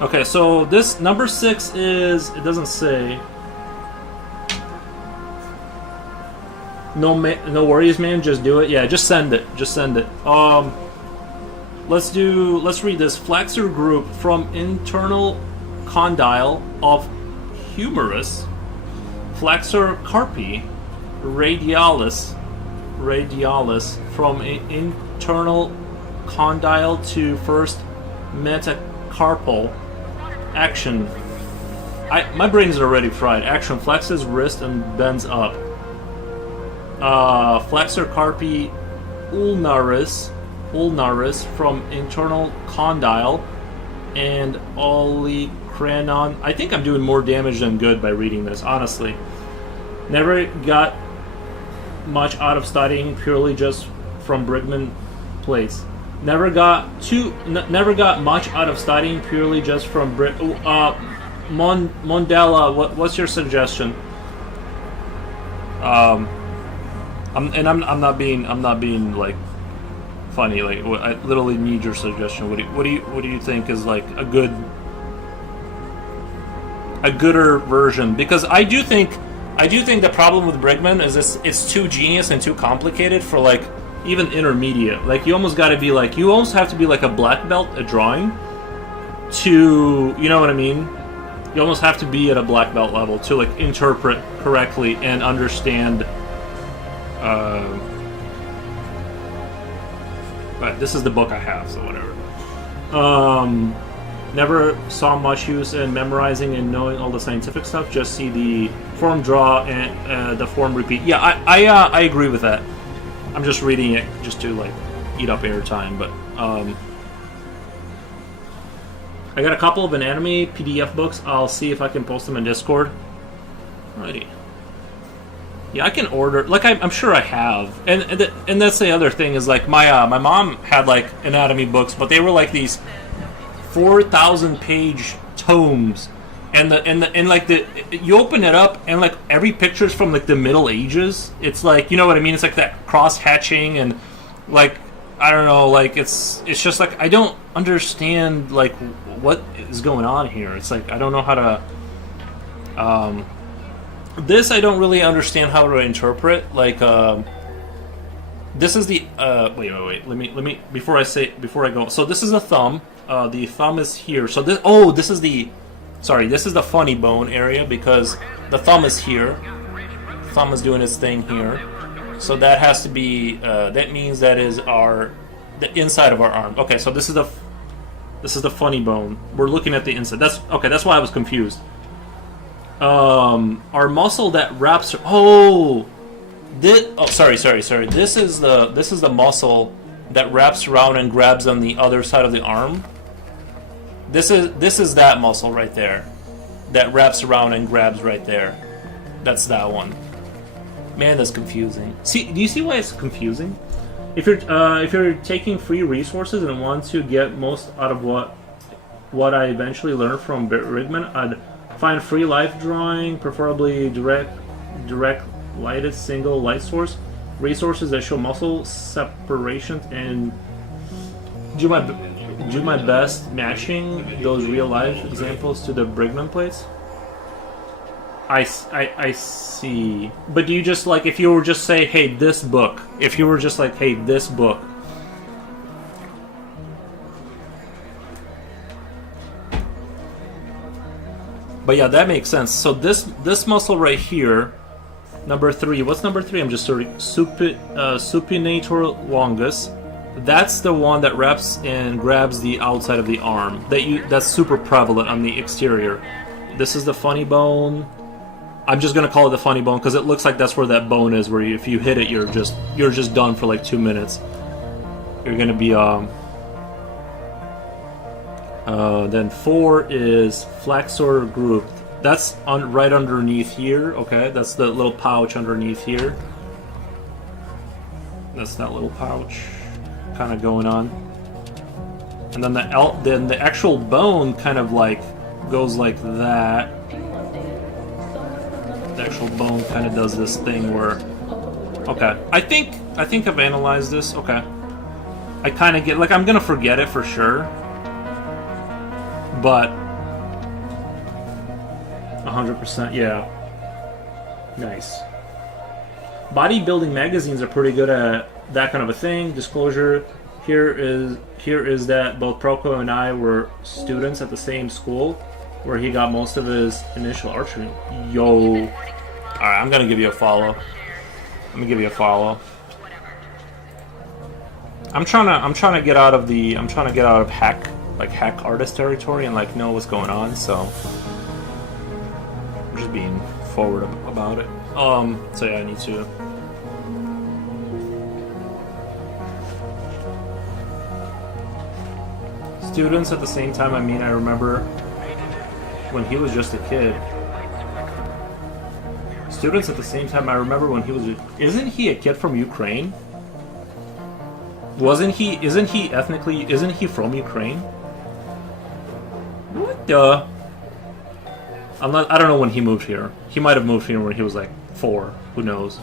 Okay, so this number 6 is, it doesn't say. No worries, man. Just do it. Yeah, just send it. Just send it. Let's read this. Flexor group from internal condyle of humerus, flexor carpi, radialis from internal condyle to first metacarpal. Action. My brains are already fried. Action flexes wrist and bends up. Flexor carpi ulnaris from internal condyle and olecranon. I think I'm doing more damage than good by reading this, honestly. Never got much out of studying purely just from Brigman plates. Never got much out of studying purely just from Mondella. What's your suggestion? I'm not being like funny. Like I literally need your suggestion. What do you think is like a gooder version? Because I do think the problem with Brigman is it's too genius and too complicated for like even intermediate. Like you almost have to be like a black belt at drawing to, you know what I mean? You almost have to be at a black belt level to like interpret correctly and understand. But this is the book I have, so whatever. Never saw much use in memorizing and knowing all the scientific stuff. Just see the form draw and the form repeat. Yeah, I agree with that. I'm just reading it just to like eat up airtime, but I got a couple of anatomy PDF books. I'll see if I can post them in Discord. Alrighty. Yeah, I can order. Like I'm sure I have, and that's the other thing is like my mom had like anatomy books, but they were like these 4,000 page tomes, and you open it up and like every picture is from like the Middle Ages. It's like, you know what I mean? It's like that cross hatching and like I don't know, like it's just like I don't understand like what is going on here. It's like I don't know how to. This I don't really understand how to interpret. Like, this is the wait. Let me before I go. So this is the thumb. The thumb is here. So this is the funny bone area because the thumb is here. Thumb is doing its thing here. So that has to be. That means that is the inside of our arm. Okay, so this is the funny bone. We're looking at the inside. That's okay. That's why I was confused. Our muscle that wraps. Sorry. This is the muscle that wraps around and grabs on the other side of the arm. This is that muscle right there, that wraps around and grabs right there. That's that one. Man, that's confusing. See, do you see why it's confusing? If you're taking free resources and want to get most out of what I eventually learned from Rigman, I'd find free life drawing, preferably direct lighted single light source, resources that show muscle separation, and do my best matching those real life examples to the Brigman plates. I see. But do you just like, if you were just say, hey, this book, if you were just like, hey, this book, but yeah, that makes sense. So this muscle right here, number 3. What's number 3? I'm just sorry. Supinator longus. That's the one that wraps and grabs the outside of the arm. That's super prevalent on the exterior. This is the funny bone. I'm just gonna call it the funny bone because it looks like that's where that bone is. Where if you hit it, you're just done for like 2 minutes. You're gonna be Then 4 is flexor group. That's right underneath here. Okay, that's the little pouch underneath here. That's that little pouch, kind of going on. And then the actual bone kind of like goes like that. The actual bone kind of does this thing where, okay, I think I've analyzed this. Okay, I kind of get, like, I'm gonna forget it for sure, but 100%, yeah. Nice. Bodybuilding magazines are pretty good at that kind of a thing. Disclosure here is that both Proko and I were students at the same school where he got most of his initial archery. Yo. Alright, I'm gonna give you a follow. I'm trying to get out of hack artist territory and like know what's going on, so I'm just being forward about it. So yeah, I need to. Students at the same time, I mean, I remember when he was just a kid. Students at the same time, I remember when he was. Isn't he a kid from Ukraine? Isn't he from Ukraine? What the? I don't know when he moved here. He might have moved here when he was like 4. Who knows?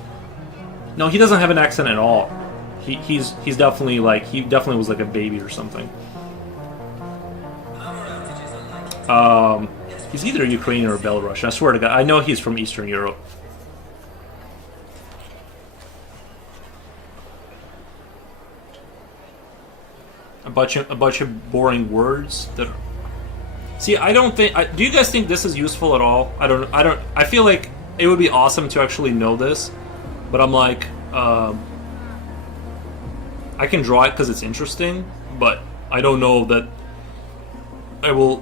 No, he doesn't have an accent at all. He's definitely like, he definitely was like a baby or something. He's either Ukrainian or Belarusian. I swear to God, I know he's from Eastern Europe. A bunch of boring words that. See, I don't think. Do you guys think this is useful at all? I don't. I feel like it would be awesome to actually know this, but I'm like, I can draw it because it's interesting, but I don't know that I will.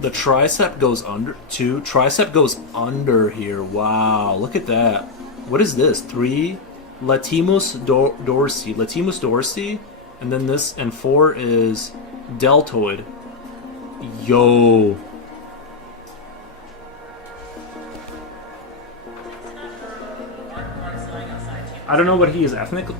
The tricep goes under too. Tricep goes under here. Wow, look at that. What is this? 3 latimus dorsi. Latimus dorsi, and then this, and 4 is deltoid. Yo. I don't know what he is ethnically.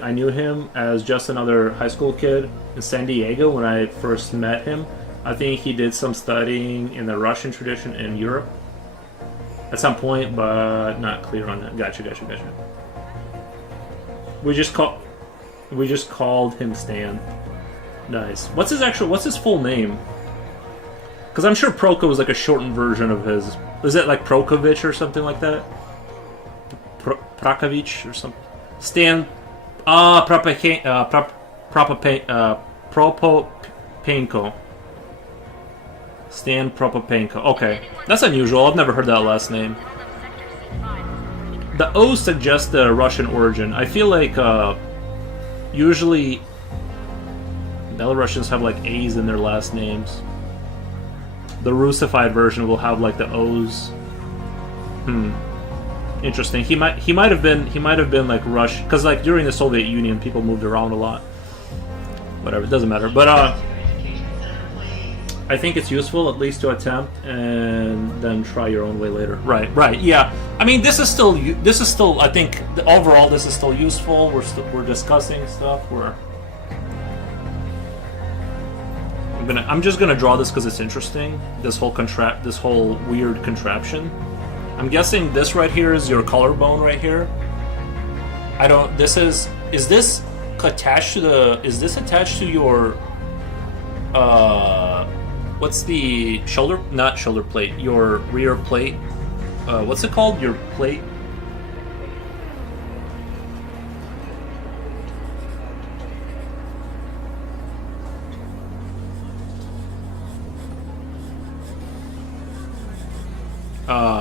I knew him as just another high school kid in San Diego when I first met him. I think he did some studying in the Russian tradition in Europe at some point, but not clear on that. Gotcha. We just call. We just called him Stan. Nice. What's his full name? Because I'm sure Proko was like a shortened version of his. Is it like Prokovich or something like that? Prakovich or something? Stan. Propopenko. Stan Propopenko. Okay. That's unusual. I've never heard that last name. The O suggests the Russian origin. I feel like usually Belarusians have like A's in their last names. The Russified version will have like the O's. Interesting. He might have been like Russian, because like during the Soviet Union people moved around a lot. Whatever, it doesn't matter. But I think it's useful at least to attempt and then try your own way later. Right. Yeah. I mean, this is still. I think overall this is still useful. We're discussing stuff. I'm just gonna draw this because it's interesting. This whole weird contraption. I'm guessing this right here is your collarbone right here. Is this attached to your what's the not shoulder plate, your rear plate? What's it called? Your plate?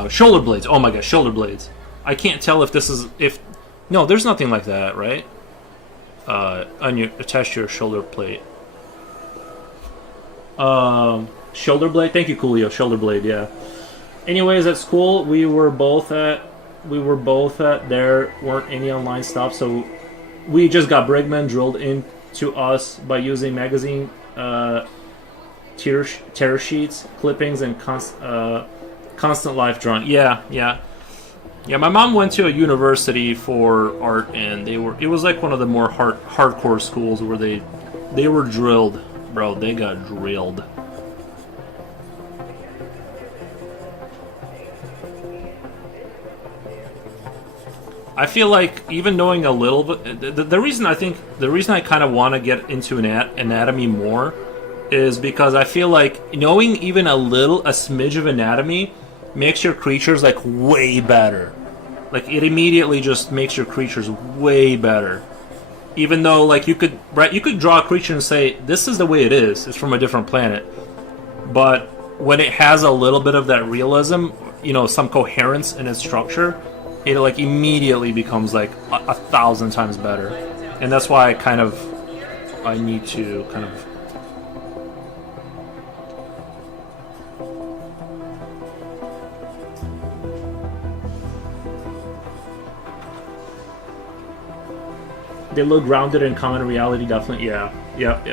Shoulder blades. Oh my gosh, shoulder blades. I can't tell if this is no, there's nothing like that, right? Attached to your shoulder plate. Shoulder blade. Thank you, Coolio. Shoulder blade. Yeah. Anyways, at school we were both at there weren't any online stuff, so we just got Brigman drilled into us by using magazine tear sheets, clippings, and constant life drawing. Yeah. My mom went to a university for art, and it was like one of the more hardcore schools where they were drilled, bro. They got drilled. I feel like even knowing a little bit, the reason I kind of want to get into anatomy more is because I feel like knowing even a smidge of anatomy makes your creatures like way better. Like it immediately just makes your creatures way better. Even though like you could draw a creature and say this is the way it is. It's from a different planet. But when it has a little bit of that realism, some coherence in its structure, it like immediately becomes like 1,000 times better. And that's why I need to kind of. They look grounded in common reality, definitely. Yeah. Yep.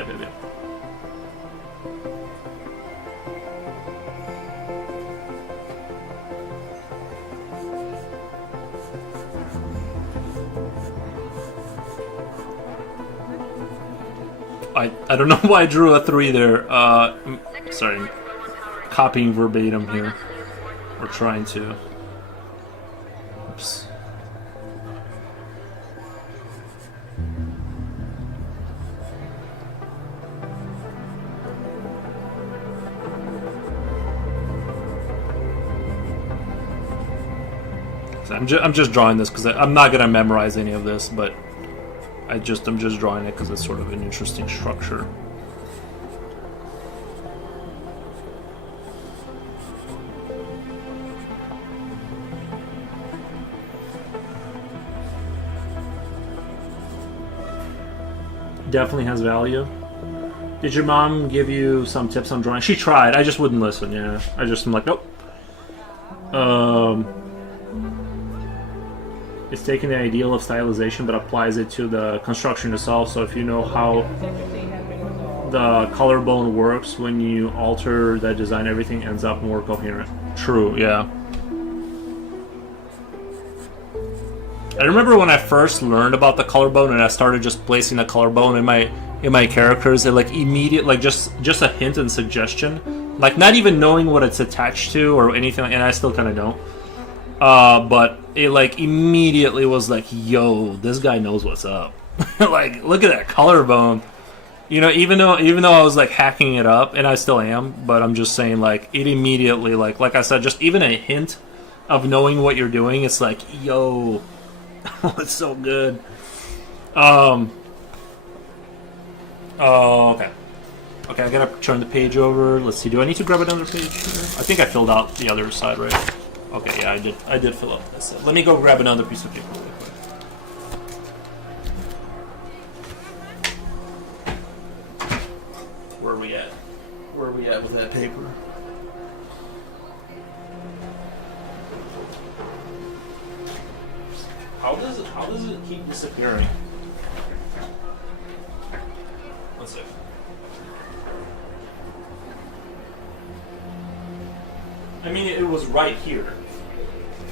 I don't know why I drew a 3 there. Sorry. Copying verbatim here. We're trying to. Oops. I'm just drawing this because I'm not gonna memorize any of this, but I'm just drawing it because it's sort of an interesting structure. Definitely has value. Did your mom give you some tips on drawing? She tried. I just wouldn't listen. Yeah, I'm like, nope. It's taking the ideal of stylization but applies it to the construction itself. So if you know how the collarbone works, when you alter that design, everything ends up more coherent. True, yeah. I remember when I first learned about the collarbone and I started just placing the collarbone in my characters, it like immediate, like just a hint and suggestion, like not even knowing what it's attached to or anything, and I still kind of don't. But it like immediately was like, yo, this guy knows what's up. Like, look at that collarbone. You know, even though I was like hacking it up, and I still am, but I'm just saying, like, it immediately, like I said, just even a hint of knowing what you're doing, it's like, yo, oh, it's so good. Oh, okay. Okay, I gotta turn the page over. Let's see. Do I need to grab another page here? I think I filled out the other side, right? Okay, yeah, I did fill out this. Let me go grab another piece of paper really quick. Where are we at? Where are we at with that paper? How does it keep disappearing? One second. I mean, it was right here.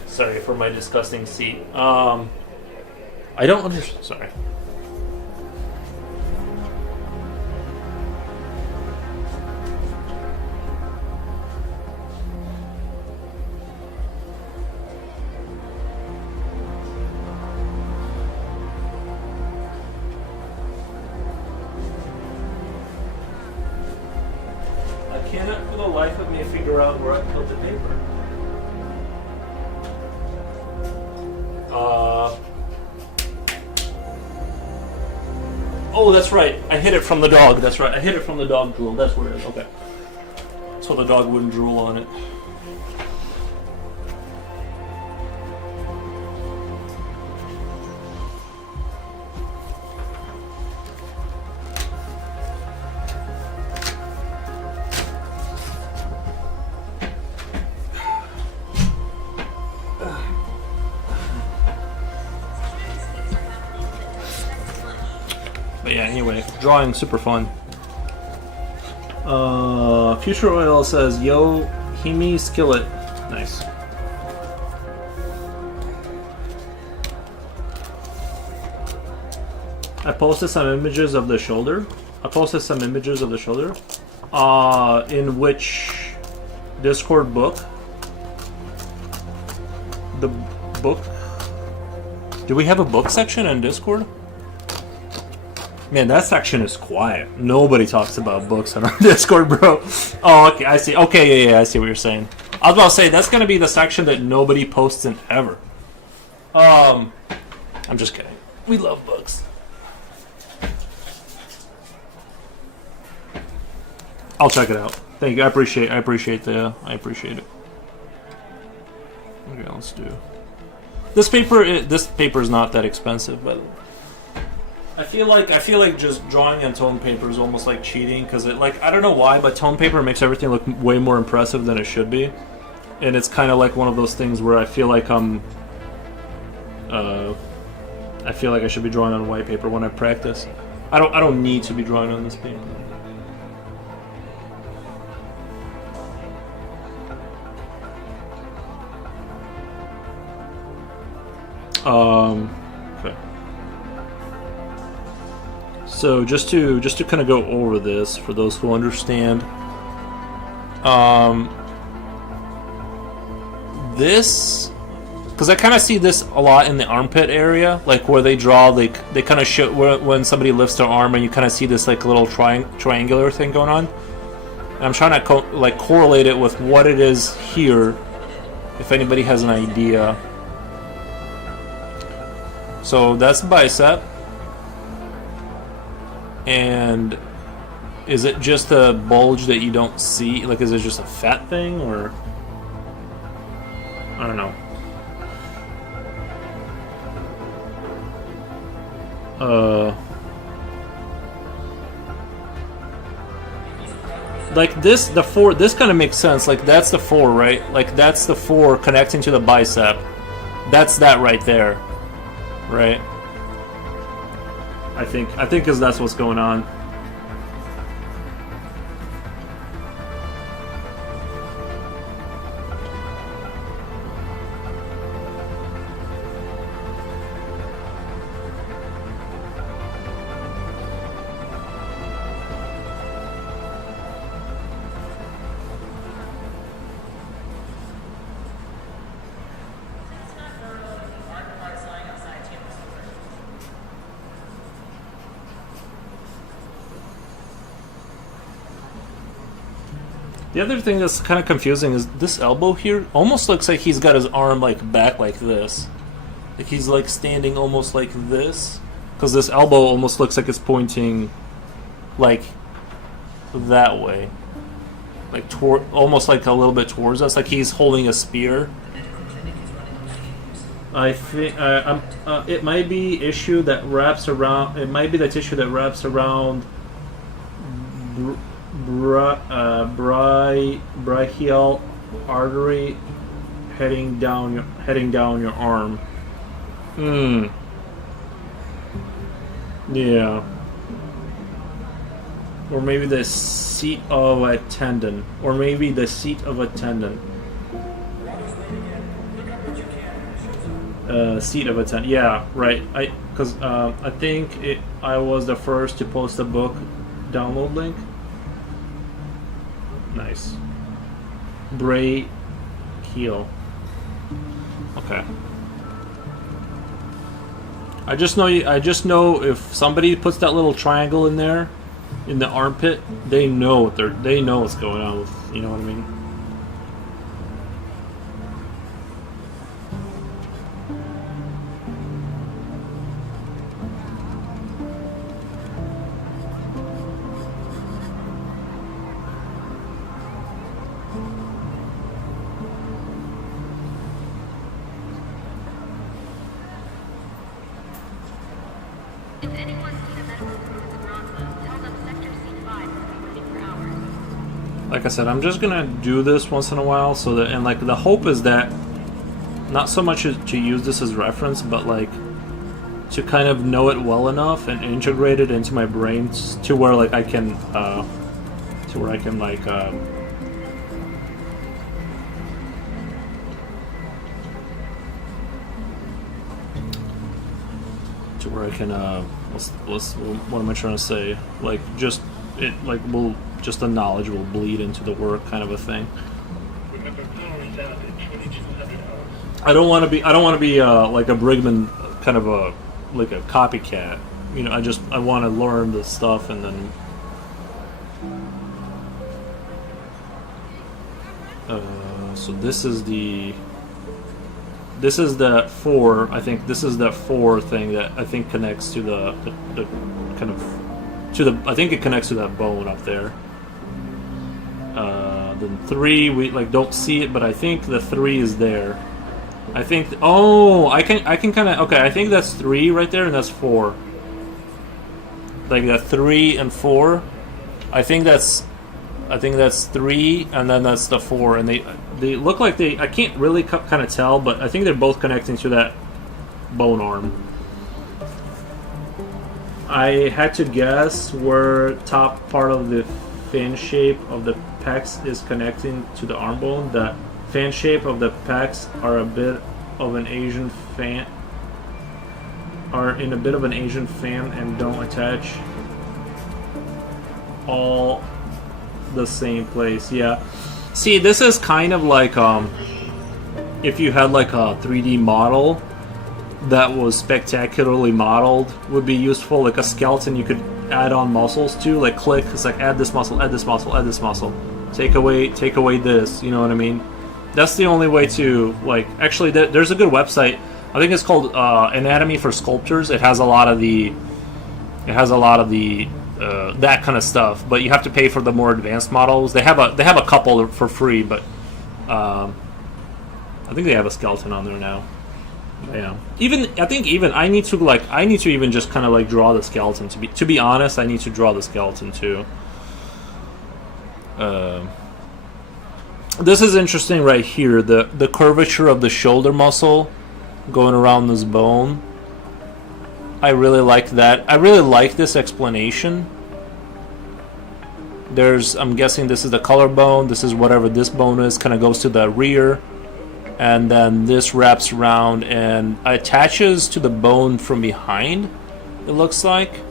Sorry for my disgusting seat. I don't understand. Sorry. I cannot for the life of me figure out where I put the paper. Oh, that's right. I hid it from the dog. That's right. I hid it from the dog drool. That's where it is. Okay. So the dog wouldn't drool on it. But yeah, anyway, drawing super fun. Future Oil says, "Yo, Himi Skillet." Nice. I posted some images of the shoulder. In which Discord book? The book? Do we have a book section in Discord? Man, that section is quiet. Nobody talks about books on our Discord, bro. Oh, okay, I see. Okay, yeah, I see what you're saying. I was about to say, that's going to be the section that nobody posts in ever. I'm just kidding. We love books. I'll check it out. Thank you. I appreciate it. Okay, let's do. This paper is not that expensive, but I feel like just drawing on tone paper is almost like cheating, because I don't know why, but tone paper makes everything look way more impressive than it should be, and it's kind of like one of those things where I feel like I should be drawing on white paper when I practice. I don't need to be drawing on this paper. Okay. So just to kind of go over this for those who understand, this, because I kind of see this a lot in the armpit area, like where they draw, they kind of show when somebody lifts their arm, and you kind of see this like little triangular thing going on. And I'm trying to correlate it with what it is here, if anybody has an idea. So that's bicep. And is it just a bulge that you don't see? Like, is it just a fat thing, or I don't know. Like this, the four. This kind of makes sense. Like that's the four, right? Like that's the four connecting to the bicep. That's that right there, right? I think because that's what's going on. The other thing that's kind of confusing is this elbow here almost looks like he's got his arm like back like this. Like he's like standing almost like this. Because this elbow almost looks like it's pointing like that way. Like toward, almost like a little bit towards us, like he's holding a spear. I think it might be issue that wraps around. It might be the tissue that wraps around brachial artery heading down your arm. Yeah. Or maybe the seat of a tendon. Or maybe the seat of a tendon. Seat of a tendon. Yeah, right. Because I think I was the first to post a book download link. Nice. Brachial. Okay. I just know if somebody puts that little triangle in there, in the armpit, they know what's going on with, you know what I mean? If anyone's seen a medical cruise in Roswell, tell them Sector C5 has been waiting for hours. Like I said, I'm just gonna do this once in a while, so that, and like the hope is that not so much to use this as reference, but like to kind of know it well enough and integrate it into my brain to where like I can like to where I can what am I trying to say? Like just it like will just the knowledge will bleed into the work, kind of a thing. I don't want to be like a Brigman, kind of a like a copycat. You know, I want to learn the stuff and then. So this is the 4. I think this is the 4 thing that I think connects to the kind of to the. I think it connects to that bone up there. Then 3 we like don't see it, but I think the 3 is there. I think. Oh, I can kind of. Okay, I think that's 3 right there, and that's 4. Like that 3 and 4. I think that's 3, and then that's the 4, and they look like they. I can't really kind of tell, but I think they're both connecting to that bone arm. I had to guess where top part of the fin shape of the pecs is connecting to the arm bone. The fan shape of the pecs are a bit of an Asian fan. Are in a bit of an Asian fan and don't attach all the same place. Yeah. See, this is kind of like if you had like a 3D model that was spectacularly modeled would be useful. Like a skeleton you could add on muscles to, like click, it's like add this muscle, add this muscle, add this muscle. Take away this, you know what I mean? That's the only way to like actually there's a good website. I think it's called Anatomy for Sculptors. It has a lot of the that kind of stuff, but you have to pay for the more advanced models. They have a couple for free, but I think they have a skeleton on there now. Yeah. I need to even just kind of like draw the skeleton to be honest. I need to draw the skeleton too. This is interesting right here. The curvature of the shoulder muscle going around this bone. I really like that. I really like this explanation. I'm guessing this is the collarbone. This is whatever this bone is. Kind of goes to the rear. And then this wraps around and attaches to the bone from behind, it looks like.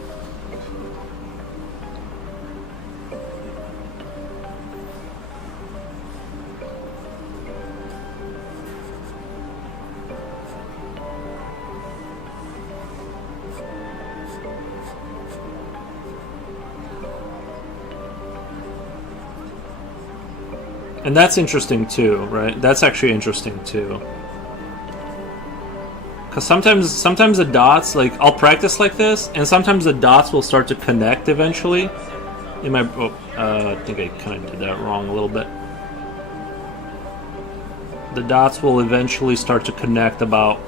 And that's interesting too, right? That's actually interesting too. Because sometimes the dots, like, I'll practice like this, and sometimes the dots will start to connect eventually. In my, I think I kind of did that wrong a little bit. The dots will eventually start to connect about.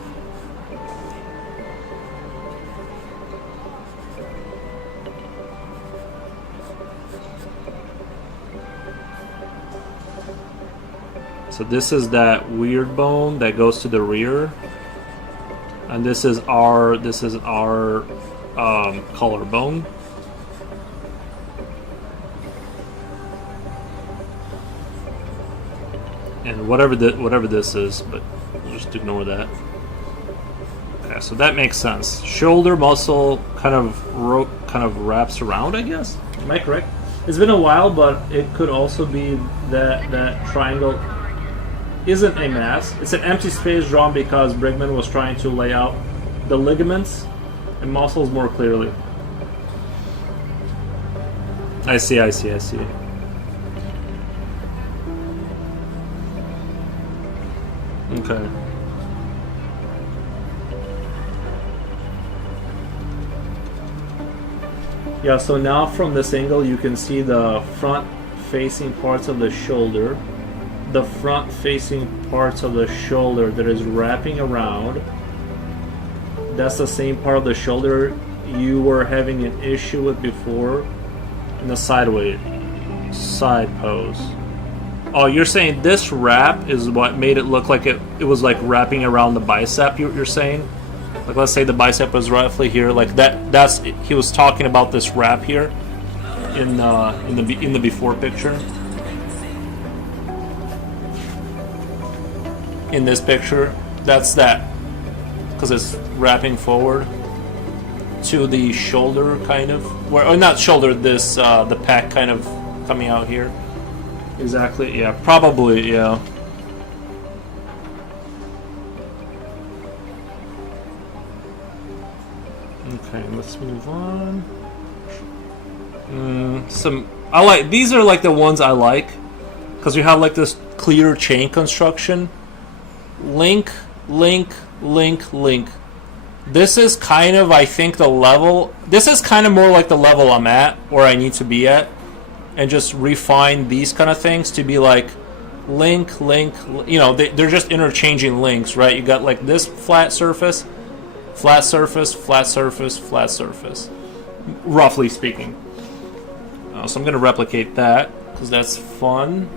So this is that weird bone that goes to the rear, and this is our collarbone. And whatever this is, but we'll just ignore that. Okay, so that makes sense. Shoulder muscle kind of wraps around, I guess. Am I correct? It's been a while, but it could also be that triangle isn't a mass. It's an empty space drawn because Brigman was trying to lay out the ligaments and muscles more clearly. I see. Okay. Yeah, so now from this angle you can see the front facing parts of the shoulder. The front facing parts of the shoulder that is wrapping around. That's the same part of the shoulder you were having an issue with before in the side pose. Oh, you're saying this wrap is what made it look like it was like wrapping around the bicep, you're saying? Like, let's say the bicep was roughly here, like that's he was talking about this wrap here in the before picture. In this picture, that's that, because it's wrapping forward to the shoulder, kind of, or not shoulder, this the pec kind of coming out here. Exactly, yeah, probably, yeah. Okay, let's move on. I like, these are like the ones I like, because you have like this clear chain construction. Link, link, link, link. This is kind of, I think, the level. This is kind of more like the level I'm at, where I need to be at, and just refine these kind of things to be like link, link. You know, they're just interchanging links, right? You got like this flat surface, flat surface, flat surface, flat surface, roughly speaking. So I'm going to replicate that because that's fun.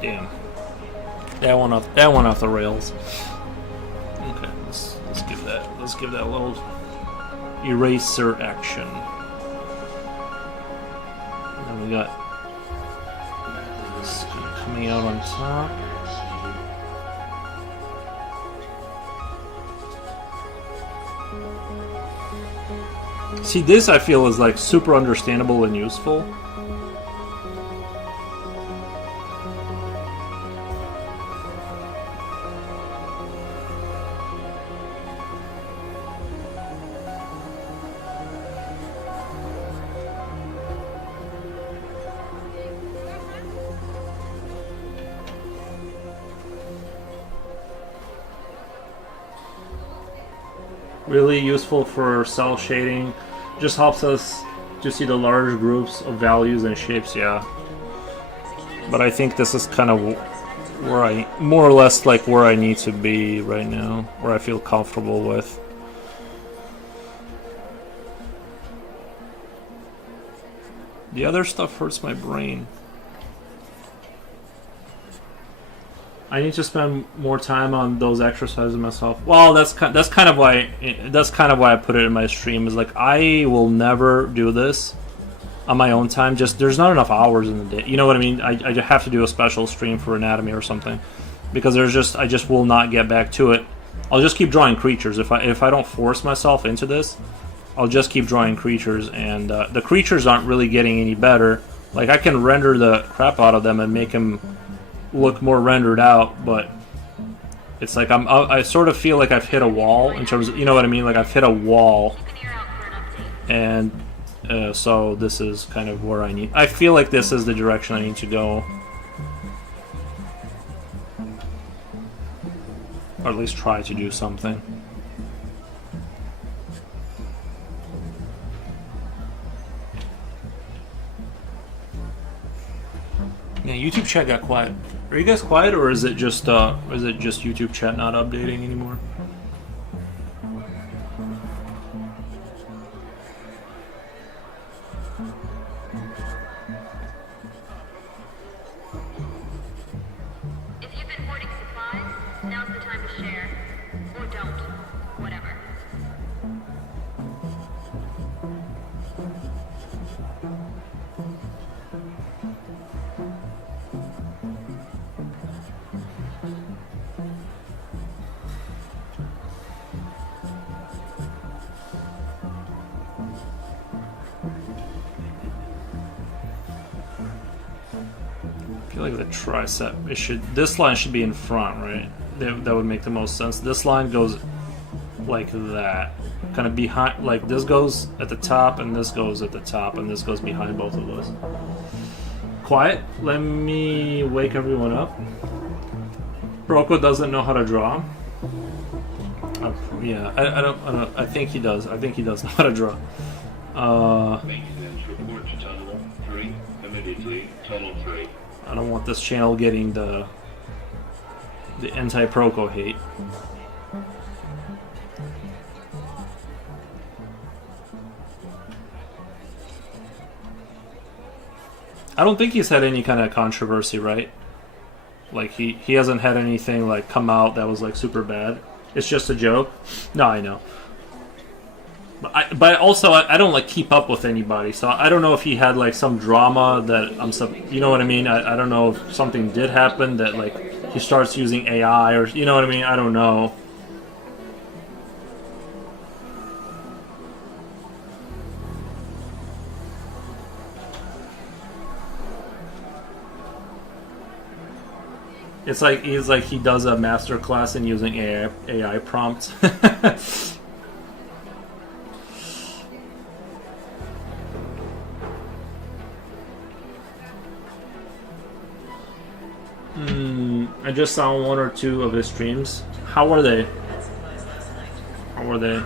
Damn. That went off the rails. Okay, let's give that a little eraser action. And then we got this coming out on top. See, this I feel is like super understandable and useful. Really useful for cell shading. Just helps us to see the large groups of values and shapes, yeah. But I think this is kind of where I, more or less like where I need to be right now, where I feel comfortable with. The other stuff hurts my brain. I need to spend more time on those exercises myself. Well, that's kind of why I put it in my stream. Is like I will never do this on my own time. Just there's not enough hours in the day. You know what I mean? I have to do a special stream for anatomy or something because I just will not get back to it. I'll just keep drawing creatures if I don't force myself into this. I'll just keep drawing creatures, and the creatures aren't really getting any better. Like I can render the crap out of them and make them look more rendered out, but it's like I sort of feel like I've hit a wall in terms of, you know what I mean, like I've hit a wall, and so this is kind of where I feel like this is the direction I need to go, or at least try to do something. Yeah, YouTube chat got quiet. Are you guys quiet, or is it just YouTube chat not updating anymore? If you've been hoarding supplies, now's the time to share. Or don't. Whatever. I feel like the tricep, this line should be in front, right? That would make the most sense. This line goes like that, kind of behind, like this goes at the top, and this goes at the top, and this goes behind both of those. Quiet. Let me wake everyone up. Rocco doesn't know how to draw. Yeah, I don't. I think he does. I think he does know how to draw. Maintenance report to tunnel 3. Immediately, tunnel 3. I don't want this channel getting the anti-Proco hate. I don't think he's had any kind of controversy, right? Like he hasn't had anything like come out that was like super bad. It's just a joke. No, I know. But also I don't like keep up with anybody, so I don't know if he had like some drama that you know what I mean? I don't know if something did happen that like he starts using AI or you know what I mean? I don't know. It's like he does a master class in using AI prompts. I just saw one or two of his streams. How were they? How were they?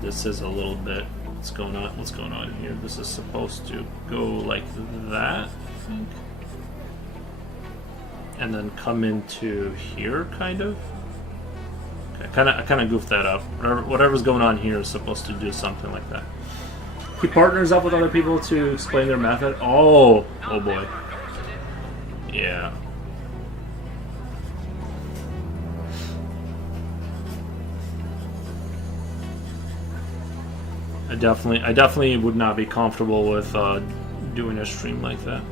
This is a little bit. What's going on? What's going on here? This is supposed to go like that, I think, and then come into here, kind of. I kind of goofed that up. Whatever's going on here is supposed to do something like that. He partners up with other people to explain their method. Oh boy. Yeah. I definitely would not be comfortable with doing a stream like that.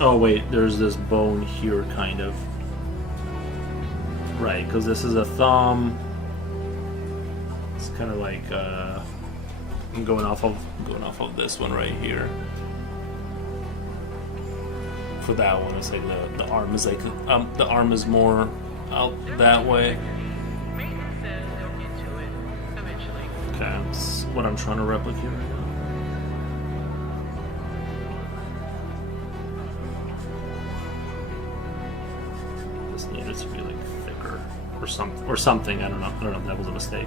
Oh wait, there's this bone here, kind of. Right, because this is a thumb. It's kind of like I'm going off of this one right here. For that one, it's like the arm is like the arm is more out that way. Maintenance says they'll get to it eventually. Okay, that's what I'm trying to replicate right now. This needed to be like thicker or something. I don't know. That was a mistake.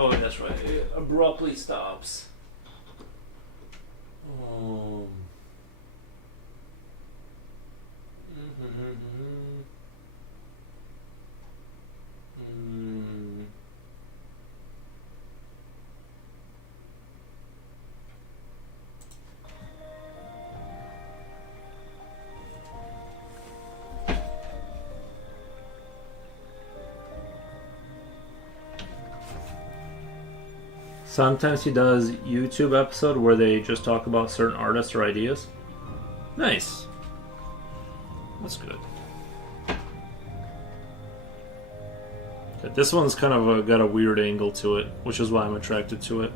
Oh, that's right. It abruptly stops. Sometimes he does YouTube episode where they just talk about certain artists or ideas. Nice. That's good. Okay, this one's kind of got a weird angle to it, which is why I'm attracted to it.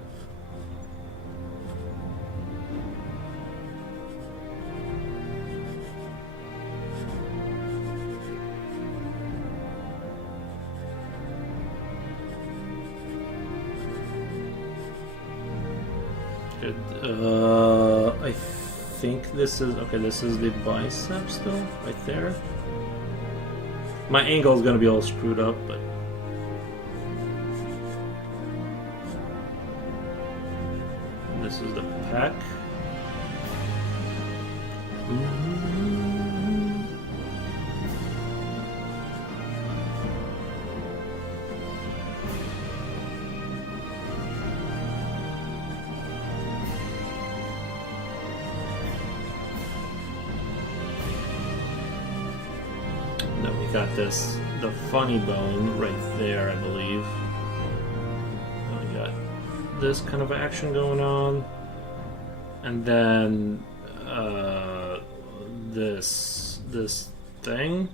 I think this is okay. This is the biceps, though, right there. My angle is gonna be all screwed up, but this is the pec. Got this, the funny bone right there, I believe. And we got this kind of action going on, and then this thing.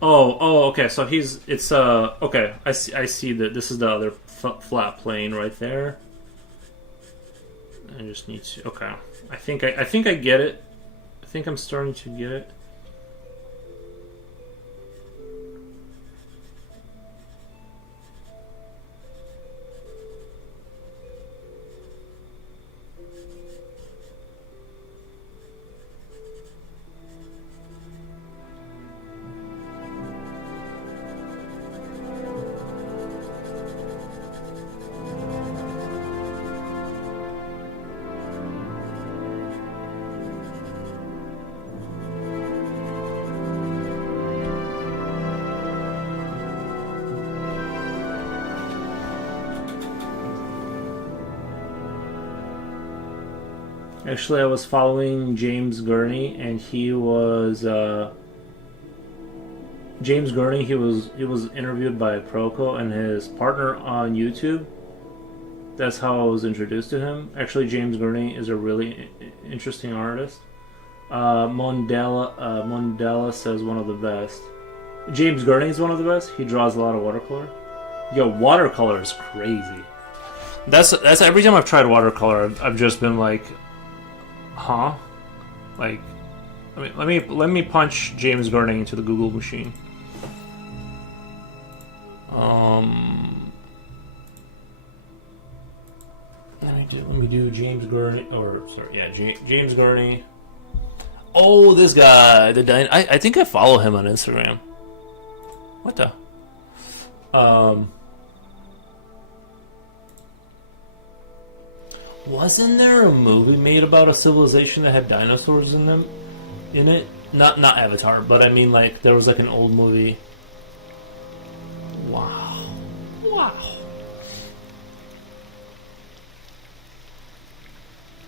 Oh, okay. So it's okay. I see that this is the other flat plane right there. I just need to. Okay, I think I get it. I think I'm starting to get it. Actually, I was following James Gurney, and he was James Gurney. He was interviewed by Proco and his partner on YouTube. That's how I was introduced to him. Actually, James Gurney is a really interesting artist. Mondella says one of the best. James Gurney is one of the best. He draws a lot of watercolor. Yo, watercolor is crazy. That's every time I've tried watercolor, I've just been like, huh? Like, let me punch James Gurney into the Google machine. Let me do James Gurney, James Gurney. Oh, this guy, I think I follow him on Instagram. What the? Wasn't there a movie made about a civilization that had dinosaurs in it? Not Avatar, but I mean, like, there was like an old movie. Wow.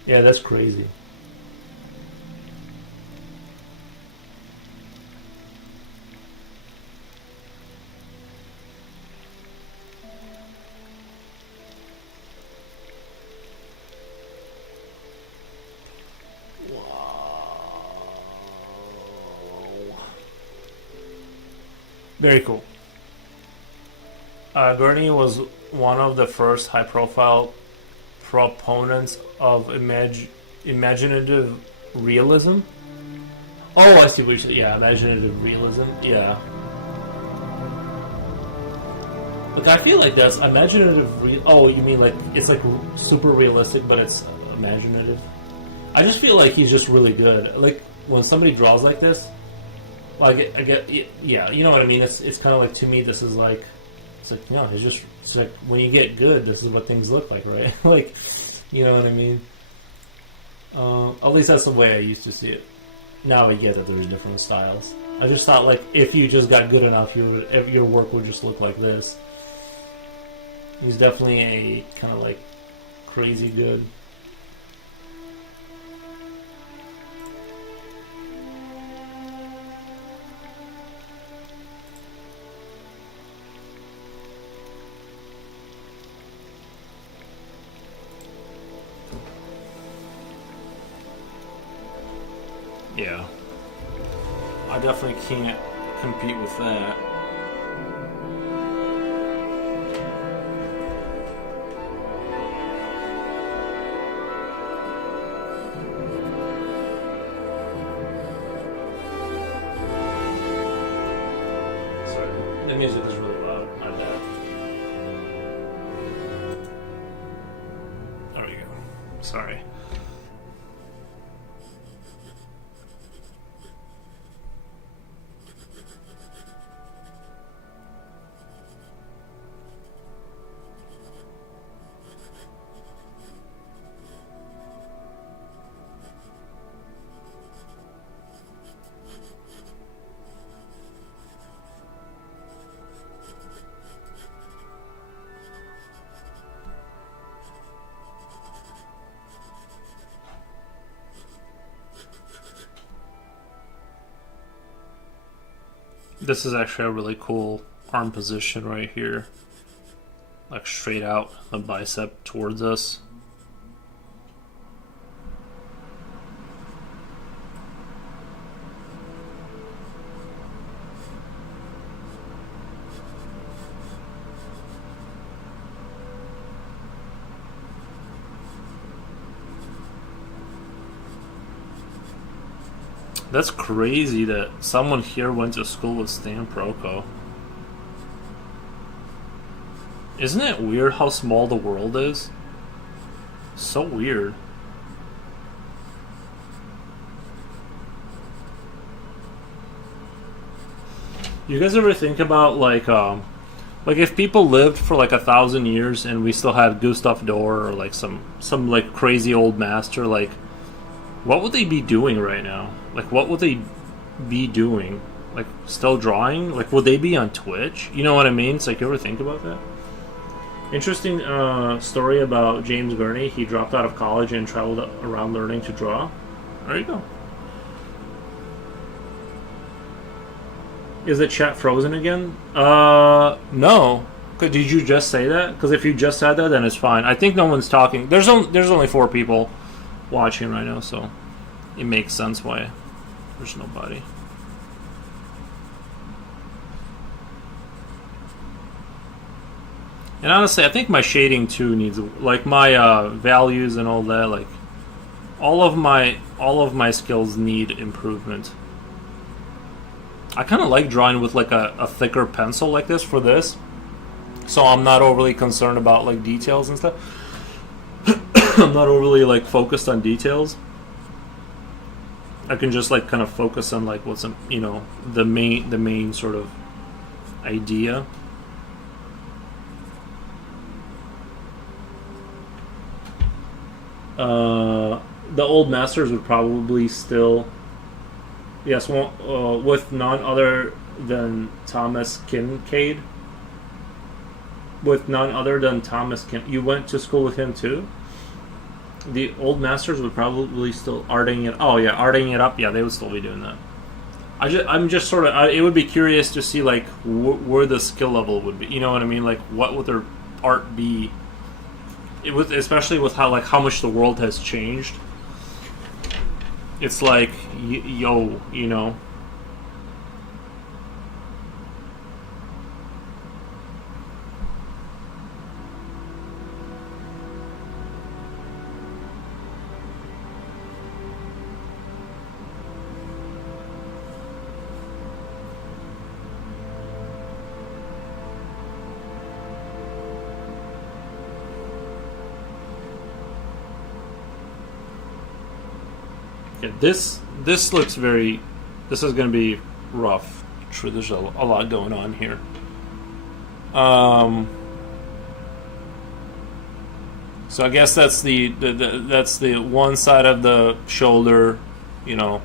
Yeah, that's crazy. Very cool. Gurney was one of the first high-profile proponents of imaginative realism. Oh, I see what you're saying. Yeah, imaginative realism. Yeah. Look, I feel like that's imaginative. Oh, you mean like it's like super realistic, but it's imaginative? I just feel like he's just really good. Like when somebody draws like this. Well, I get, yeah, you know what I mean. It's kind of like, to me, this is like It's like, no, it's like when you get good, this is what things look like, right? Like, you know what I mean? At least that's the way I used to see it. Now I get that there's different styles. I just thought, like, if you just got good enough, your work would just look like this. He's definitely a kind of like crazy good. Yeah. I definitely can't compete with that. Sorry, the music is really loud. My bad. There we go. Sorry. This is actually a really cool arm position right here. Like straight out the bicep towards us. That's crazy that someone here went to school with Stan Proco. Isn't it weird how small the world is? So weird. You guys ever think about like if people lived for like 1,000 years and we still had Gustav Dor or like some like crazy old master, like what would they be doing right now? Like, what would they be doing? Like, still drawing? Like, would they be on Twitch? You know what I mean? It's like, you ever think about that? Interesting story about James Gurney. He dropped out of college and traveled around learning to draw. There you go. Is the chat frozen again? No. Did you just say that? Because if you just said that, then it's fine. I think no one's talking. There's only 4 people watching right now, so it makes sense why there's nobody. And honestly, I think my shading too needs, like, my values and all that, like all of my skills need improvement. I kind of like drawing with like a thicker pencil like this for this, so I'm not overly concerned about like details and stuff. I'm not overly like focused on details. I can just like kind of focus on like what's, you know, the main sort of idea. The old masters would probably still, yes, with none other than Thomas Kincaid. With none other than Thomas Kincaid. You went to school with him too? The old masters would probably still arting it. Oh yeah, arting it up. Yeah, they would still be doing that. I'm just sort of. It would be curious to see like where the skill level would be. You know what I mean? Like what would their art be? It was, especially with how much the world has changed. It's like yo, you know. This looks very. This is going to be rough. There's a lot going on here. So I guess that's that's the one side of the shoulder, you know,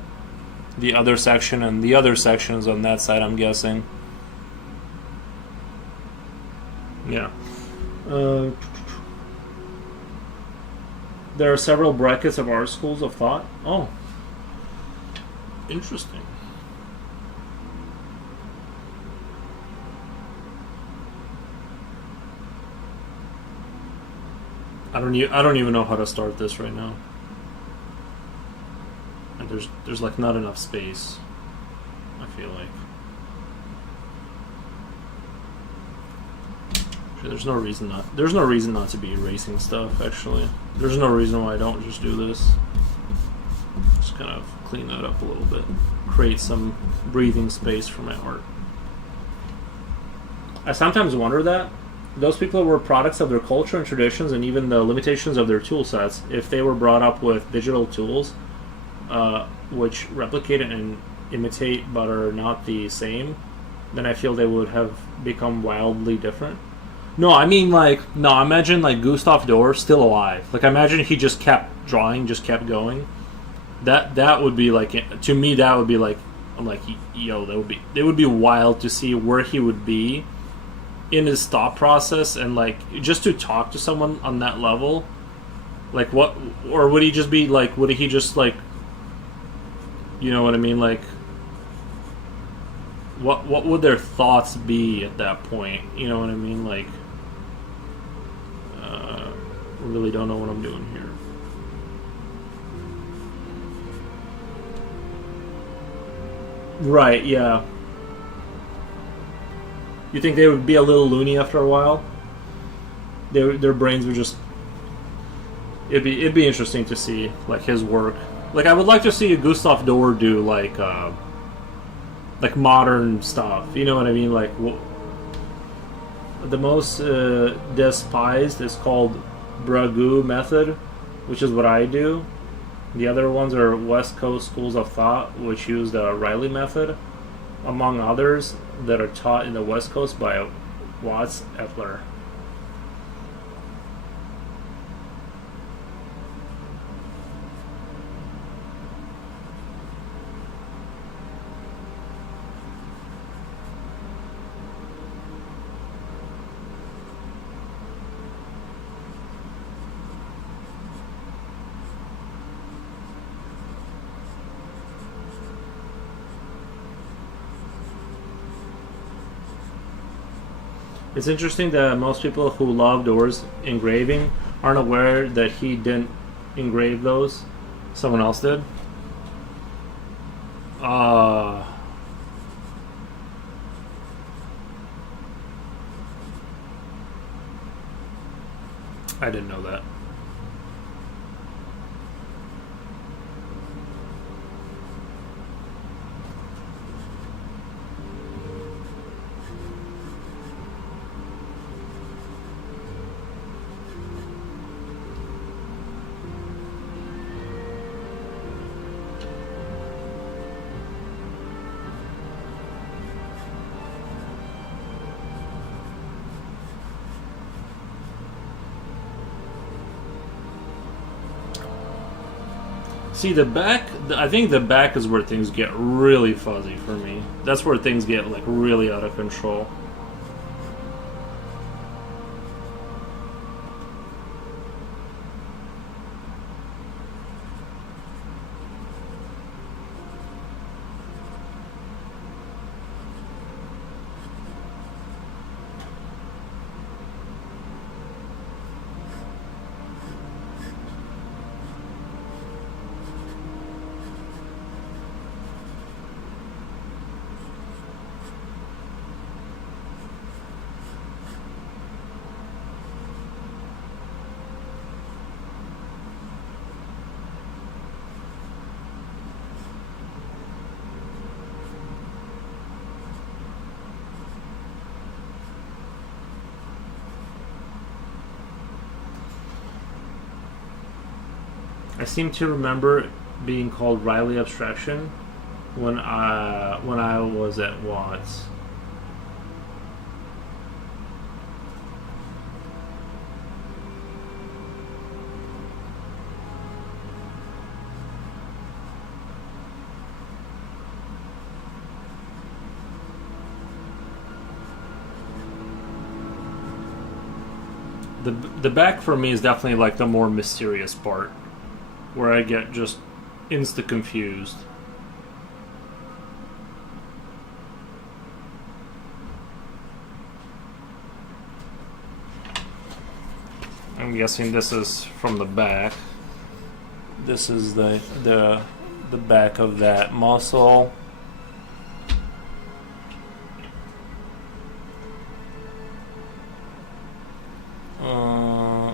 the other section, and the other section is on that side, I'm guessing. Yeah. There are several brackets of art schools of thought. Oh. Interesting. I don't even know how to start this right now. And there's like not enough space, I feel like. There's no reason not to be erasing stuff, actually. There's no reason why I don't just do this. Just kind of clean that up a little bit. Create some breathing space for my art. I sometimes wonder that those people were products of their culture and traditions, and even the limitations of their tool sets. If they were brought up with digital tools, which replicate and imitate but are not the same, then I feel they would have become wildly different. No, I mean imagine like Gustav Doré still alive. Like, imagine he just kept drawing, just kept going. That would be like, to me, that would be like, I'm like, yo, it would be wild to see where he would be in his thought process, and like just to talk to someone on that level, like what, or would he just be like, would he just like, you know what I mean, like what would their thoughts be at that point, you know what I mean, like really don't know what I'm doing here. Right, yeah. You think they would be a little loony after a while? Their brains would just... It'd be interesting to see, like, his work. Like, I would like to see Gustav Doré do, like modern stuff. You know what I mean? Like, the most despised is called Brague method, which is what I do. The other ones are West Coast schools of thought, which use the Riley method, among others that are taught in the West Coast by Watts Epler. It's interesting that most people who love Dor's engraving aren't aware that he didn't engrave those. Someone else did. I didn't know that. See, the back, I think the back is where things get really fuzzy for me. That's where things get, like, really out of control. I seem to remember it being called Riley abstraction when I was at Watts. The back for me is definitely like the more mysterious part, where I get just insta confused. I'm guessing this is from the back. This is the back of that muscle.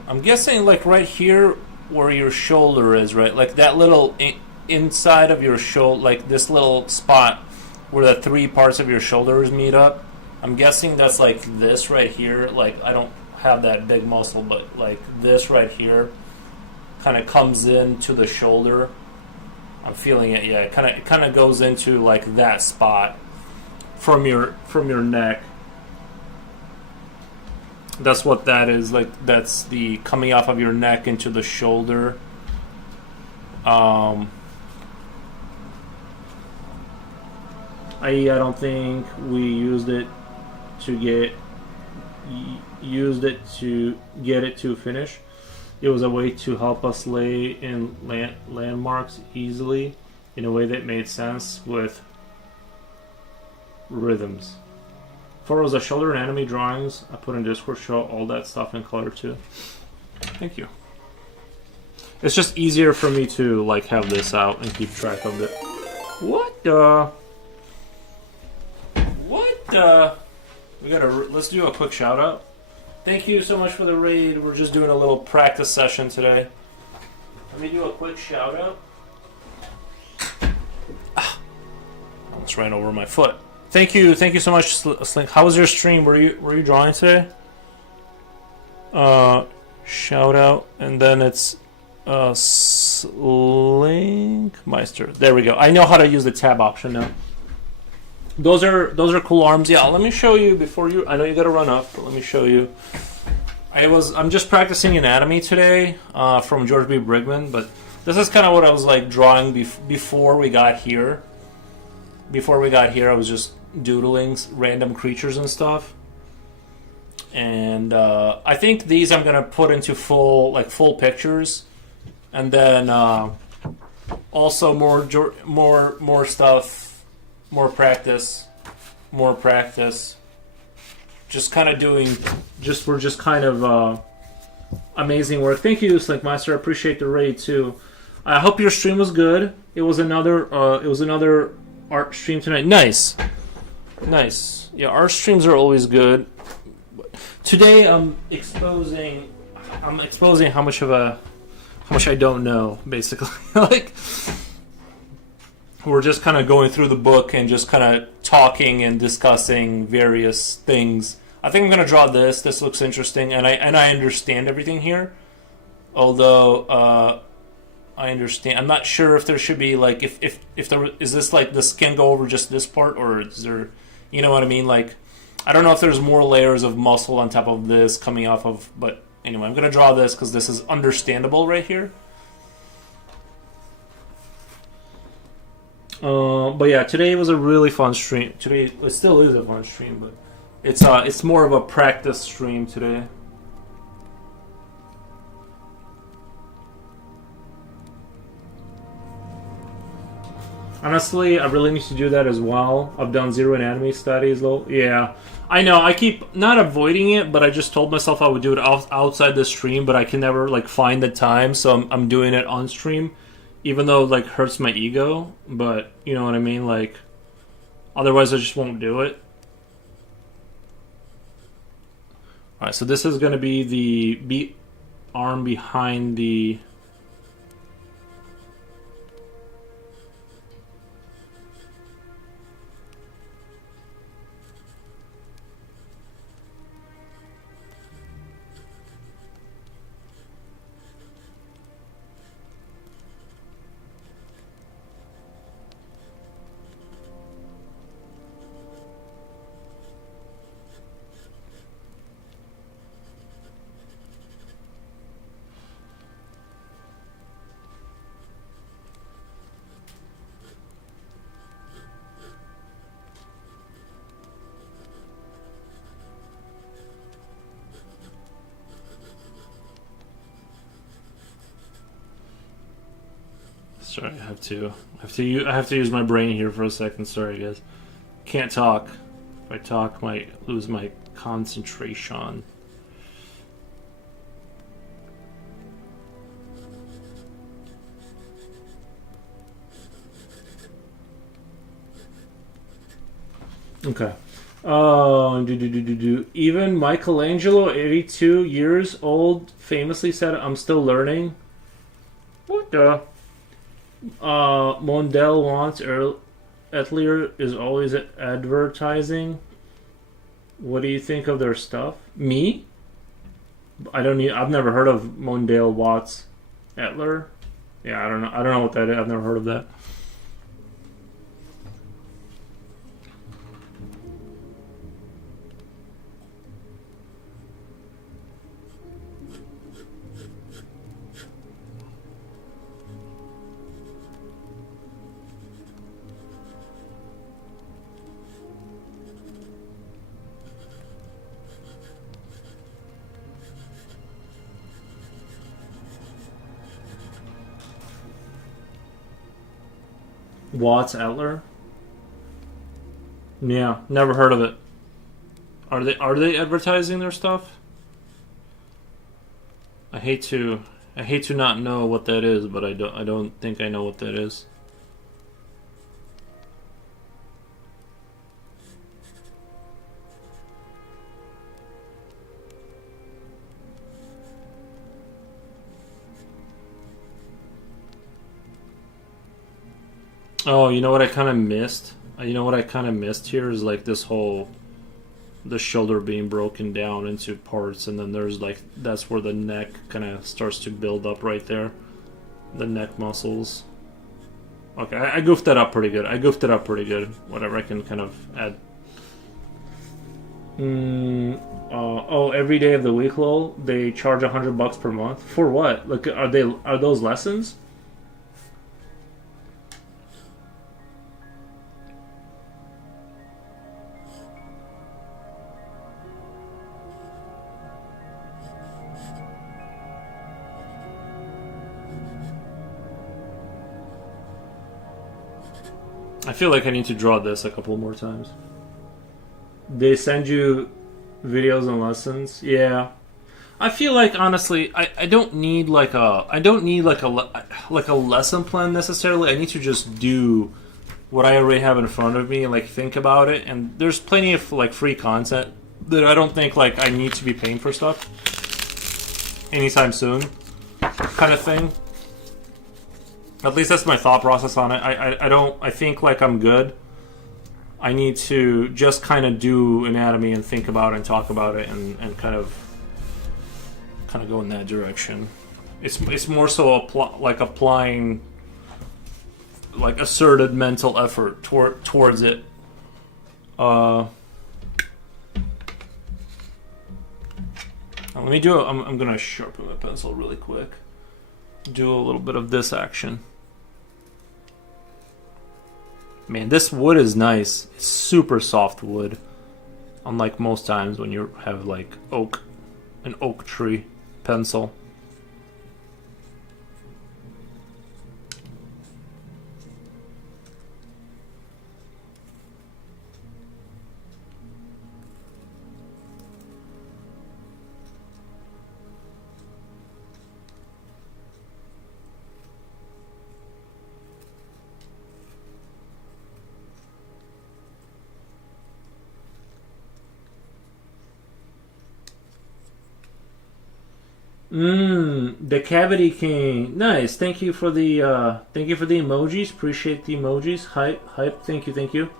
I'm guessing like right here where your shoulder is, right? Like that little inside of your shoulder, like this little spot where the three parts of your shoulders meet up. I'm guessing that's like this right here. Like I don't have that big muscle, but like this right here kind of comes into the shoulder. I'm feeling it. Yeah, it kind of goes into like that spot from your neck. That's what that is. Like that's the coming off of your neck into the shoulder. I don't think we used it to get it to finish. It was a way to help us lay in landmarks easily in a way that made sense with rhythms. Photos of shoulder anatomy drawings I put in Discord show all that stuff in color too. Thank you. It's just easier for me to like have this out and keep track of it. What the? Let's do a quick shout out. Thank you so much for the raid. We're just doing a little practice session today. Let me do a quick shout out. Almost ran over my foot. Thank you so much, Slink. How was your stream? Were you drawing today? Shout out, and then it's Slinkmeister. There we go. I know how to use the tab option now. Those are cool arms. Yeah, let me show you before you. I know you got to run up, but let me show you. I'm just practicing anatomy today from George B. Brigman, but this is kind of what I was like drawing before we got here. Before we got here, I was just doodling random creatures and stuff. And I think these I'm gonna put into full pictures, and then also more stuff, more practice. Just kind of doing, we're just kind of amazing work. Thank you, Slinkmeister. I appreciate the raid too. I hope your stream was good. It was another art stream tonight. Nice. Yeah, art streams are always good. Today I'm exposing how much I don't know, basically. Like we're just kind of going through the book and just kind of talking and discussing various things. I think I'm going to draw this. This looks interesting, and I understand everything here. Although I understand, I'm not sure if there should be like if there is this like this can go over just this part, or is there, you know what I mean? Like I don't know if there's more layers of muscle on top of this coming off of. But anyway, I'm going to draw this because this is understandable right here. But yeah, today was a really fun stream. Today it still is a fun stream, but it's more of a practice stream today. Honestly, I really need to do that as well. I've done zero anatomy studies though. Yeah, I know. I keep not avoiding it, but I just told myself I would do it outside the stream, but I can never like find the time, so I'm doing it on stream. Even though it, like, hurts my ego, but you know what I mean? Like, otherwise I just won't do it. Alright, so this is going to be the arm behind the... Sorry, I have to use my brain here for a second. Sorry, guys. Can't talk. If I talk, might lose my concentration. Okay. Even Michelangelo, 82 years old, famously said, "I'm still learning." What the? Mondale wants Etlier is always advertising. What do you think of their stuff? Me? I've never heard of Mondale Watts Etler. Yeah, I don't know. I don't know what that is. I've never heard of that. Watts Etler? Yeah, never heard of it. Are they advertising their stuff? I hate to not know what that is, but I don't think I know what that is. Oh, you know what I kind of missed? You know what I kind of missed here is like this whole the shoulder being broken down into parts, and then there's like that's where the neck kind of starts to build up right there, the neck muscles. Okay, I goofed that up pretty good. Whatever, I can kind of add. Every day of the week, lol. They charge $100 per month for what? Like, are those lessons? I feel like I need to draw this a couple more times. They send you videos and lessons. Yeah, I feel like honestly, I don't need like a lesson plan necessarily. I need to just do what I already have in front of me and like think about it. And there's plenty of like free content that I don't think like I need to be paying for stuff anytime soon, kind of thing. At least that's my thought process on it. I think like I'm good. I need to just kind of do anatomy and think about it and talk about it and kind of go in that direction. It's more so applying like asserted mental effort towards it. Let me do I'm gonna sharpen my pencil really quick. Do a little bit of this action. Man, this wood is nice. It's super soft wood. Unlike most times when you have like an oak tree pencil. The Cavity King. Nice. Thank you for the emojis. Appreciate the emojis. Hype. Thank you.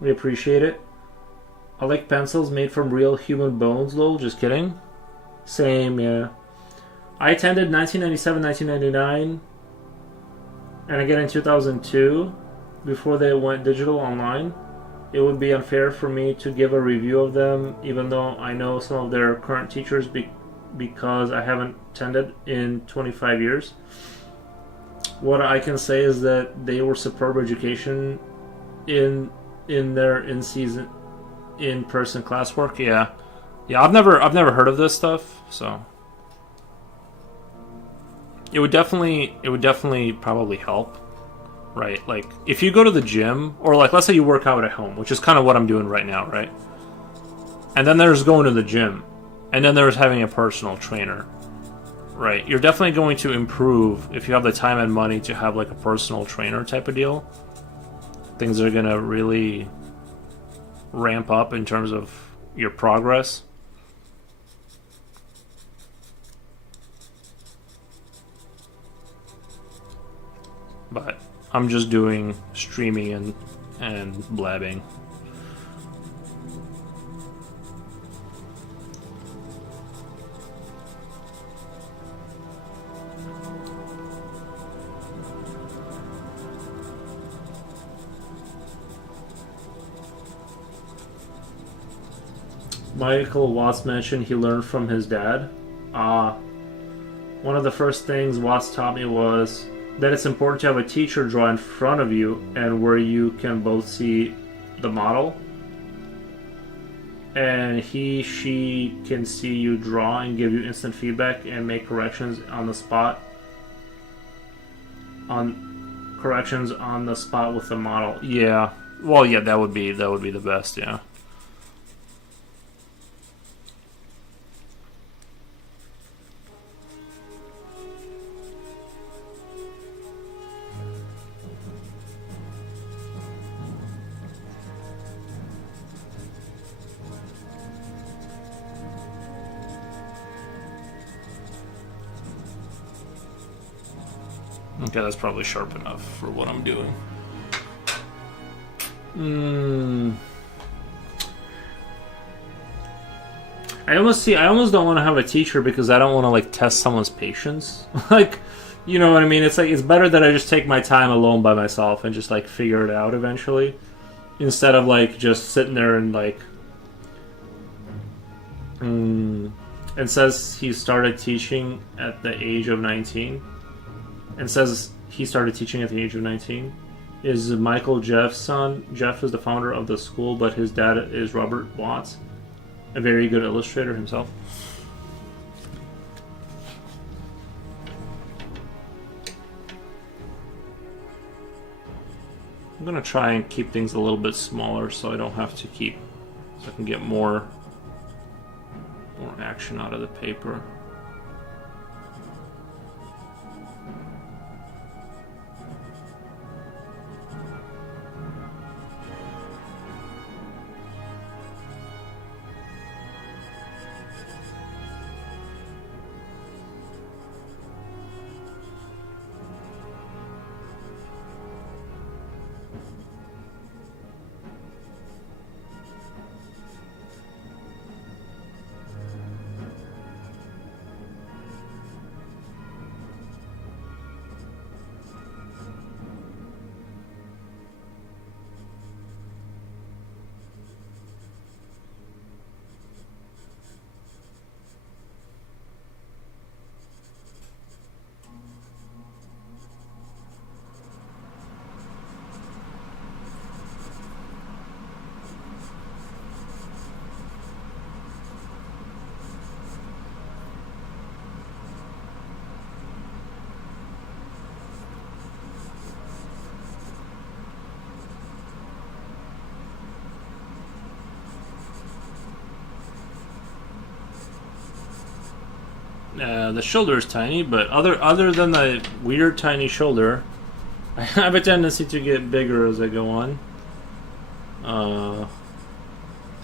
We appreciate it. I like pencils made from real human bones, lol. Just kidding. Same, yeah. I attended 1997, 1999, and again in 2002, before they went digital online. It would be unfair for me to give a review of them, even though I know some of their current teachers because I haven't attended in 25 years. What I can say is that they were superb education in their in-season, in-person classwork. Yeah. I've never heard of this stuff, so it would definitely probably help, right? Like if you go to the gym, or like let's say you work out at home, which is kind of what I'm doing right now, right? And then there's going to the gym, and then there's having a personal trainer, right? You're definitely going to improve if you have the time and money to have like a personal trainer type of deal. Things are gonna really ramp up in terms of your progress. But I'm just doing streaming and blabbing. Michael Watts mentioned he learned from his dad. One of the first things Watts taught me was that it's important to have a teacher draw in front of you and where you can both see the model. And she can see you draw and give you instant feedback and make corrections on the spot. Corrections on the spot with the model. Yeah. Well, yeah, that would be the best, yeah. Okay, that's probably sharp enough for what I'm doing. I almost don't want to have a teacher because I don't want to like test someone's patience. Like, you know what I mean? It's like it's better that I just take my time alone by myself and just like figure it out eventually, instead of like just sitting there and like. And says he started teaching at the age of 19. And says he started teaching at the age of 19. Is Michael Jeff's son. Jeff is the founder of the school, but his dad is Robert Watts, a very good illustrator himself. I'm gonna try and keep things a little bit smaller so I don't have to keep, so I can get more action out of the paper. The shoulder is tiny, but other than the weird tiny shoulder, I have a tendency to get bigger as I go on.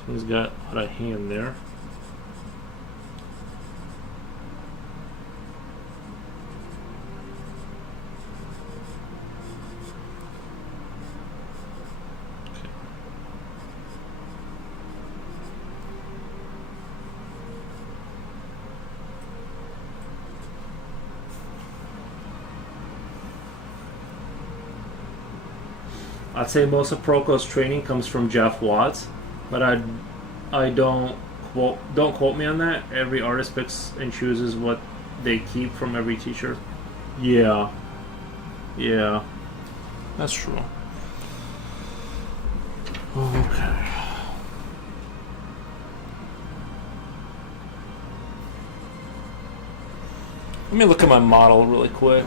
He's got a lot of hand there. I'd say most of Proko's training comes from Jeff Watts, but I don't quote me on that. Every artist picks and chooses what they keep from every teacher. Yeah, that's true. Okay. Let me look at my model really quick.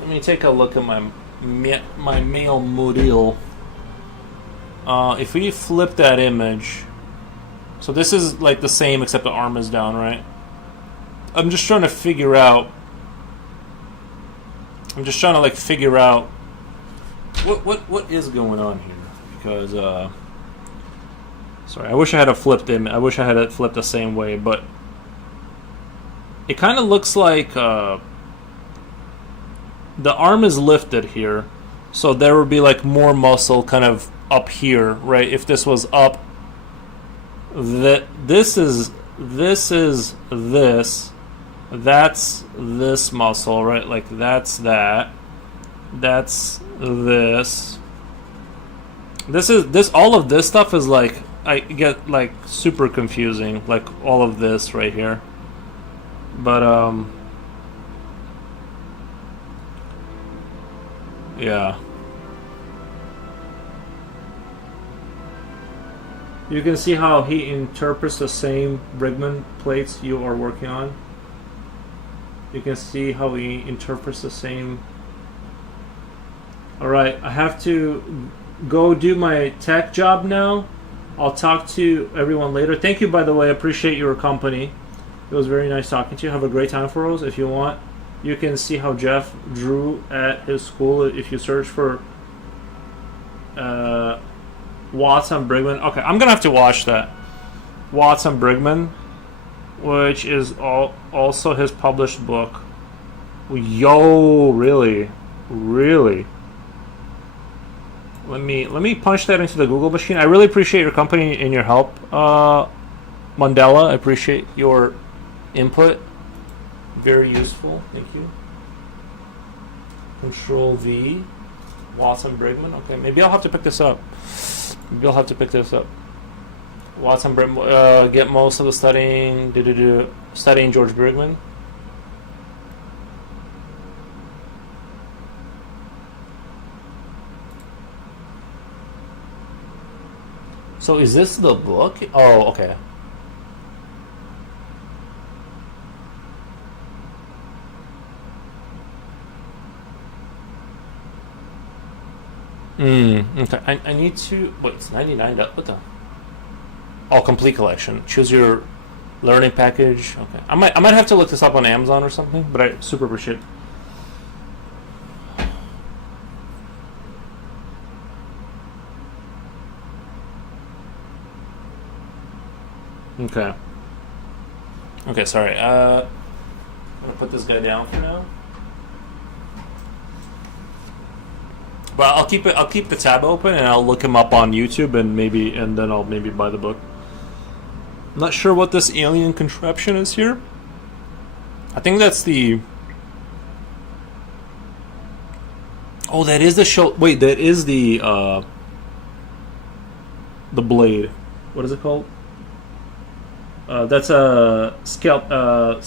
Let me take a look at my male model. If we flip that image, so this is like the same except the arm is down, right? I'm just trying to figure out. I'm just trying to like figure out what is going on here, because sorry, I wish I had a flipped image. I wish I had it flipped the same way, but it kind of looks like the arm is lifted here, so there would be like more muscle kind of up here, right? If this was up, this is this, that's this muscle, right? Like that's that, that's this. This is this. All of this stuff is like, I get like super confusing, like all of this right here. But yeah. You can see how he interprets the same Brigman plates you are working on. You can see how he interprets the same. Alright, I have to go do my tech job now. I'll talk to everyone later. Thank you, by the way. I appreciate your company. It was very nice talking to you. Have a great time, for us. If you want, you can see how Jeff drew at his school if you search for Watson Brigman. Okay, I'm gonna have to watch that. Watson Brigman, which is also his published book. Yo, really? Let me punch that into the Google machine. I really appreciate your company and your help, Mandela. I appreciate your input. Very useful. Thank you. Control V. Watson Brigman. Okay, maybe I'll have to pick this up. Watson Brigman. Get most of the studying. Studying George Brigman. So is this the book? Oh, okay. Okay. I need to. Wait, it's $99. What the? Oh, complete collection. Choose your learning package. Okay. I might have to look this up on Amazon or something, but I super appreciate it. Okay. Okay, sorry. I'm gonna put this guy down for now. But I'll keep the tab open and I'll look him up on YouTube and then I'll maybe buy the book. I'm not sure what this alien contraption is here. I think that's the. Oh, that is the show. Wait, that is the blade. What is it called? That's a scapula.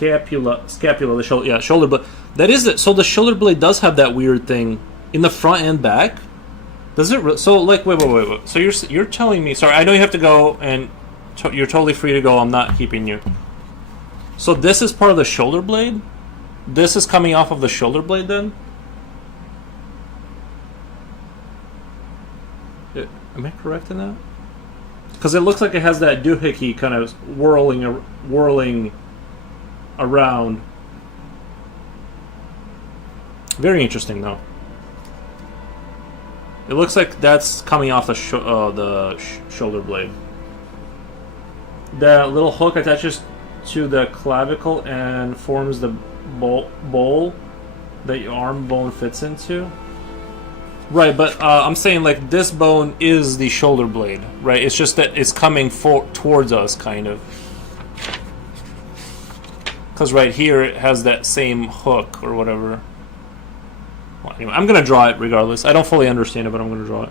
The shoulder, yeah, shoulder blade. That is it. So the shoulder blade does have that weird thing in the front and back. Does it? So like, wait. So you're telling me? Sorry, I know you have to go, and you're totally free to go. I'm not keeping you. So this is part of the shoulder blade. This is coming off of the shoulder blade, then. Am I correct in that? Because it looks like it has that doohickey kind of whirling around. Very interesting, though. It looks like that's coming off the shoulder blade. The little hook attaches to the clavicle and forms the bowl that your arm bone fits into. Right, but I'm saying like this bone is the shoulder blade, right? It's just that it's coming towards us, kind of. Because right here it has that same hook or whatever. Well, anyway, I'm going to draw it regardless. I don't fully understand it, but I'm going to draw it.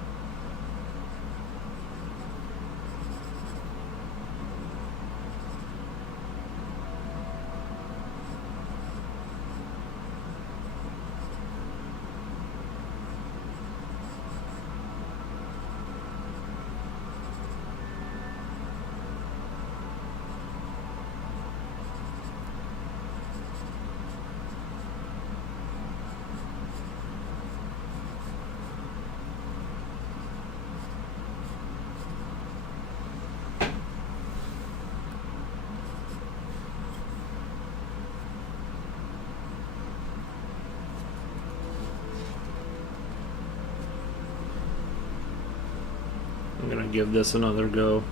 gonna give this another go.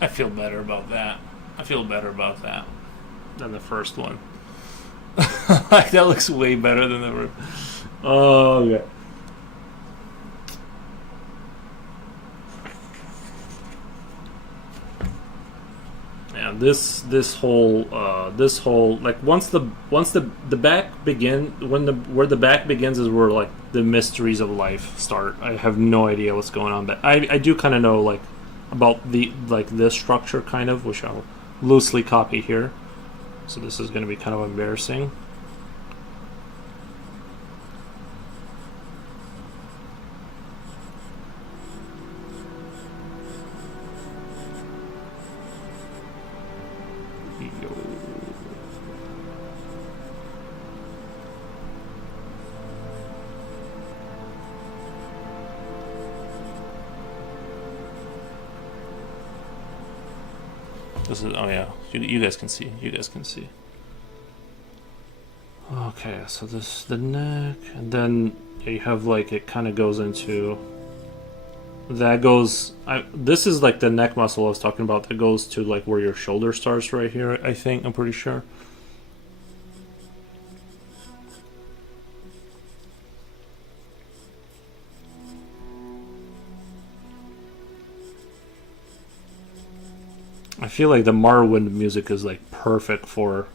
I feel better about that. I feel better about that than the first one. Like, that looks way better than the first. Oh, yeah. Yeah, this whole like once the back where the back begins is where like the mysteries of life start. I have no idea what's going on, but I do kind of know like about the this structure kind of, which I'll loosely copy here. So this is going to be kind of embarrassing. This is, oh yeah, you guys can see. You guys can see. Okay, so this the neck, and then you have like it kind of goes into. That goes. This is like the neck muscle I was talking about. That goes to like where your shoulder starts right here. I think I'm pretty sure. I feel like the Morrowind music is like perfect for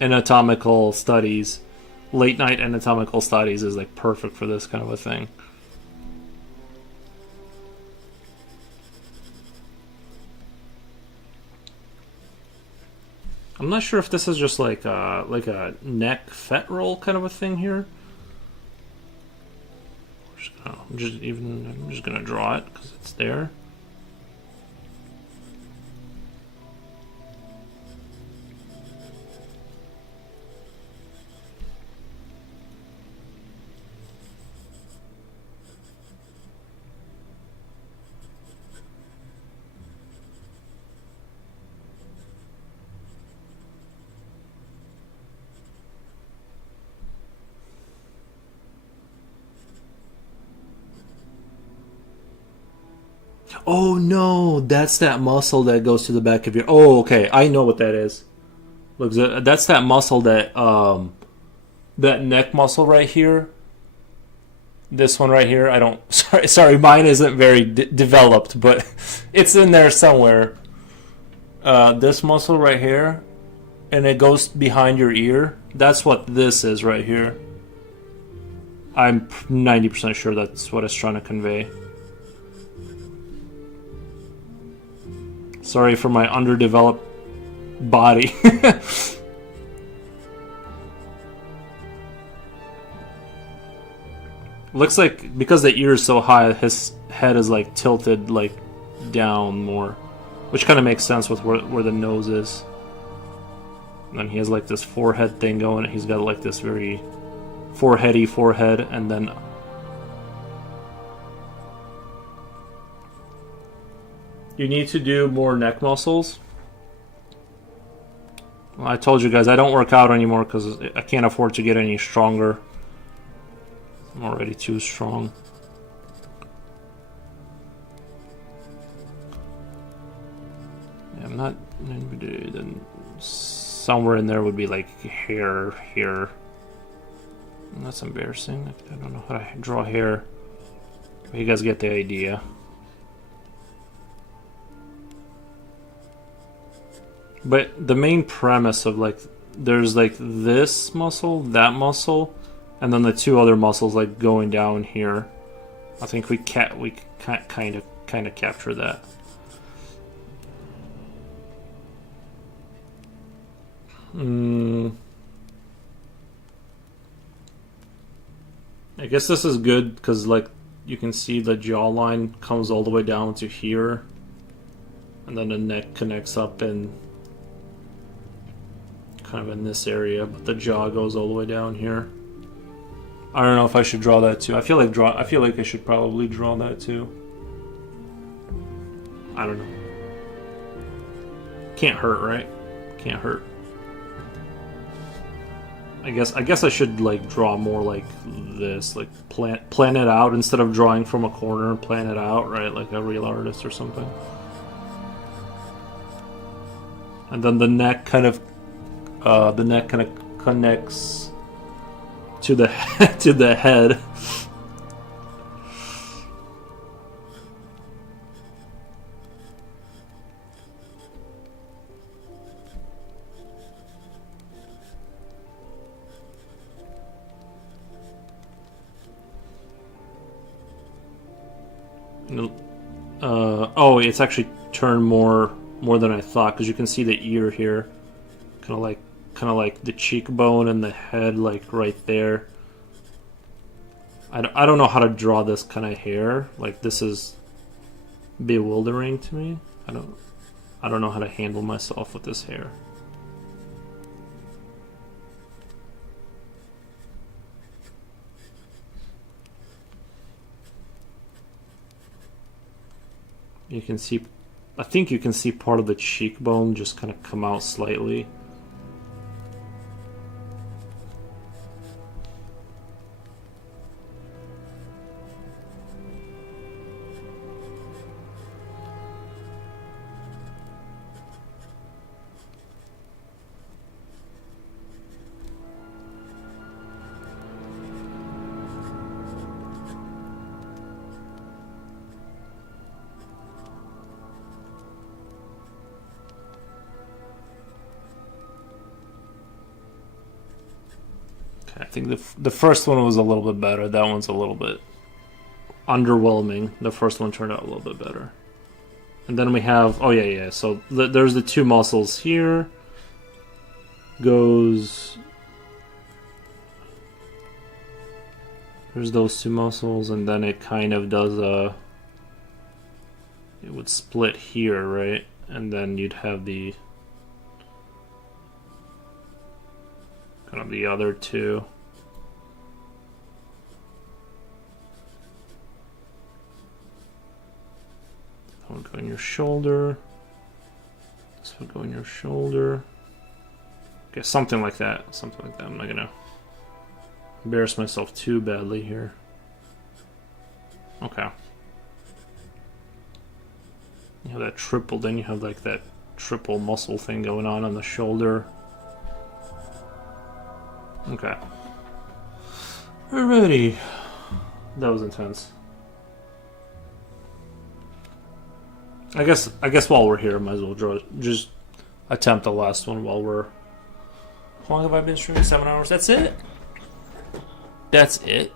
anatomical studies. Late night anatomical studies is like perfect for this kind of a thing. I'm not sure if this is just like a neck fet roll kind of a thing here. I'm just gonna draw it because it's there. Oh no, that's that muscle that goes to the back of your. Oh, okay, I know what that is. Look, that's that muscle that that neck muscle right here. This one right here. I don't. Sorry, mine isn't very developed, but it's in there somewhere. This muscle right here, and it goes behind your ear. That's what this is right here. I'm 90% sure that's what it's trying to convey. Sorry for my underdeveloped body. Looks like because the ear is so high, his head is like tilted like down more, which kind of makes sense with where the nose is. And then he has like this forehead thing going. He's got like this very foreheady forehead, and then you need to do more neck muscles. Well, I told you guys I don't work out anymore because I can't afford to get any stronger. I'm already too strong. Yeah, I'm not. Then somewhere in there would be like hair here. And that's embarrassing. I don't know how to draw hair. But you guys get the idea. But the main premise of like, there's like this muscle, that muscle, and then the two other muscles like going down here. I think we kind of capture that. I guess this is good because like you can see the jawline comes all the way down to here, and then the neck connects up in kind of in this area, but the jaw goes all the way down here. I don't know if I should draw that too. I feel like I should probably draw that too. I don't know. Can't hurt, right? Can't hurt. I guess I should like draw more like this, like plan it out instead of drawing from a corner and plan it out, right? Like a real artist or something. And then the neck kind of connects to the to the head. Oh, it's actually turned more than I thought, because you can see the ear here, kind of like the cheekbone and the head, like right there. I don't know how to draw this kind of hair. Like, this is bewildering to me. I don't know how to handle myself with this hair. You can see, I think you can see part of the cheekbone just kind of come out slightly. I think the first one was a little bit better. That one's a little bit underwhelming. The first one turned out a little bit better. And then we have, oh yeah. So there's the two muscles here. There's those two muscles, and then it kind of does it would split here, right? And then you'd have the kind of the other two. That would go in your shoulder. This would go in your shoulder. Okay, something like that. Something like that. I'm not gonna embarrass myself too badly here. Okay. You have that triple, then you have like that triple muscle thing going on the shoulder. Okay. Alrighty. That was intense. I guess while we're here, I might as well just attempt the last one while we're... How long have I been streaming? 7 hours? That's it? That's it?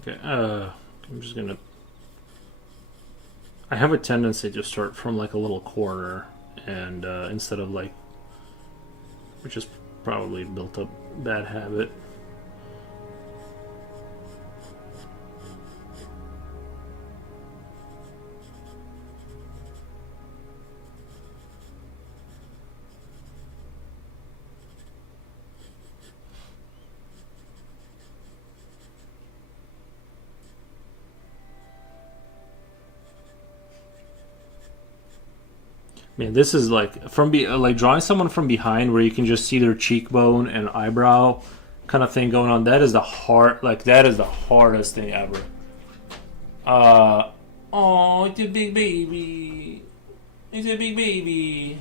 Okay, I'm just gonna... I have a tendency to start from like a little corner, and instead of like... Which is probably built up bad habit. Man, this is like like drawing someone from behind where you can just see their cheekbone and eyebrow kind of thing going on. That is that is the hardest thing ever. Oh, it's a big baby. It's a big baby.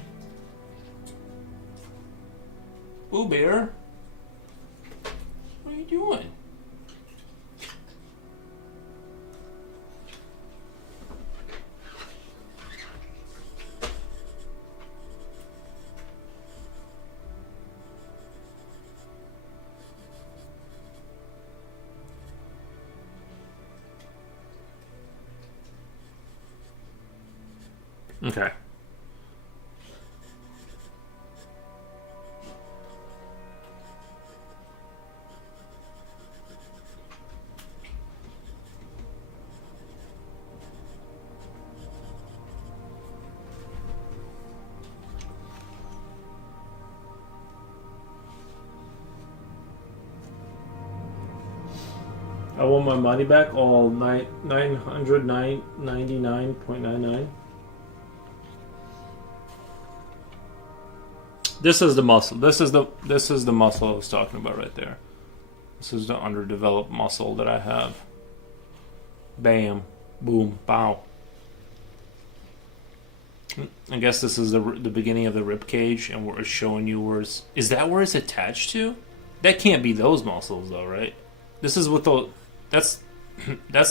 Ooh, bear. What are you doing? Okay. I want my money back, all 999.99. This is the muscle. This is the muscle I was talking about right there. This is the underdeveloped muscle that I have. Bam, boom, bow. I guess this is the beginning of the rib cage, and we're showing you where it's... Is that where it's attached to? That can't be those muscles, though, right? This is what the... That's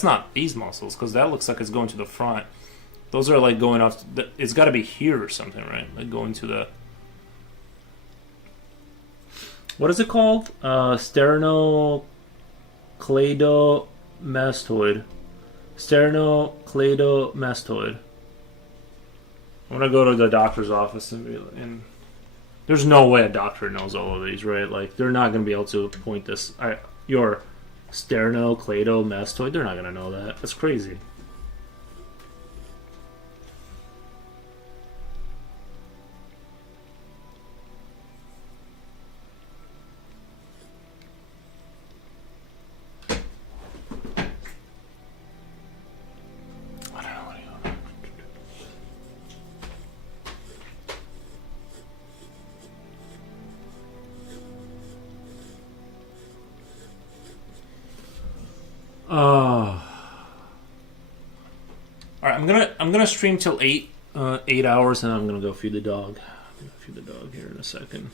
not these muscles, because that looks like it's going to the front. Those are like going off... It's got to be here or something, right? Like going to the... What is it called? Sternocleidomastoid. Sternocleidomastoid. I'm gonna go to the doctor's office and there's no way a doctor knows all of these, right? Like they're not gonna be able to point this. Your sternocleidomastoid. They're not gonna know that. That's crazy. Alright, I'm gonna stream till 8 hours, and I'm gonna go feed the dog. I'm gonna feed the dog here in a second.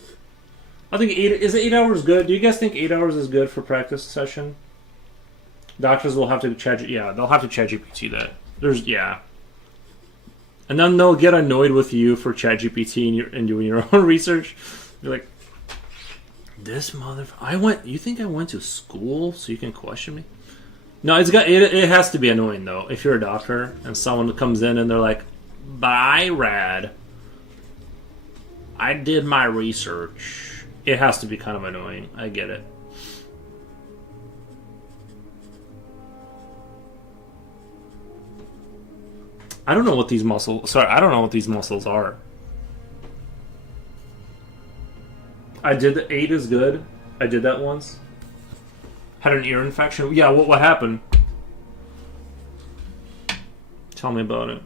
I think 8 hours good? Do you guys think 8 hours is good for practice session? Doctors will have to they'll have to ChatGPT that. And then they'll get annoyed with you for ChatGPT and doing your own research. You're like, this motherfucker. You think I went to school so you can question me? No, it has to be annoying though. If you're a doctor and someone comes in and they're like, "Bye, Rad. I did my research." It has to be kind of annoying. I get it. I don't know what these muscles are. I did the 8 is good. I did that once. Had an ear infection. Yeah, what happened? Tell me about it.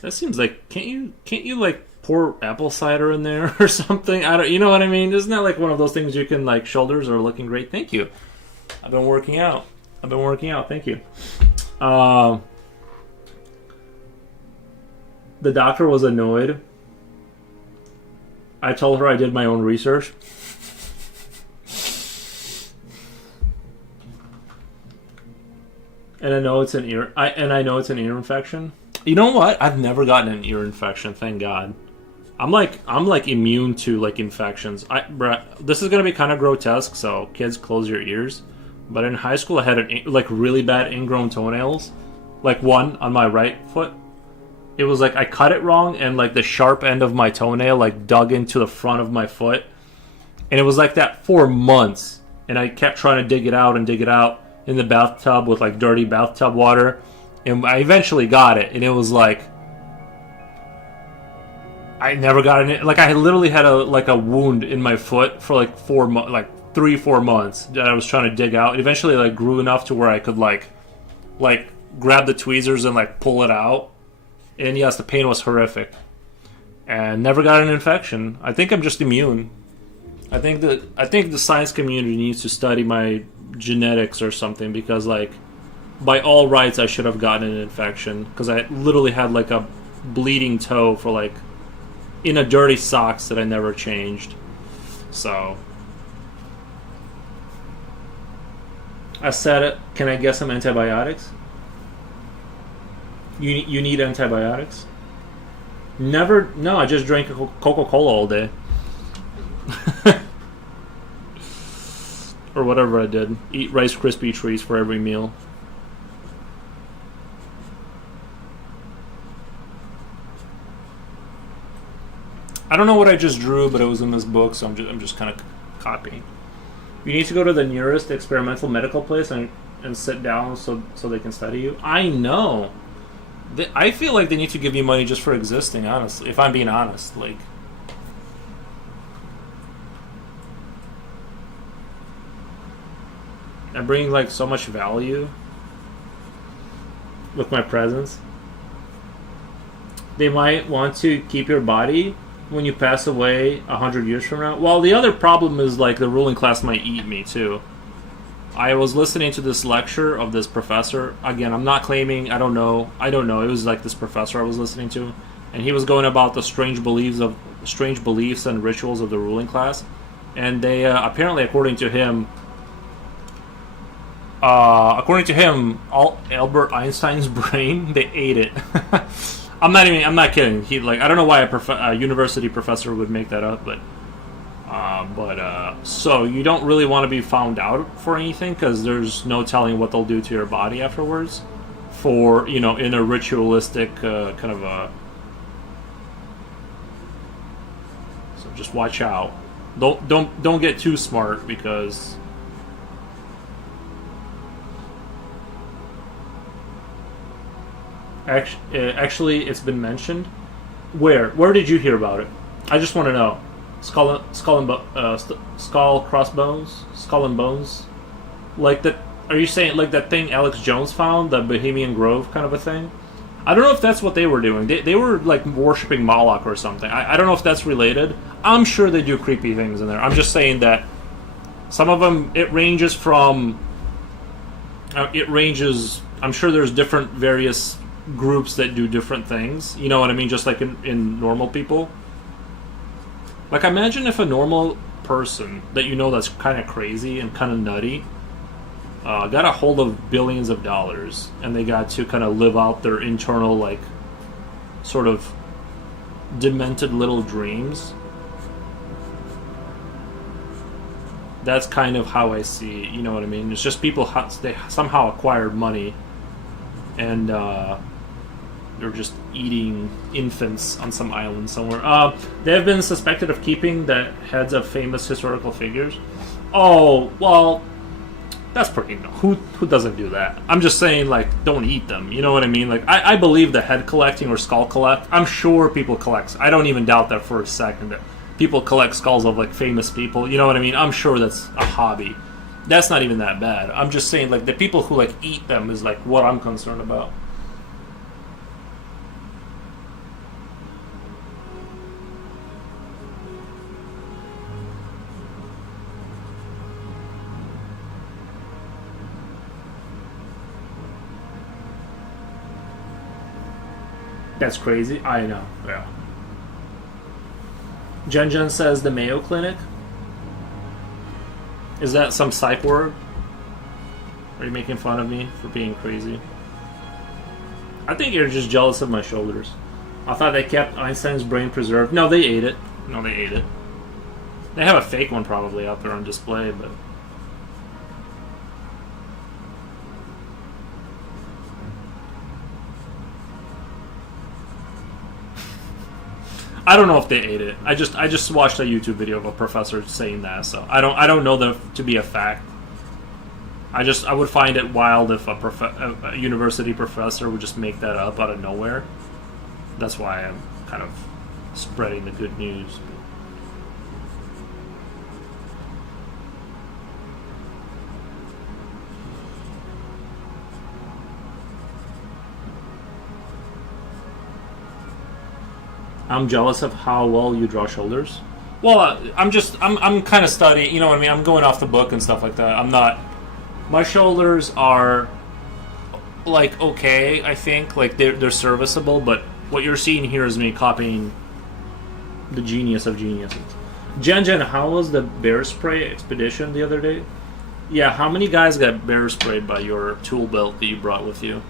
That seems like can't you like pour apple cider in there or something? You know what I mean? Isn't that like one of those things you can like shoulders are looking great? Thank you. I've been working out. Thank you. The doctor was annoyed. I told her I did my own research. And I know it's an ear. I know it's an ear infection. You know what? I've never gotten an ear infection. Thank God. I'm like immune to like infections. This is gonna be kind of grotesque, so kids, close your ears. But in high school, I had like really bad ingrown toenails, like one on my right foot. It was like I cut it wrong, and like the sharp end of my toenail like dug into the front of my foot, and it was like that for months. And I kept trying to dig it out in the bathtub with like dirty bathtub water, and I eventually got it, and it was like. I never got it. Like I literally had a wound in my foot for like 3-4 months that I was trying to dig out. It eventually like grew enough to where I could like grab the tweezers and like pull it out. And yes, the pain was horrific. And never got an infection. I think I'm just immune. I think the science community needs to study my genetics or something, because like by all rights I should have gotten an infection, because I literally had like a bleeding toe for like in a dirty socks that I never changed. So I said it. Can I get some antibiotics? You need antibiotics? Never. No, I just drank Coca-Cola all day. Or whatever I did. Eat Rice Krispie treats for every meal. I don't know what I just drew, but it was in this book, so I'm just kind of copying. You need to go to the nearest experimental medical place and sit down so they can study you. I know. I feel like they need to give you money just for existing, honestly, if I'm being honest. Like, I bring like so much value with my presence. They might want to keep your body when you pass away 100 years from now. Well, the other problem is like the ruling class might eat me too. I was listening to this lecture of this professor. Again, I'm not claiming. I don't know. It was like this professor I was listening to, and he was going about the strange beliefs and rituals of the ruling class. And they apparently, according to him, Albert Einstein's brain, they ate it. I'm not kidding. He like, I don't know why a university professor would make that up, but so you don't really want to be found out for anything, because there's no telling what they'll do to your body afterwards, for in a ritualistic kind of a. So just watch out. Don't get too smart, because. Actually, it's been mentioned. Where did you hear about it? I just want to know. Skull and bones. Like that? Are you saying like that thing Alex Jones found, the Bohemian Grove kind of a thing? I don't know if that's what they were doing. They were like worshiping Moloch or something. I don't know if that's related. I'm sure they do creepy things in there. I'm just saying that some of them, it ranges from. I'm sure there's different various groups that do different things. You know what I mean? Just like in normal people. Like, imagine if a normal person that that's kind of crazy and kind of nutty got a hold of billions of dollars, and they got to kind of live out their internal, like, sort of demented little dreams. That's kind of how I see it, you know what I mean? It's just people, they somehow acquired money, and they're just eating infants on some island somewhere. They have been suspected of keeping the heads of famous historical figures. Oh, well, that's pretty. Who doesn't do that? I'm just saying, like, don't eat them. You know what I mean? Like, I believe the head collecting or skull collect. I'm sure people collect. I don't even doubt that for a second. That people collect skulls of, like, famous people. You know what I mean? I'm sure that's a hobby. That's not even that bad. I'm just saying, like, the people who, like, eat them is, like, what I'm concerned about. That's crazy. I know. Yeah. Jen says the Mayo Clinic. Is that some psych word? Are you making fun of me for being crazy? I think you're just jealous of my shoulders. I thought they kept Einstein's brain preserved. No, they ate it. No, they ate it. They have a fake one probably out there on display, but... I don't know if they ate it. I just watched a YouTube video of a professor saying that, so I don't know that to be a fact. I would find it wild if a university professor would just make that up out of nowhere. That's why I'm kind of spreading the good news. I'm jealous of how well you draw shoulders. Well, I'm kind of studying. You know what I mean? I'm going off the book and stuff like that. I'm not. My shoulders are like okay. I think like they're serviceable, but what you're seeing here is me copying the genius of geniuses. Jen, how was the bear spray expedition the other day? Yeah, how many guys got bear sprayed by your tool belt that you brought with you?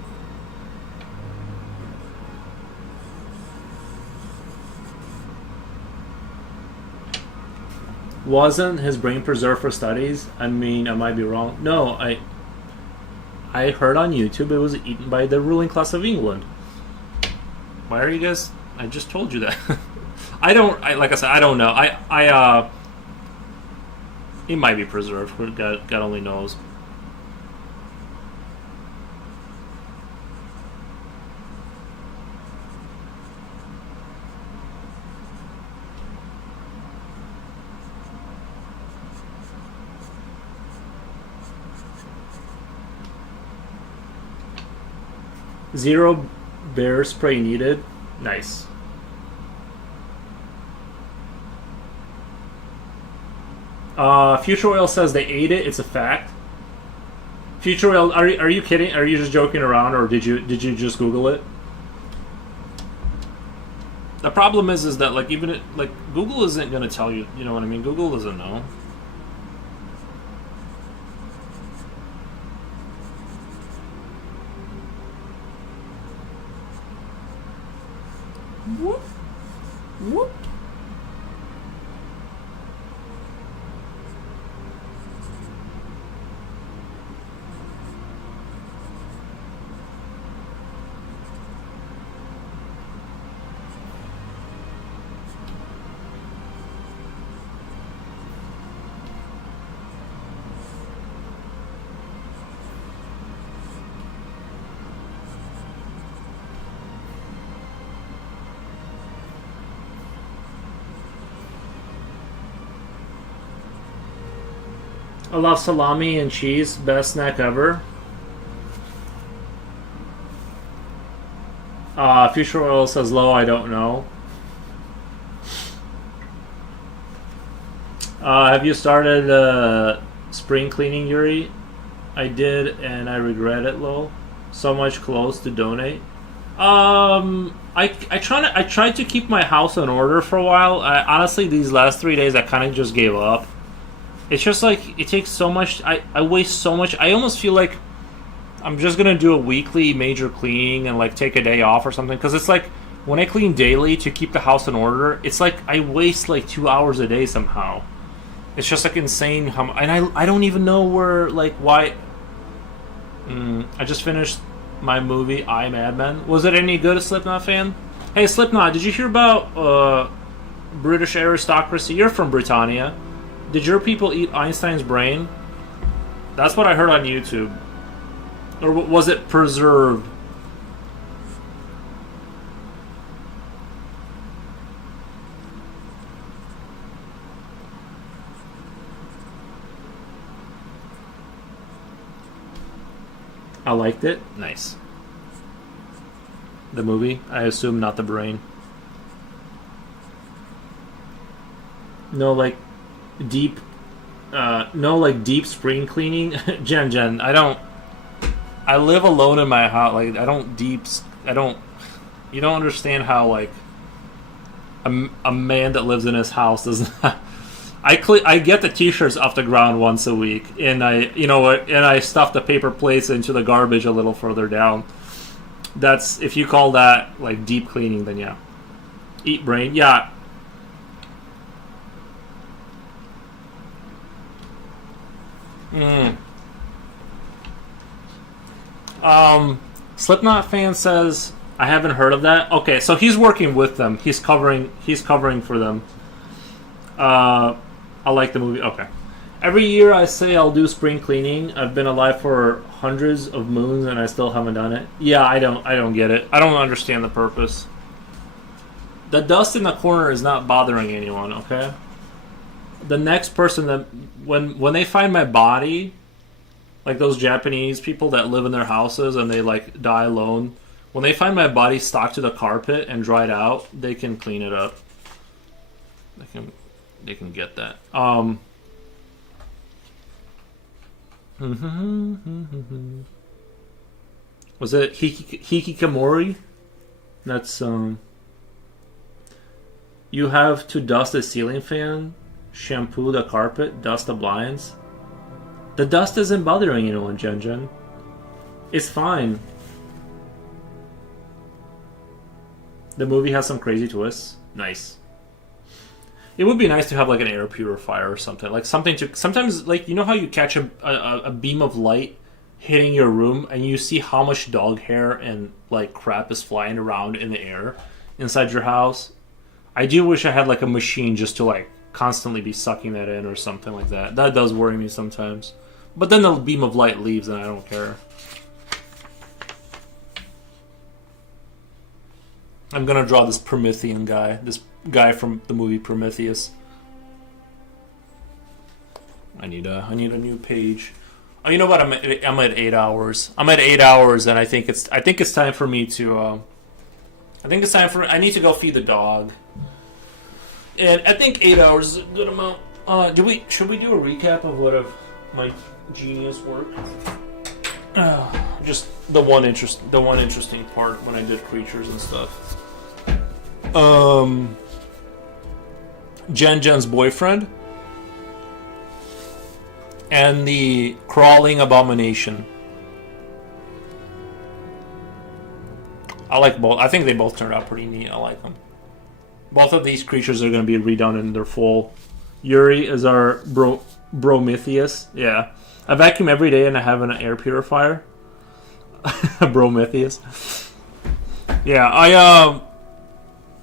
Wasn't his brain preserved for studies? I mean, I might be wrong. No, I heard on YouTube it was eaten by the ruling class of England. Why are you guys? I just told you that. Like I said, I don't know. It might be preserved. God only knows. Zero bear spray needed. Nice. Future Oil says they ate it. It's a fact. Future Oil, are you kidding? Are you just joking around, or did you just Google it? The problem is that like Google isn't gonna tell you. You know what I mean? Google doesn't know. Whoop. Whoop. I love salami and cheese. Best snack ever. Future Oil says low. I don't know. Have you started spring cleaning, Yuri? I did, and I regret it, low. So much clothes to donate. I tried to keep my house in order for a while. Honestly, these last 3 days, I kind of just gave up. It's just like, it takes so much, I waste so much. I almost feel like I'm just going to do a weekly major cleaning and like take a day off or something. Because it's like, when I clean daily to keep the house in order, it's like I waste like 2 hours a day somehow. It's just like insane how, and I don't even know where, like, why. I just finished my movie, I, Madman. Was it any good, a Slipknot fan? Hey, Slipknot, did you hear about British aristocracy? You're from Britannia. Did your people eat Einstein's brain? That's what I heard on YouTube. Or was it preserved? I liked it. Nice. The movie? I assume not the brain. No, like deep spring cleaning. Jen, I live alone in my house. Like, you don't understand how, like, a man that lives in his house does not. I get the t-shirts off the ground once a week, and I stuff the paper plates into the garbage a little further down. That's if you call that like deep cleaning, then yeah. Eat brain, yeah. Slipknot fan says I haven't heard of that. Okay, so he's working with them. He's covering for them. I like the movie. Okay. Every year I say I'll do spring cleaning. I've been alive for hundreds of moons and I still haven't done it. Yeah, I don't get it. I don't understand the purpose. The dust in the corner is not bothering anyone, okay? The next person that when they find my body, like those Japanese people that live in their houses and they like die alone, when they find my body stuck to the carpet and dried out, they can clean it up. They can get that. Was it Hikikomori? That's you have to dust the ceiling fan, shampoo the carpet, dust the blinds. The dust isn't bothering anyone, Jen. It's fine. The movie has some crazy twists. Nice. It would be nice to have like an air purifier or something. Like something to sometimes like you know how you catch a beam of light hitting your room and you see how much dog hair and like crap is flying around in the air inside your house. I do wish I had like a machine just to like constantly be sucking that in or something like that. That does worry me sometimes. But then the beam of light leaves and I don't care. I'm gonna draw this Promethean guy. This guy from the movie Prometheus. I need a new page. Oh, you know what? I'm at 8 hours. I'm at 8 hours, and I think it's time for me to. I need to go feed the dog. And I think 8 hours is a good amount. Should we do a recap of what of my genius work? Just the one interesting part when I did creatures and stuff. Jen's boyfriend and the crawling abomination. I like both. I think they both turned out pretty neat. I like them. Both of these creatures are going to be redone in their full. Yuri is our Brometheus. Yeah. I vacuum every day and I have an air purifier. Brometheus. Yeah,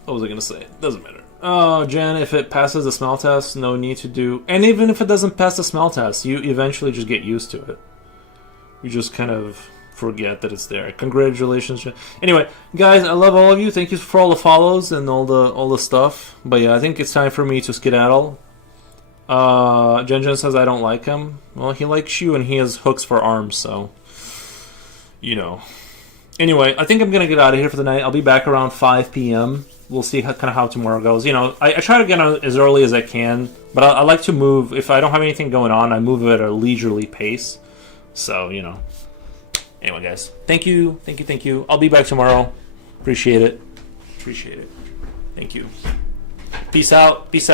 what was I going to say? Doesn't matter. Oh, Jen, if it passes the smell test, no need to do... And even if it doesn't pass the smell test, you eventually just get used to it. You just kind of forget that it's there. Congratulations, Jen. Anyway, guys, I love all of you. Thank you for all the follows and all the stuff. But yeah, I think it's time for me to skedaddle. Jen says I don't like him. Well, he likes you and he has hooks for arms, so... You know. Anyway, I think I'm going to get out of here for the night. I'll be back around 5 p.m. We'll see how tomorrow goes. You know, I try to get out as early as I can, but I like to move. If I don't have anything going on, I move at a leisurely pace. So, you know. Anyway, guys. Thank you. I'll be back tomorrow. Appreciate it. Thank you. Peace out. Peace.